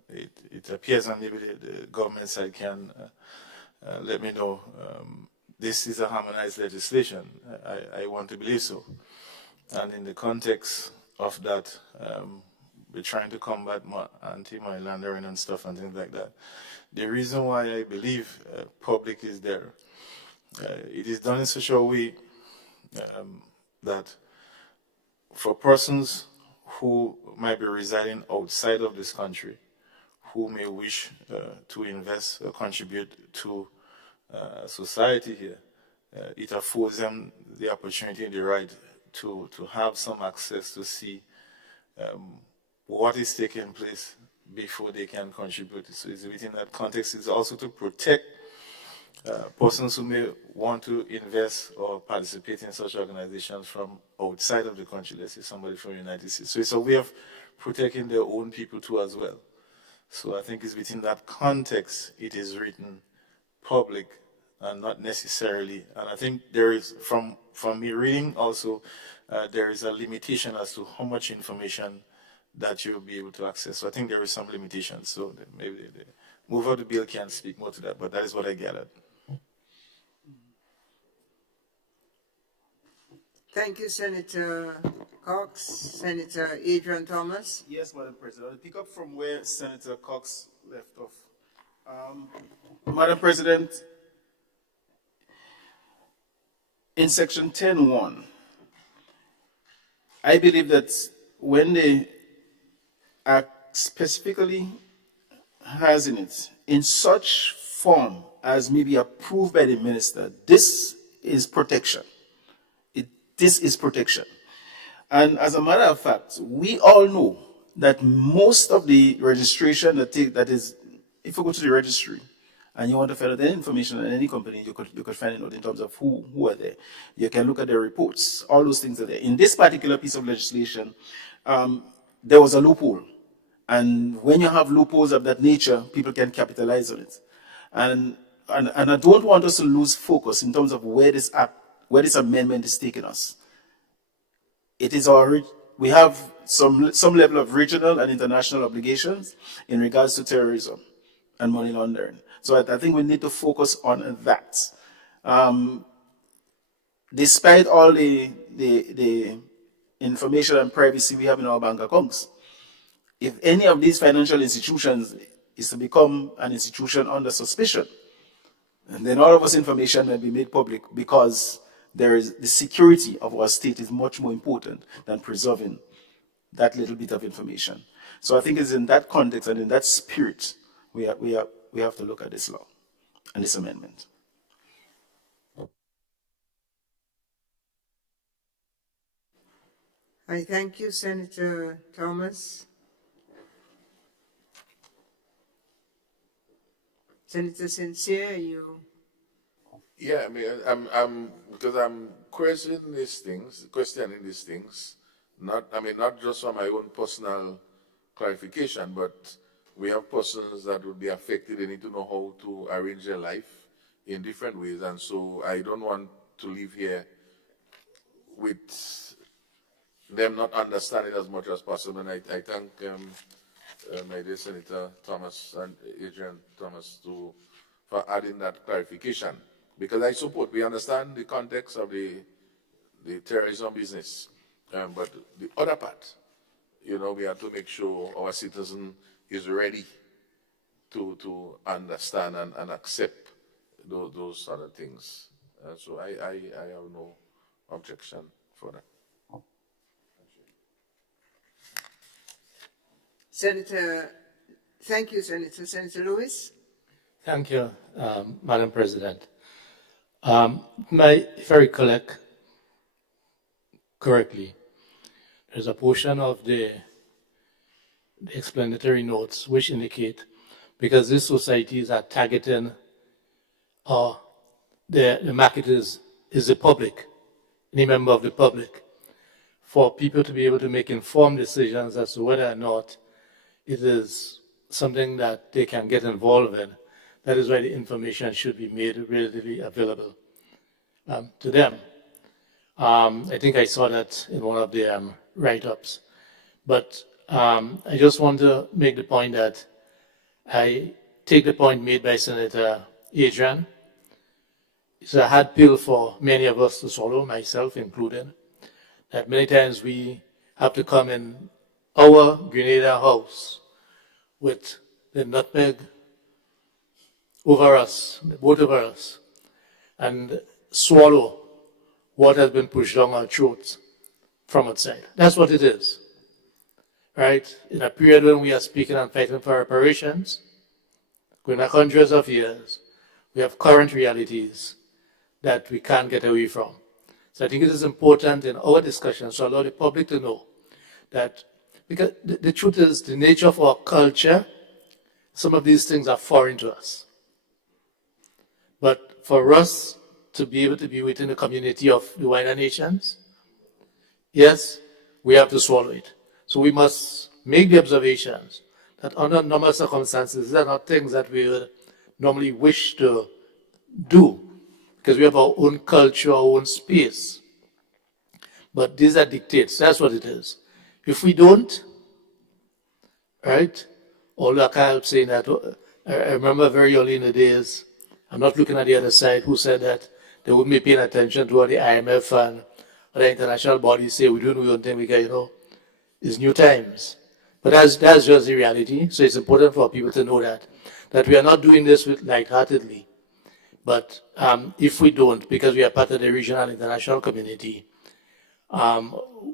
it appears, and maybe the government side can let me know, this is a harmonized legislation. I want to believe so. And in the context of that, we're trying to combat anti-money laundering and stuff and things like that. The reason why I believe public is there, it is done in such a way that for persons who might be residing outside of this country, who may wish to invest or contribute to society here, it affords them the opportunity and the right to have some access to see what is taking place before they can contribute. So it's within that context. It's also to protect persons who may want to invest or participate in such organizations from outside of the country, let's say somebody from the United States. So it's a way of protecting their own people too as well. So I think it's within that context it is written public and not necessarily, and I think there is, from me reading also, there is a limitation as to how much information that you'll be able to access. So I think there is some limitations. So maybe the mover of the bill can speak more to that, but that is what I gathered. Thank you, Senator Cox. Senator Adrian Thomas. Yes, Madam President. I'll pick up from where Senator Cox left off. Madam President, in Section 10.1, I believe that when the Act specifically has in it, in such form as may be approved by the minister, this is protection. This is protection. And as a matter of fact, we all know that most of the registration that is, if you go to the registry and you want to find out any information on any company, you could find it out in terms of who are there. You can look at their reports. All those things are there. In this particular piece of legislation, there was a loophole. And when you have loopholes of that nature, people can capitalize on it. And I don't want us to lose focus in terms of where this amendment is taking us. It is we have some level of regional and international obligations in regards to terrorism and money laundering. So I think we need to focus on that. Despite all the information and privacy we have in our bank accounts, if any of these financial institutions is to become an institution under suspicion, then all of us information will be made public, because the security of our state is much more important than preserving that little bit of information. So I think it's in that context and in that spirit we have to look at this law and this amendment. I thank you, Senator Thomas. Senator Sincere, you? Yeah, I mean, because I'm questioning these things, not just for my own personal clarification, but we have persons that would be affected. They need to know how to arrange their life in different ways, and so I don't want to leave here with them not understanding as much as possible. And I thank my dear Senator Thomas and Adrian Thomas for adding that clarification, because I support, we understand the context of the terrorism business, but the other part, we have to make sure our citizen is ready to understand and accept those other things. So I have no objection for that. Senator, thank you, Senator. Senator Lewis? Thank you, Madam President. If I recollect correctly, there's a portion of the explanatory notes which indicate, because these societies are targeting, the market is the public, any member of the public, for people to be able to make informed decisions as to whether or not it is something that they can get involved in. That is why the information should be made readily available to them. I think I saw that in one of the write-ups. But I just want to make the point that I take the point made by Senator Adrian. It's a hard pill for many of us to swallow, myself included, that many times we have to come in our Grenada house with the nutmeg over us, the both over us, and swallow what has been pushed down our throats from outside. That's what it is, right? In a period when we are speaking and fighting for reparations, going back hundreds of years, we have current realities that we can't get away from. So I think it is important in our discussions to allow the public to know that, because the truth is, the nature of our culture, some of these things are foreign to us. But for us to be able to be within the community of the wider nations, yes, we have to swallow it. So we must make the observations that under normal circumstances, these are not things that we would normally wish to do, because we have our own culture, our own space. But these are dictates. That's what it is. If we don't, right? Although I can't help saying that, I remember very early in the days, I'm not looking at the other side, who said that they wouldn't be paying attention to what the IMF and other international bodies say. We do we don't think we can, it's new times. But that's just the reality. So it's important for people to know that we are not doing this with lightheartedly. But if we don't, because we are part of the regional international community,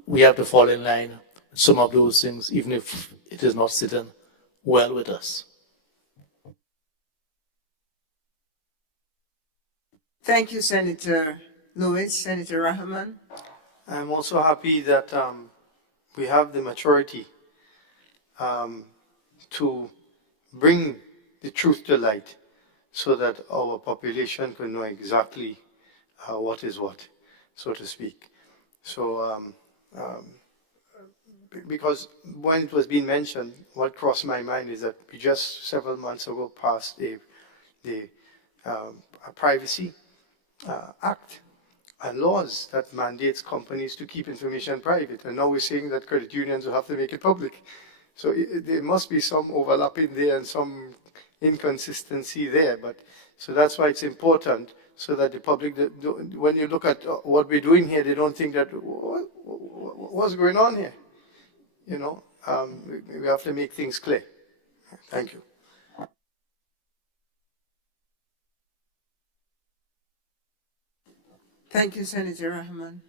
we have to fall in line with some of those things, even if it is not sitting well with us. Thank you, Senator Lewis. Senator Rahman? I'm also happy that we have the maturity to bring the truth to light so that our population can know exactly what is what, so to speak. So because when it was being mentioned, what crossed my mind is that we just several months ago passed a Privacy Act and laws that mandates companies to keep information private. And now we're saying that credit unions will have to make it public. So there must be some overlap in there and some inconsistency there. But so that's why it's important so that the public, when you look at what we're doing here, they don't think that what's going on here. You know, we have to make things clear. Thank you. Thank you, Senator Rahman.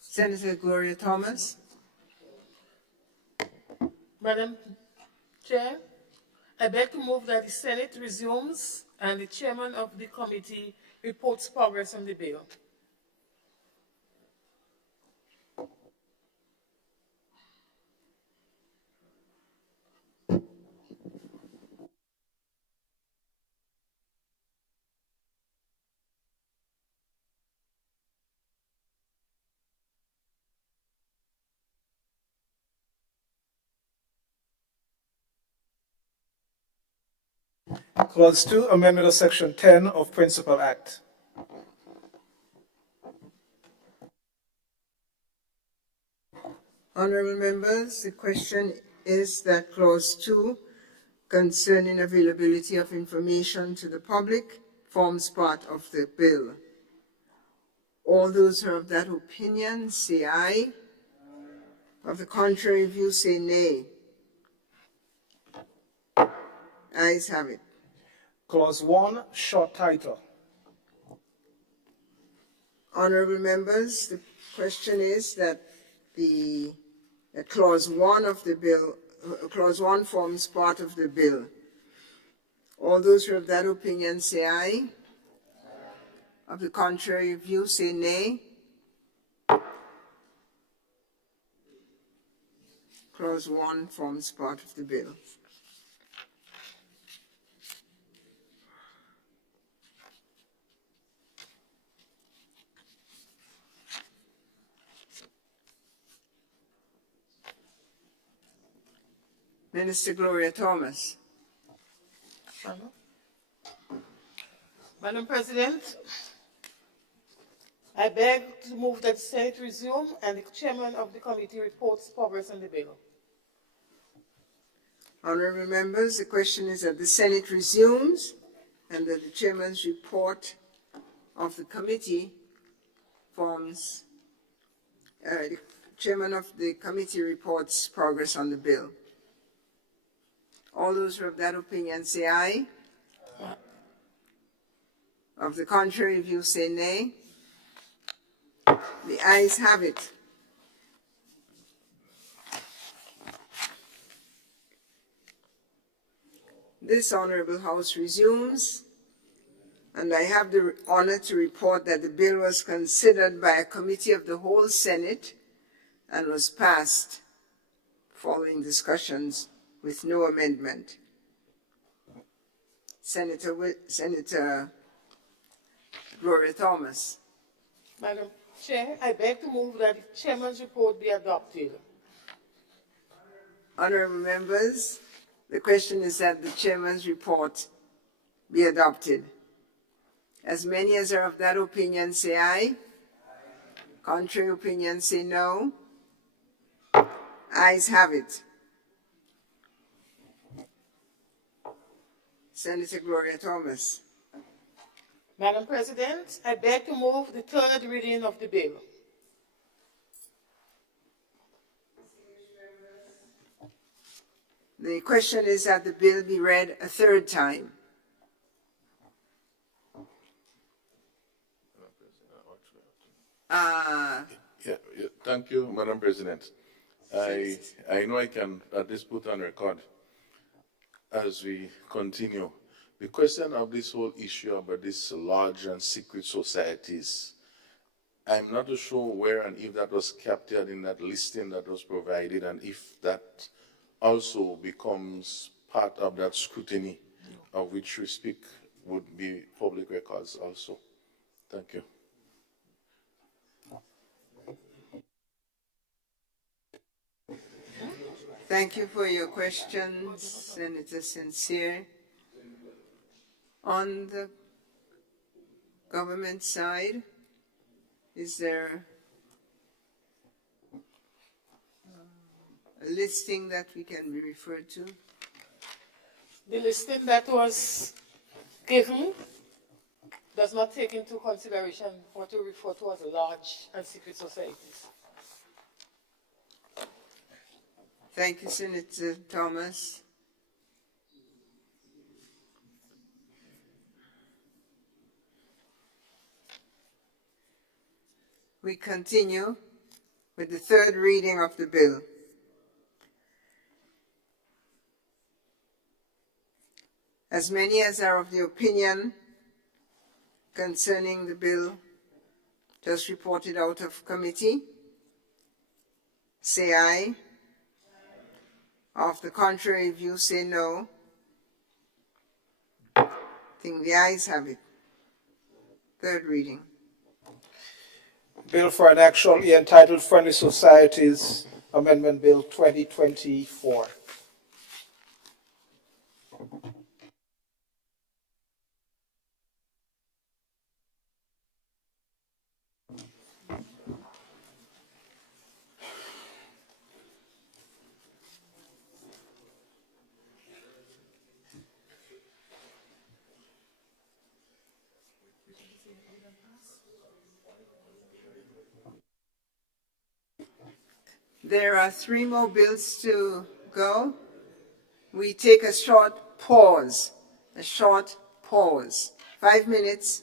Senator Gloria Thomas. Madam Chair, I beg to move that the Senate resumes and the chairman of the committee reports progress on the bill. Clause 2, amendment of Section 10 of Principal Act. Honorable members, the question is that Clause 2, concerning availability of information to the public, forms part of the bill. All those who are of that opinion say aye. Of the contrary view, say nay. Ayes have it. Clause 1, short title. Honorable members, the question is that Clause 1 of the bill, Clause 1 forms part of the bill. All those who are of that opinion say aye. Of the contrary view, say nay. Clause 1 forms part of the bill. Minister Gloria Thomas. Madam President, I beg to move that the Senate resume and the chairman of the committee reports progress on the bill. Honorable members, the question is that the Senate resumes and that the chairman's report of the committee forms, the chairman of the committee reports progress on the bill. All those who are of that opinion say aye. Of the contrary view, say nay. The ayes have it. This Honorable House resumes, and I have the honor to report that the bill was considered by a committee of the whole Senate and was passed following discussions with no amendment. Senator Gloria Thomas. Madam Chair, I beg to move that the chairman's report be adopted. Honorable members, the question is that the chairman's report be adopted. As many as are of that opinion say aye. Contrary opinion say no. Ayes have it. Senator Gloria Thomas. Madam President, I beg to move the third reading of the bill. The question is that the bill be read a third time. Thank you, Madam President. I know I can at least put on record as we continue. The question of this whole issue about these large and secret societies, I'm not too sure where and if that was captured in that listing that was provided and if that also becomes part of that scrutiny of which we speak would be public records also. Thank you. Thank you for your questions, Senator Sincere. On the government side, is there a listing that we can be referred to? The listing that was given does not take into consideration what you refer to as large and secret societies. Thank you, Senator Thomas. We continue with the third reading of the bill. As many as are of the opinion concerning the bill just reported out of committee, say aye. Of the contrary view, say no. I think the ayes have it. Third reading. Bill for an actually entitled Friendly Societies Amendment Bill 2024. There are 3 more bills to go. We take a short pause. 5 minutes.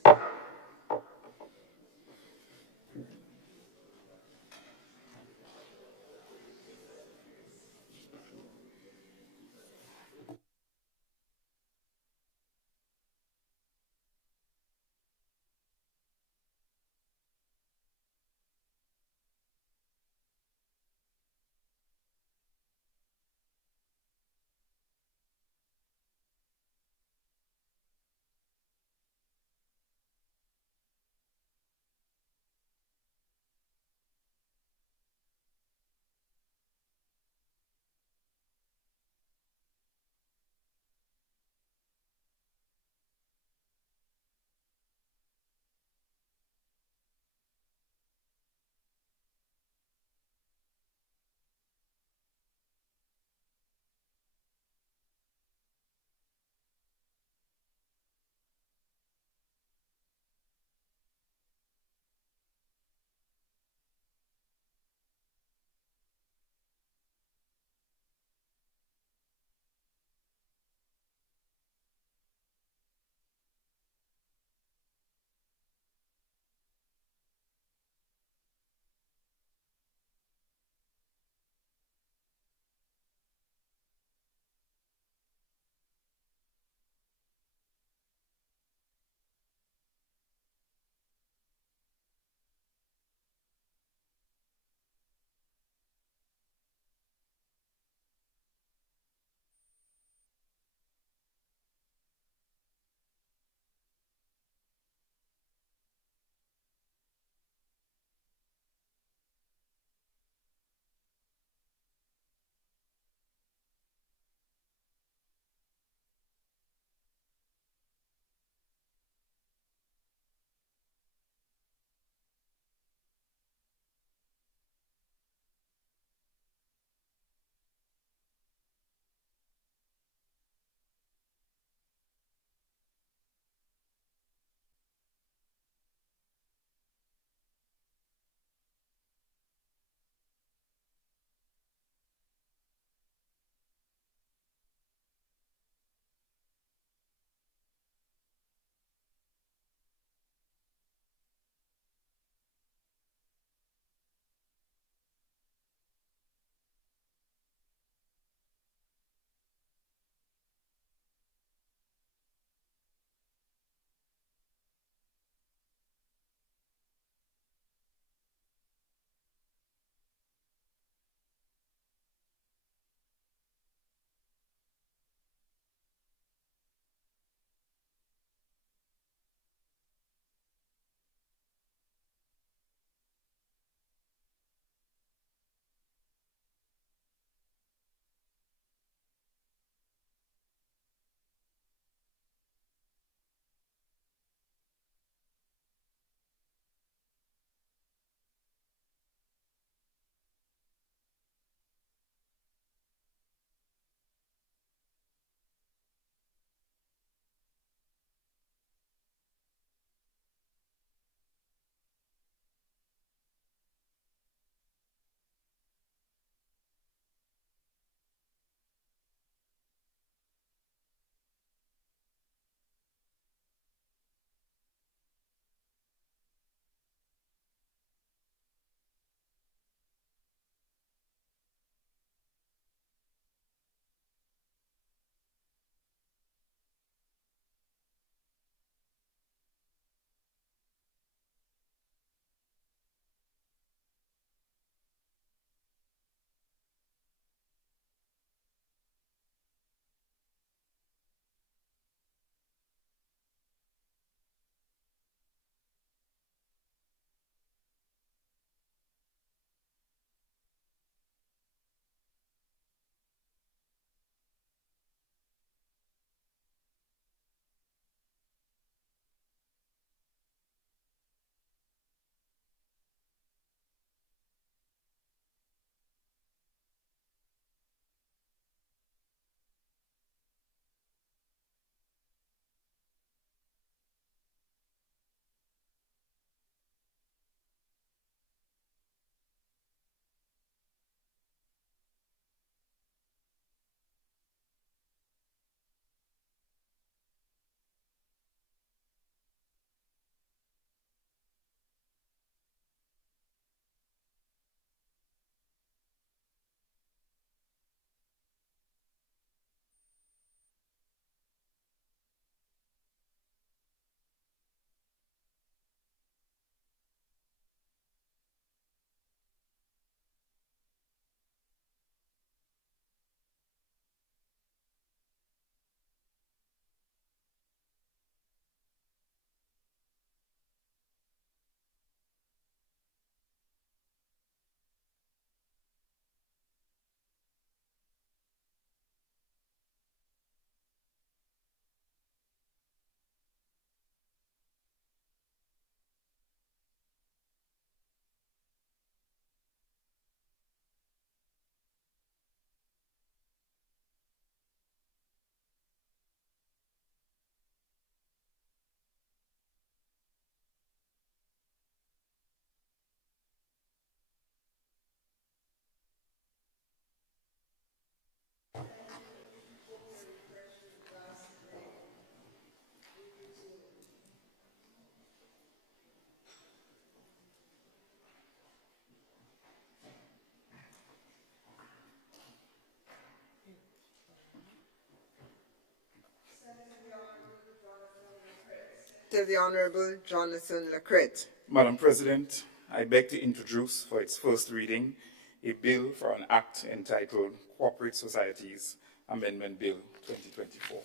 to the Honorable Jonathan Lacrette. Madam President, I beg to introduce for its first reading a bill for an act entitled Corporate Societies Amendment Bill 2024.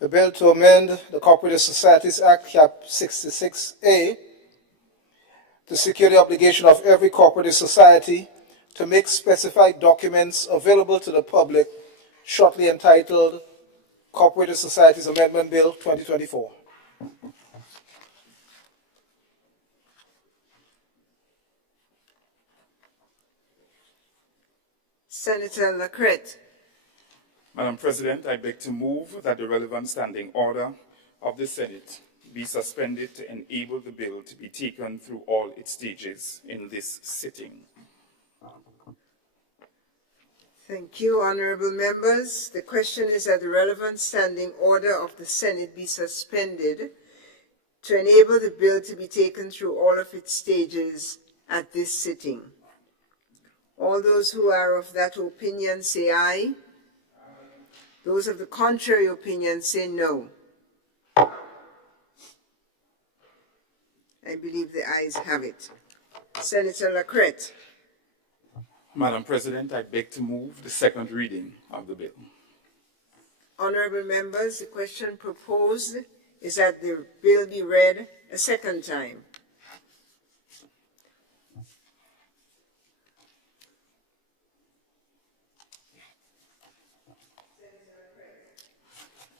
The bill to amend the Cooperative Societies Act, Cap 66A, to secure the obligation of every cooperative society to make specified documents available to the public, shortly entitled Cooperative Societies Amendment Bill 2024. Senator Lacrette. Madam President, I beg to move that the relevant standing order of the Senate be suspended to enable the bill to be taken through all its stages in this sitting. Thank you, honorable members. The question is that the relevant standing order of the Senate be suspended to enable the bill to be taken through all of its stages at this sitting. All those who are of that opinion say aye. Those of the contrary opinion say no. I believe the ayes have it. Senator Lacrette. Madam President, I beg to move the second reading of the bill. Honorable members, the question proposed is that the bill be read a second time.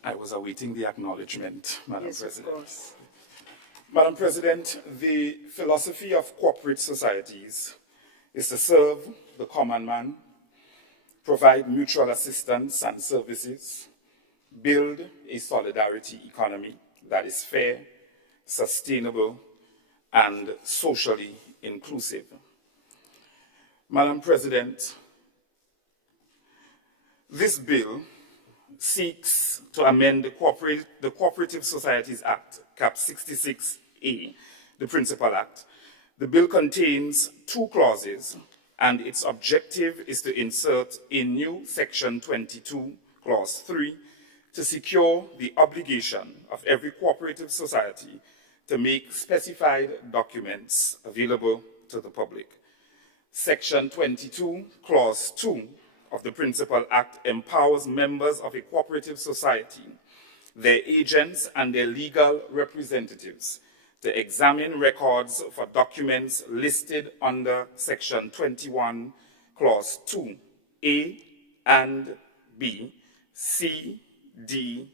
I was awaiting the acknowledgement, Madam President. Of course. Madam President, the philosophy of corporate societies is to serve the common man, provide mutual assistance and services, build a solidarity economy that is fair, sustainable, and socially inclusive. Madam President, this bill seeks to amend the Cooperative Societies Act, Cap 66A, the Principal Act. The bill contains two clauses, and its objective is to insert a new Section 22, Clause 3, to secure the obligation of every cooperative society to make specified documents available to the public. Section 22, Clause 2 of the Principal Act empowers members of a cooperative society, their agents and their legal representatives to examine records for documents listed under Section 21, Clause 2, A and B, C, D,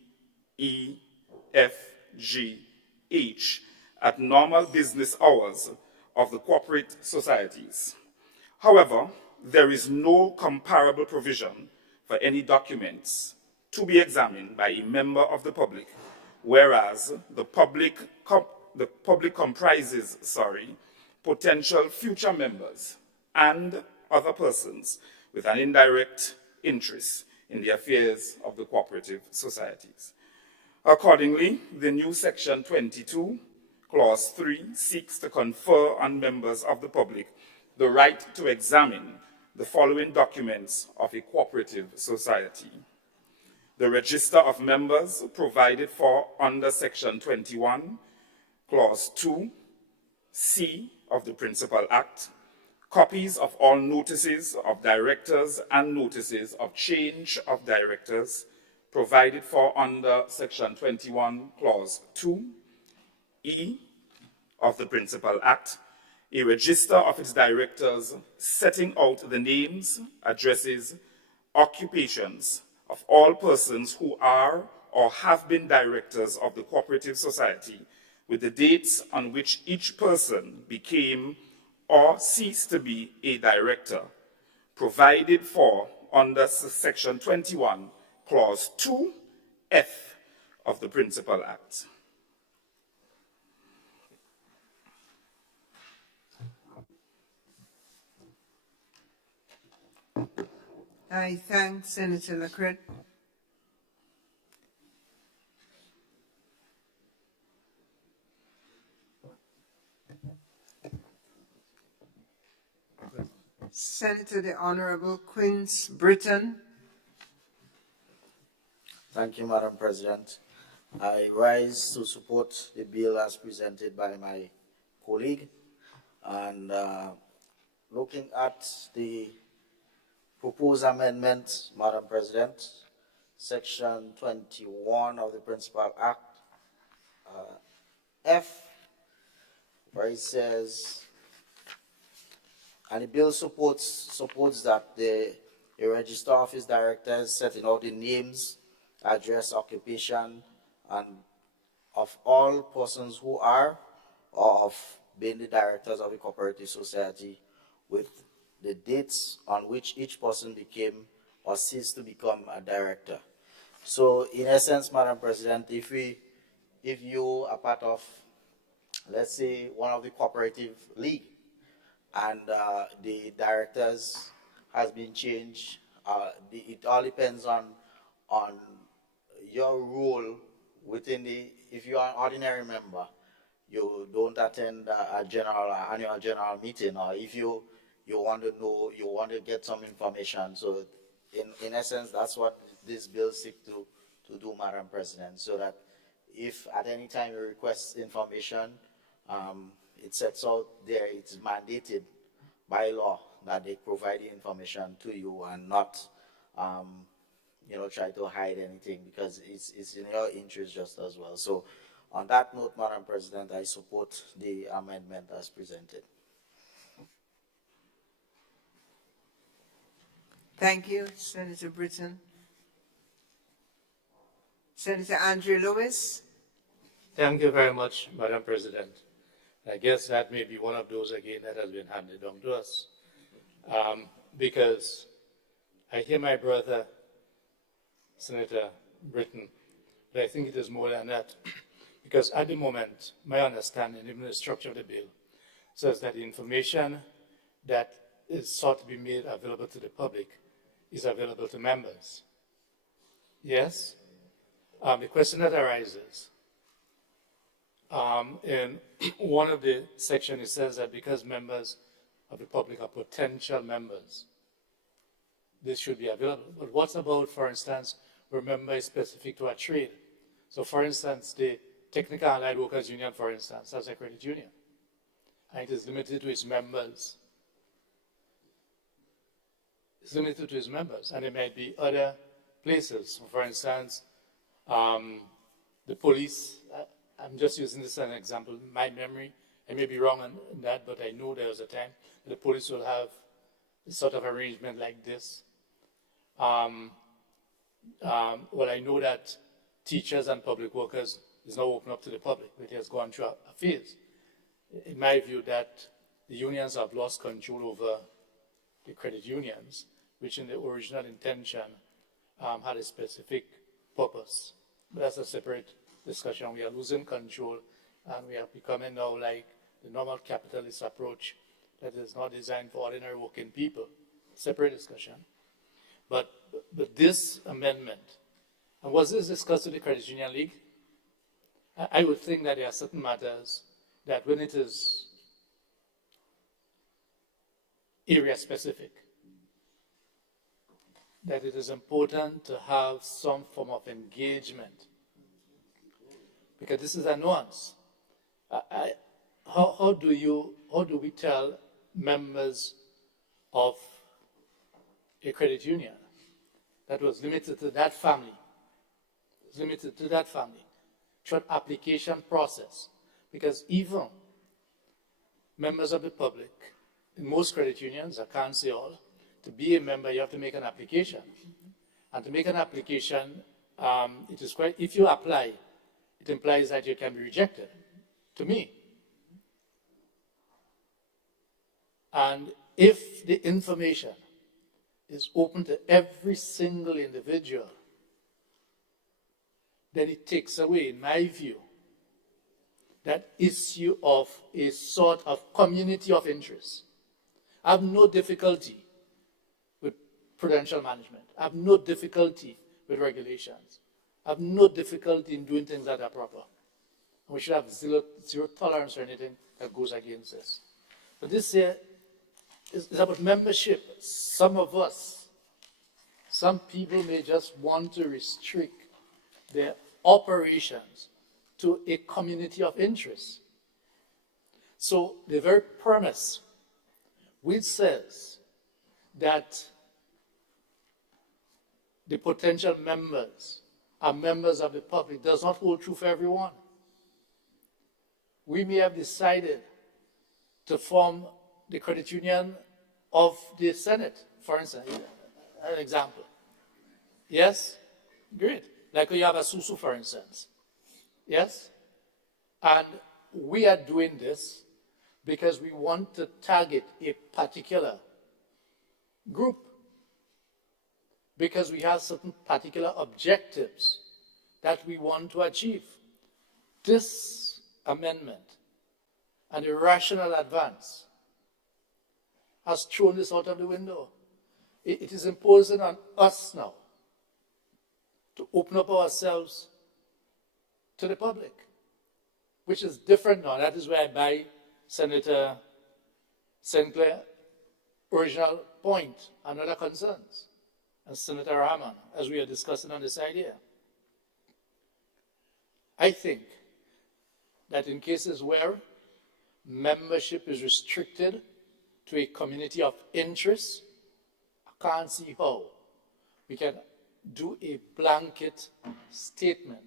E, F, G, H, at normal business hours of the corporate societies. However, there is no comparable provision for any documents to be examined by a member of the public, whereas the public comprises potential future members and other persons with an indirect interest in the affairs of the cooperative societies. Accordingly, the new Section 22, Clause 3 seeks to confer on members of the public the right to examine the following documents of a cooperative society: the register of members provided for under Section 21, Clause 2, C of the Principal Act, copies of all notices of directors and notices of change of directors provided for under Section 21, Clause 2, E of the Principal Act, a register of its directors setting out the names, addresses, occupations of all persons who are or have been directors of the cooperative society, with the dates on which each person became or ceased to be a director, provided for under Section 21, Clause 2, F of the Principal Act. I thank Senator Lacrette. Senator the Honorable Quince Britton. Thank you, Madam President. I rise to support the bill as presented by my colleague. And looking at the proposed amendment, Madam President, Section 21 of the Principal Act, F, where it says, and the bill supports that the register office directors setting out the names, address, occupation, and of all persons who are or of being the directors of a cooperative society, with the dates on which each person became or ceased to become a director. So in essence, Madam President, if you are part of, let's say, one of the cooperative league, and the directors has been changed, it all depends on your role within the, if you are an ordinary member, you don't attend a annual general meeting, or if you want to know, you want to get some information. So in essence, that's what this bill seeks to do, Madam President, so that if at any time you request information, it sets out there, it's mandated by law that they provide the information to you and not, try to hide anything, because it's in your interest just as well. So on that note, Madam President, I support the amendment as presented. Thank you, Senator Britton. Senator Andrew Lewis. Thank you very much, Madam President. I guess that may be one of those, again, that has been handed down to us. Because I hear my brother, Senator Britton, but I think it is more than that. Because at the moment, my understanding, even the structure of the bill, says that the information that is sought to be made available to the public is available to members. Yes? The question that arises, in one of the sections, it says that because members of the public are potential members, this should be available. But what about, for instance, where a member is specific to a trade? So, for instance, the Technical Allied Workers Union, for instance, has a credit union, and it is limited to its members. It's limited to its members, and there might be other places. So for instance, the police, I'm just using this as an example, my memory, I may be wrong on that, but I know there was a time the police will have a sort of arrangement like this. Well, I know that teachers and public workers is now open up to the public. It has gone through a phase. In my view, that the unions have lost control over the credit unions, which in the original intention had a specific purpose. But that's a separate discussion. We are losing control, and we are becoming now like the normal capitalist approach that is not designed for ordinary working people. Separate discussion. But this amendment, and was this discussed with the Credit Union League? I would think that there are certain matters that when it is area specific, that it is important to have some form of engagement, because this is a nuance. How do we tell members of a credit union that was limited to that family, through an application process? Because even members of the public, in most credit unions, I can't say all, to be a member, you have to make an application. And to make an application, it is quite, if you apply, it implies that you can be rejected, to me. And if the information is open to every single individual, then it takes away, in my view, that issue of a sort of community of interest. I have no difficulty with prudential management. I have no difficulty with regulations. I have no difficulty in doing things that are proper. And we should have zero tolerance for anything that goes against this. But this here It's about membership. Some of us, some people may just want to restrict their operations to a community of interest. So the very premise which says that the potential members are members of the public does not hold true for everyone. We may have decided to form the credit union of the Senate, for instance, an example. Yes? Great. Like you have a SUSU, for instance. Yes? And we are doing this because we want to target a particular group, because we have certain particular objectives that we want to achieve. This amendment and the rational advance has thrown this out of the window. It is imposing on us now to open up ourselves to the public, which is different now. That is where I buy Senator Sinclair's original point and other concerns, and Senator Rahman, as we are discussing on this idea. I think that in cases where membership is restricted to a community of interest, I can't see how we can do a blanket statement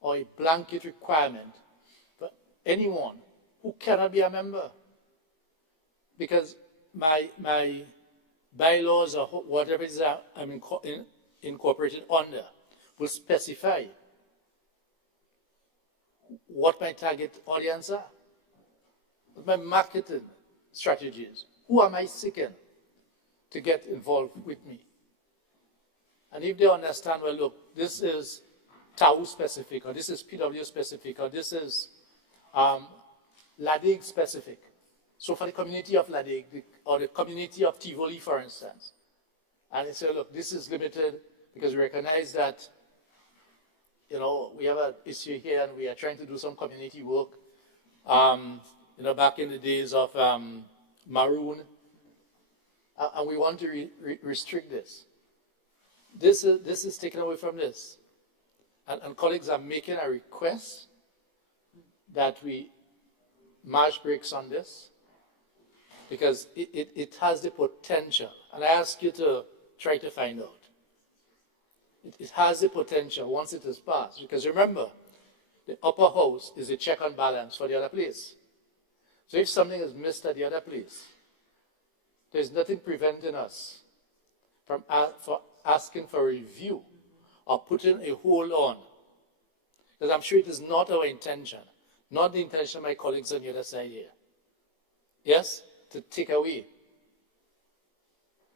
or a blanket requirement for anyone who cannot be a member. Because my bylaws or whatever it is I'm incorporated under will specify what my target audience are, what my marketing strategies, who am I seeking to get involved with me. And if they understand, well, look, this is TAU specific, or this is PW specific, or this is Ladig specific. So for the community of Ladig, or the community of Tivoli, for instance, and they say, look, this is limited because we recognize that, you know, we have an issue here and we are trying to do some community work. You know, back in the days of Maroon, and we want to restrict this. This is taken away from this. And colleagues are making a request that we march brakes on this, because it has the potential, and I ask you to try to find out. It has the potential once it is passed, because remember, the upper house is a check and balance for the other place. So if something is missed at the other place, there's nothing preventing us from asking for a review or putting a hold on. Because I'm sure it is not our intention, not the intention of my colleagues on the other side here. Yes, to take away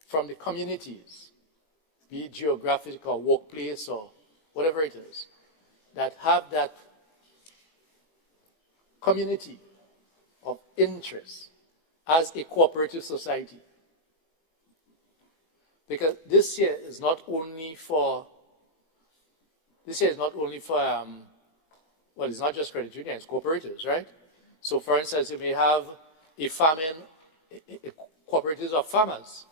from the communities, be it geographic or workplace or whatever it is, that have that community of interest as a cooperative society. Because this year is not only for, well, it's not just credit unions, it's cooperatives, right? So for instance, you may have a farming, a cooperatives of farmers,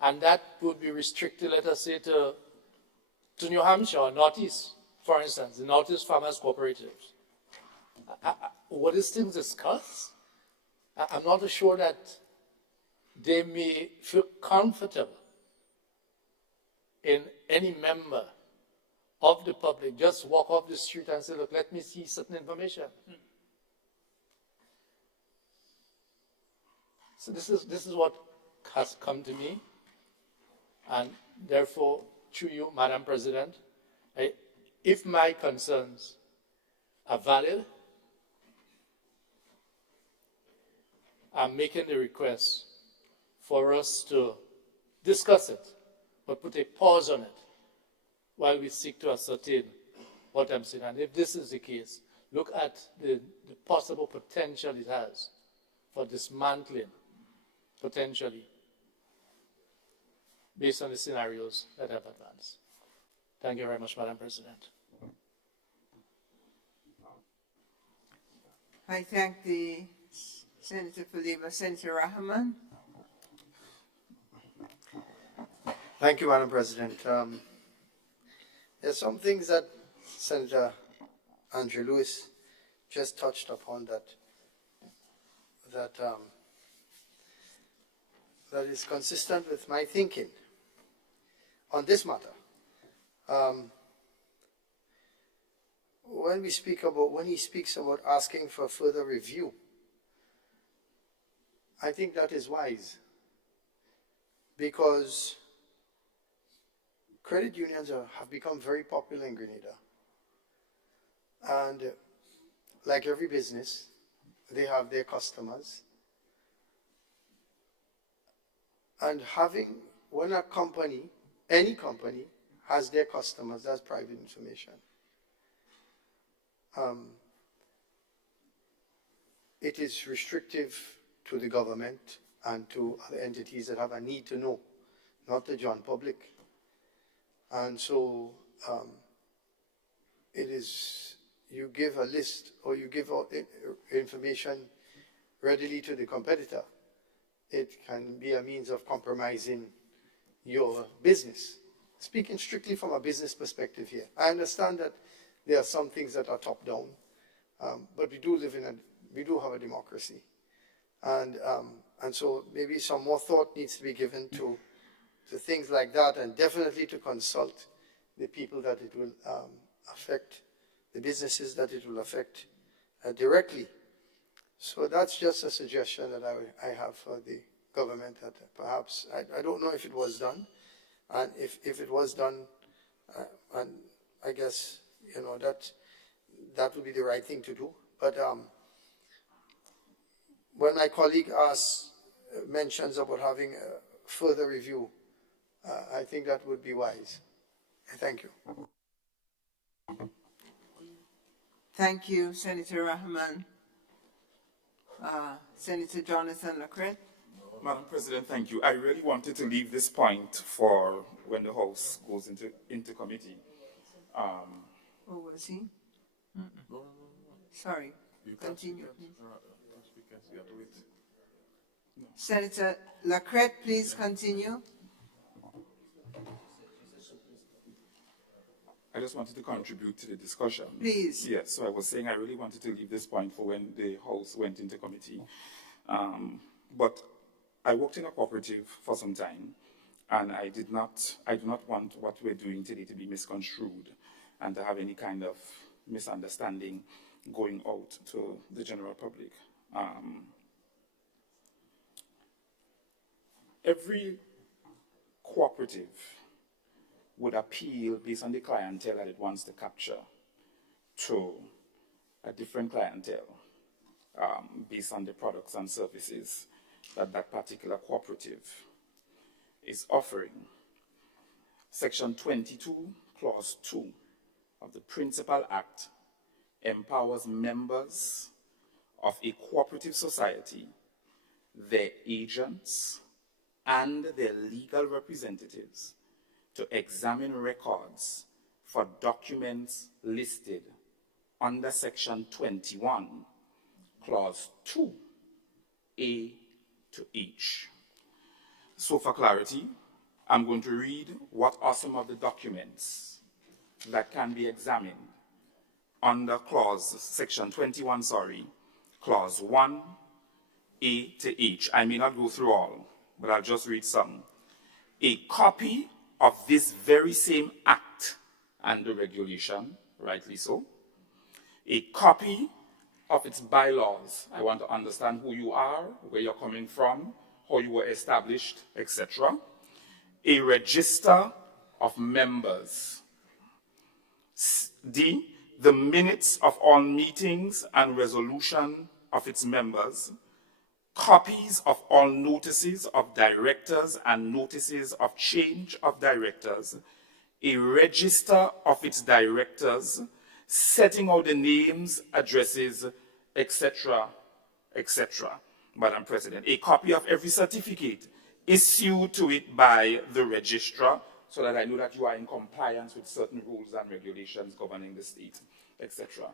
and that would be restricted, let us say, to New Hampshire or Northeast, for instance, the Northeast Farmers Cooperatives. Were these things discussed? I'm not sure that they may feel comfortable in any member of the public just walk off the street and say, look, let me see certain information. So this is what has come to me, and therefore, through you, Madam President, if my concerns are valid, I'm making the request for us to discuss it, but put a pause on it while we seek to ascertain what I'm saying. And if this is the case, look at the possible potential it has for dismantling, potentially, based on the scenarios that have advanced. Thank you very much, Madam President. I thank the Senator for Labour, Senator Rahman. Thank you, Madam President. There's some things that Senator Andrew Lewis just touched upon that is consistent with my thinking on this matter. When he speaks about asking for further review, I think that is wise, because credit unions have become very popular in Grenada. And like every business, they have their customers. And when a company, any company, has their customers, that's private information. It is restrictive to the government and to other entities that have a need to know, not the general public. And so you give a list or you give information readily to the competitor. It can be a means of compromising your business. Speaking strictly from a business perspective here, I understand that there are some things that are top down, but we do have a democracy, and so maybe some more thought needs to be given to things like that, and definitely to consult the people that it will affect, the businesses that it will affect directly. So that's just a suggestion that I have for the government, that perhaps, I don't know if it was done, and if it was done, and I guess, that would be the right thing to do. But when my colleague mentions about having a further review, I think that would be wise. Thank you. Thank you, Senator Rahman. Senator Jonathan Lacrette. Madam President, thank you. I really wanted to leave this point for when the House goes into committee. Oh, was he? Sorry. Continue, please. Senator Lacrette, please continue. I just wanted to contribute to the discussion. Please. Yes, so I was saying I really wanted to leave this point for when the House went into committee. But I worked in a cooperative for some time, and I do not want what we're doing today to be misconstrued and to have any kind of misunderstanding going out to the general public. Every cooperative would appeal based on the clientele that it wants to capture to a different clientele based on the products and services that that particular cooperative is offering. Section 22, Clause 2 of the Principal Act empowers members of a cooperative society, their agents, and their legal representatives to examine records for documents listed under Section 21, Clause 2, A to H. So for clarity, I'm going to read what are some of the documents that can be examined under Section 21, Clause 1, A to H. I may not go through all, but I'll just read some. A copy of this very same act and the regulation, rightly so. A copy of its bylaws. I want to understand who you are, where you're coming from, how you were established, etc. A register of members. D, the minutes of all meetings and resolution of its members. Copies of all notices of directors and notices of change of directors. A register of its directors, setting out the names, addresses, etc., etc. Madam President, a copy of every certificate issued to it by the registrar, so that I know that you are in compliance with certain rules and regulations governing the state, etc.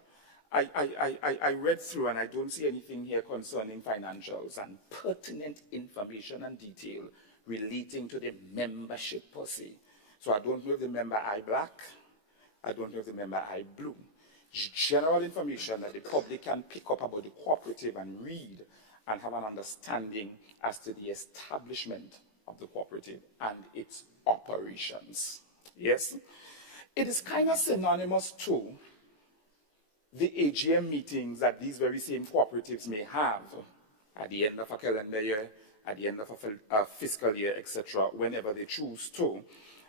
I read through and I don't see anything here concerning financials and pertinent information and detail relating to the membership per se. So I don't know if the member eye black, I don't know if the member eye blue. General information that the public can pick up about the cooperative and read and have an understanding as to the establishment of the cooperative and its operations. Yes? It is kind of synonymous to the AGM meetings that these very same cooperatives may have at the end of a calendar year, at the end of a fiscal year, etc., whenever they choose to.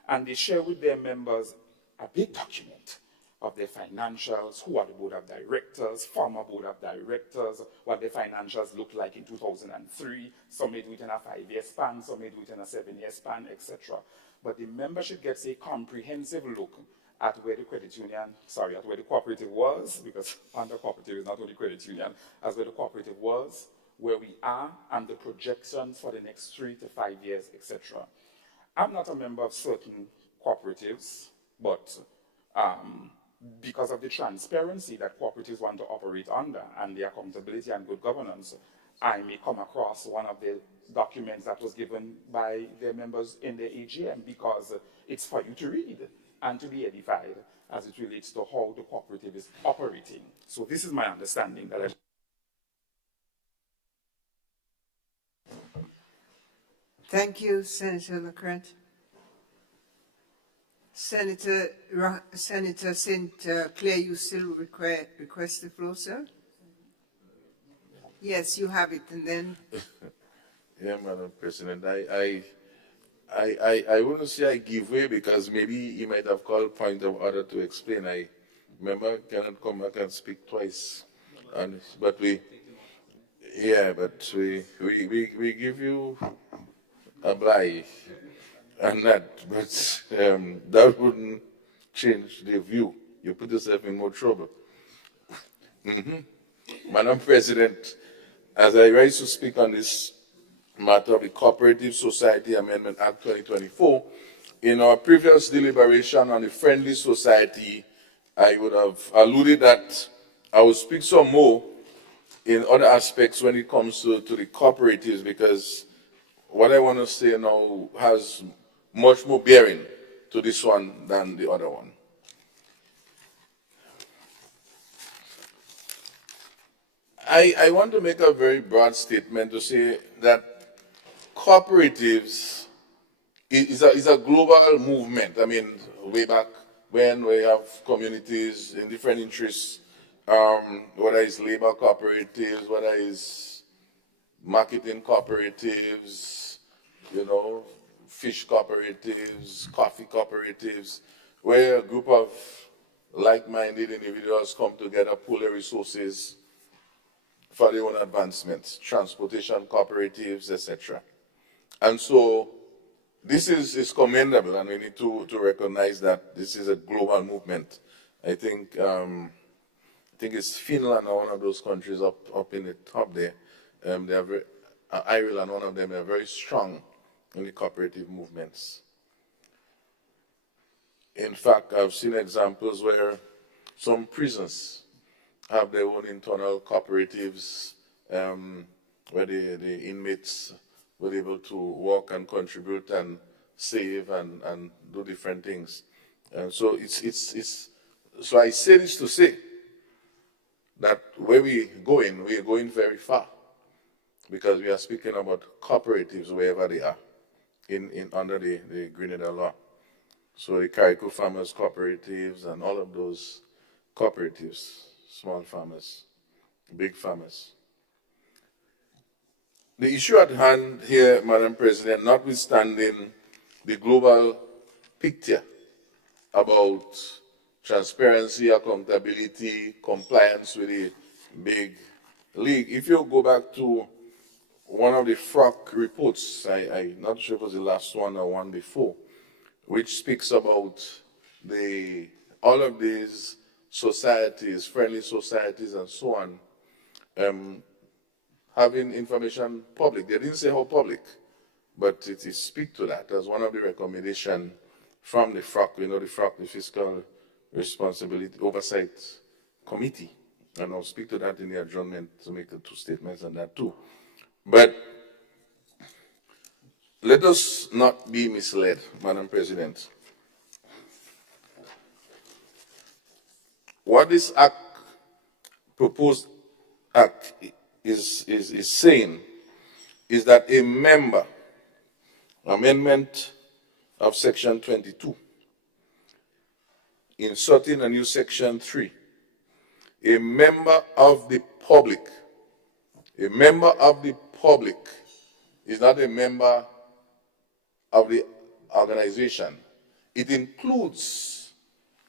And they share with their members a big document of their financials, who are the board of directors, former board of directors, what their financials looked like in 2003. Some may do it in a 5-year span, some may do it in a 7-year span, etc. But the membership gets a comprehensive look at where the at where the cooperative was, because under cooperative is not only credit union, as where the cooperative was, where we are, and the projections for the next 3 to 5 years, etc. I'm not a member of certain cooperatives, but because of the transparency that cooperatives want to operate under and the accountability and good governance, I may come across one of the documents that was given by their members in the AGM because it's for you to read and to be edified as it relates to how the cooperative is operating. So this is my understanding that Thank you, Senator LaCrette. Senator St. Clair, you still request the floor, sir? Yes, you have it, and then. Yeah, Madam President, I wouldn't say I give way because maybe he might have called point of order to explain. I remember cannot come back and speak twice, but we give you a bye and that, but that wouldn't change the view. You put yourself in more trouble. Madam President, as I rise to speak on this matter of the Cooperative Society Amendment Act 2024, in our previous deliberation on the Friendly Society, I would have alluded that I will speak some more in other aspects when it comes to the cooperatives, because what I want to say now has much more bearing to this one than the other one. I want to make a very broad statement to say that cooperatives is a global movement. I mean, way back when we have communities in different interests, whether it's labor cooperatives, whether it's marketing cooperatives, fish cooperatives, coffee cooperatives, where a group of like-minded individuals come together, pool their resources for their own advancements, transportation cooperatives, etc. And so this is commendable, and we need to recognize that this is a global movement. I think it's Finland or one of those countries up in the top there. They are very, Ireland, one of them, are very strong in the cooperative movements. In fact, I've seen examples where some prisons have their own internal cooperatives where the inmates were able to work and contribute and save and do different things. And so so I say this to say that where we're going very far, because we are speaking about cooperatives wherever they are under the Grenada law. So the Carriacou Farmers Cooperatives and all of those cooperatives, small farmers, big farmers. The issue at hand here, Madam President, notwithstanding the global picture about transparency, accountability, compliance with the big league, if you go back to one of the FROC reports, I'm not sure if it was the last one or one before, which speaks about all of these societies, friendly societies and so on, having information public. They didn't say how public, but it is speak to that as one of the recommendations from the FROC. The FROC, the Fiscal Responsibility Oversight Committee, And I'll speak to that in the adjournment to make the two statements on that too. But let us not be misled, Madam President. What this act, proposed act, is saying is that a member, amendment of section 22, inserting a new section 3, a member of the public is not a member of the organization. It includes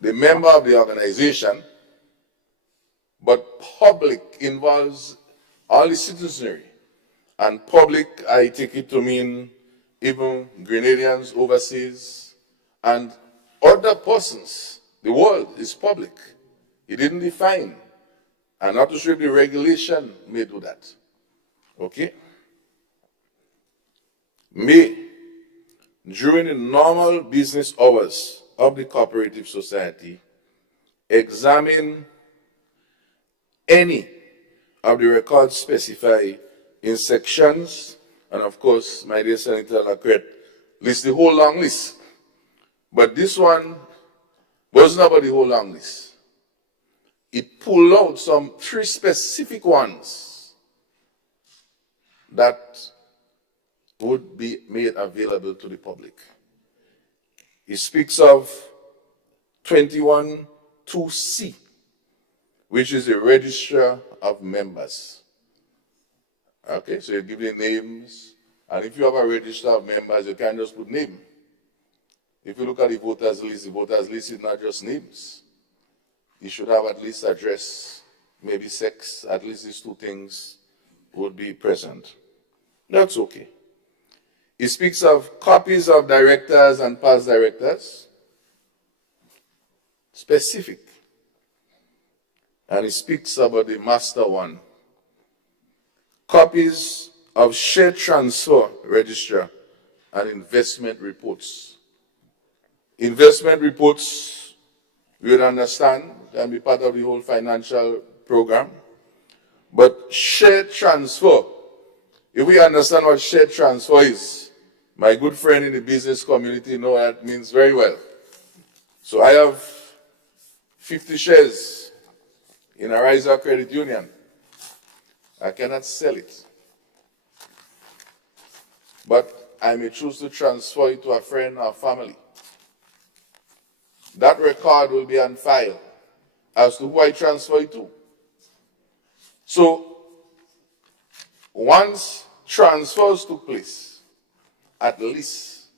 the member of the organization, but public involves all the citizenry. And public, I take it to mean even Grenadians overseas and other persons. The world is public. He didn't define. And not to sure if the regulation may do that. Okay? May, during the normal business hours of the cooperative society, examine any of the records specified in sections, and of course, my dear Senator Lacrette lists the whole long list. But this one wasn't about the whole long list. It pulled out some 3 specific ones that would be made available to the public. It speaks of 21(2)(c), which is a register of members. Okay, so you give the names, and if you have a register of members, you can't just put name. If you look at the voters list is not just names. You should have at least address, maybe sex, at least these 2 things would be present. That's okay. It speaks of copies of directors and past directors. Specific. And it speaks about the master one. Copies of share transfer register and investment reports. Investment reports, we would understand, can be part of the whole financial program. But share transfer, if we understand what share transfer is, my good friend in the business community know what it means very well. So I have 50 shares in a Riser Credit Union. I cannot sell it. But I may choose to transfer it to a friend or family. That record will be on file as to who I transfer it to. So, once transfers took place, at least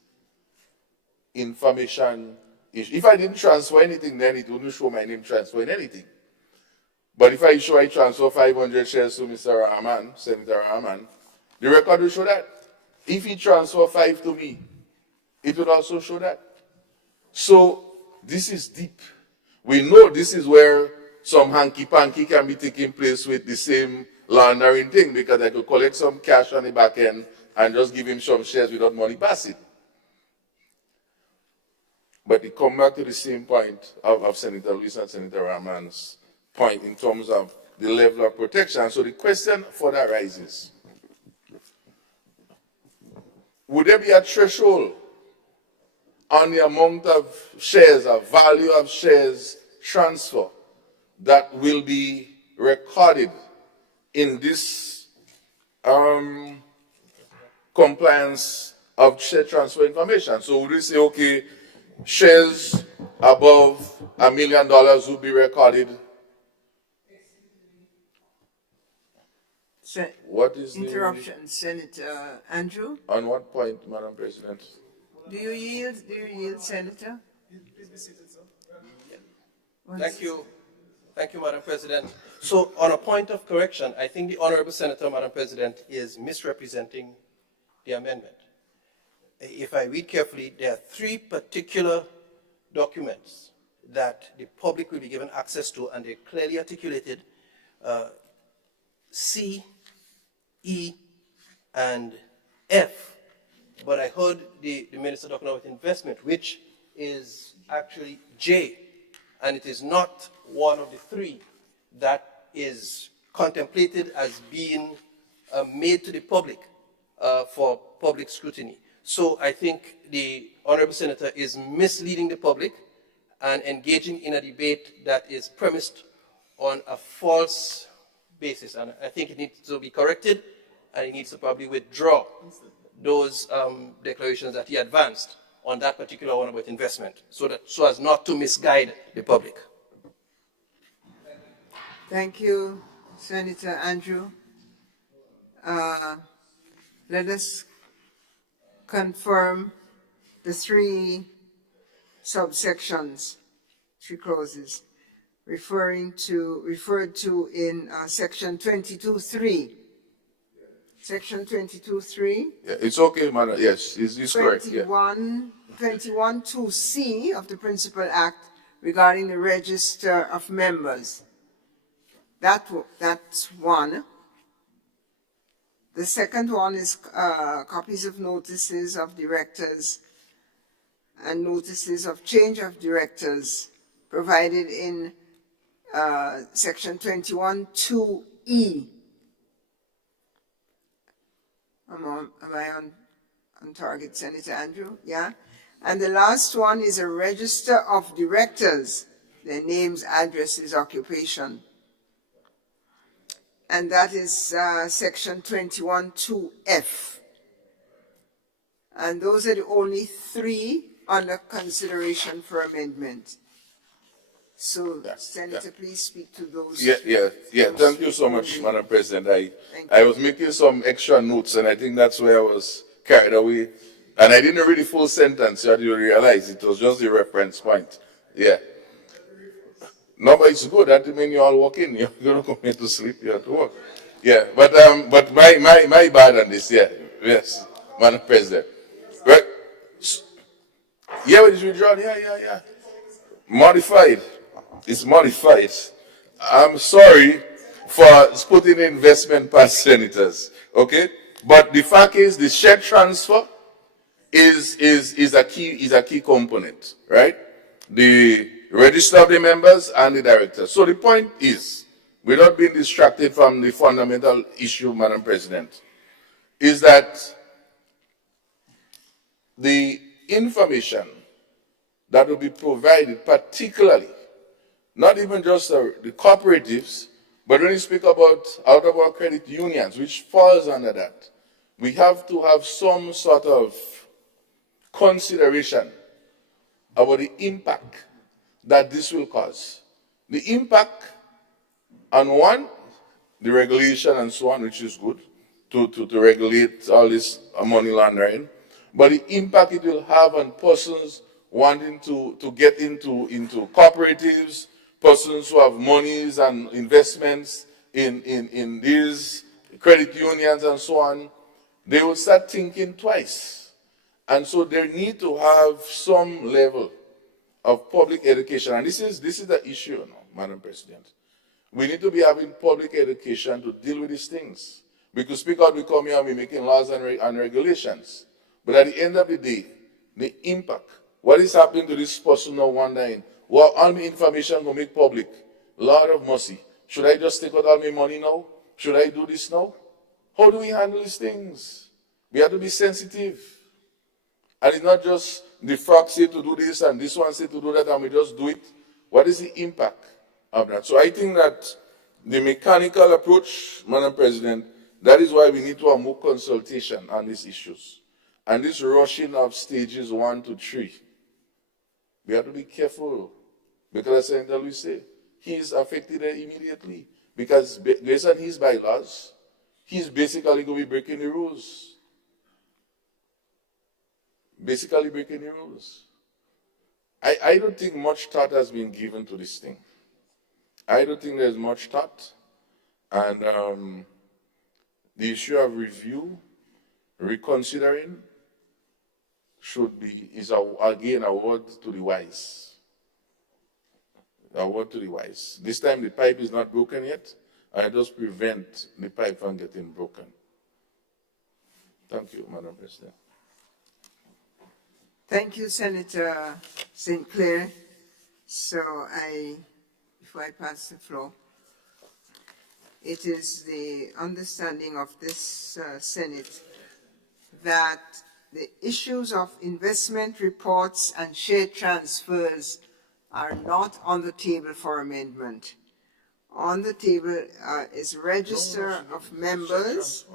information is, if I didn't transfer anything, then it wouldn't show my name transferring anything. But if I show I transfer 500 shares to Mr. Rahman, Senator Rahman, the record will show that. If he transfer 5 to me, it would also show that. So, this is deep. We know this is where some hanky-panky can be taking place with the same laundering thing, because I could collect some cash on the back end and just give him some shares without money passing. But it comes back to the same point of Senator Lewis and Senator Rahman's point in terms of the level of protection. So the question further arises, would there be a threshold on the amount of shares, or value of shares transfer that will be recorded in this compliance of share transfer information? So would we say, okay, shares above $1 million will be recorded? What is the interruption, Senator Andrew? On what point, Madam President? Do you yield, Senator? Thank you. Thank you, Madam President. So, on a point of correction, I think the Honorable Senator, Madam President, is misrepresenting the amendment. If I read carefully, there are 3 particular documents that the public will be given access to, and they're clearly articulated, C, E, and F. But I heard the Minister talking about investment, which is actually J, and it is not one of the 3 that is contemplated as being made to the public for public scrutiny. So I think the Honorable Senator is misleading the public and engaging in a debate that is premised on a false basis. And I think it needs to be corrected, and he needs to probably withdraw those declarations that he advanced on that particular one about investment, so as not to misguide the public. Thank you, Senator Andrew. Let us confirm the three subsections, three clauses, referred to in section 22.3. Section 22.3. Yeah, it's okay, madam. Yes, it's correct. Yeah. 21.2c of the Principal Act regarding the register of members. That's one. The second one is copies of notices of directors and notices of change of directors provided in section 21.2e. Am I on target, Senator Andrew? Yeah. And the last one is a register of directors, their names, addresses, occupation. And that is section 21.2f. And those are the only three under consideration for amendment. So, Senator, please speak to those. Yeah. Thank you so much, Madam President. I was making some extra notes, and I think that's where I was carried away. And I didn't read the full sentence, so you realize it was just the reference point. Yeah. No, but it's good. That means you all walk in. You're going to come here to sleep. You have to work. Yeah, but my bad on this. Yeah, yes, Madam President. Right? Yeah, what is withdrawn? Yeah. Modified. It's modified. I'm sorry for putting investment past senators. Okay, but the fact is, the share transfer is a key component, right? The register of the members and the directors. So the point is, without being distracted from the fundamental issue, Madam President, is that the information that will be provided, particularly, not even just the cooperatives, but when you speak about out-of-our credit unions, which falls under that, we have to have some sort of consideration about the impact that this will cause. The impact on one, the regulation and so on, which is good to regulate all this money laundering, but the impact it will have on persons wanting to get into cooperatives, persons who have monies and investments in these credit unions and so on, they will start thinking twice. And so they need to have some level of public education. And this is the issue now, Madam President. We need to be having public education to deal with these things. We could speak out, we come here and we're making laws and regulations. But at the end of the day, the impact, what is happening to this person now wondering, well, all my information will make public. Lord of mercy. Should I just take out all my money now? Should I do this now? How do we handle these things? We have to be sensitive. And it's not just the frog say to do this and this one say to do that and we just do it. What is the impact of that? So I think that the mechanical approach, Madam President, that is why we need to have more consultation on these issues. And this rushing of stages 1 to 3, we have to be careful. Because as Senator Louis said, he is affected immediately. Because based on his bylaws, he's basically going to be breaking the rules. Basically breaking the rules. I don't think much thought has been given to this thing. I don't think there's much thought. And the issue of review, reconsidering, is again a word to the wise. A word to the wise. This time the pipe is not broken yet. I just prevent the pipe from getting broken. Thank you, Madam President. Thank you, Senator St. Clair. So before I pass the floor, it is the understanding of this Senate that the issues of investment reports and share transfers are not on the table for amendment. On the table is register of members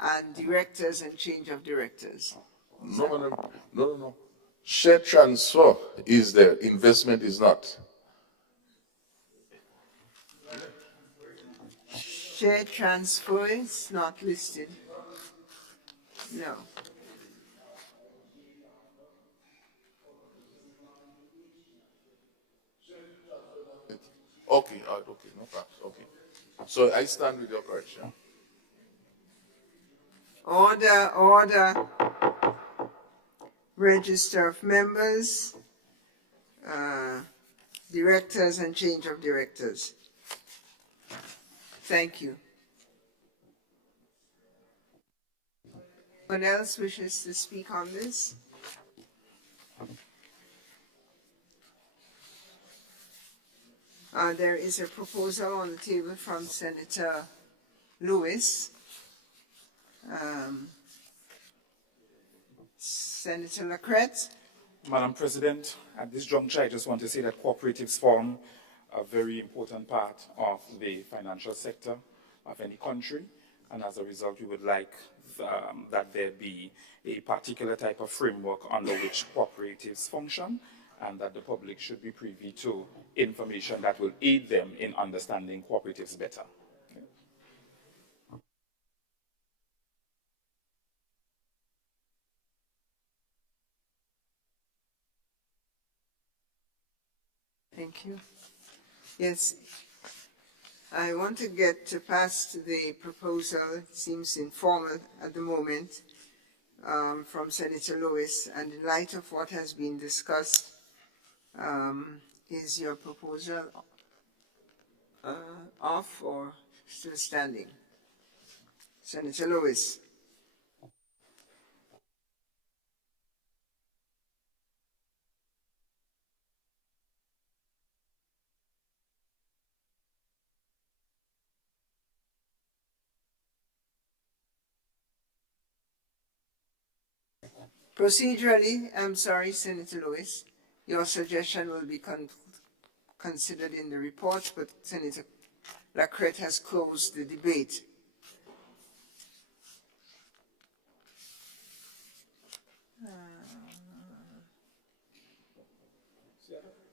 and directors and change of directors. No. Share transfer is there, investment is not. Share transfer is not listed. No. Okay, okay, no problem, okay. So I stand with your correction. Order. Register of members, directors and change of directors. Thank you. Anyone else wishes to speak on this? There is a proposal on the table from Senator Lewis. Senator Lacrette. Madam President, at this juncture, I just want to say that cooperatives form a very important part of the financial sector of any country, and as a result, we would like that there be a particular type of framework under which cooperatives function, and that the public should be privy to information that will aid them in understanding cooperatives better. Thank you. Yes, I want to get past the proposal, it seems informal at the moment, from Senator Lewis, and in light of what has been discussed, is your proposal off or still standing? Senator Lewis. Procedurally, I'm sorry, Senator Lewis, your suggestion will be considered in the report, but Senator Lacrette has closed the debate.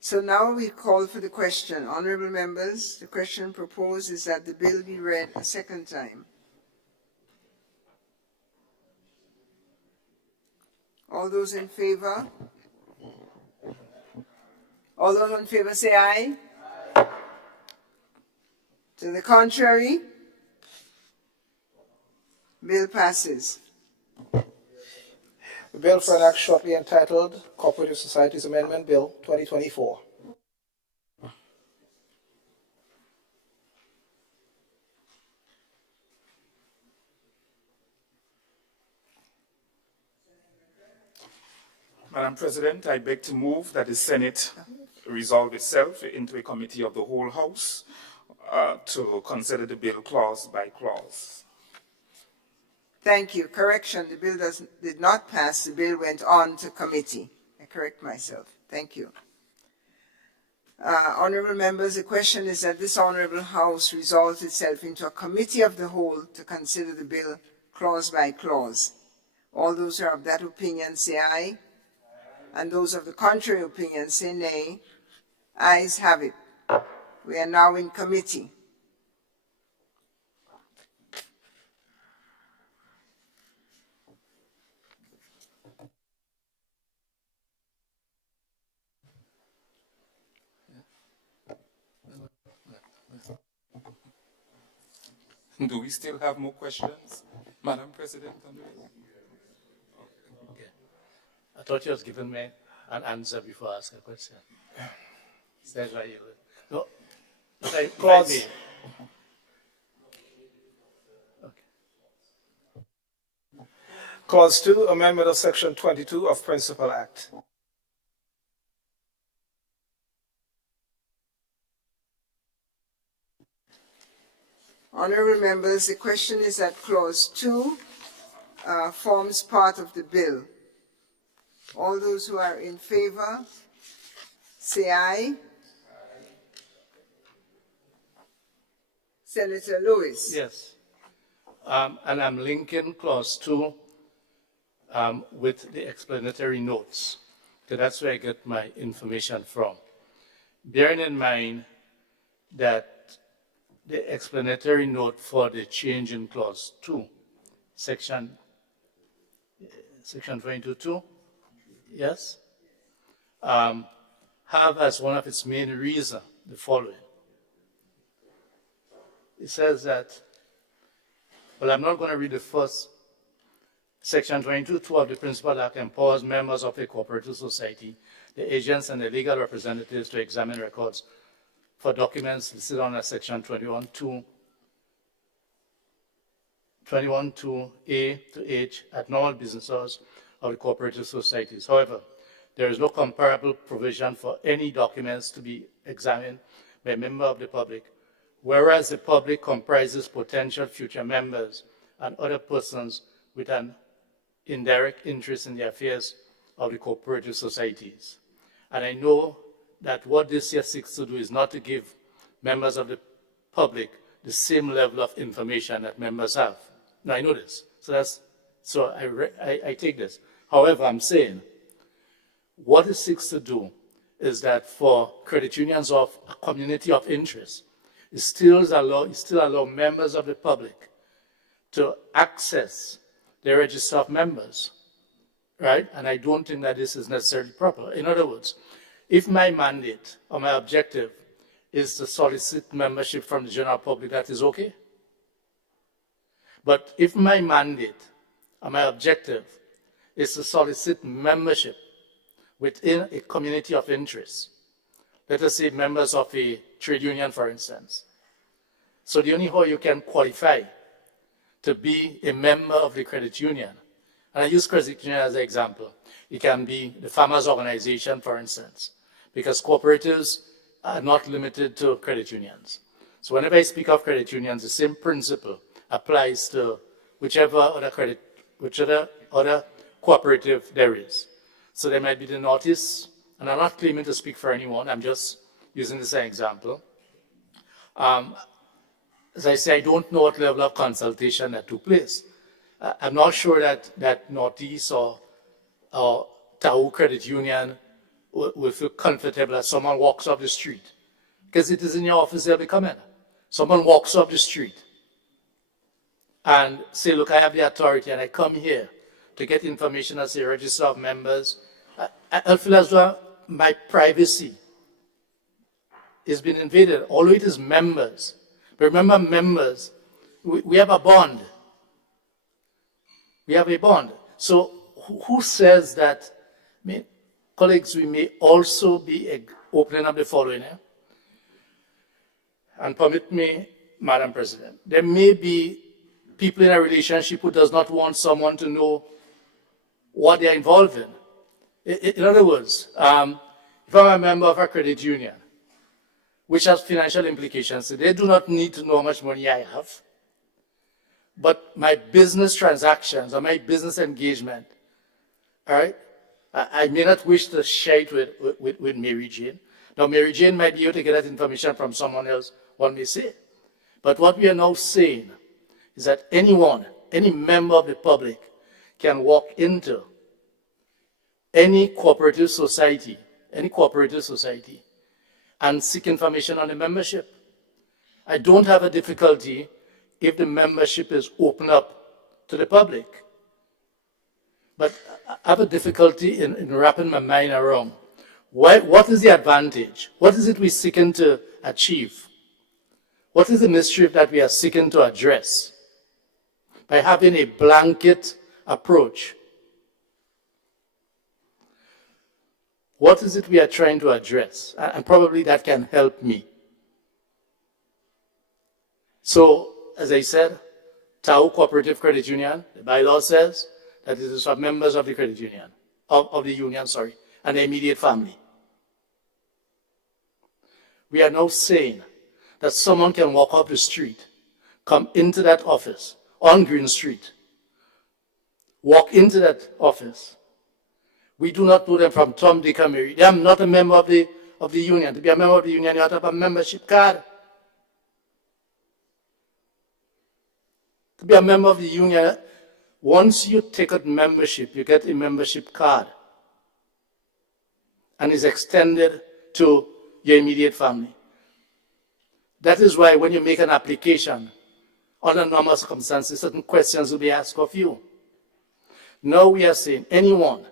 So now we call for the question. Honourable members, the question proposed is that the bill be read a second time. All those in favor? All those in favor say aye. To the contrary? Bill passes. The bill for an act shortly entitled Cooperative Societies Amendment Bill 2024. Madam President, I beg to move that the Senate resolve itself into a committee of the whole House to consider the bill clause by clause. Thank you. Correction, the bill did not pass. The bill went on to committee. I correct myself. Thank you. Honourable members, the question is that this Honourable House resolves itself into a committee of the whole to consider the bill clause by clause. All those who are of that opinion say aye. And those of the contrary opinion say nay. Ayes have it. We are now in committee. Do we still have more questions, Madam President? Okay. I thought you was giving me an answer before I ask a question. That's why you... No. Clause. Okay. Clause 2, amendment of Section 22 of Principal Act. Honorable members, the question is that clause 2 forms part of the bill. All those who are in favor, say aye. Senator Lewis. Yes. And I'm linking clause 2 with the explanatory notes, because that's where I get my information from. Bearing in mind that the explanatory note for the change in clause 2, section 22.2, yes, have as one of its main reasons the following. It says that, well, I'm not going to read the first. Section 22.2 of the Principal Act empowers members of a cooperative society, the agents and the legal representatives to examine records for documents listed under Section 21.2A to H at normal business hours of the cooperative societies. However, there is no comparable provision for any documents to be examined by a member of the public, whereas the public comprises potential future members and other persons with an indirect interest in the affairs of the cooperative societies. And I know that what this here seeks to do is not to give members of the public the same level of information that members have. Now, I know this. So I take this. However, I'm saying what it seeks to do is that for credit unions of a community of interest, it still allow members of the public to access the register of members, right? And I don't think that this is necessarily proper. In other words, if my mandate or my objective is to solicit membership from the general public, that is okay. But if my mandate or my objective is to solicit membership within a community of interest, let us say members of a trade union, for instance. So the only way you can qualify to be a member of the credit union, and I use credit union as an example, it can be the farmers organization, for instance, because cooperatives are not limited to credit unions. So whenever I speak of credit unions, the same principle applies to whichever other cooperative there is. So there might be the Northeast, and I'm not claiming to speak for anyone, I'm just using this as an example. As I say, I don't know what level of consultation that took place. I'm not sure that Northeast or Tahoe Credit Union will feel comfortable as someone walks up the street. Because it is in your office they'll be coming. Someone walks up the street and say, look, I have the authority and I come here to get information as a register of members. I feel as though my privacy is being invaded, although it is members. But remember, members, we have a bond. We have a bond. So who says that, I mean, colleagues, we may also be opening up the following. And permit me, Madam President, there may be people in a relationship who does not want someone to know what they are involved in. In other words, if I'm a member of a credit union, which has financial implications, they do not need to know how much money I have. But my business transactions or my business engagement, all right, I may not wish to share it with Mary Jane. Now, Mary Jane might be able to get that information from someone else, one may say. But what we are now saying is that anyone, any member of the public can walk into any cooperative society, and seek information on the membership. I don't have a difficulty if the membership is open up to the public. But I have a difficulty in wrapping my mind around what is the advantage? What is it we're seeking to achieve? What is the mischief that we are seeking to address by having a blanket approach? What is it we are trying to address? And probably that can help me. So, as I said, Tahoe Cooperative Credit Union, the bylaw says that it is for members of the credit union, of the union, and the immediate family. We are now saying that someone can walk up the street, come into that office on Green Street, walk into that office. We do not know them from Tom, Dick, and Mary. They are not a member of the union. To be a member of the union, you have to have a membership card. To be a member of the union, once you take out membership, you get a membership card. And it's extended to your immediate family. That is why when you make an application, under normal circumstances, certain questions will be asked of you. Now we are saying anyone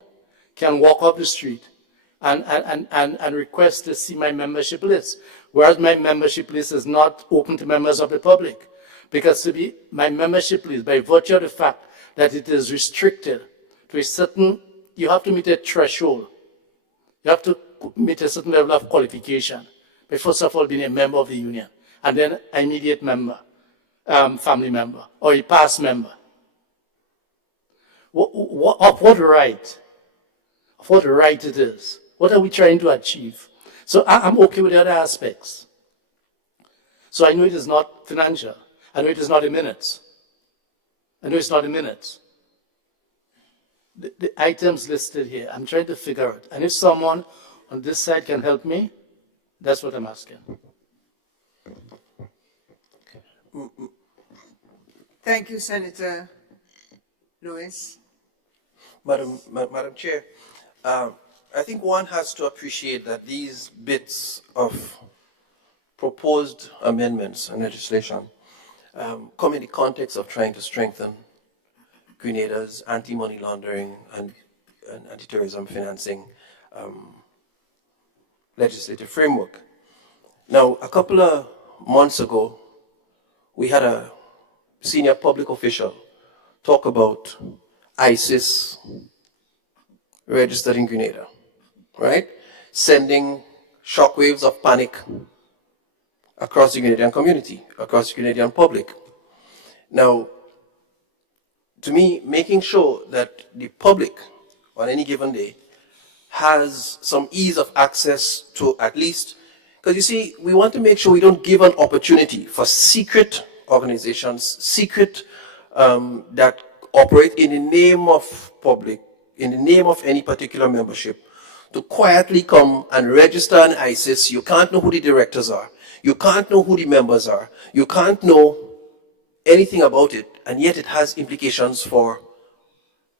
can walk up the street and request to see my membership list, whereas my membership list is not open to members of the public. Because to be my membership list, by virtue of the fact that it is restricted to a certain, you have to meet a threshold. You have to meet a certain level of qualification by first of all being a member of the union, and then an immediate member, family member, or a past member. Of what right? Of what right it is? What are we trying to achieve? So I'm okay with the other aspects. So I know it is not financial. I know it is not in minutes. I know it's not in minutes. The items listed here, I'm trying to figure out. And if someone on this side can help me, that's what I'm asking. Thank you, Senator Lewis. Madam Chair, I think one has to appreciate that these bits of proposed amendments and legislation come in the context of trying to strengthen Grenada's anti-money laundering and anti-terrorism financing legislative framework. Now, a couple of months ago, we had a senior public official talk about ISIS registered in Grenada, right? Sending shockwaves of panic across the Grenadian community, across the Grenadian public. Now, to me, making sure that the public on any given day has some ease of access to at least, because you see, we want to make sure we don't give an opportunity for secret organizations, secret that operate in the name of public, in the name of any particular membership, to quietly come and register an ISIS. You can't know who the directors are. You can't know who the members are. You can't know anything about it, and yet it has implications for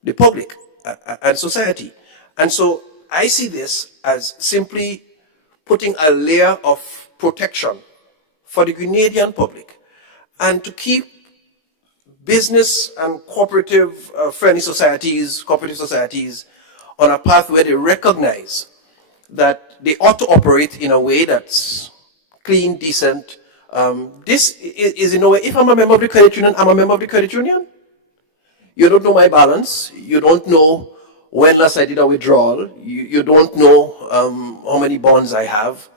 the public and society. And so I see this as simply putting a layer of protection for the Grenadian public and to keep business and cooperative friendly societies, cooperative societies on a path where they recognize that they ought to operate in a way that's clean, decent. This is in a way, if I'm a member of the credit union, I'm a member of the credit union. You don't know my balance. You don't know when last I did a withdrawal. You don't know how many bonds I have.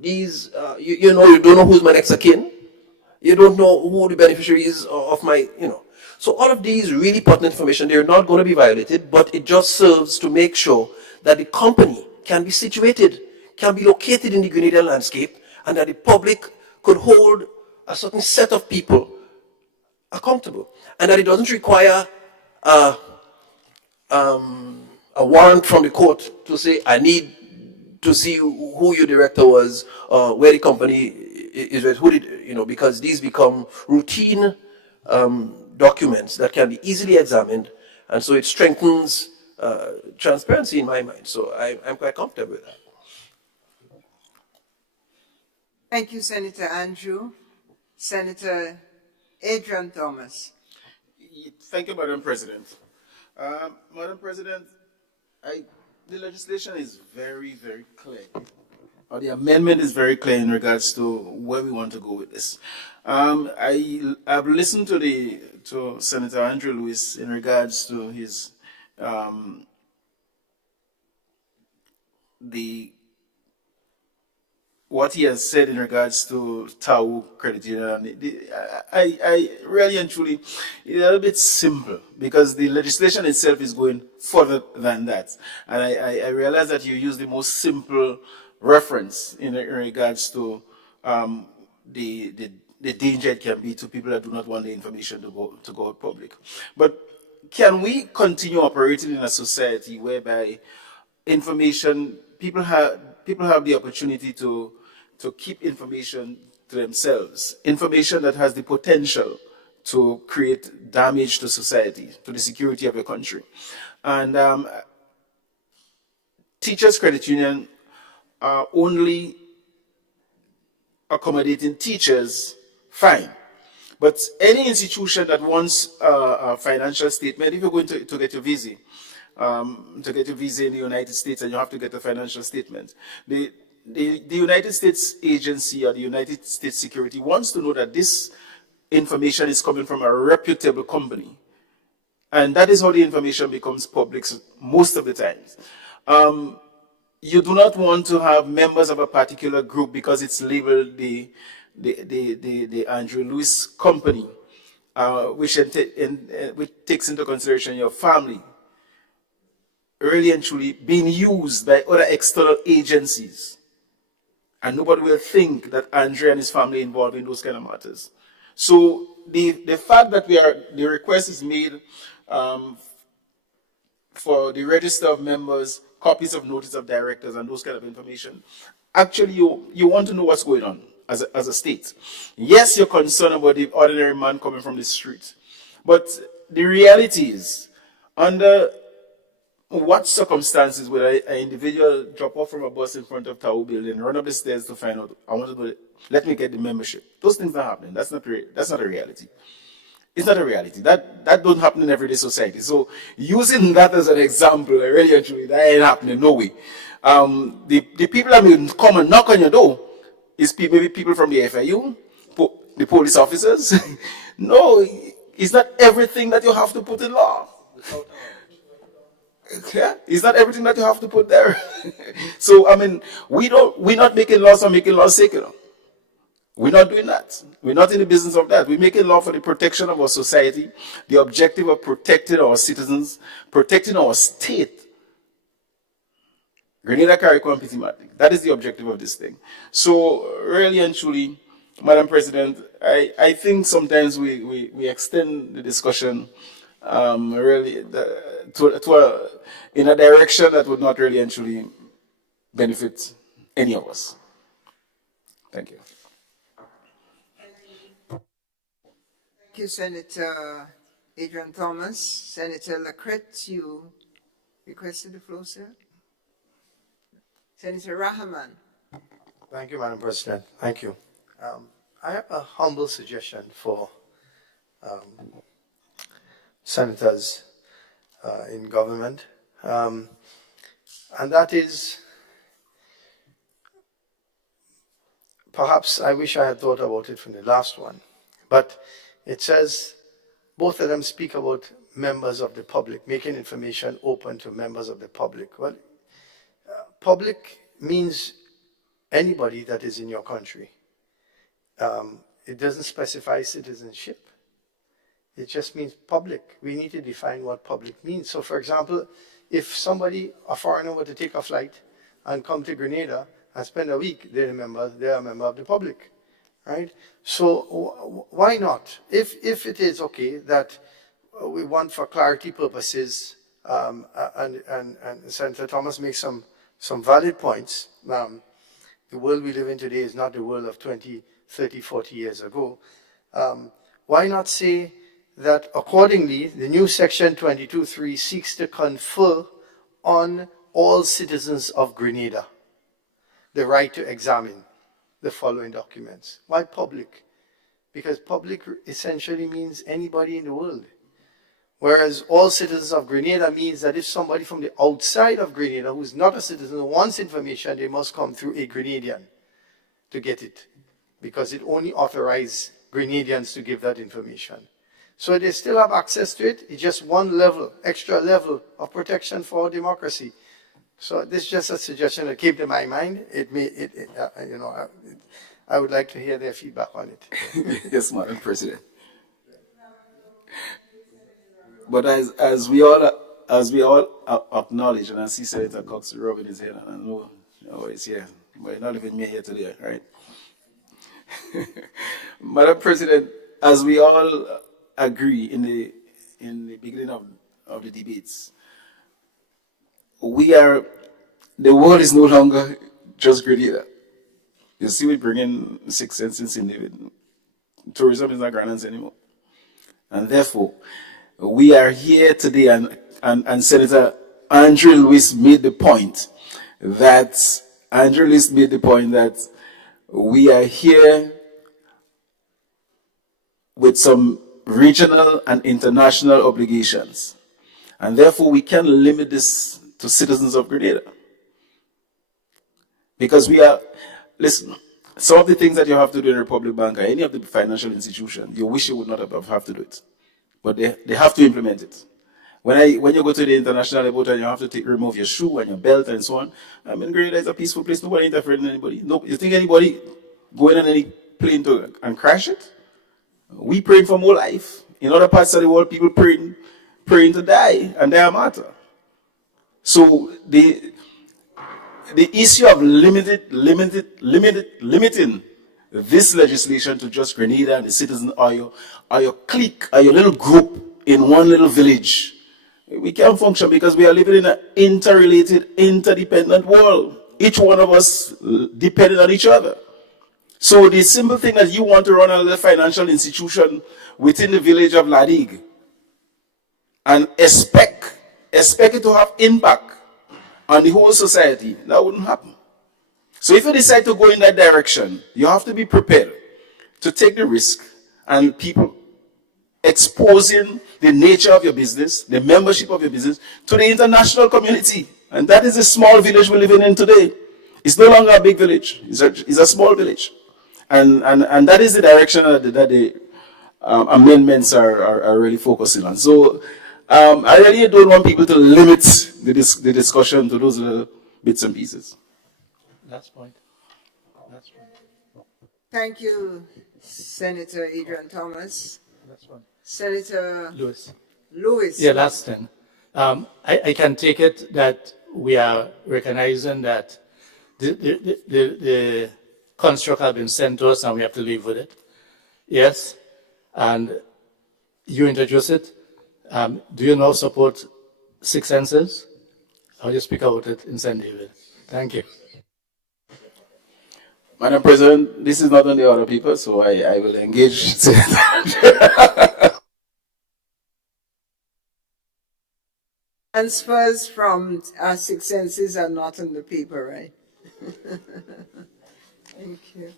These, you don't know who's my next of kin. You don't know who the beneficiary is of my, So all of these really pertinent information, they're not going to be violated, but it just serves to make sure that the company can be situated, can be located in the Grenadian landscape, and that the public could hold a certain set of people accountable. And that it doesn't require a warrant from the court to say, I need to see who your director was, where the company is, who did, because these become routine documents that can be easily examined, and so it strengthens transparency in my mind. So I'm quite comfortable with that. Thank you, Senator Andrew. Senator Adrian Thomas. Thank you, Madam President. Madam President, the legislation is very, very clear. Or the amendment is very clear in regards to where we want to go with this. I've listened to Senator Andrew Lewis in regards to his what he has said in regards to Tau Credit Union. I really and truly, it's a little bit simple because the legislation itself is going further than that. And I realize that you use the most simple reference in regards to the the danger it can be to people that do not want the information to go out public. But can we continue operating in a society whereby information, people have the opportunity to keep information to themselves, information that has the potential to create damage to society, to the security of the country? And Teachers Credit Union are only accommodating teachers, fine. But any institution that wants a financial statement, if you're going to get your visa, in the United States, and you have to get a financial statement, the United States agency or the United States security wants to know that this information is coming from a reputable company. And that is how the information becomes public most of the times. You do not want to have members of a particular group because it's labeled the Andrew Lewis Company, which takes into consideration your family, really and truly being used by other external agencies. And nobody will think that Andre and his family are involved in those kind of matters. So the fact that the request is made for the register of members, copies of notice of directors and those kind of information, actually you want to know what's going on as a state. Yes, you're concerned about the ordinary man coming from the street, but the reality is, under what circumstances would an individual drop off from a bus in front of Tau building, run up the stairs to find out, I want to go, let me get the membership? Those things are happening. That's not a reality. It's not a reality. That don't happen in everyday society. So using that as an example, really and truly, that ain't happening, no way. The people that will come and knock on your door is maybe people from the FIU, the police officers. No, it's not everything that you have to put in law. Yeah, it's not everything that you have to put there. So, I mean, we're not making laws for making laws sake, you know. We're not doing that. We're not in the business of that. We're making law for the protection of our society, the objective of protecting our citizens, protecting our state. Grenada, Carriacou, and Petit Martinique. That is the objective of this thing. So, really and truly, Madam President, I think sometimes we extend the discussion really in a direction that would not really and truly benefit any of us. Thank you. Thank you, Senator Adrian Thomas. Senator Lacrette, you requested the floor, sir. Senator Rahman. Thank you, Madam President. Thank you. I have a humble suggestion for senators in government, and that is, perhaps I wish I had thought about it from the last one, but it says, both of them speak about members of the public, making information open to members of the public. Well, public means anybody that is in your country. It doesn't specify citizenship. It just means public. We need to define what public means. So, for example, if somebody, a foreigner, were to take a flight and come to Grenada and spend a week, they're a member of the public, right? So why not? If it is okay that we want, for clarity purposes, and Senator Thomas makes some valid points. The world we live in today is not the world of 20, 30, 40 years ago. Why not say that accordingly, the new section 22.3 seeks to confer on all citizens of Grenada the right to examine the following documents. Why public? Because public essentially means anybody in the world. Whereas all citizens of Grenada means that if somebody from the outside of Grenada who is not a citizen wants information, they must come through a Grenadian to get it, because it only authorizes Grenadians to give that information. So they still have access to it. It's just one level, extra level of protection for democracy. So this is just a suggestion that came to my mind. I would like to hear their feedback on it. Yes, Madam President. But as we all acknowledge, and I see Senator Cox rubbing his head, and I know he's here, but he's not leaving me here today, right? Madam President, as we all agree in the beginning of the debates, the world is no longer just Grenada. You see, we bring in 6 cents in St. David. Tourism is not Grenadans anymore. And therefore, we are here today, and Senator Andrew Lewis made the point that we are here with some regional and international obligations. And therefore, we can't limit this to citizens of Grenada. Because listen, some of the things that you have to do in Republic Bank or any of the financial institutions, you wish you would not have to do it. But they have to implement it. When you go to the international airport and you have to remove your shoe and your belt and so on, I mean, Grenada is a peaceful place. Nobody interferes with anybody. No, you think anybody going on any plane and crash it? We praying for more life. In other parts of the world, people praying to die, and they are martyr. So the issue of limiting this legislation to just Grenada and the citizens or your clique or your little group in one little village, we can't function because we are living in an interrelated, interdependent world. Each one of us depending on each other. So the simple thing that you want to run a little financial institution within the village of Ladig and expect it to have impact on the whole society, that wouldn't happen. So if you decide to go in that direction, you have to be prepared to take the risk and people exposing the nature of your business, the membership of your business to the international community. And that is a small village we're living in today. It's no longer a big village. It's a small village. And that is the direction that the amendments are really focusing on. So I really don't want people to limit the discussion to those little bits and pieces. Last point. Thank you, Senator Adrian Thomas. Last one. Senator Lewis. Yeah, last thing. I can take it that we are recognizing that the construct has been sent to us and we have to live with it. Yes, and you introduce it. Do you now support 6 senses? I'll just speak about it in St. David. Thank you. Madam President, this is not on the other people, so I will engage. Transfers from our 6 senses are not on the paper, right? Thank you.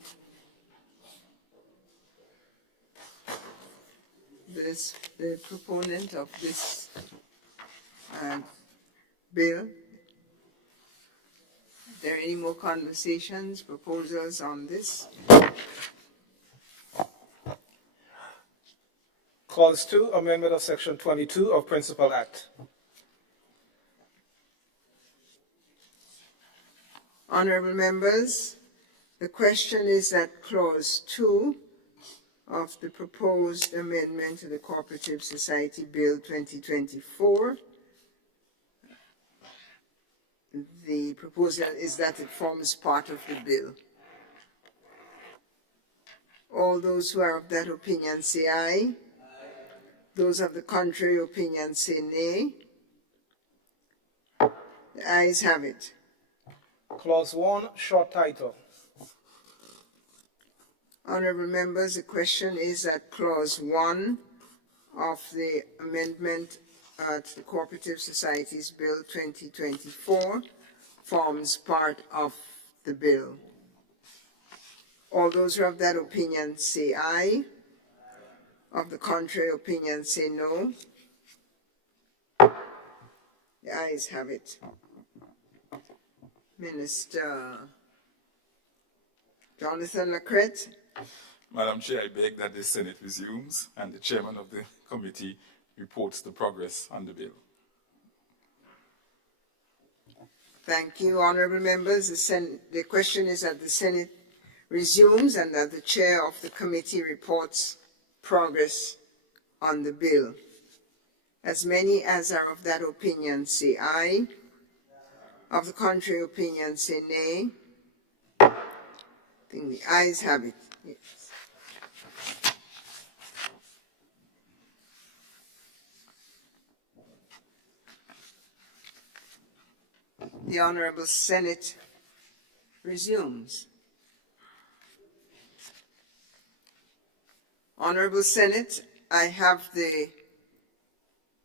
The proponent of this bill. Are there any more conversations, proposals on this? Clause 2, amendment of Section 22 of Principal Act. Honorable members, the question is that Clause 2 of the proposed amendment to the Cooperative Society Bill 2024. The proposal is that it forms part of the bill. All those who are of that opinion say aye. Those of the contrary opinion say nay. The ayes have it. Clause 1, short title. Honorable members, the question is that Clause 1 of the amendment to the Cooperative Societies Bill 2024 forms part of the bill. All those who have that opinion say aye. Of the contrary opinion say no. The ayes have it. Minister Jonathan Lacrette. Madam Chair, I beg that the Senate resumes and the chairman of the committee reports the progress on the bill. Thank you, honorable members. The question is that the Senate resumes and that the chair of the committee reports progress on the bill. As many as are of that opinion say aye. Of the contrary opinion say nay. I think the ayes have it. Yes. The Honorable Senate resumes. Honorable Senate, I have the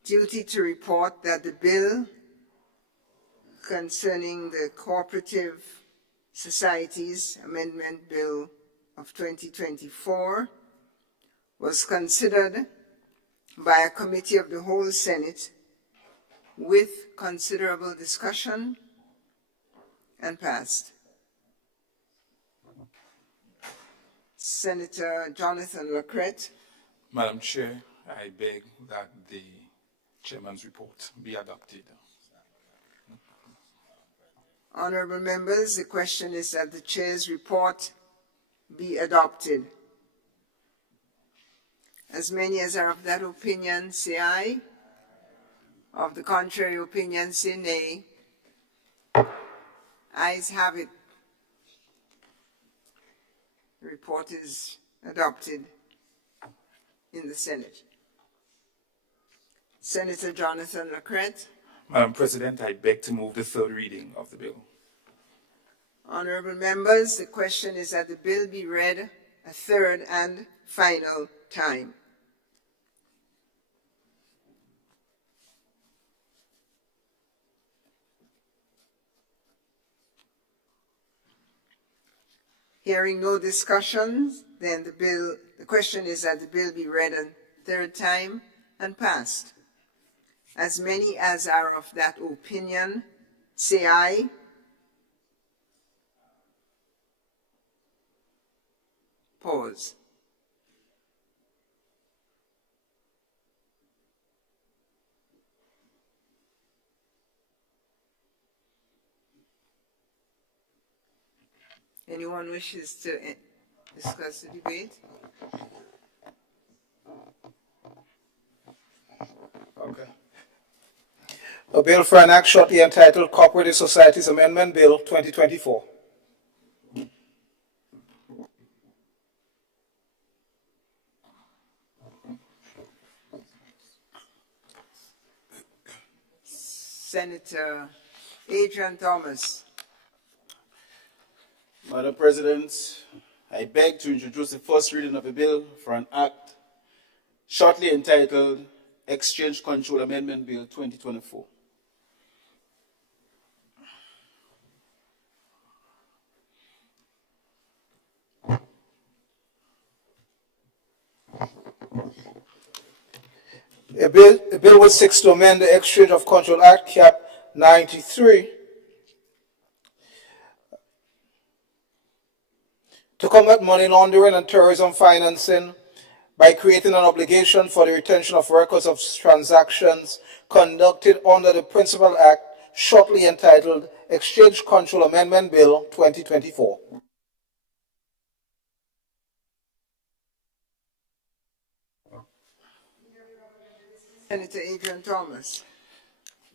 duty to report that the bill concerning the Cooperative Societies Amendment Bill of 2024 was considered by a committee of the whole Senate with considerable discussion and passed. Senator Jonathan Lacrette. Madam Chair, I beg that the chairman's report be adopted. Honorable members, the question is that the chair's report be adopted. As many as are of that opinion, say aye. Of the contrary opinion, say nay. Ayes have it. The report is adopted in the Senate. Senator Jonathan Lacrette. Madam President, I beg to move the third reading of the bill. Honorable members, the question is that the bill be read a third and final time. Hearing no discussions, then the question is that the bill be read a third time and passed. As many as are of that opinion, say aye. Pause. Anyone wishes to discuss the debate? Okay. A bill for an act shortly entitled Cooperative Societies Amendment Bill 2024. Senator Adrian Thomas. Madam President, I beg to introduce the first reading of a bill for an act shortly entitled Exchange Control Amendment Bill 2024. A bill which seeks to amend the Exchange of Control Act, Cap 93, to combat money laundering and terrorism financing by creating an obligation for the retention of records of transactions conducted under the Principal Act, shortly entitled Exchange Control Amendment Bill 2024. Senator Adrian Thomas.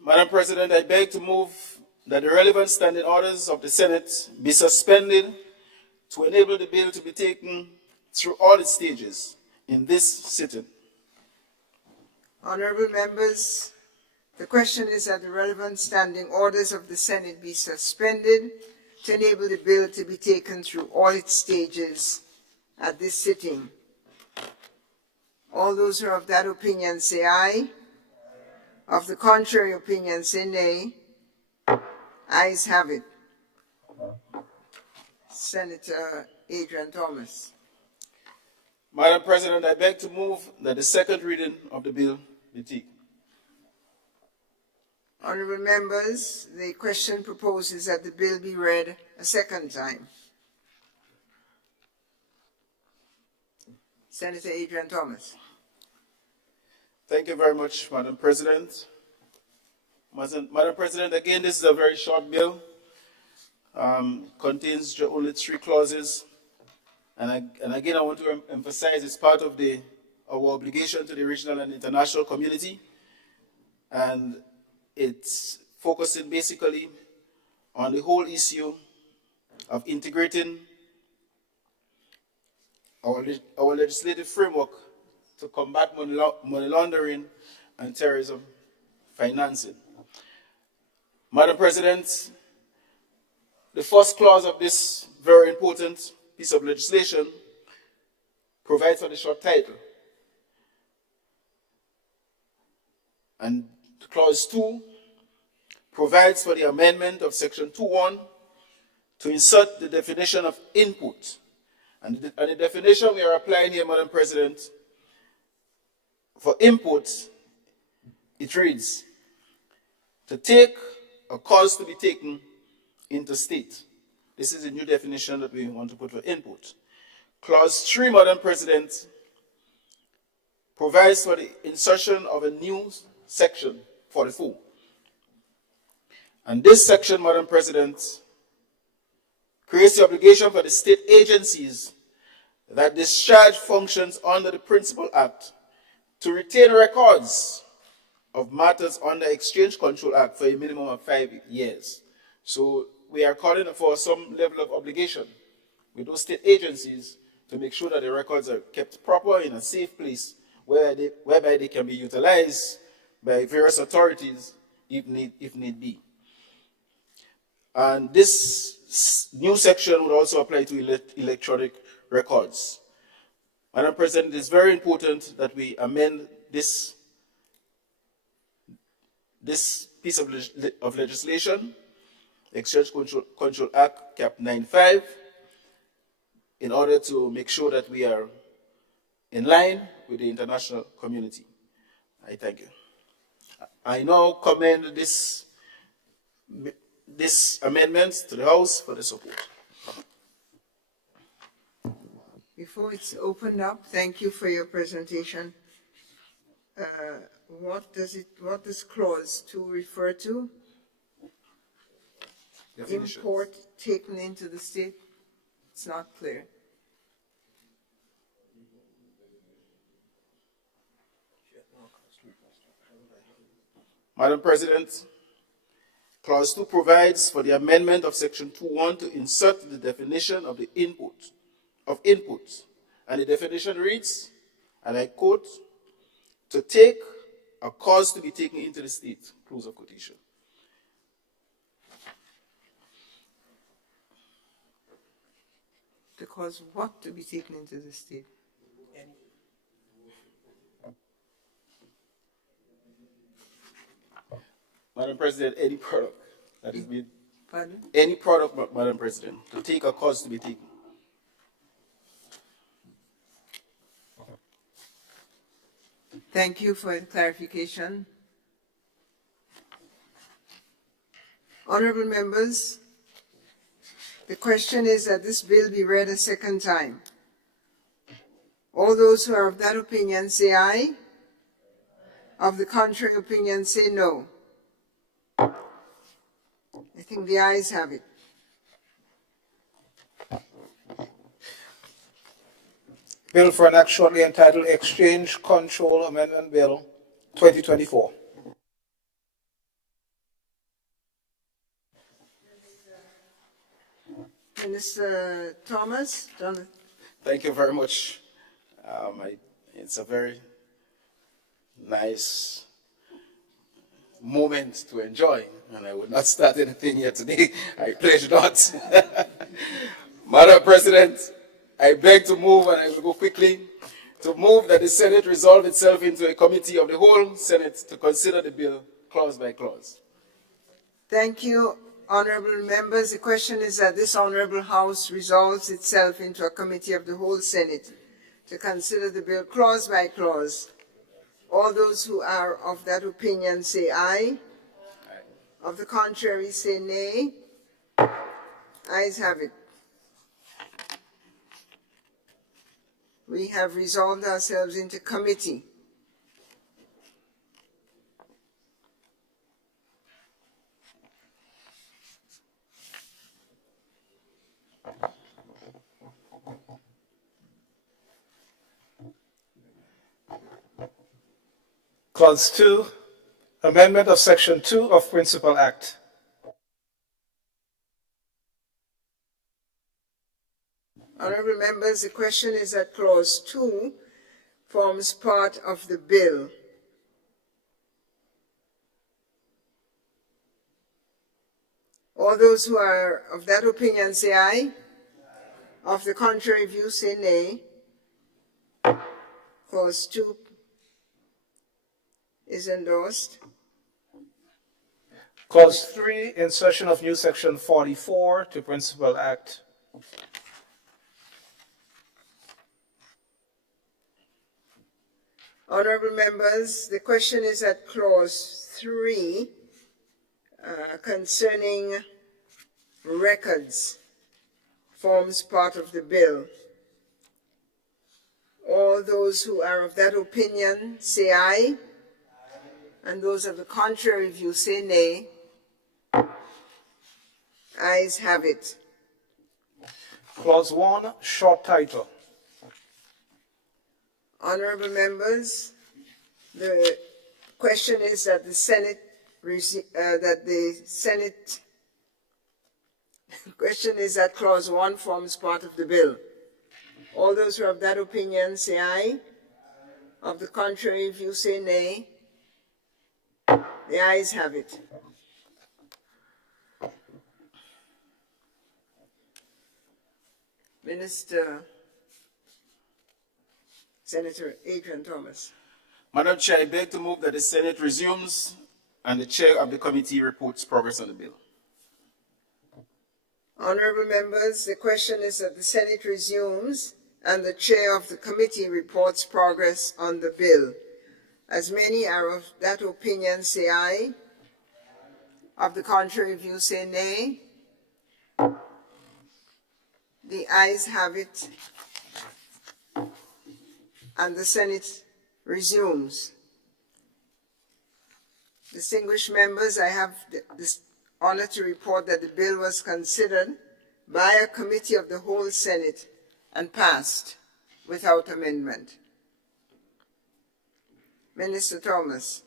Madam President, I beg to move that the relevant standing orders of the Senate be suspended to enable the bill to be taken through all its stages in this sitting. Honorable members, the question is that the relevant standing orders of the Senate be suspended to enable the bill to be taken through all its stages at this sitting. All those who are of that opinion say aye. Of the contrary opinion say nay. Ayes have it. Senator Adrian Thomas. Madam President, I beg to move that the second reading of the bill be taken. Honorable members, the question proposes that the bill be read a second time. Senator Adrian Thomas. Thank you very much, Madam President. Madam President, again, this is a very short bill. Contains only 3 clauses. And again, I want to emphasize it's part of our obligation to the regional and international community. And it's focusing basically on the whole issue of integrating our legislative framework to combat money laundering and terrorism financing. Madam President, The first clause of this very important piece of legislation provides for the short title. And clause 2 provides for the amendment of section 2.1 to insert the definition of input. And the definition we are applying here, Madam President, for input, it reads, to take or cause to be taken into state. This is a new definition that we want to put for input. Clause 3, Madam President, provides for the insertion of a new section 44. And this section, Madam President, creates the obligation for the state agencies that discharge functions under the Principal Act to retain records of matters under Exchange Control Act for a minimum of 5 years. So we are calling for some level of obligation with those state agencies to make sure that the records are kept proper in a safe place whereby they can be utilized by various authorities if need be. And this new section would also apply to electronic records. Madam President, it is very important that we amend this piece of legislation, Exchange Control Act, Cap 95, in order to make sure that we are in line with the international community. I thank you. I now commend this amendment to the House for the support. Before it's opened up, thank you for your presentation. What does clause 2 refer to? Definitions. Import taken into the state? It's not clear. Madam President, clause 2 provides for the amendment of section 2.1 to insert the definition of the input. And the definition reads, and I quote, to take or cause to be taken into the state, close of quotation. To cause what to be taken into the state? Madam President, any product that is made, Pardon? any product, Madam President, to take or cause to be taken. Thank you for the clarification. Honorable members, the question is that this bill be read a second time. All those who are of that opinion say aye. Of the contrary opinion say no. I think the ayes have it. Bill for an act shortly entitled Exchange Control Amendment Bill 2024. Minister Thomas, Jonathan. Thank you very much. It's a very nice moment to enjoy, and I would not start anything here today. I pledge not. Madam President, I beg to move, and I will go quickly, to move that the Senate resolve itself into a committee of the whole Senate to consider the bill clause by clause. Thank you, honorable members. The question is that this honorable House resolves itself into a committee of the whole Senate to consider the bill clause by clause. All those who are of that opinion say aye. Aye. Of the contrary say nay. Ayes have it. We have resolved ourselves into committee. Clause 2, amendment of Section 2 of Principal Act. Honorable members, the question is that Clause 2 forms part of the bill. All All those who are of that opinion say aye. Of the contrary view say nay. Clause 2 is endorsed. Clause 3, insertion of new section 44 to Principal Act. Honorable members, the question is at clause 3 concerning records forms part of the bill. All those who are of that opinion say aye, and those of the contrary view say nay. Ayes have it. Clause 1, short title. Honorable members, the question is that the Senate question is that clause 1 forms part of the bill. All those who have that opinion say aye. Of the contrary view say nay. The ayes have it. Minister, Senator Adrian Thomas. Madam Chair, I beg to move that the Senate resumes and the chair of the committee reports progress on the bill. Honorable members, the question is that the Senate resumes and the chair of the committee reports progress on the bill. As many are of that opinion, say aye. Of the contrary view, say nay. The ayes have it, and the Senate resumes. Distinguished members, I have this honor to report that the bill was considered by a committee of the whole Senate and passed without amendment. Minister Thomas.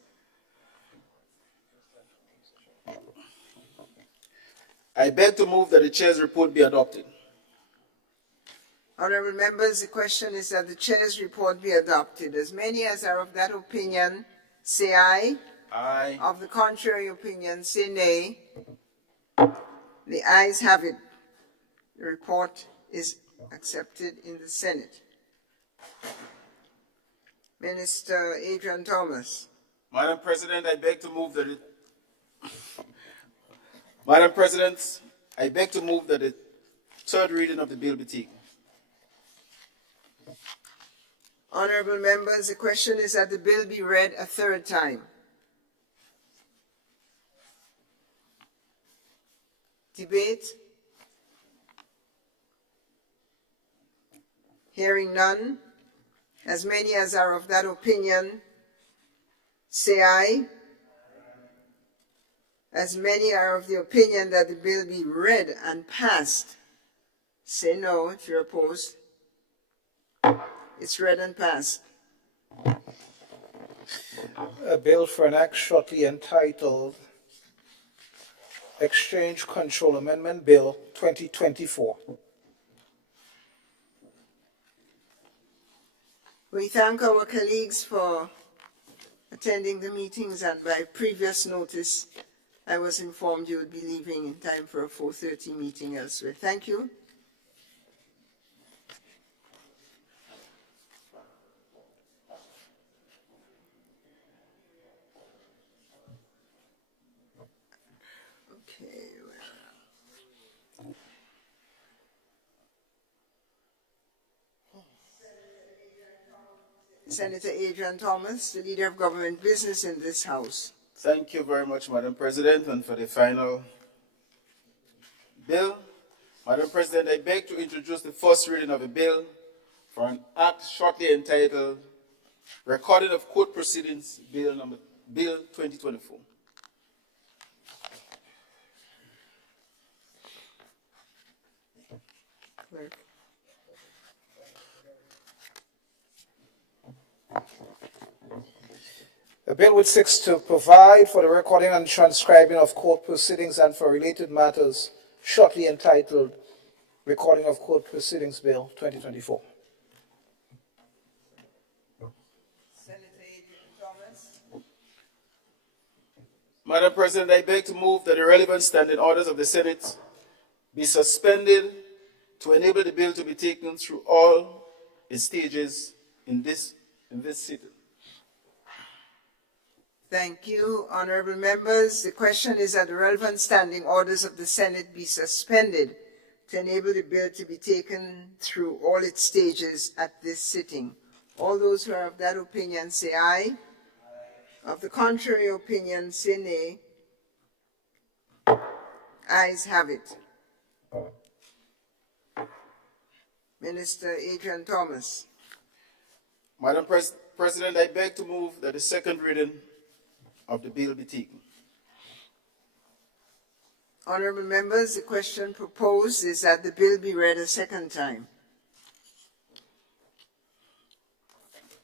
I beg to move that the chair's report be adopted. Honorable members, the question is that the chair's report be adopted. As many as are of that opinion, say aye. Aye. Of the contrary opinion, say nay. The ayes have it. The report is accepted in the Senate. Minister Adrian Thomas. Madam President, I beg to move that Madam President, I beg to move that the third reading of the bill be taken. Honorable members, the question is that the bill be read a third time. Debate? Hearing none, as many as are of that opinion, say aye. As many are of the opinion that the bill be read and passed, say no if you're opposed. It's read and passed. A bill for an act shortly entitled Exchange Control Amendment Bill 2024. We thank our colleagues for attending the meetings, and by previous notice, I was informed you would be leaving in time for a 4:30 meeting elsewhere. Thank you. Okay. Senator Adrian Thomas, the leader of government business in this House. Thank you very much, Madam President, and for the final bill. Madam President, I beg to introduce the first reading of a bill for an act shortly entitled Recording of Court Proceedings, Bill 2024. Clerk. A bill which seeks to provide for the recording and transcribing of court proceedings and for related matters, shortly entitled Recording of Court Proceedings Bill 2024. Senator Adrian Thomas. Madam President, I beg to move that the relevant standing orders of the Senate be suspended to enable the bill to be taken through all its stages in this sitting. Thank you, honorable members. The question is that the relevant standing orders of the Senate be suspended to enable the bill to be taken through all its stages at this sitting. All those who are of that opinion say aye. Of the contrary opinion, say nay. Ayes have it. Minister Adrian Thomas. Madam President, I beg to move that the second reading of the bill be taken. Honorable members, the question proposed is that the bill be read a second time.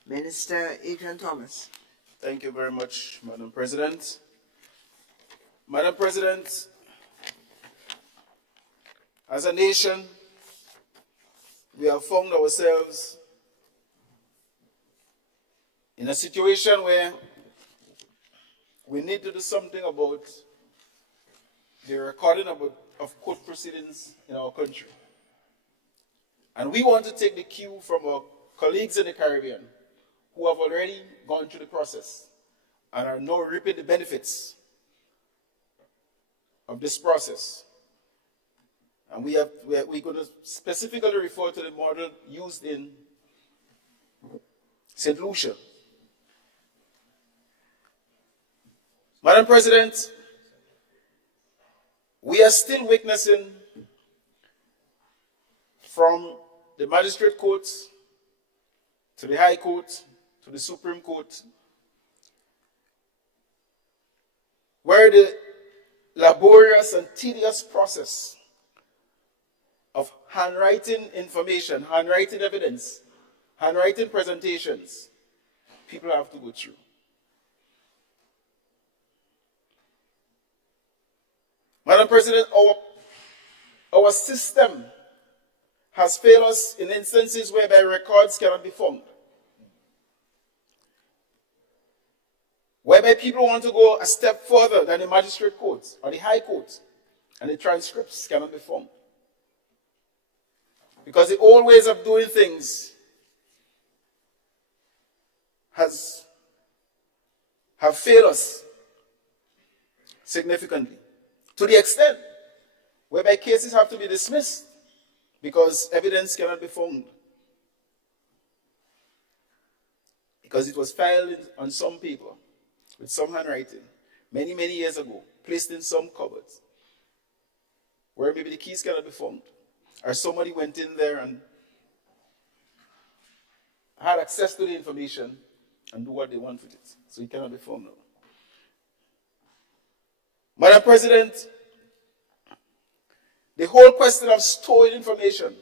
Minister Adrian Thomas. Thank you very much, Madam President. Madam President, as a nation, we have found ourselves in a situation where we need to do something about the recording of court proceedings in our country. And we want to take the cue from our colleagues in the Caribbean who have already gone through the process and are now reaping the benefits of this process. And we're going to specifically refer to the model used in St. Lucia. Madam President, we are still witnessing from the magistrate courts to the High Court to the Supreme Court, where the laborious and tedious process of handwriting information, handwriting evidence, handwriting presentations, people have to go through. Madam President, our system has failed us in instances whereby records cannot be found, whereby people want to go a step further than the magistrate courts or the High Court, and the transcripts cannot be found. Because the old ways of doing things have failed us significantly, to the extent whereby cases have to be dismissed because evidence cannot be found. Because it was filed on some paper with some handwriting many, many years ago, placed in some cupboards, where maybe the keys cannot be found, or somebody went in there and had access to the information and do what they want with it. So it cannot be found now. Madam President, the whole question of stored information,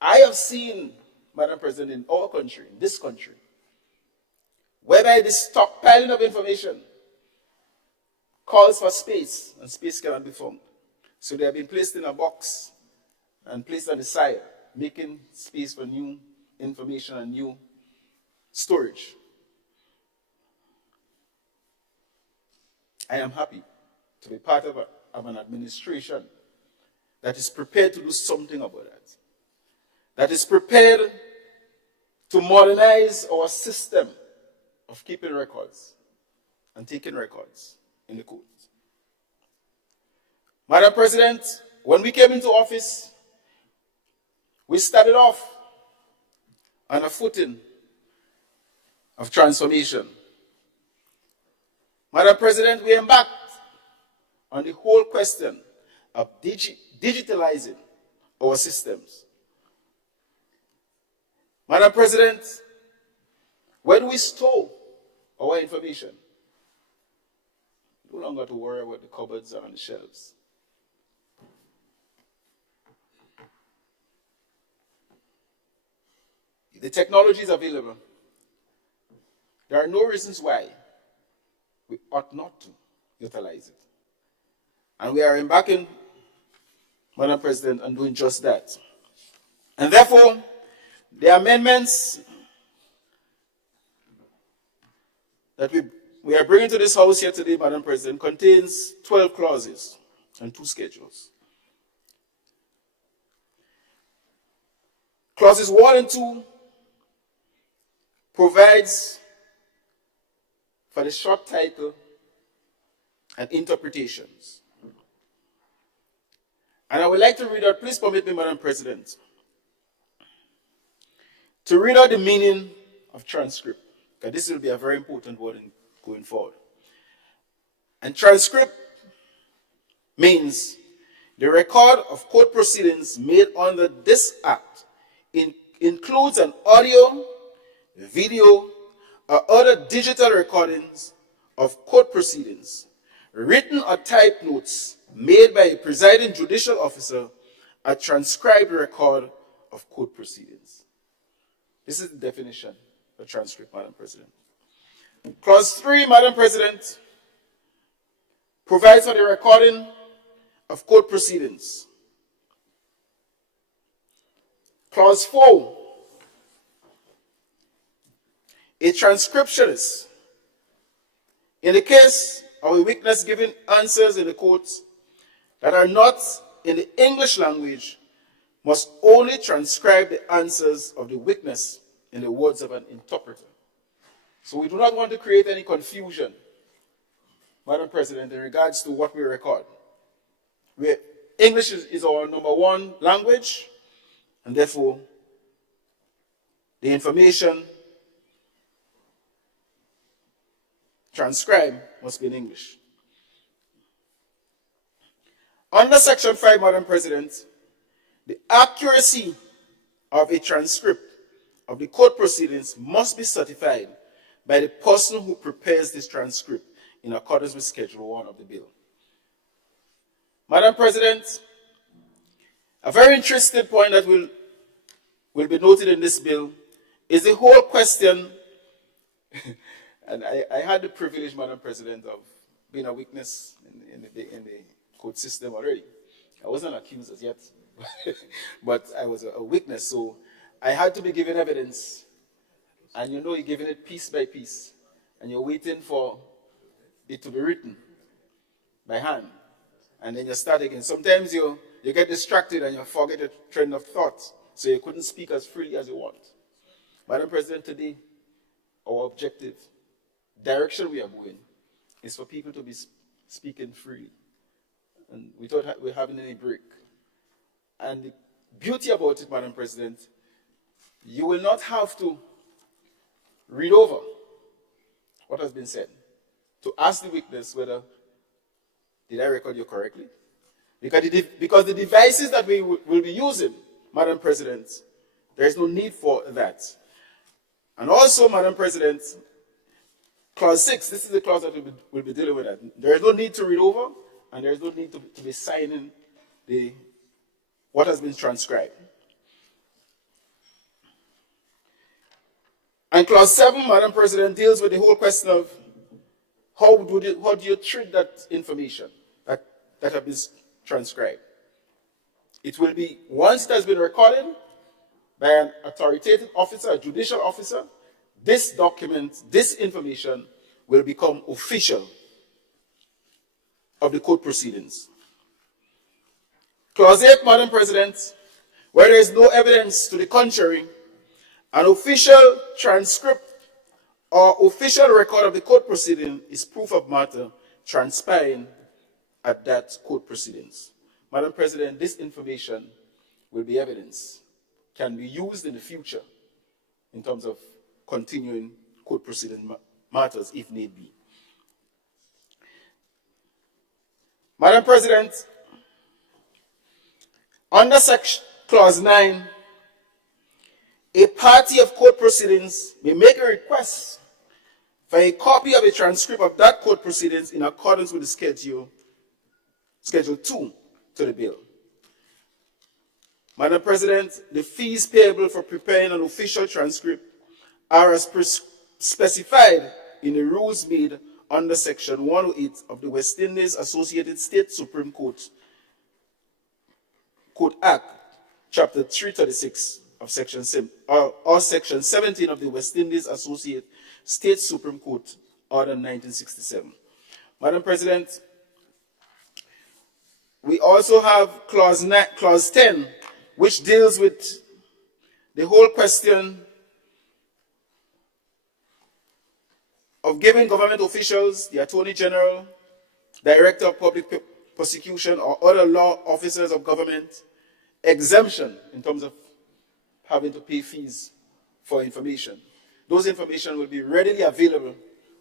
I have seen, Madam President, in our country, in this country, whereby the stockpiling of information calls for space, and space cannot be found. So they have been placed in a box and placed on the side, making space for new information and new storage. I am happy to be part of an administration that is prepared to do something about that, that is prepared to modernize our system of keeping records and taking records in the courts. Madam President, when we came into office, we started off on a footing of transformation. Madam President, we embarked on the whole question of digitalizing our systems. Madam President, when we store our information, no longer to worry about the cupboards and the shelves. The technology is available. There are no reasons why we ought not to utilize it. And we are embarking, Madam President, on doing just that. And therefore, the amendments that we we are bringing to this House here today, Madam President, contains 12 clauses and 2 schedules. Clauses 1 and 2 provides for the short title and interpretations. And I would like to read out, please permit me, Madam President, to read out the meaning of transcript, because this will be a very important word going forward. And transcript means the record of court proceedings made under this act includes an audio, video, or other digital recordings of court proceedings, written or typed notes made by a presiding judicial officer, a transcribed record of court proceedings. This is the definition of transcript, Madam President. Clause 3, Madam President, provides for the recording of court proceedings. Clause 4, a transcriptionist, in the case of a witness giving answers in the courts that are not in the English language, must only transcribe the answers of the witness in the words of an interpreter. So we do not want to create any confusion, Madam President, in regards to what we record. English is our #1 language, and therefore the information transcribed must be in English. Under Section 5, Madam President, the accuracy of a transcript of the court proceedings must be certified by the person who prepares this transcript in accordance with Schedule 1 of the bill. Madam President, a very interesting point that will be noted in this bill is the whole question, and I had the privilege, Madam President, of being a witness in the court system already. I wasn't accused as yet, but I was a witness, so I had to be given evidence, and you know you're giving it piece by piece, and you're waiting for it to be written by hand, and then you start again. Sometimes you get distracted and you forget your train of thought, so you couldn't speak as freely as you want. Madam President, today, our objective, direction we are going, is for people to be speaking freely, and without we're having any break. And the beauty about it, Madam President, you will not have to read over what has been said to ask the witness whether, did I record you correctly? Because the devices that we will be using, Madam President, there is no need for that. And also, Madam President, Clause 6, this is the clause that we'll be dealing with that. There is no need to read over, and there is no need to be signing what has been transcribed. And Clause 7, Madam President, deals with the whole question of how do you treat that information that has been transcribed. It will be, once it has been recorded by an authoritative officer, a judicial officer, this document, this information will become official of the court proceedings. Clause 8, Madam President, where there is no evidence to the contrary, an official transcript or official record of the court proceeding is proof of matter transpiring at that court proceedings. Madam President, this information will be evidence, can be used in the future in terms of continuing court proceeding matters if need be. Madam President, under Clause 9, a party of court proceedings may make a request for a copy of a transcript of that court proceedings in accordance with the Schedule 2 to the bill. Madam President, the fees payable for preparing an official transcript are as specified in the rules made under Section 108 of the West Indies Associated States Supreme Court Act, Chapter 336 of Section 17 of the West Indies Associated States Supreme Court Order 1967. Madam President, we also have Clause 10, which deals with the whole question of giving government officials, the Attorney General, Director of Public Prosecution, or other law officers of government exemption in terms of having to pay fees for information. Those information will be readily available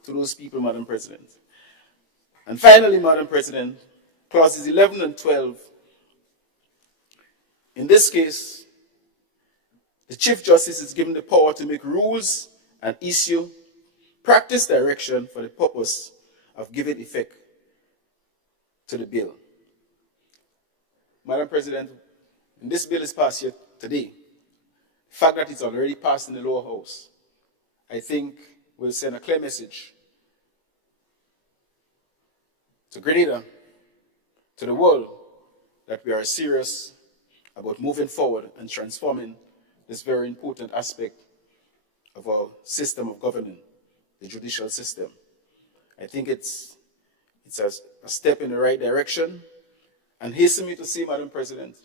to those people, Madam President. And finally, Madam President, clauses 11 and 12. In this case, the Chief Justice is given the power to make rules and issue practice direction for the purpose of giving effect to the bill. Madam President, when this bill is passed here today, the fact that it's already passed in the lower house, I think will send a clear message to Grenada, to the world, that we are serious about moving forward and transforming this very important aspect of our system of governance, the judicial system. I think it's a step in the right direction, and hasten me to say, Madam President,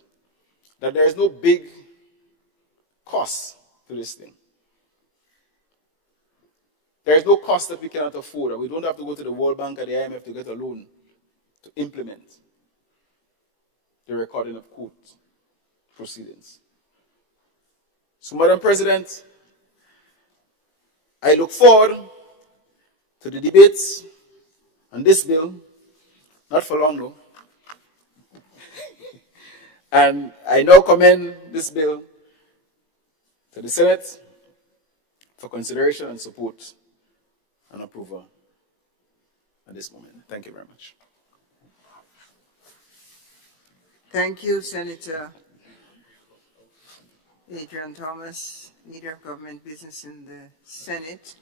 that there is no big cost to this thing. There is no cost that we cannot afford, and we don't have to go to the World Bank or the IMF to get a loan to implement the recording of court proceedings. So, Madam President, I look forward to the debates on this bill, not for long though. And I now commend this bill to the Senate for consideration and support and approval at this moment. Thank you very much. Thank you, Senator Adrian Thomas, Leader of Government Business in the Senate.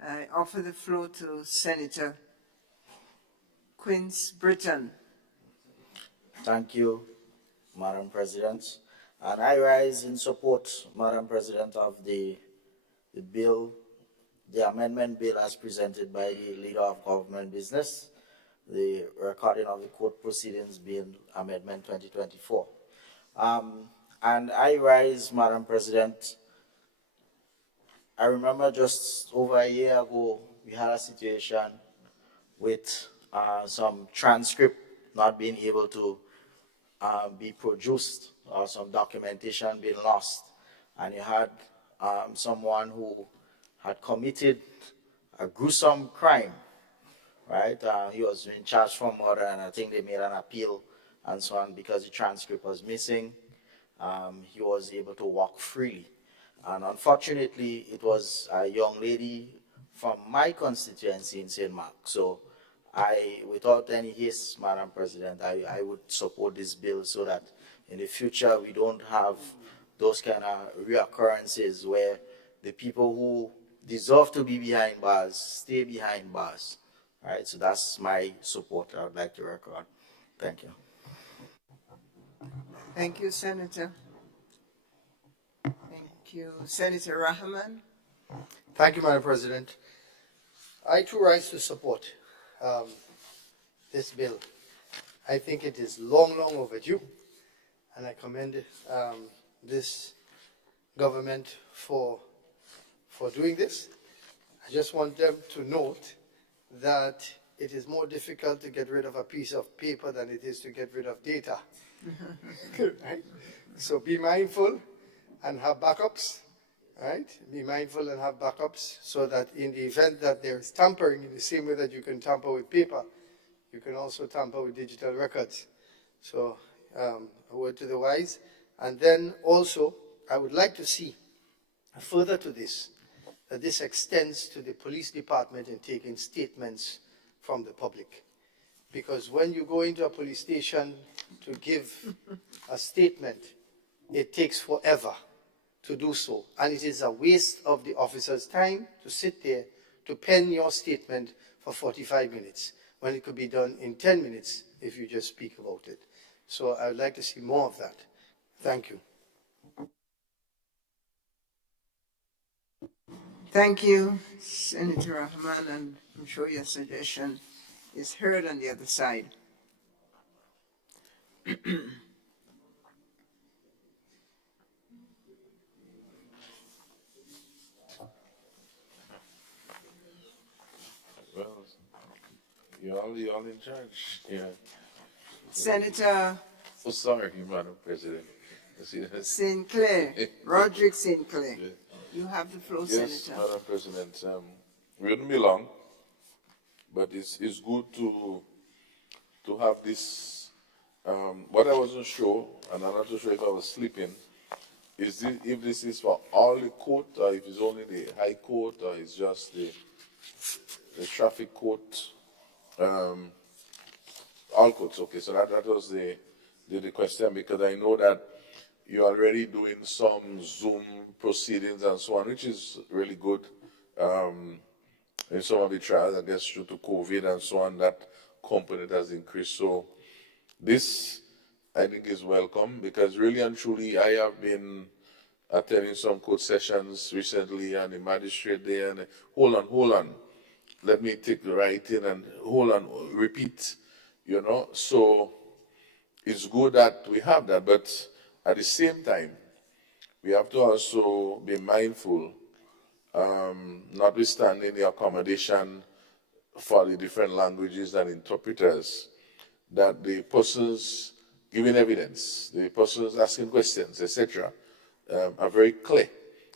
I offer the floor to Senator Quince Britton. Thank you, Madam President. And I rise in support, Madam President, of the bill, the amendment bill as presented by the Leader of Government Business, the recording of the court proceedings being Amendment 2024. And I rise, Madam President, I remember just over a year ago, we had a situation with some transcript not being able to be produced, or some documentation being lost. And you had someone who had committed a gruesome crime, right? He was being charged for murder, and I think they made an appeal and so on. Because the transcript was missing, he was able to walk freely. And unfortunately, it was a young lady from my constituency in St. Mark. So without any haste, Madam President, I would support this bill so that in the future we don't have those kind of reoccurrences where the people who deserve to be behind bars stay behind bars. All right, so that's my support I would like to record. Thank you. Thank you, Senator. Thank you. Senator Rahman. Thank you, Madam President. I too rise to support this bill. I think it is long, long overdue, and I commend this government for doing this. I just want them to note that it is more difficult to get rid of a piece of paper than it is to get rid of data. Right? So be mindful and have backups, right? Be mindful and have backups so that in the event that there is tampering, in the same way that you can tamper with paper, you can also tamper with digital records. So a word to the wise. And then also, I would like to see further to this, that this extends to the police department in taking statements from the public. Because when you go into a police station to give a statement, it takes forever to do so. And it is a waste of the officer's time to sit there to pen your statement for 45 minutes, when it could be done in 10 minutes if you just speak about it. So I would like to see more of that. Thank you. Thank you, Senator Rahman, and I'm sure your suggestion is heard on the other side. Well, you're all in charge. Yeah. Senator Oh, sorry, Madam President. You see that? Sinclair, Roderick Sinclair, Yeah. you have the floor, Yes, Senator. Madam President. We wouldn't be long, but it's good to have this. What I wasn't sure, and I'm not too sure if I was sleeping, is if this is for all the court, or if it's only the High Court, or it's just the traffic court. All courts. Okay, so that was the question, because I know that you're already doing some Zoom proceedings and so on, which is really good. In some of the trials, I guess, due to COVID and so on, that component has increased. So this, I think, is welcome, because really and truly, I have been attending some court sessions recently, and the magistrate there, and hold on, let me take the writing and hold on, repeat, you know. So it's good that we have that, but at the same time, we have to also be mindful, notwithstanding the accommodation for the different languages and interpreters, that the persons giving evidence, the persons asking questions, etc., are very clear.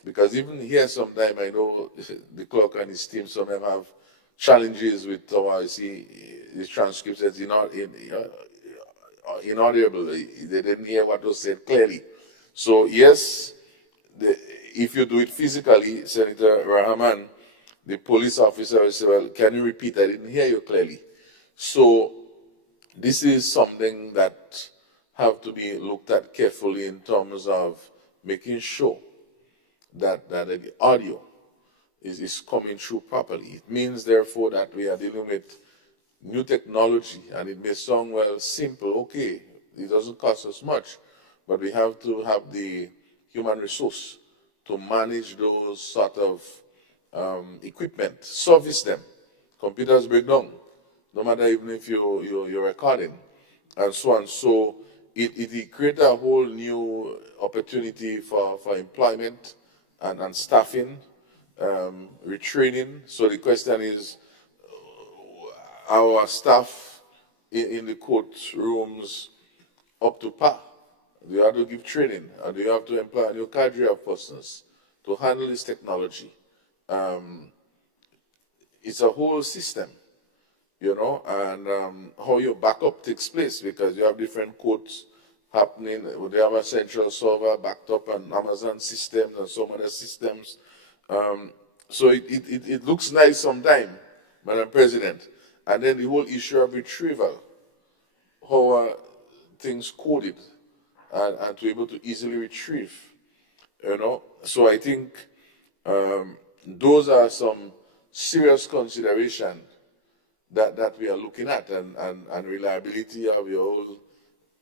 Because even here, sometimes I know the clerk and his team sometimes have challenges with our, the transcript says inaudible. They didn't hear what was said clearly. So yes, if you do it physically, Senator Rahman, the police officer will say, well, can you repeat? I didn't hear you clearly. So this is something that have to be looked at carefully in terms of making sure that the audio is coming through properly. It means, therefore, that we are dealing with new technology, and it may sound, well, simple, okay, it doesn't cost us much, but we have to have the human resource to manage those sort of equipment, service them. Computers break down, no matter even if you're recording, and so on. So it creates a whole new opportunity for employment and staffing, retraining. So the question is, our staff in the courtrooms up to par? Do you have to give training, or do you have to employ a new cadre of persons to handle this technology? It's a whole system, you know, and how your backup takes place, because you have different courts happening. They have a central server backed up on Amazon systems and some other systems. So it looks nice sometimes, Madam President. And then the whole issue of retrieval, how are things coded, and to be able to easily retrieve, you know. So I think those are some serious consideration that we are looking at, and reliability of your whole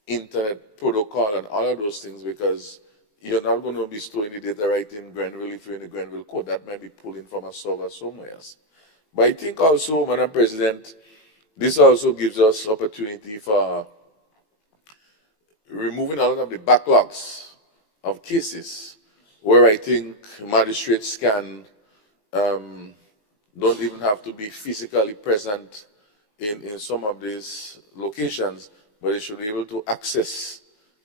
internet protocol and all of those things, because you're not going to be storing the data right in Grenville if you're in the Grenville code. That might be pulling from a server somewhere else. But I think also, Madam President, this also gives us opportunity for removing a lot of the backlogs of cases, where I think magistrates can don't even have to be physically present in some of these locations, but they should be able to access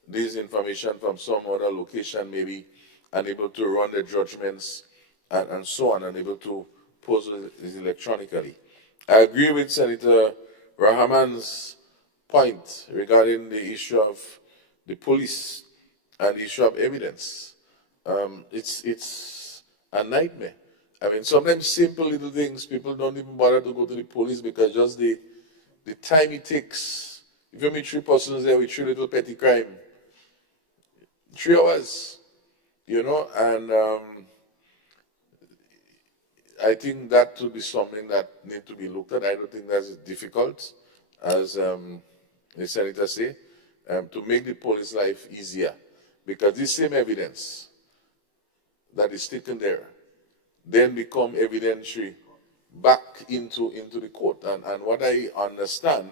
this information from some other location maybe, and able to run their judgments and so on, and able to pose it electronically. I agree with Senator Rahman's point regarding the issue of the police and the issue of evidence. It's a nightmare. I mean, sometimes simple little things, people don't even bother to go to the police, because just the time it takes. If you meet 3 persons there with 3 little petty crime, 3 hours, you know, and I think that would be something that needs to be looked at. I don't think that's difficult, as the Senator say, to make the police life easier, because this same evidence that is taken there then become evidentiary back into the court. And what I understand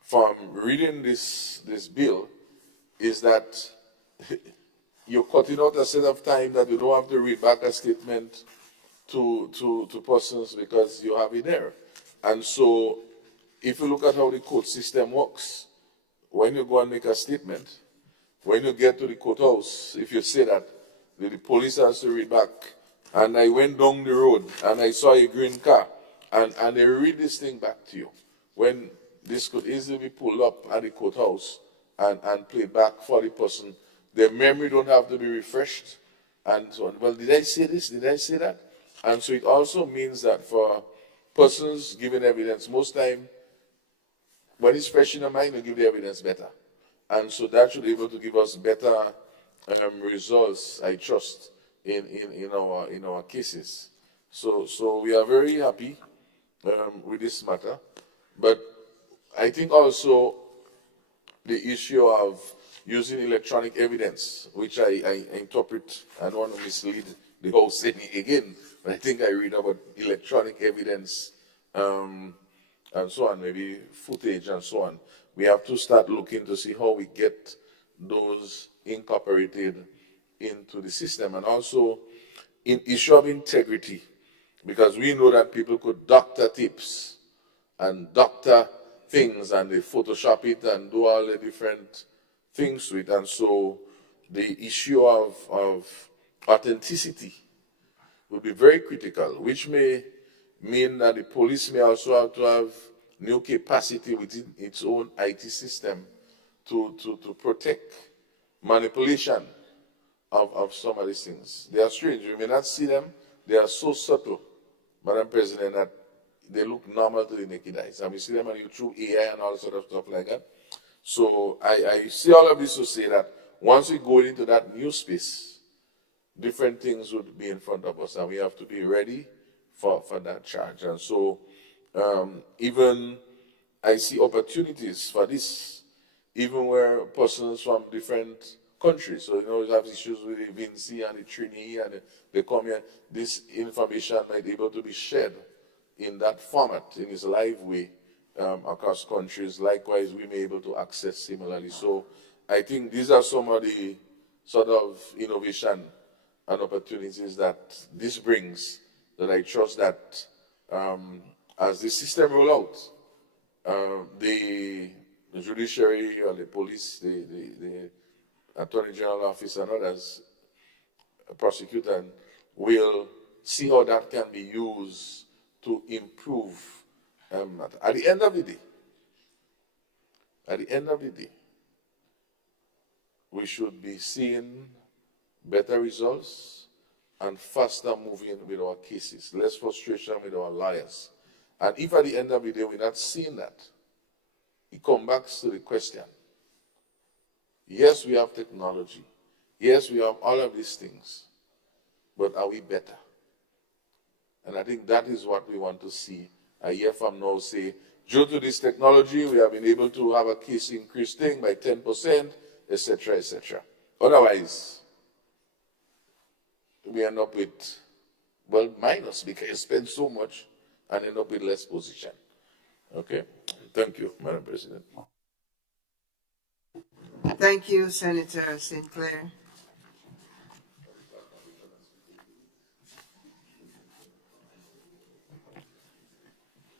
from reading this bill is that you're cutting out a set of time that you don't have to read back a statement to persons because you have it there. And so if you look at how the court system works, when you go and make a statement, when you get to the courthouse, if you say that, the police has to read back. And I went down the road and I saw a green car, and they read this thing back to you. When this could easily be pulled up at the courthouse and played back for the person. Their memory don't have to be refreshed and so on. Well, did I say this? Did I say that? And so it also means that for persons giving evidence, most time, when it's fresh in your mind, you give the evidence better. And so that should be able to give us better results, I trust, in our cases. So we are very happy with this matter. But I think also the issue of using electronic evidence, which I interpret, I don't want to mislead the whole city again, but I think I read about electronic evidence and so on, maybe footage and so on. We have to start looking to see how we get those incorporated into the system. And also in issue of integrity, because we know that people could doctor tips and doctor things and they Photoshop it and do all the different things to it. And so the issue of authenticity will be very critical, which may mean that the police may also have to have new capacity within its own IT system to protect manipulation of some of these things. They are strange. You may not see them. They are so subtle, Madam President, that they look normal to the naked eyes. And we see them on YouTube, AI, and all sort of stuff like that. So I see all of this to say that once we go into that new space, different things would be in front of us, and we have to be ready for that charge. And so even I see opportunities for this, even where persons from different countries, so you have issues with the Vinci and the Trini, and they come here, this information might be able to be shared in that format, in this live way, across countries. Likewise, we may be able to access similarly. So I think these are some of the sort of innovation and opportunities that this brings, that I trust that as the system roll out, the judiciary or the police, the Attorney General Office and others, prosecutor, will see how that can be used to improve. At the end of the day, we should be seeing better results and faster moving with our cases, less frustration with our lawyers. And if at the end of the day we're not seeing that, it comes back to the question. Yes, we have technology. Yes, we have all of these things. But are we better? And I think that is what we want to see a year from now, say, due to this technology, we have been able to have a case increasing by 10%, etc., etc. Otherwise, we end up with, well, minus, because you spend so much and end up with less position. Okay? Thank you, Madam President. Thank you, Senator Sinclair.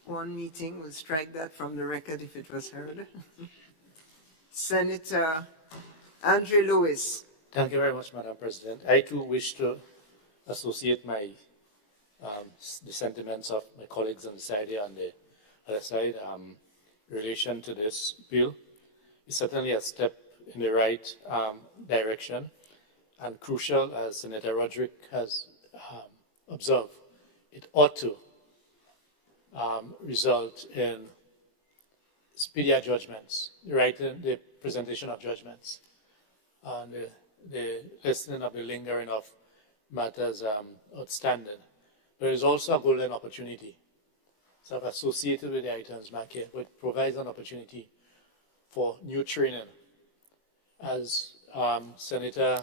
One meeting will strike that from the record if it was heard. Senator Andre Lewis. Thank you very much, Madam President. I too wish to associate my the sentiments of my colleagues on the side here and the other side in relation to this bill. It's certainly a step in the right direction and crucial, as Senator Roderick has observed. It ought to result in speedier judgments, the presentation of judgments, and the lessening of the lingering of matters outstanding. There is also a golden opportunity, sort of associated with the items marked here, which provides an opportunity for new training. As Senator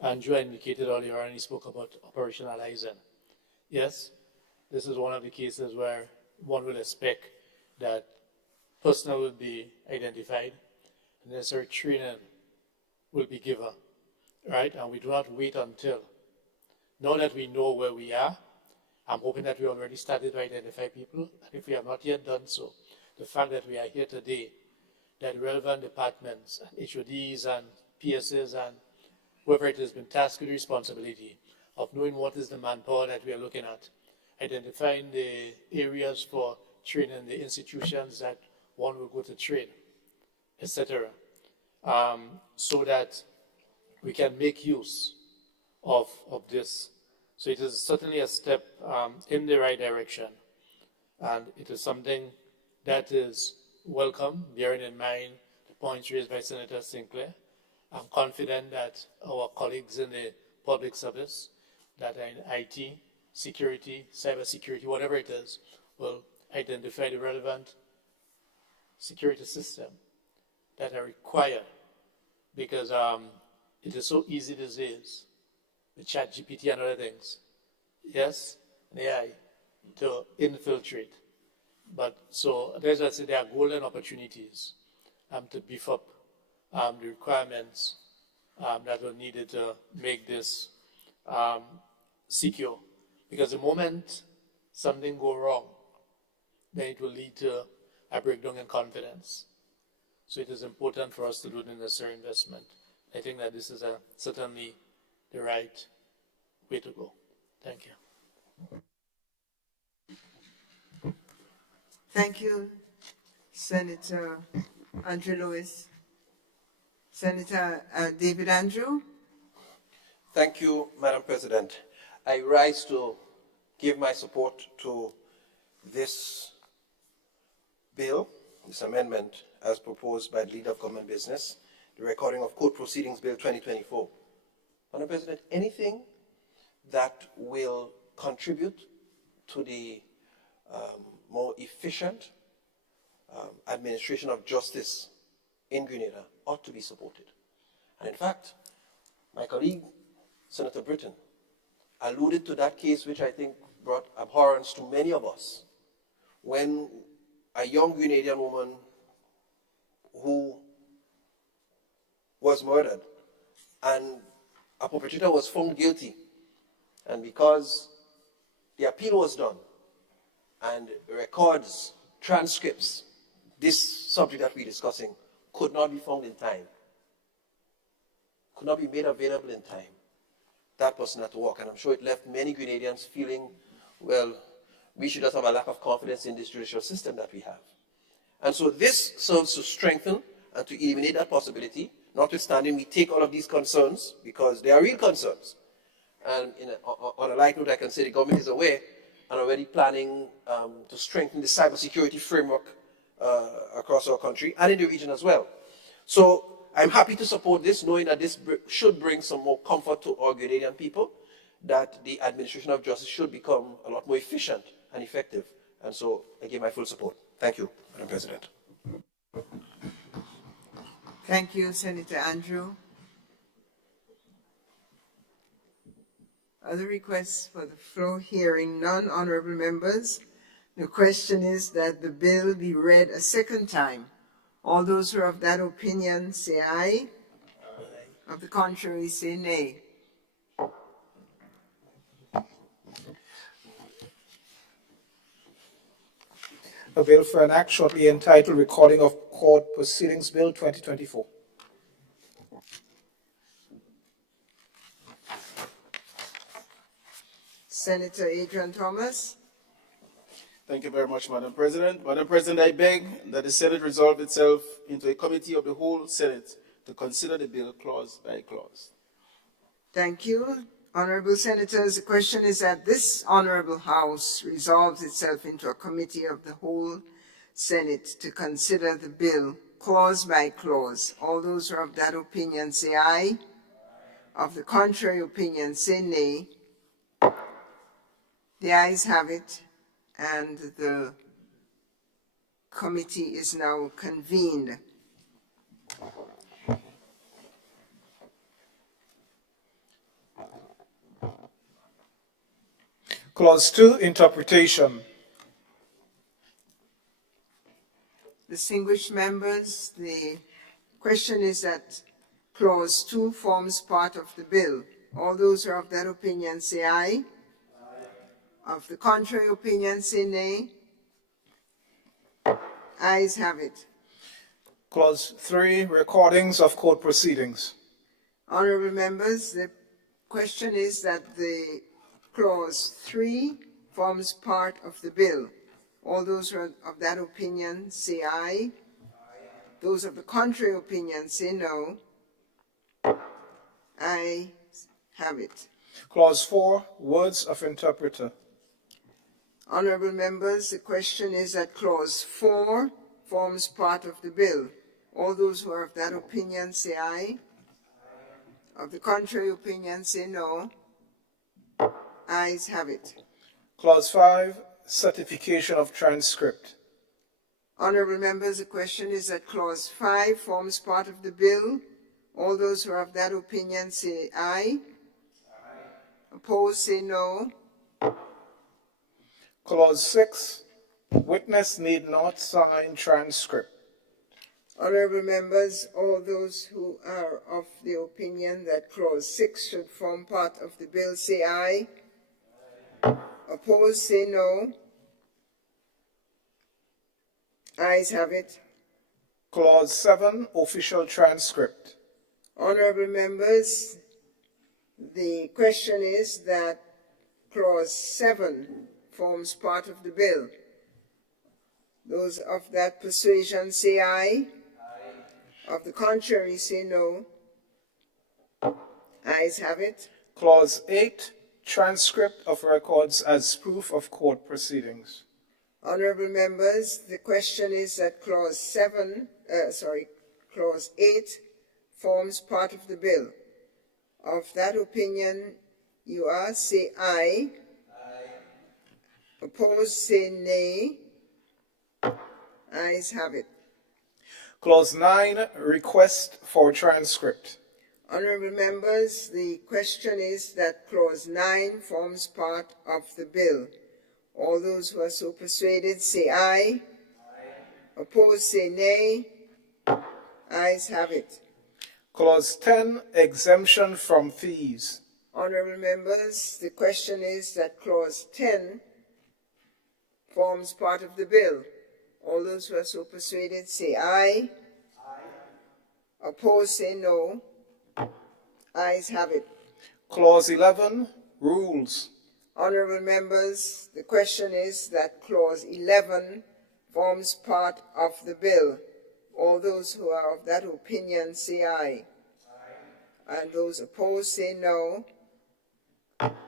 Andrew indicated earlier, and he spoke about operationalizing yes, this is one of the cases where one will expect that personnel will be identified, and necessary training will be given, right? And we do not wait until, now that we know where we are, I'm hoping that we already started to identify people, and if we have not yet done so, the fact that we are here today, that relevant departments and HODs and PSs and whoever it has been tasked with the responsibility of knowing what is the manpower that we are looking at, identifying the areas for training, the institutions that one will go to train, etc., so that we can make use of this. So it is certainly a step in the right direction, and it is something that is welcome, bearing in mind the points raised by Senator Sinclair. I'm confident that our colleagues in the public service, that are in IT, security, cybersecurity, whatever it is, will identify the relevant security system that are required, because it is so easy these days, with ChatGPT and other things, yes, and AI, to infiltrate. But so there's I say there are golden opportunities to beef up the requirements that are needed to make this secure. Because the moment something go wrong, then it will lead to a breakdown in confidence. So it is important for us to do the necessary investment. I think that this is certainly the right way to go. Thank you. Thank you, Senator Andrew Lewis. Senator David Andrew. Thank you, Madam President. I rise to give my support to this bill, this amendment, as proposed by the Leader of Government Business, the Recording of Court Proceedings Bill 2024. Madam President, anything that will contribute to the more efficient administration of justice in Grenada ought to be supported. And in fact, my colleague, Senator Britton, alluded to that case which I think brought abhorrence to many of us, when a young Grenadian woman who was murdered and a perpetrator was found guilty, and because the appeal was done and records, transcripts, this subject that we're discussing could not be found in time, could not be made available in time, that person had to walk. And I'm sure it left many Grenadians feeling, well, we should just have a lack of confidence in this judicial system that we have. And so this serves to strengthen and to eliminate that possibility, notwithstanding we take all of these concerns, because they are real concerns. And on a light note, I can say the government is aware and already planning to strengthen the cybersecurity framework across our country and in the region as well. So I'm happy to support this, knowing that this should bring some more comfort to our Grenadian people, that the administration of justice should become a lot more efficient and effective. And so I give my full support. Thank you, Madam President. Thank you, Senator Andrew. Other requests for the floor? Hearing none, honorable members. The question is that the bill be read a second time. All those who are of that opinion say aye. Aye. Of the contrary, say nay. A bill for an act shortly entitled Recording of Court Proceedings Bill 2024. Senator Adrian Thomas. Thank you very much, Madam President. Madam President, I beg that the Senate resolve itself into a committee of the whole Senate to consider the bill clause by clause. Thank you. Honorable Senators, the question is that this Honorable House resolves itself into a committee of the whole Senate to consider the bill clause by clause. All those who are of that opinion say aye. Of the contrary opinion, say nay. The ayes have it, and the committee is now convened. Clause 2, interpretation. Distinguished members, the question is that Clause 2 forms part of the bill. All those who are of that opinion say aye. Of the contrary opinion say nay. Ayes have it. Clause 3, recordings of court proceedings. Honorable members, the question is that the Clause 3 forms part of the bill. All those who are of that opinion say aye. Those of the contrary opinion say no. Ayes have it. Clause 4, words of interpreter. Honorable members, the question is that Clause 4 forms part of the bill. All those who are of that opinion say aye. Of the contrary opinion say no. Ayes have it. Clause 5, certification of transcript. Honorable members, the question is that Clause 5 forms part of the bill. All those who are of that opinion say aye. Opposed say no. Clause 6, witness need not sign transcript. Honorable members, all those who are of the opinion that Clause 6 should form part of the bill say aye. Opposed say no. Ayes have it. Clause 7, official transcript. Honorable members, the question is that Clause 7 forms part of the bill. Those of that persuasion say aye. Of the contrary say no. Ayes have it. Clause 8, transcript of records as proof of court proceedings. Honorable members, the question is that Clause 8 forms part of the bill. Of that opinion you are, say aye. Opposed say nay. Ayes have it. Clause 9, request for transcript. Honorable members, the question is that Clause 9 forms part of the bill. All those who are so persuaded say aye. Opposed say nay. Ayes have it. Clause 10, exemption from fees. Honorable members, the question is that Clause 10 forms part of the bill. All those who are so persuaded say aye. Opposed say no. Ayes have it. Clause 11, rules. Honorable members, the question is that Clause 11 forms part of the bill. All those who are of that opinion say aye. And those opposed say no.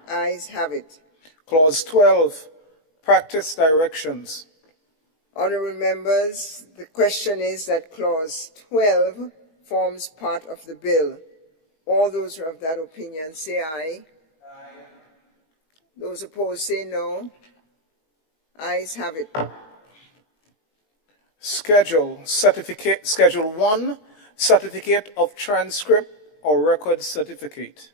Ayes have it. Clause 12, practice directions. Honorable members, the question is that Clause 12 forms part of the bill. All those who are of that opinion say aye. Those opposed say no. Ayes have it. Schedule 1, certificate of transcript or record certificate.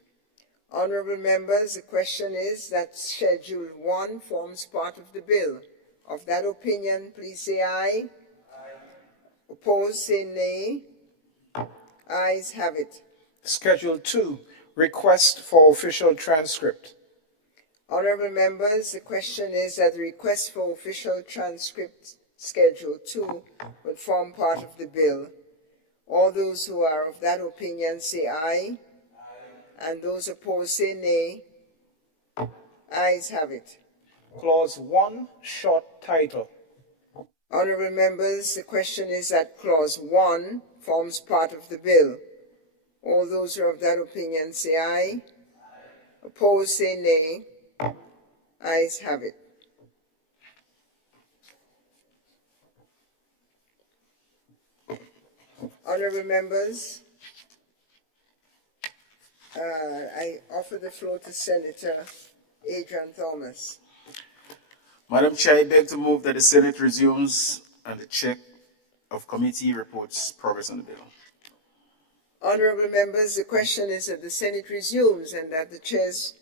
Honorable members, the question is that Schedule 1 forms part of the bill. Of that opinion, please say aye. Opposed say nay. Ayes have it. Schedule 2, request for official transcript. Honorable members, the question is that the request for official transcript, Schedule 2, would form part of the bill. All those who are of that opinion say aye. And those opposed say nay. Ayes have it. Clause 1, short title. Honorable members, the question is that Clause 1 forms part of the bill. All those who are of that opinion say aye. Opposed say nay. Ayes have it. Honorable members, I offer the floor to Senator Adrian Thomas. Madam Chair, I beg to move that the Senate resumes and the check of committee reports progress on the bill. Honorable members, the question is that the Senate resumes and that the chair's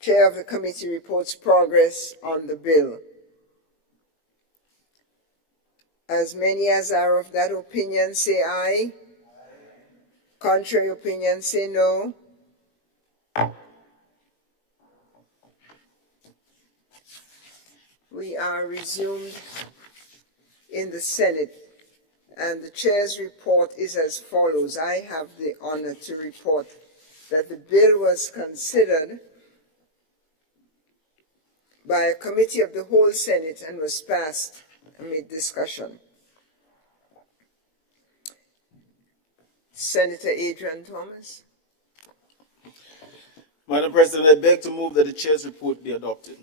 Chair of the committee reports progress on the bill. As many as are of that opinion say aye. Contrary opinion say no. We are resumed in the Senate, and the chair's report is as follows. I have the honor to report that the bill was considered by a committee of the whole Senate and was passed amid discussion. Senator Adrian Thomas. Madam President, I beg to move that the chair's report be adopted.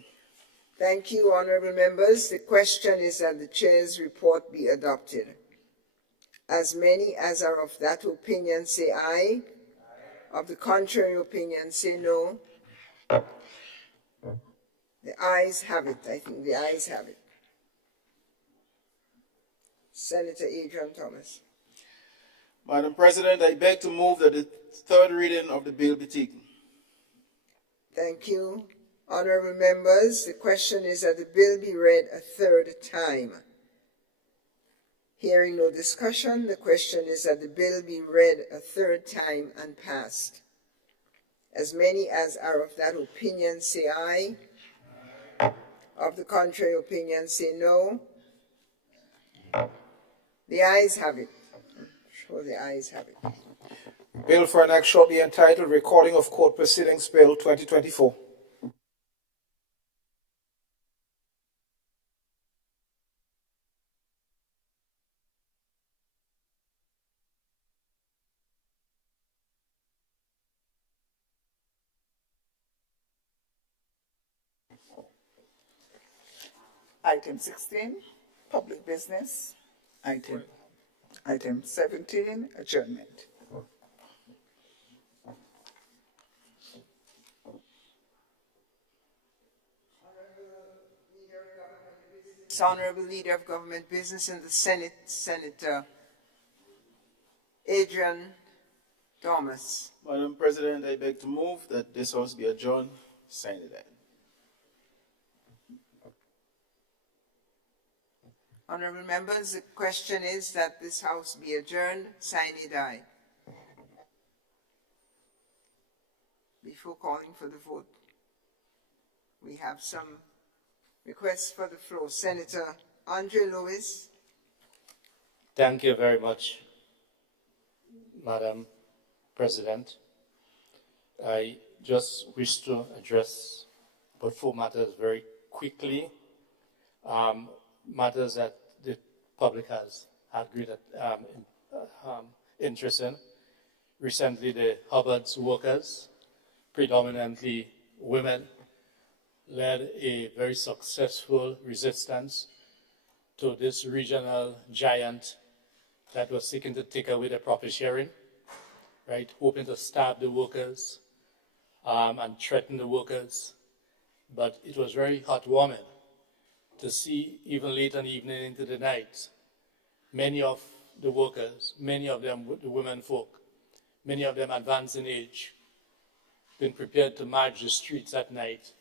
Thank you, honorable members. The question is that the chair's report be adopted. As many as are of that opinion say aye. Of the contrary opinion say no. The ayes have it. I think the ayes have it. Senator Adrian Thomas. Madam President, I beg to move that the third reading of the bill be taken. Thank you. Honorable members, the question is that the bill be read a third time. Hearing no discussion, the question is that the bill be read a third time and passed. As many as are of that opinion say aye. Of the contrary opinion say no. The ayes have it. I'm sure the ayes have it. Bill for an act shall be entitled Recording of Court Proceedings Bill 2024. Item 16, public business. Item 17, adjournment. Honorable Leader of Government Business in the Senate, Senator Adrian Thomas. Madam President, I beg to move that this House be adjourned. Sign it. Honorable members, the question is that this House be adjourned. Sine die. Before calling for the vote, we have some requests for the floor. Senator Andre Lewis. Thank you very much, Madam President. I just wish to address about 4 matters very quickly. Matters that the public has had great interest in. Recently, the Hubbard's workers, predominantly women, led a very successful resistance to this regional giant that was seeking to take away the profit sharing, right? Hoping to stab the workers and threaten the workers. But it was very heartwarming to see, even late in the evening into the night, many of the workers, many of them the women folk, many of them advanced in age, been prepared to march the streets at night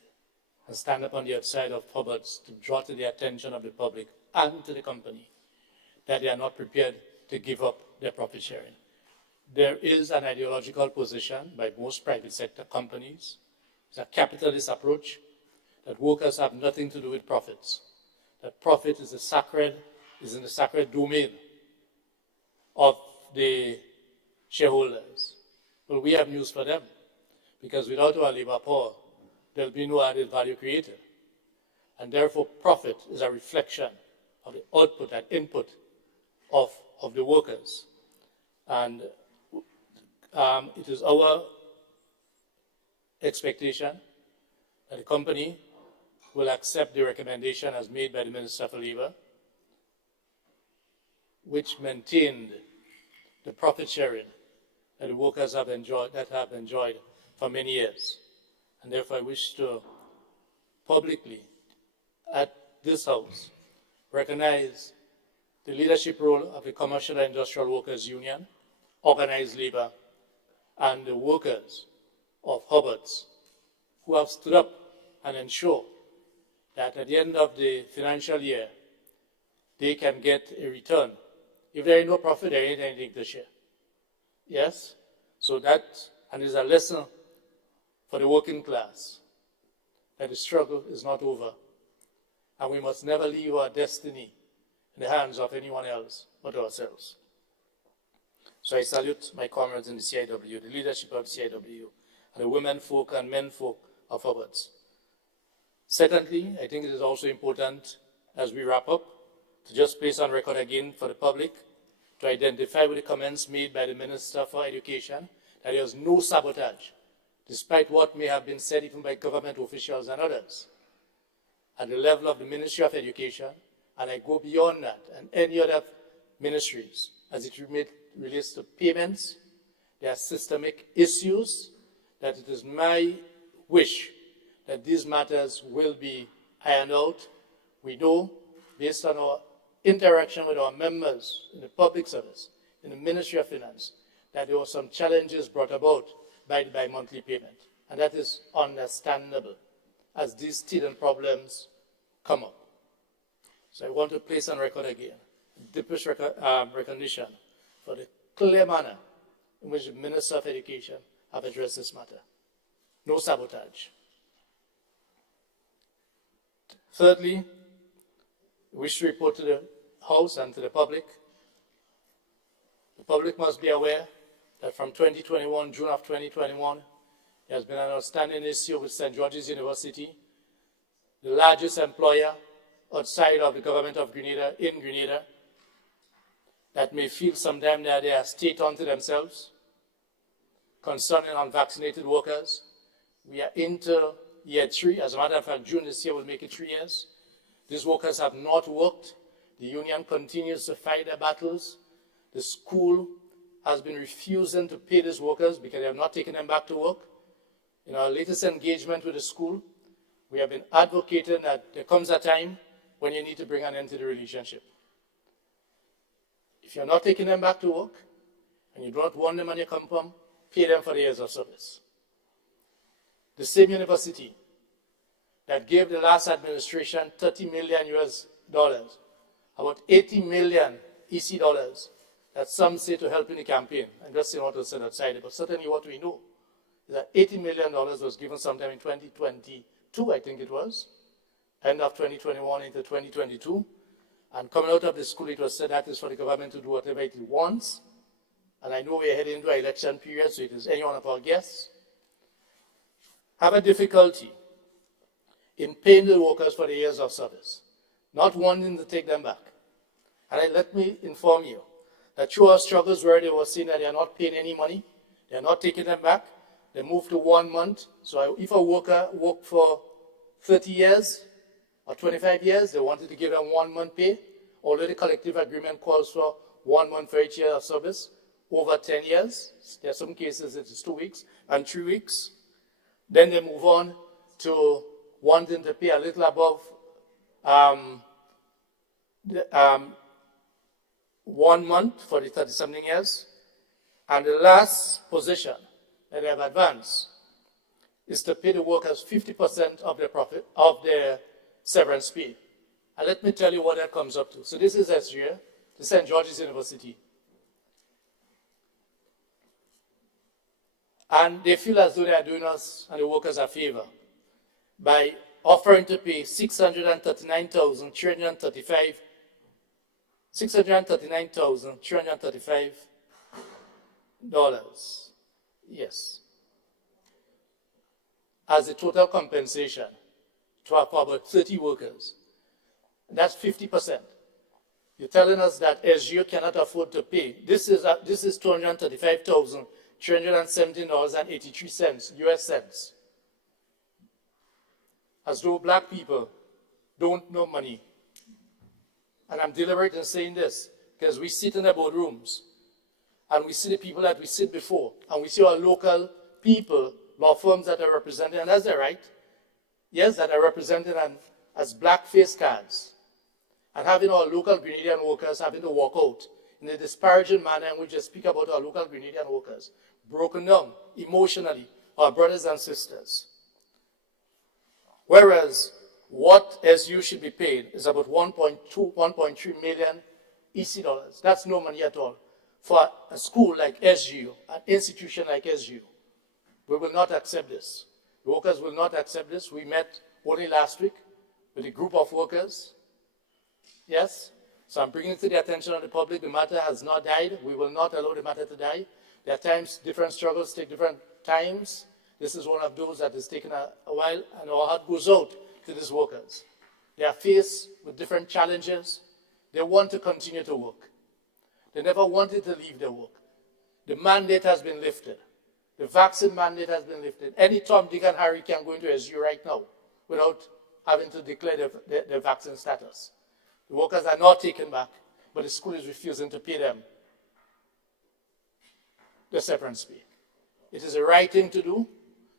and stand up on the outside of Hubbard's to draw to the attention of the public and to the company that they are not prepared to give up their profit sharing. There is an ideological position by most private sector companies. It's a capitalist approach that workers have nothing to do with profits. That profit is in the sacred domain of the shareholders. Well, we have news for them, because without our labor power, there will be no added value created. And therefore, profit is a reflection of the output and input of the workers. And it is our expectation that the company will accept the recommendation as made by the Minister for Labor, which maintained the profit sharing that the workers have enjoyed for many years. And therefore, I wish to publicly, at this House, recognize the leadership role of the Commercial and Industrial Workers Union, organized labor, and the workers of Hubbard's who have stood up and ensure that at the end of the financial year, they can get a return. If there is no profit, there ain't anything to share. Yes? So that, and is a lesson for the working class, that the struggle is not over. And we must never leave our destiny in the hands of anyone else but ourselves. So I salute my comrades in the CIW, the leadership of the CIW, and the women folk and men folk of ours. Secondly, I think it is also important, as we wrap up, to just place on record again for the public to identify with the comments made by the Minister for Education that there is no sabotage, despite what may have been said even by government officials and others, at the level of the Ministry of Education, and I go beyond that, and any other ministries, as it relates to payments. There are systemic issues that it is my wish that these matters will be ironed out. We know, based on our interaction with our members in the public service, in the Ministry of Finance, that there were some challenges brought about by the bi-monthly payment. And that is understandable as these student problems come up. So I want to place on record again deepest recognition for the clear manner in which the Minister of Education have addressed this matter. No sabotage. Thirdly, I wish to report to the House and to the public. The public must be aware that from 2021, June of 2021, there has been an outstanding issue with St. George's University, the largest employer outside of the government of Grenada, in Grenada, that may feel sometimes that they are state unto themselves concerning unvaccinated workers. We are into year 3. As a matter of fact, June this year will make it 3 years. These workers have not worked. The union continues to fight their battles. The school has been refusing to pay these workers because they have not taken them back to work. In our latest engagement with the school, we have been advocating that there comes a time when you need to bring an end to the relationship. If you're not taking them back to work, and you don't want them on your compound, pay them for the years of service. The same university that gave the last administration $30 million US, about 80 million EC dollars, that some say to help in the campaign. I'm just saying what was said outside, but certainly what we know is that $80 million was given sometime in 2022, I think it was, end of 2021 into 2022. And coming out of the school, it was said that is for the government to do whatever it wants. And I know we're heading into an election period, so it is any one of our guests. Have a difficulty in paying the workers for the years of service, not wanting to take them back. And let me inform you that through our struggles where they were saying that they are not paying any money, they are not taking them back, they moved to 1 month. So if a worker worked for 30 years or 25 years, they wanted to give them 1 month pay, although the collective agreement calls for 1 month for each year of service. Over 10 years, there are some cases it is 2 weeks and 3 weeks. Then they move on to wanting to pay a little above 1 month for the 30-something years. And the last position that they have advanced is to pay the workers 50% of their profit, of their severance pay. And let me tell you what that comes up to. So this is SGA, the St. George's University. And they feel as though they are doing us and the workers a favor by offering to pay $639,335. Yes. As a total compensation to have about 30 workers. That's 50%. You're telling us that SGO cannot afford to pay. This is $235,317.83 US cents. As though black people don't know money. And I'm deliberate in saying this because we sit in the boardrooms and we see the people that we sit before and we see our local people, law firms that are represented, and that's their right, yes, that are represented as black face cards, and having our local Grenadian workers having to walk out in a disparaging manner in which they speak about our local Grenadian workers, broken down emotionally, our brothers and sisters. Whereas what SU should be paid is about 1.3 million EC dollars. That's no money at all for a school like SU, an institution like SU. We will not accept this. The workers will not accept this. We met only last week with a group of workers. Yes? So I'm bringing it to the attention of the public. The matter has not died. We will not allow the matter to die. There are times different struggles take different times. This is one of those that has taken a while, and our heart goes out to these workers. They are faced with different challenges. They want to continue to work. They never wanted to leave their work. The mandate has been lifted. The vaccine mandate has been lifted. Any Tom, Dick, and Harry can go into SU right now without having to declare their vaccine status. The workers are not taken back, but the school is refusing to pay them the severance pay. It is the right thing to do,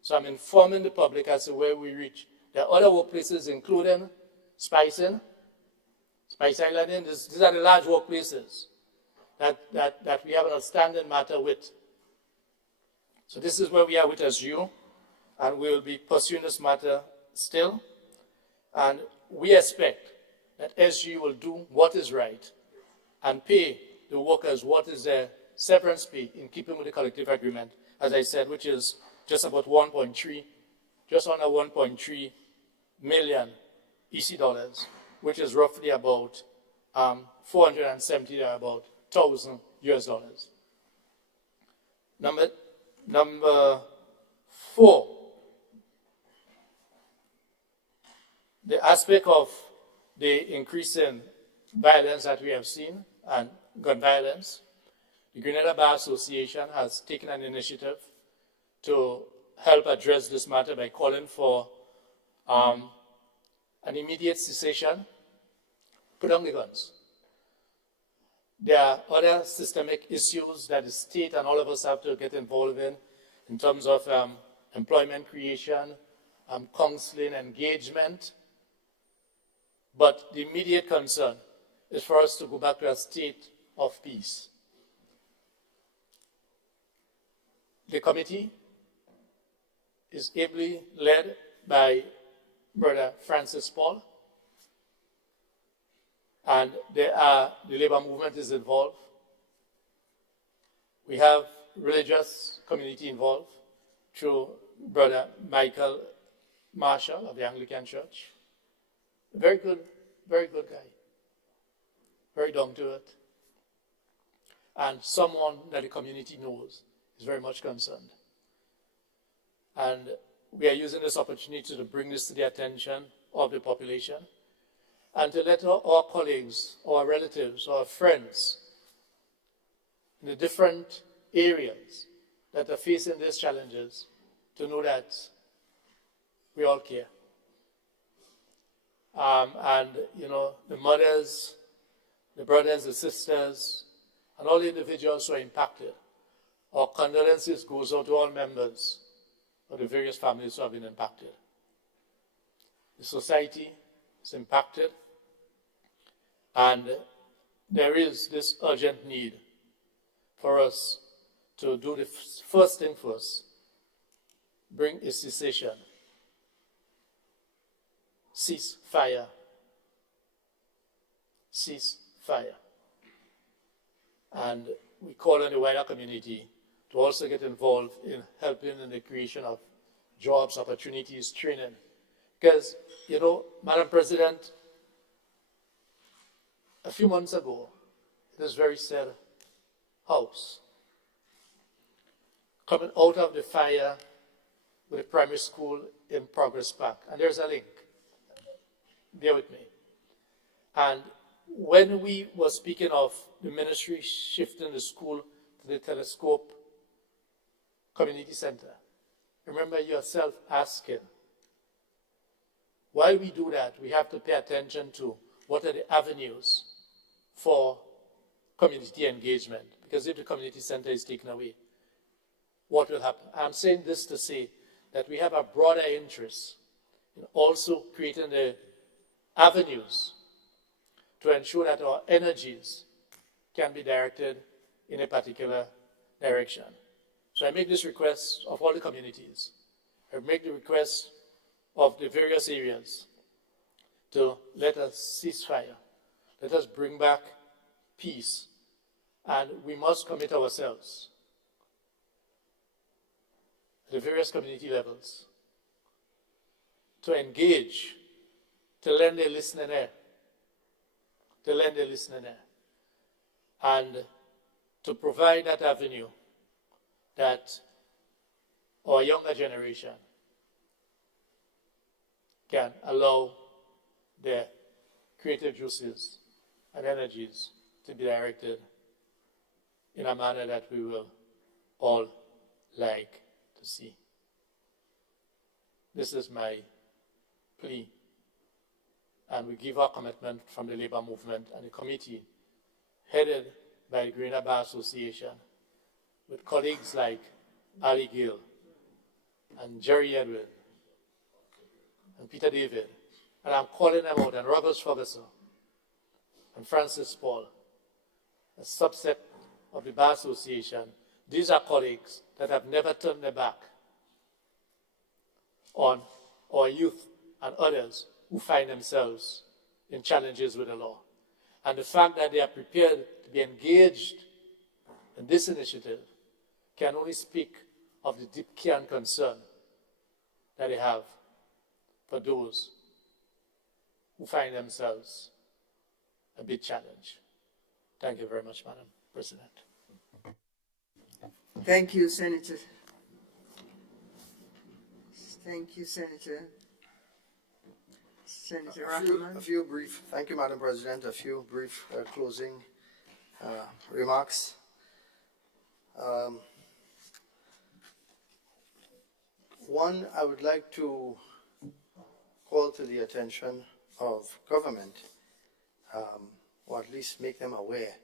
so I'm informing the public as to where we reach. There are other workplaces, including Spice Island. These are the large workplaces that we have an outstanding matter with. So this is where we are with SU, and we will be pursuing this matter still. And we expect that SU will do what is right and pay the workers what is their severance pay in keeping with the collective agreement, as I said, which is just about 1.3, just under 1.3 million EC dollars, which is roughly about 470 or about 1,000 US dollars. Number 4, the aspect of the increase in violence that we have seen and gun violence. The Grenada Bar Association has taken an initiative to help address this matter by calling for an immediate cessation. Put down the guns. There are other systemic issues that the state and all of us have to get involved in terms of employment creation, counseling, engagement. But the immediate concern is for us to go back to a state of peace. The committee is ably led by Brother Francis Paul, and the labor movement is involved. We have religious community involved through Brother Michael Marshall of the Anglican Church. Very good guy. Very down to it. And someone that the community knows is very much concerned. And we are using this opportunity to bring this to the attention of the population and to let our colleagues, our relatives, our friends in the different areas that are facing these challenges to know that we all care. And, you know, the mothers, the brothers, the sisters, and all the individuals who are impacted, our condolences goes out to all members of the various families who have been impacted. The society is impacted, and there is this urgent need for us to do the first thing first, bring a cessation, cease fire. And we call on the wider community to also get involved in helping in the creation of jobs, opportunities, training. Because, you know, Madam President, a few months ago, this very said house, coming out of the fire with a primary school in Progress Park. And there's a link. Bear with me. And when we were speaking of the ministry shifting the school to the Telescope Community Center, remember yourself asking, while we do that, we have to pay attention to what are the avenues for community engagement. Because if the community center is taken away, what will happen? I'm saying this to say that we have a broader interest in also creating the avenues to ensure that our energies can be directed in a particular direction. So I make this request of all the communities. I make the request of the various areas to let us cease fire, let us bring back peace, and we must commit ourselves at the various community levels to engage, to lend a listening ear, and to provide that avenue that our younger generation can allow their creative juices and energies to be directed in a manner that we will all like to see. This is my plea, and we give our commitment from the labor movement and the committee headed by the Greater Bar Association with colleagues like Ali Gill and Jerry Edwin and Peter David, and I'm calling them out, and Roberts Ferguson and Francis Paul, a subset of the Bar Association. These are colleagues that have never turned their back on our youth and others who find themselves in challenges with the law. And the fact that they are prepared to be engaged in this initiative can only speak of the deep care and concern that they have for those who find themselves a bit challenged. Thank you very much, Madam President. Thank you, Senator. Thank you, Senator. Senator Rahman. Thank you, Madam President. A few brief closing remarks. One, I would like to call to the attention of government, or at least make them aware,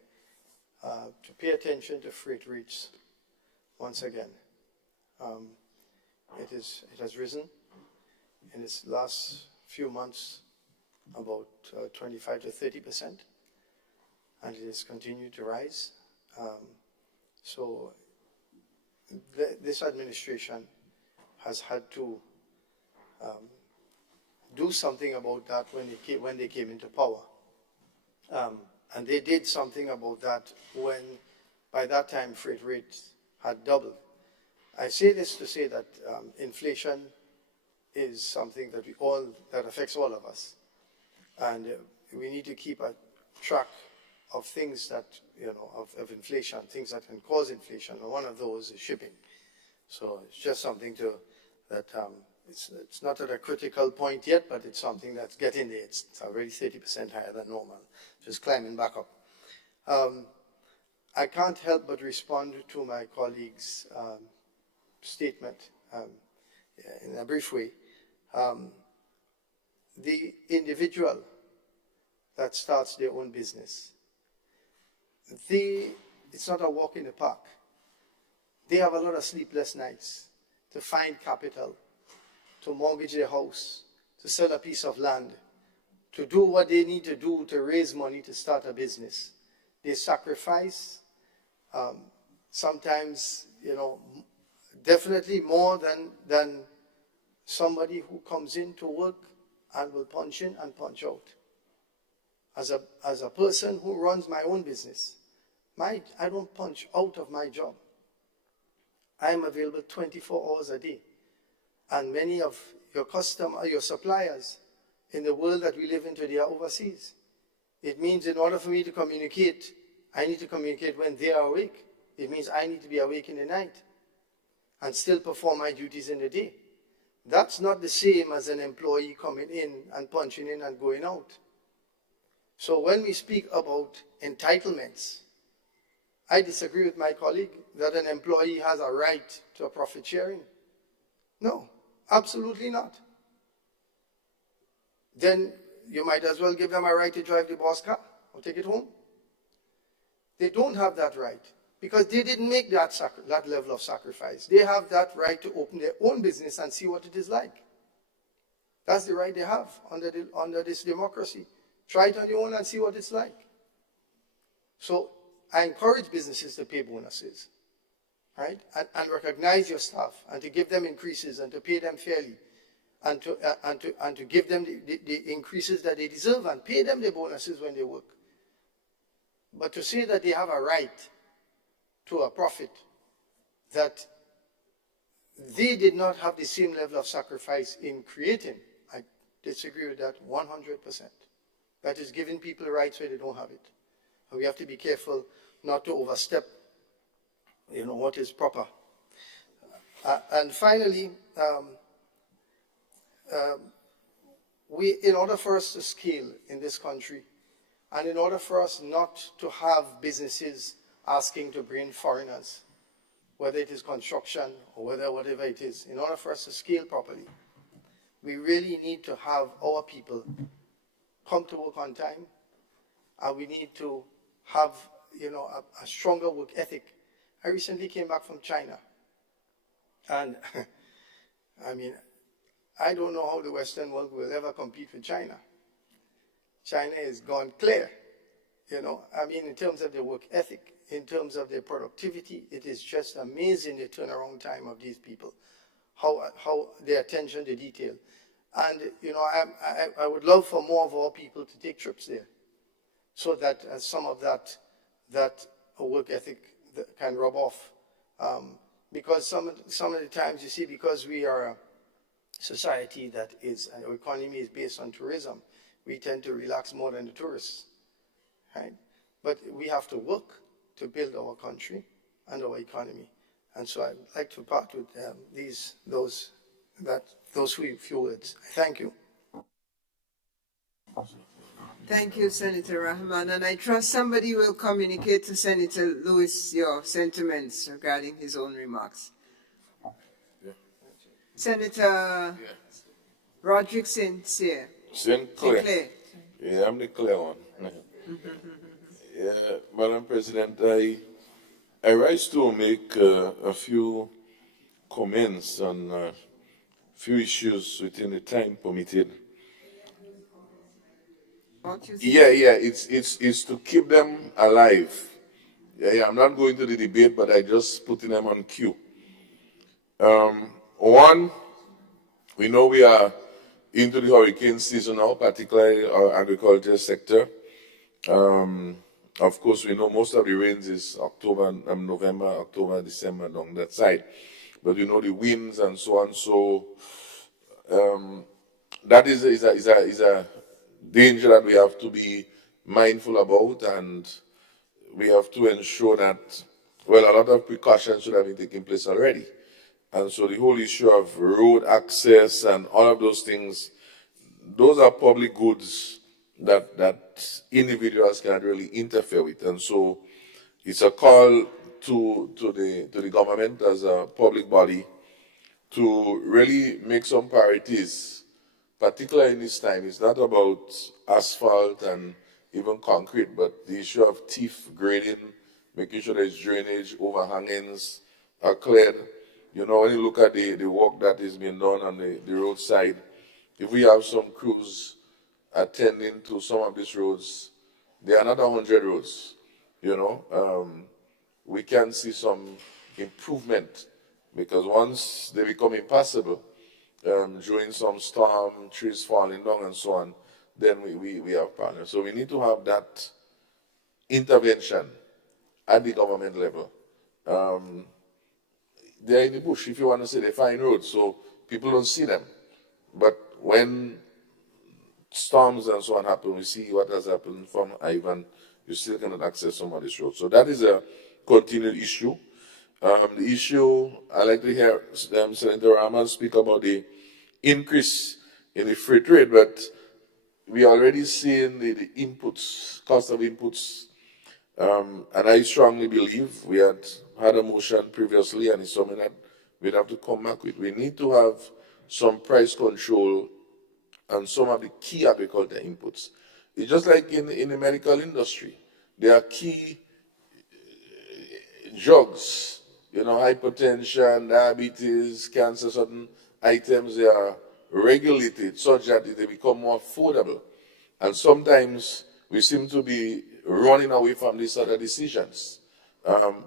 to pay attention to freight rates once again. It has risen in its last few months about 25 to 30%, and it has continued to rise. So this administration has had to do something about that when they came into power. And they did something about that when, by that time, freight rates had doubled. I say this to say that inflation is something that affects all of us. And we need to keep a track of things that, of inflation, things that can cause inflation. And one of those is shipping. So it's just something that it's not at a critical point yet, but it's something that's getting there. It's already 30% higher than normal, just climbing back up. I can't help but respond to my colleague's statement in a brief way. The individual that starts their own business, it's not a walk in the park. They have a lot of sleepless nights to find capital, to mortgage their house, to sell a piece of land, to do what they need to do to raise money to start a business. They sacrifice, sometimes, definitely more than somebody who comes in to work and will punch in and punch out. As a person who runs my own business, I don't punch out of my job. I am available 24 hours a day. And many of your suppliers in the world that we live in today are overseas. It means in order for me to communicate, I need to communicate when they are awake. It means I need to be awake in the night and still perform my duties in the day. That's not the same as an employee coming in and punching in and going out. So when we speak about entitlements, I disagree with my colleague that an employee has a right to a profit sharing. No, absolutely not. Then you might as well give them a right to drive the boss car or take it home. They don't have that right because they didn't make that level of sacrifice. They have that right to open their own business and see what it is like. That's the right they have under this democracy. Try it on your own and see what it's like. So I encourage businesses to pay bonuses, right? And recognize your staff and to give them increases and to pay them fairly. and to give them the increases that they deserve and pay them the bonuses when they work. But to say that they have a right to a profit that they did not have the same level of sacrifice in creating, I disagree with that 100%. That is giving people rights where they don't have it. And we have to be careful not to overstep, what is proper. And finally, in order for us to scale in this country, and in order for us not to have businesses asking to bring foreigners, whether it is construction or whatever it is, in order for us to scale properly, we really need to have our people come to work on time, and we need to have, a stronger work ethic. I recently came back from China, and I don't know how the Western world will ever compete with China. China is gone clear, in terms of their work ethic, in terms of their productivity. It is just amazing the turnaround time of these people, how their attention to detail. And, I would love for more of our people to take trips there so that some of that work ethic can rub off. Because some of the times, you see, because we are a society that our economy is based on tourism, we tend to relax more than the tourists, right? But we have to work to build our country and our economy. And so I'd like to part with those few words. Thank you. Thank you, Senator Rahman. And I trust somebody will communicate to Senator Lewis your sentiments regarding his own remarks. Yeah. Senator Roderick Sinclair. Sinclair. Yeah, I'm the clear one. Yeah, Madam President, I rise to make a few comments on a few issues within the time permitted. It's to keep them alive. Yeah, I'm not going to the debate, but I just putting them on queue. One, we know we are into the hurricane season now, particularly our agriculture sector. Of course, we know most of the rains is November, October, December along that side. But we know the winds and so on. So that is a danger that we have to be mindful about, and we have to ensure that, well, a lot of precautions should have been taking place already. And so the whole issue of road access and all of those things, those are public goods that individuals cannot really interfere with. And so it's a call to the government as a public body to really make some priorities, particularly in this time. It's not about asphalt and even concrete, but the issue of teeth grading, making sure there's drainage, overhangings are cleared. When you look at the work that is being done on the roadside, if we have some crews attending to some of these roads, there are another 100 roads, we can see some improvement, because once they become impassable, during some storm, trees falling down and so on, then we have problems. So we need to have that intervention at the government level. They're in the bush, if you want to say, they find roads, so people don't see them. But when storms and so on happen, we see what has happened from Ivan, you still cannot access some of these roads. So that is a continued issue. The issue, I like to hear Senator Rahman speak about the increase in the freight rate, but we are already seeing the inputs, cost of inputs, and I strongly believe we had a motion previously, and it's something that we'd have to come back with. We need to have some price control on some of the key agriculture inputs. It's just like in the medical industry. There are key drugs, hypertension, diabetes, cancer, certain items, they are regulated such that they become more affordable. And sometimes we seem to be running away from these other decisions.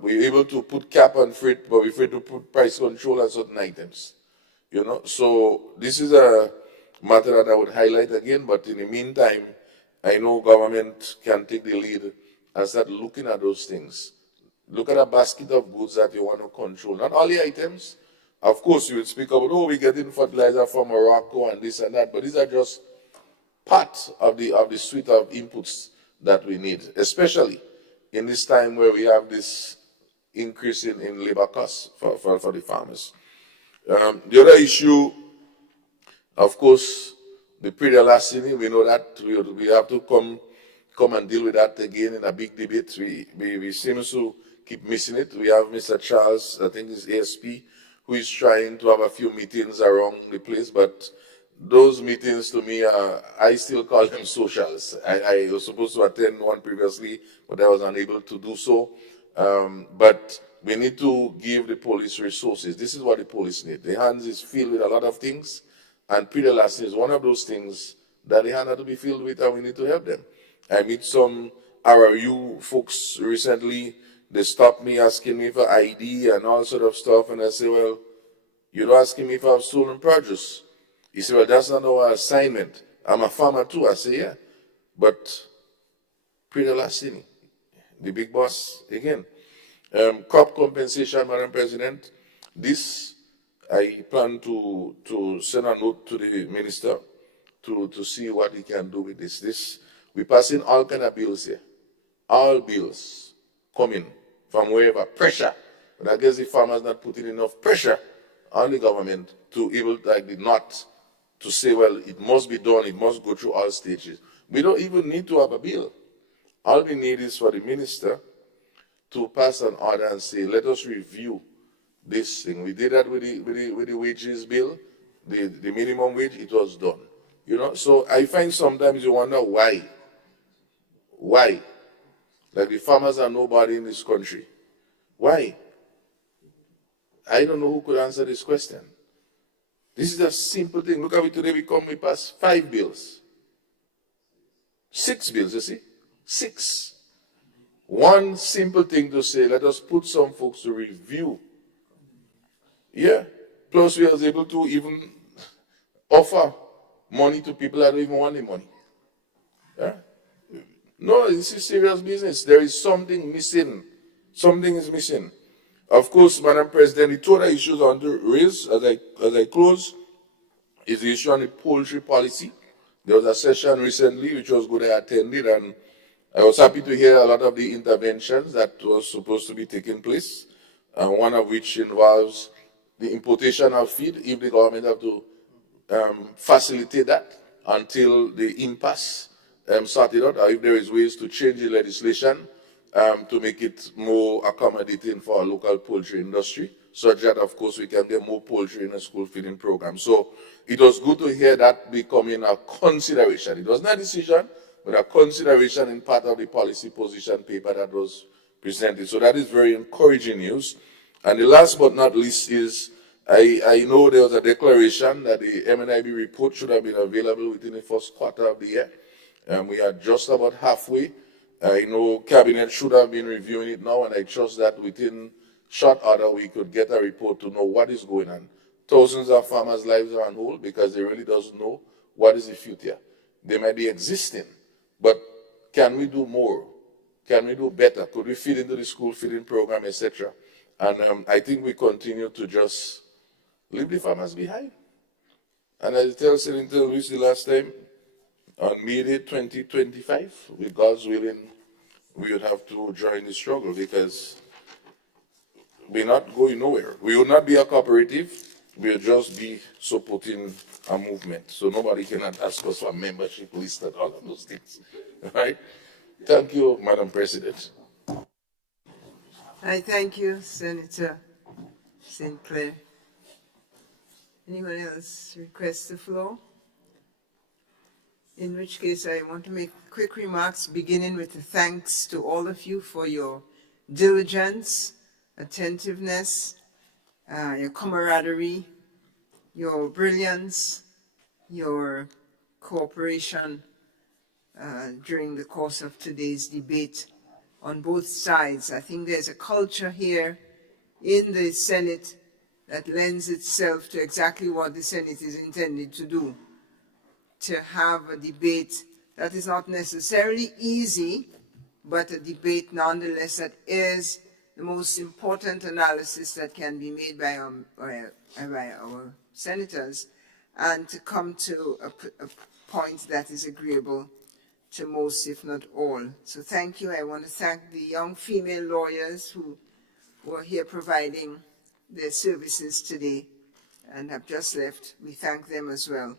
We're able to put cap on freight, but we're afraid to put price control on certain items. You know, so this is a matter that I would highlight again, but in the meantime, I know government can take the lead and start looking at those things. Look at a basket of goods that you want to control, not all the items. Of course, you would speak about, oh, we're getting fertilizer from Morocco and this and that, but these are just part of the suite of inputs that we need, especially in this time where we have this increase in labor costs for the farmers. The other issue, of course, the pre-elasticity, we know that we have to come and deal with that again in a big debate. We seem to keep missing it. We have Mr. Charles, I think he's ASP, who is trying to have a few meetings around the place, but those meetings to me, I still call them socials. I was supposed to attend one previously, but I was unable to do so. But we need to give the police resources. This is what the police need. The hands is filled with a lot of things, and pre-elastic is one of those things that the hand had to be filled with, and we need to help them. I meet some RRU folks recently. They stopped me asking me for ID and all sort of stuff, and I say, well, you're not asking me if I've stolen produce. He said, well, that's not our assignment. I'm a farmer too. I say, yeah. But pre-elastic, the big boss again. Crop compensation, Madam President. This, I plan to send a note to the minister to see what he can do with this. We're passing all kind of bills here. All bills coming from wherever. Pressure. But I guess the farmers not putting enough pressure on the government to able not to say, well, it must be done, it must go through all stages. We don't even need to have a bill. All we need is for the minister to pass an order and say, let us review this thing. We did that with the wages bill, the minimum wage, it was done. You know, so I find sometimes you wonder why. Why? Like the farmers are nobody in this country. Why? I don't know who could answer this question. This is a simple thing. Look at it today, we passed 5 bills. 6 bills, you see? 6. One simple thing to say, let us put some folks to review. Yeah. Plus we was able to even offer money to people that don't even want the money. Yeah? No, this is serious business. There is something missing. Something is missing. Of course, Madam President, the two other issues I want to raise as I close is the issue on the poultry policy. There was a session recently which was good, I attended, and I was happy to hear a lot of the interventions that was supposed to be taking place, one of which involves the importation of feed, if the government have to facilitate that until the impasse sorted out, or if there is ways to change the legislation to make it more accommodating for our local poultry industry, such that, of course, we can get more poultry in a school feeding program. So it was good to hear that becoming a consideration. It was not a decision, but a consideration in part of the policy position paper that was presented. So that is very encouraging news. And the last but not least is, I know there was a declaration that the MNIB report should have been available within the first quarter of the year. We are just about halfway. I know Cabinet should have been reviewing it now, and I trust that within short order we could get a report to know what is going on. Thousands of farmers' lives are on hold because they really don't know what is the future. They might be existing, but can we do more? Can we do better? Could we feed into the school feeding program, etc.? And I think we continue to just leave the farmers behind. And as I tell Senator Lewis the last time, on May 2025, with God's willing, we would have to join the struggle because we're not going nowhere. We will not be a cooperative. We'll just be supporting a movement. So nobody cannot ask us for a membership list and all of those things. Right? Thank you, Madam President. I thank you, Senator St. Clair. Anyone else request the floor? In which case, I want to make quick remarks, beginning with the thanks to all of you for your diligence, attentiveness, your camaraderie, your brilliance, your cooperation during the course of today's debate on both sides. I think there's a culture here in the Senate that lends itself to exactly what the Senate is intended to do, to have a debate that is not necessarily easy, but a debate nonetheless that is the most important analysis that can be made by our senators, and to come to a point that is agreeable to most, if not all. So thank you. I want to thank the young female lawyers who are here providing their services today and have just left. We thank them as well.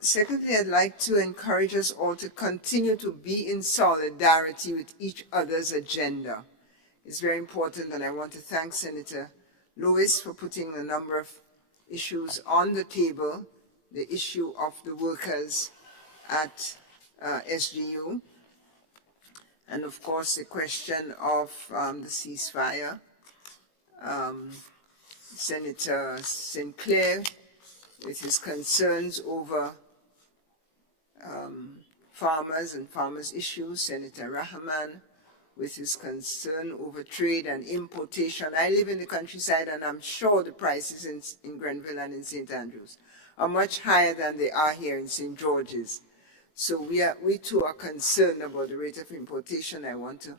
Secondly, I'd like to encourage us all to continue to be in solidarity with each other's agenda. It's very important, and I want to thank Senator Lewis for putting a number of issues on the table, the issue of the workers at SGU, and of course the question of the ceasefire. Senator Sinclair, with his concerns over farmers and farmers' issues, Senator Rahman, with his concern over trade and importation. I live in the countryside, and I'm sure the prices in Grenville and in St. Andrews are much higher than they are here in St. George's. So we too are concerned about the rate of importation. I want to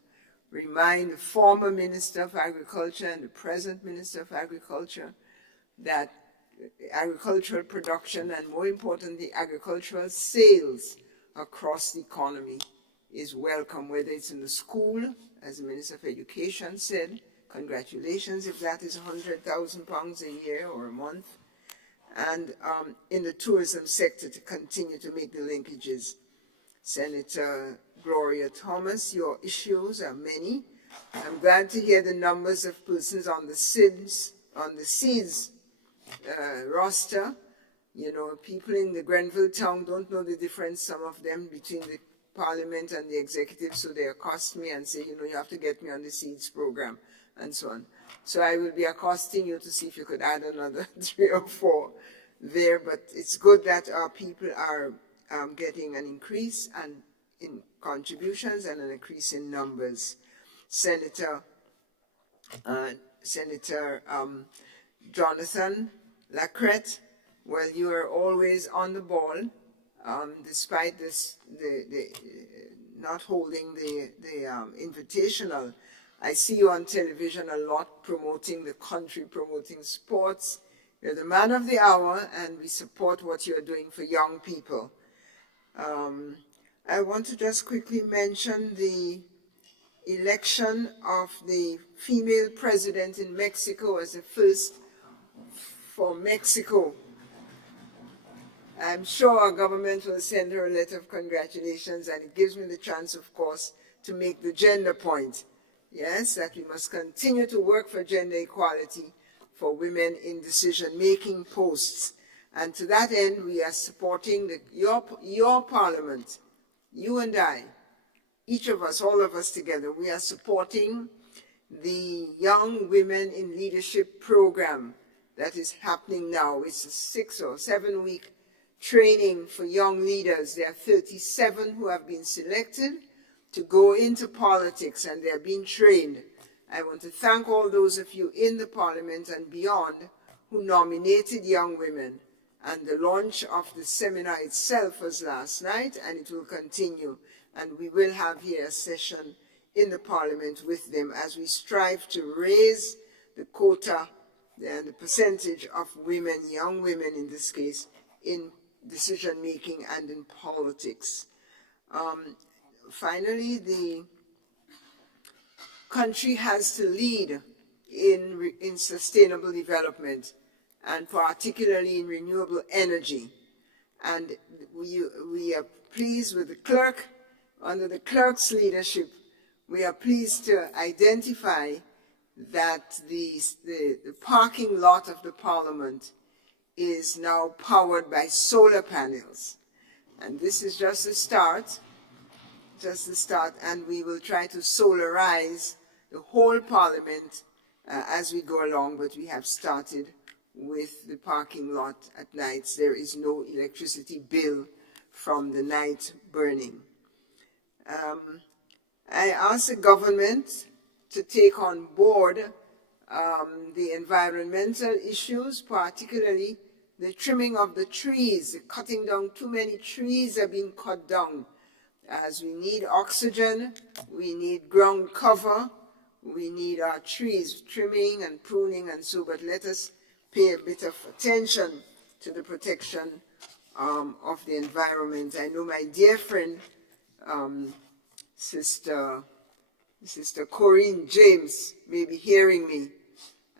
remind the former Minister of Agriculture and the present Minister of Agriculture that agricultural production, and more importantly, agricultural sales across the economy is welcome, whether it's in the school, as the Minister of Education said, congratulations if that is £100,000 a year or a month, and in the tourism sector to continue to make the linkages. Senator Gloria Thomas, your issues are many. I'm glad to hear the numbers of persons on the SEEDS roster. You know, people in the Grenville town don't know the difference, some of them, between the Parliament and the executive, so they accost me and say, you know, you have to get me on the SEEDS program, and so on. So I will be accosting you to see if you could add another 3 or 4 there, but it's good that our people are getting an increase and in contributions and an increase in numbers. Senator Jonathan Lacrette, well, you are always on the ball, despite this, the not holding the invitational. I see you on television a lot promoting the country, promoting sports. You're the man of the hour, and we support what you're doing for young people. I want to just quickly mention the election of the female president in Mexico as the first for Mexico. I'm sure our government will send her a letter of congratulations, and it gives me the chance, of course, to make the gender point. Yes, that we must continue to work for gender equality for women in decision-making posts. And to that end, we are supporting your parliament, you and I, each of us, all of us together. We are supporting the Young Women in Leadership program that is happening now. It's a 6 or 7 week training for young leaders. There are 37 who have been selected to go into politics, and they're being trained. I want to thank all those of you in the Parliament and beyond who nominated young women. And the launch of the seminar itself was last night, and it will continue. And we will have here a session in the Parliament with them as we strive to raise the quota and the percentage of women, young women in this case, in decision-making and in politics. Finally, the country has to lead in sustainable development, and particularly in renewable energy. And we are pleased with the clerk. Under the clerk's leadership, we are pleased to identify that the parking lot of the Parliament is now powered by solar panels. And this is just the start, and we will try to solarize the whole Parliament as we go along, but we have started with the parking lot at nights. There is no electricity bill from the night burning. I asked the government to take on board the environmental issues, particularly the trimming of the trees, the cutting down. Too many trees are being cut down. As we need oxygen, we need ground cover, we need our trees trimming and pruning and so, but let us pay a bit of attention to the protection of the environment. I know my dear friend, Sister Corinne James may be hearing me.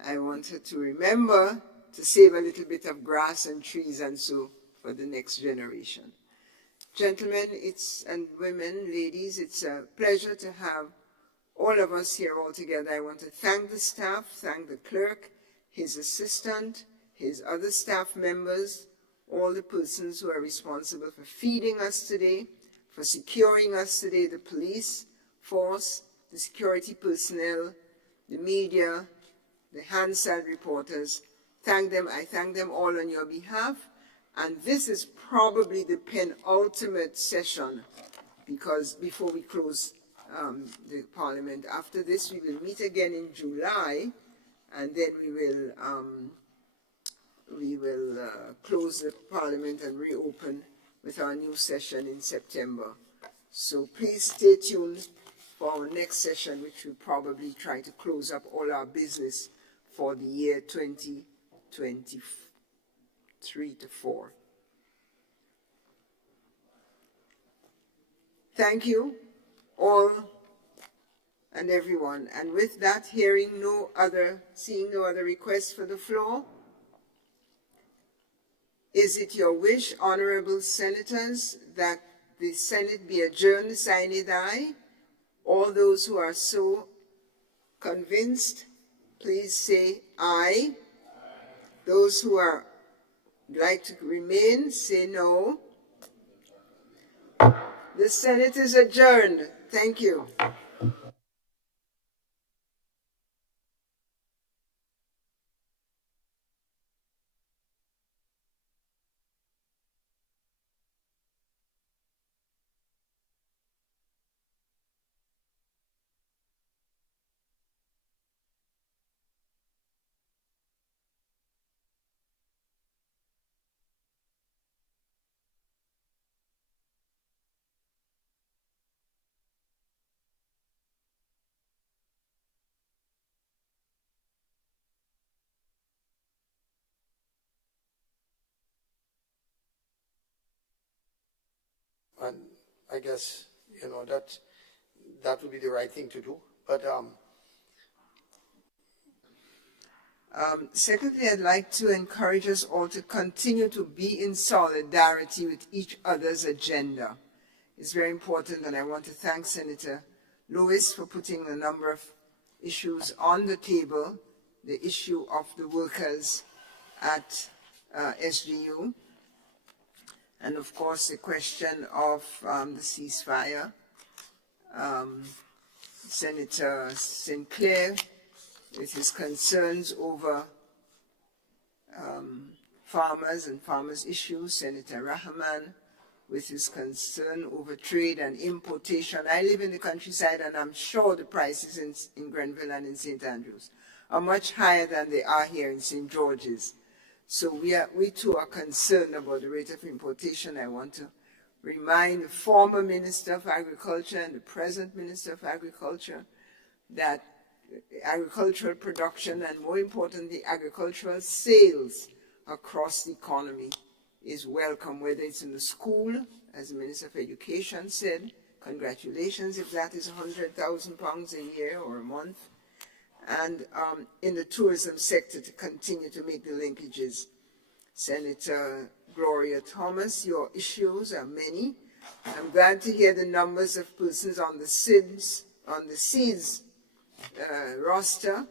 I want her to remember to save a little bit of grass and trees and so for the next generation. Gentlemen, and women, ladies, it's a pleasure to have all of us here all together. I want to thank the staff, thank the clerk, his assistant, his other staff members, all the persons who are responsible for feeding us today, for securing us today, the police force, the security personnel, the media, the Hansard reporters. I thank them all on your behalf. And this is probably the penultimate session, because before we close the Parliament, after this we will meet again in July, and then we will close the Parliament and reopen with our new session in September. So please stay tuned for our next session, which will probably try to close up all our business for the year 2023 to 4. Thank you all and everyone. And with that, seeing no other requests for the floor, is it your wish, honorable senators, that the Senate be adjourned, sine die? All those who are so convinced, please say aye. Those who are like to remain, say no. The Senate is adjourned. Thank you. And I guess, that would be the right thing to do. But secondly, I'd like to encourage us all to continue to be in solidarity with each other's agenda. It's very important, and I want to thank Senator Lewis for putting a number of issues on the table, the issue of the workers at SGU, and of course the question of the ceasefire. Senator Sinclair, with his concerns over farmers and farmers' issues. Senator Rahman, with his concern over trade and importation. I live in the countryside, and I'm sure the prices in Grenville and in St. Andrews are much higher than they are here in St. George's. So we too are concerned about the rate of importation. I want to remind the former Minister of Agriculture and the present Minister of Agriculture that agricultural production, and more importantly, agricultural sales across the economy is welcome, whether it's in the school, as the Minister of Education said, congratulations if that is £100,000 a year or a month, and in the tourism sector to continue to make the linkages. Senator Gloria Thomas, your issues are many. I'm glad to hear the numbers of persons on the SEEDS roster.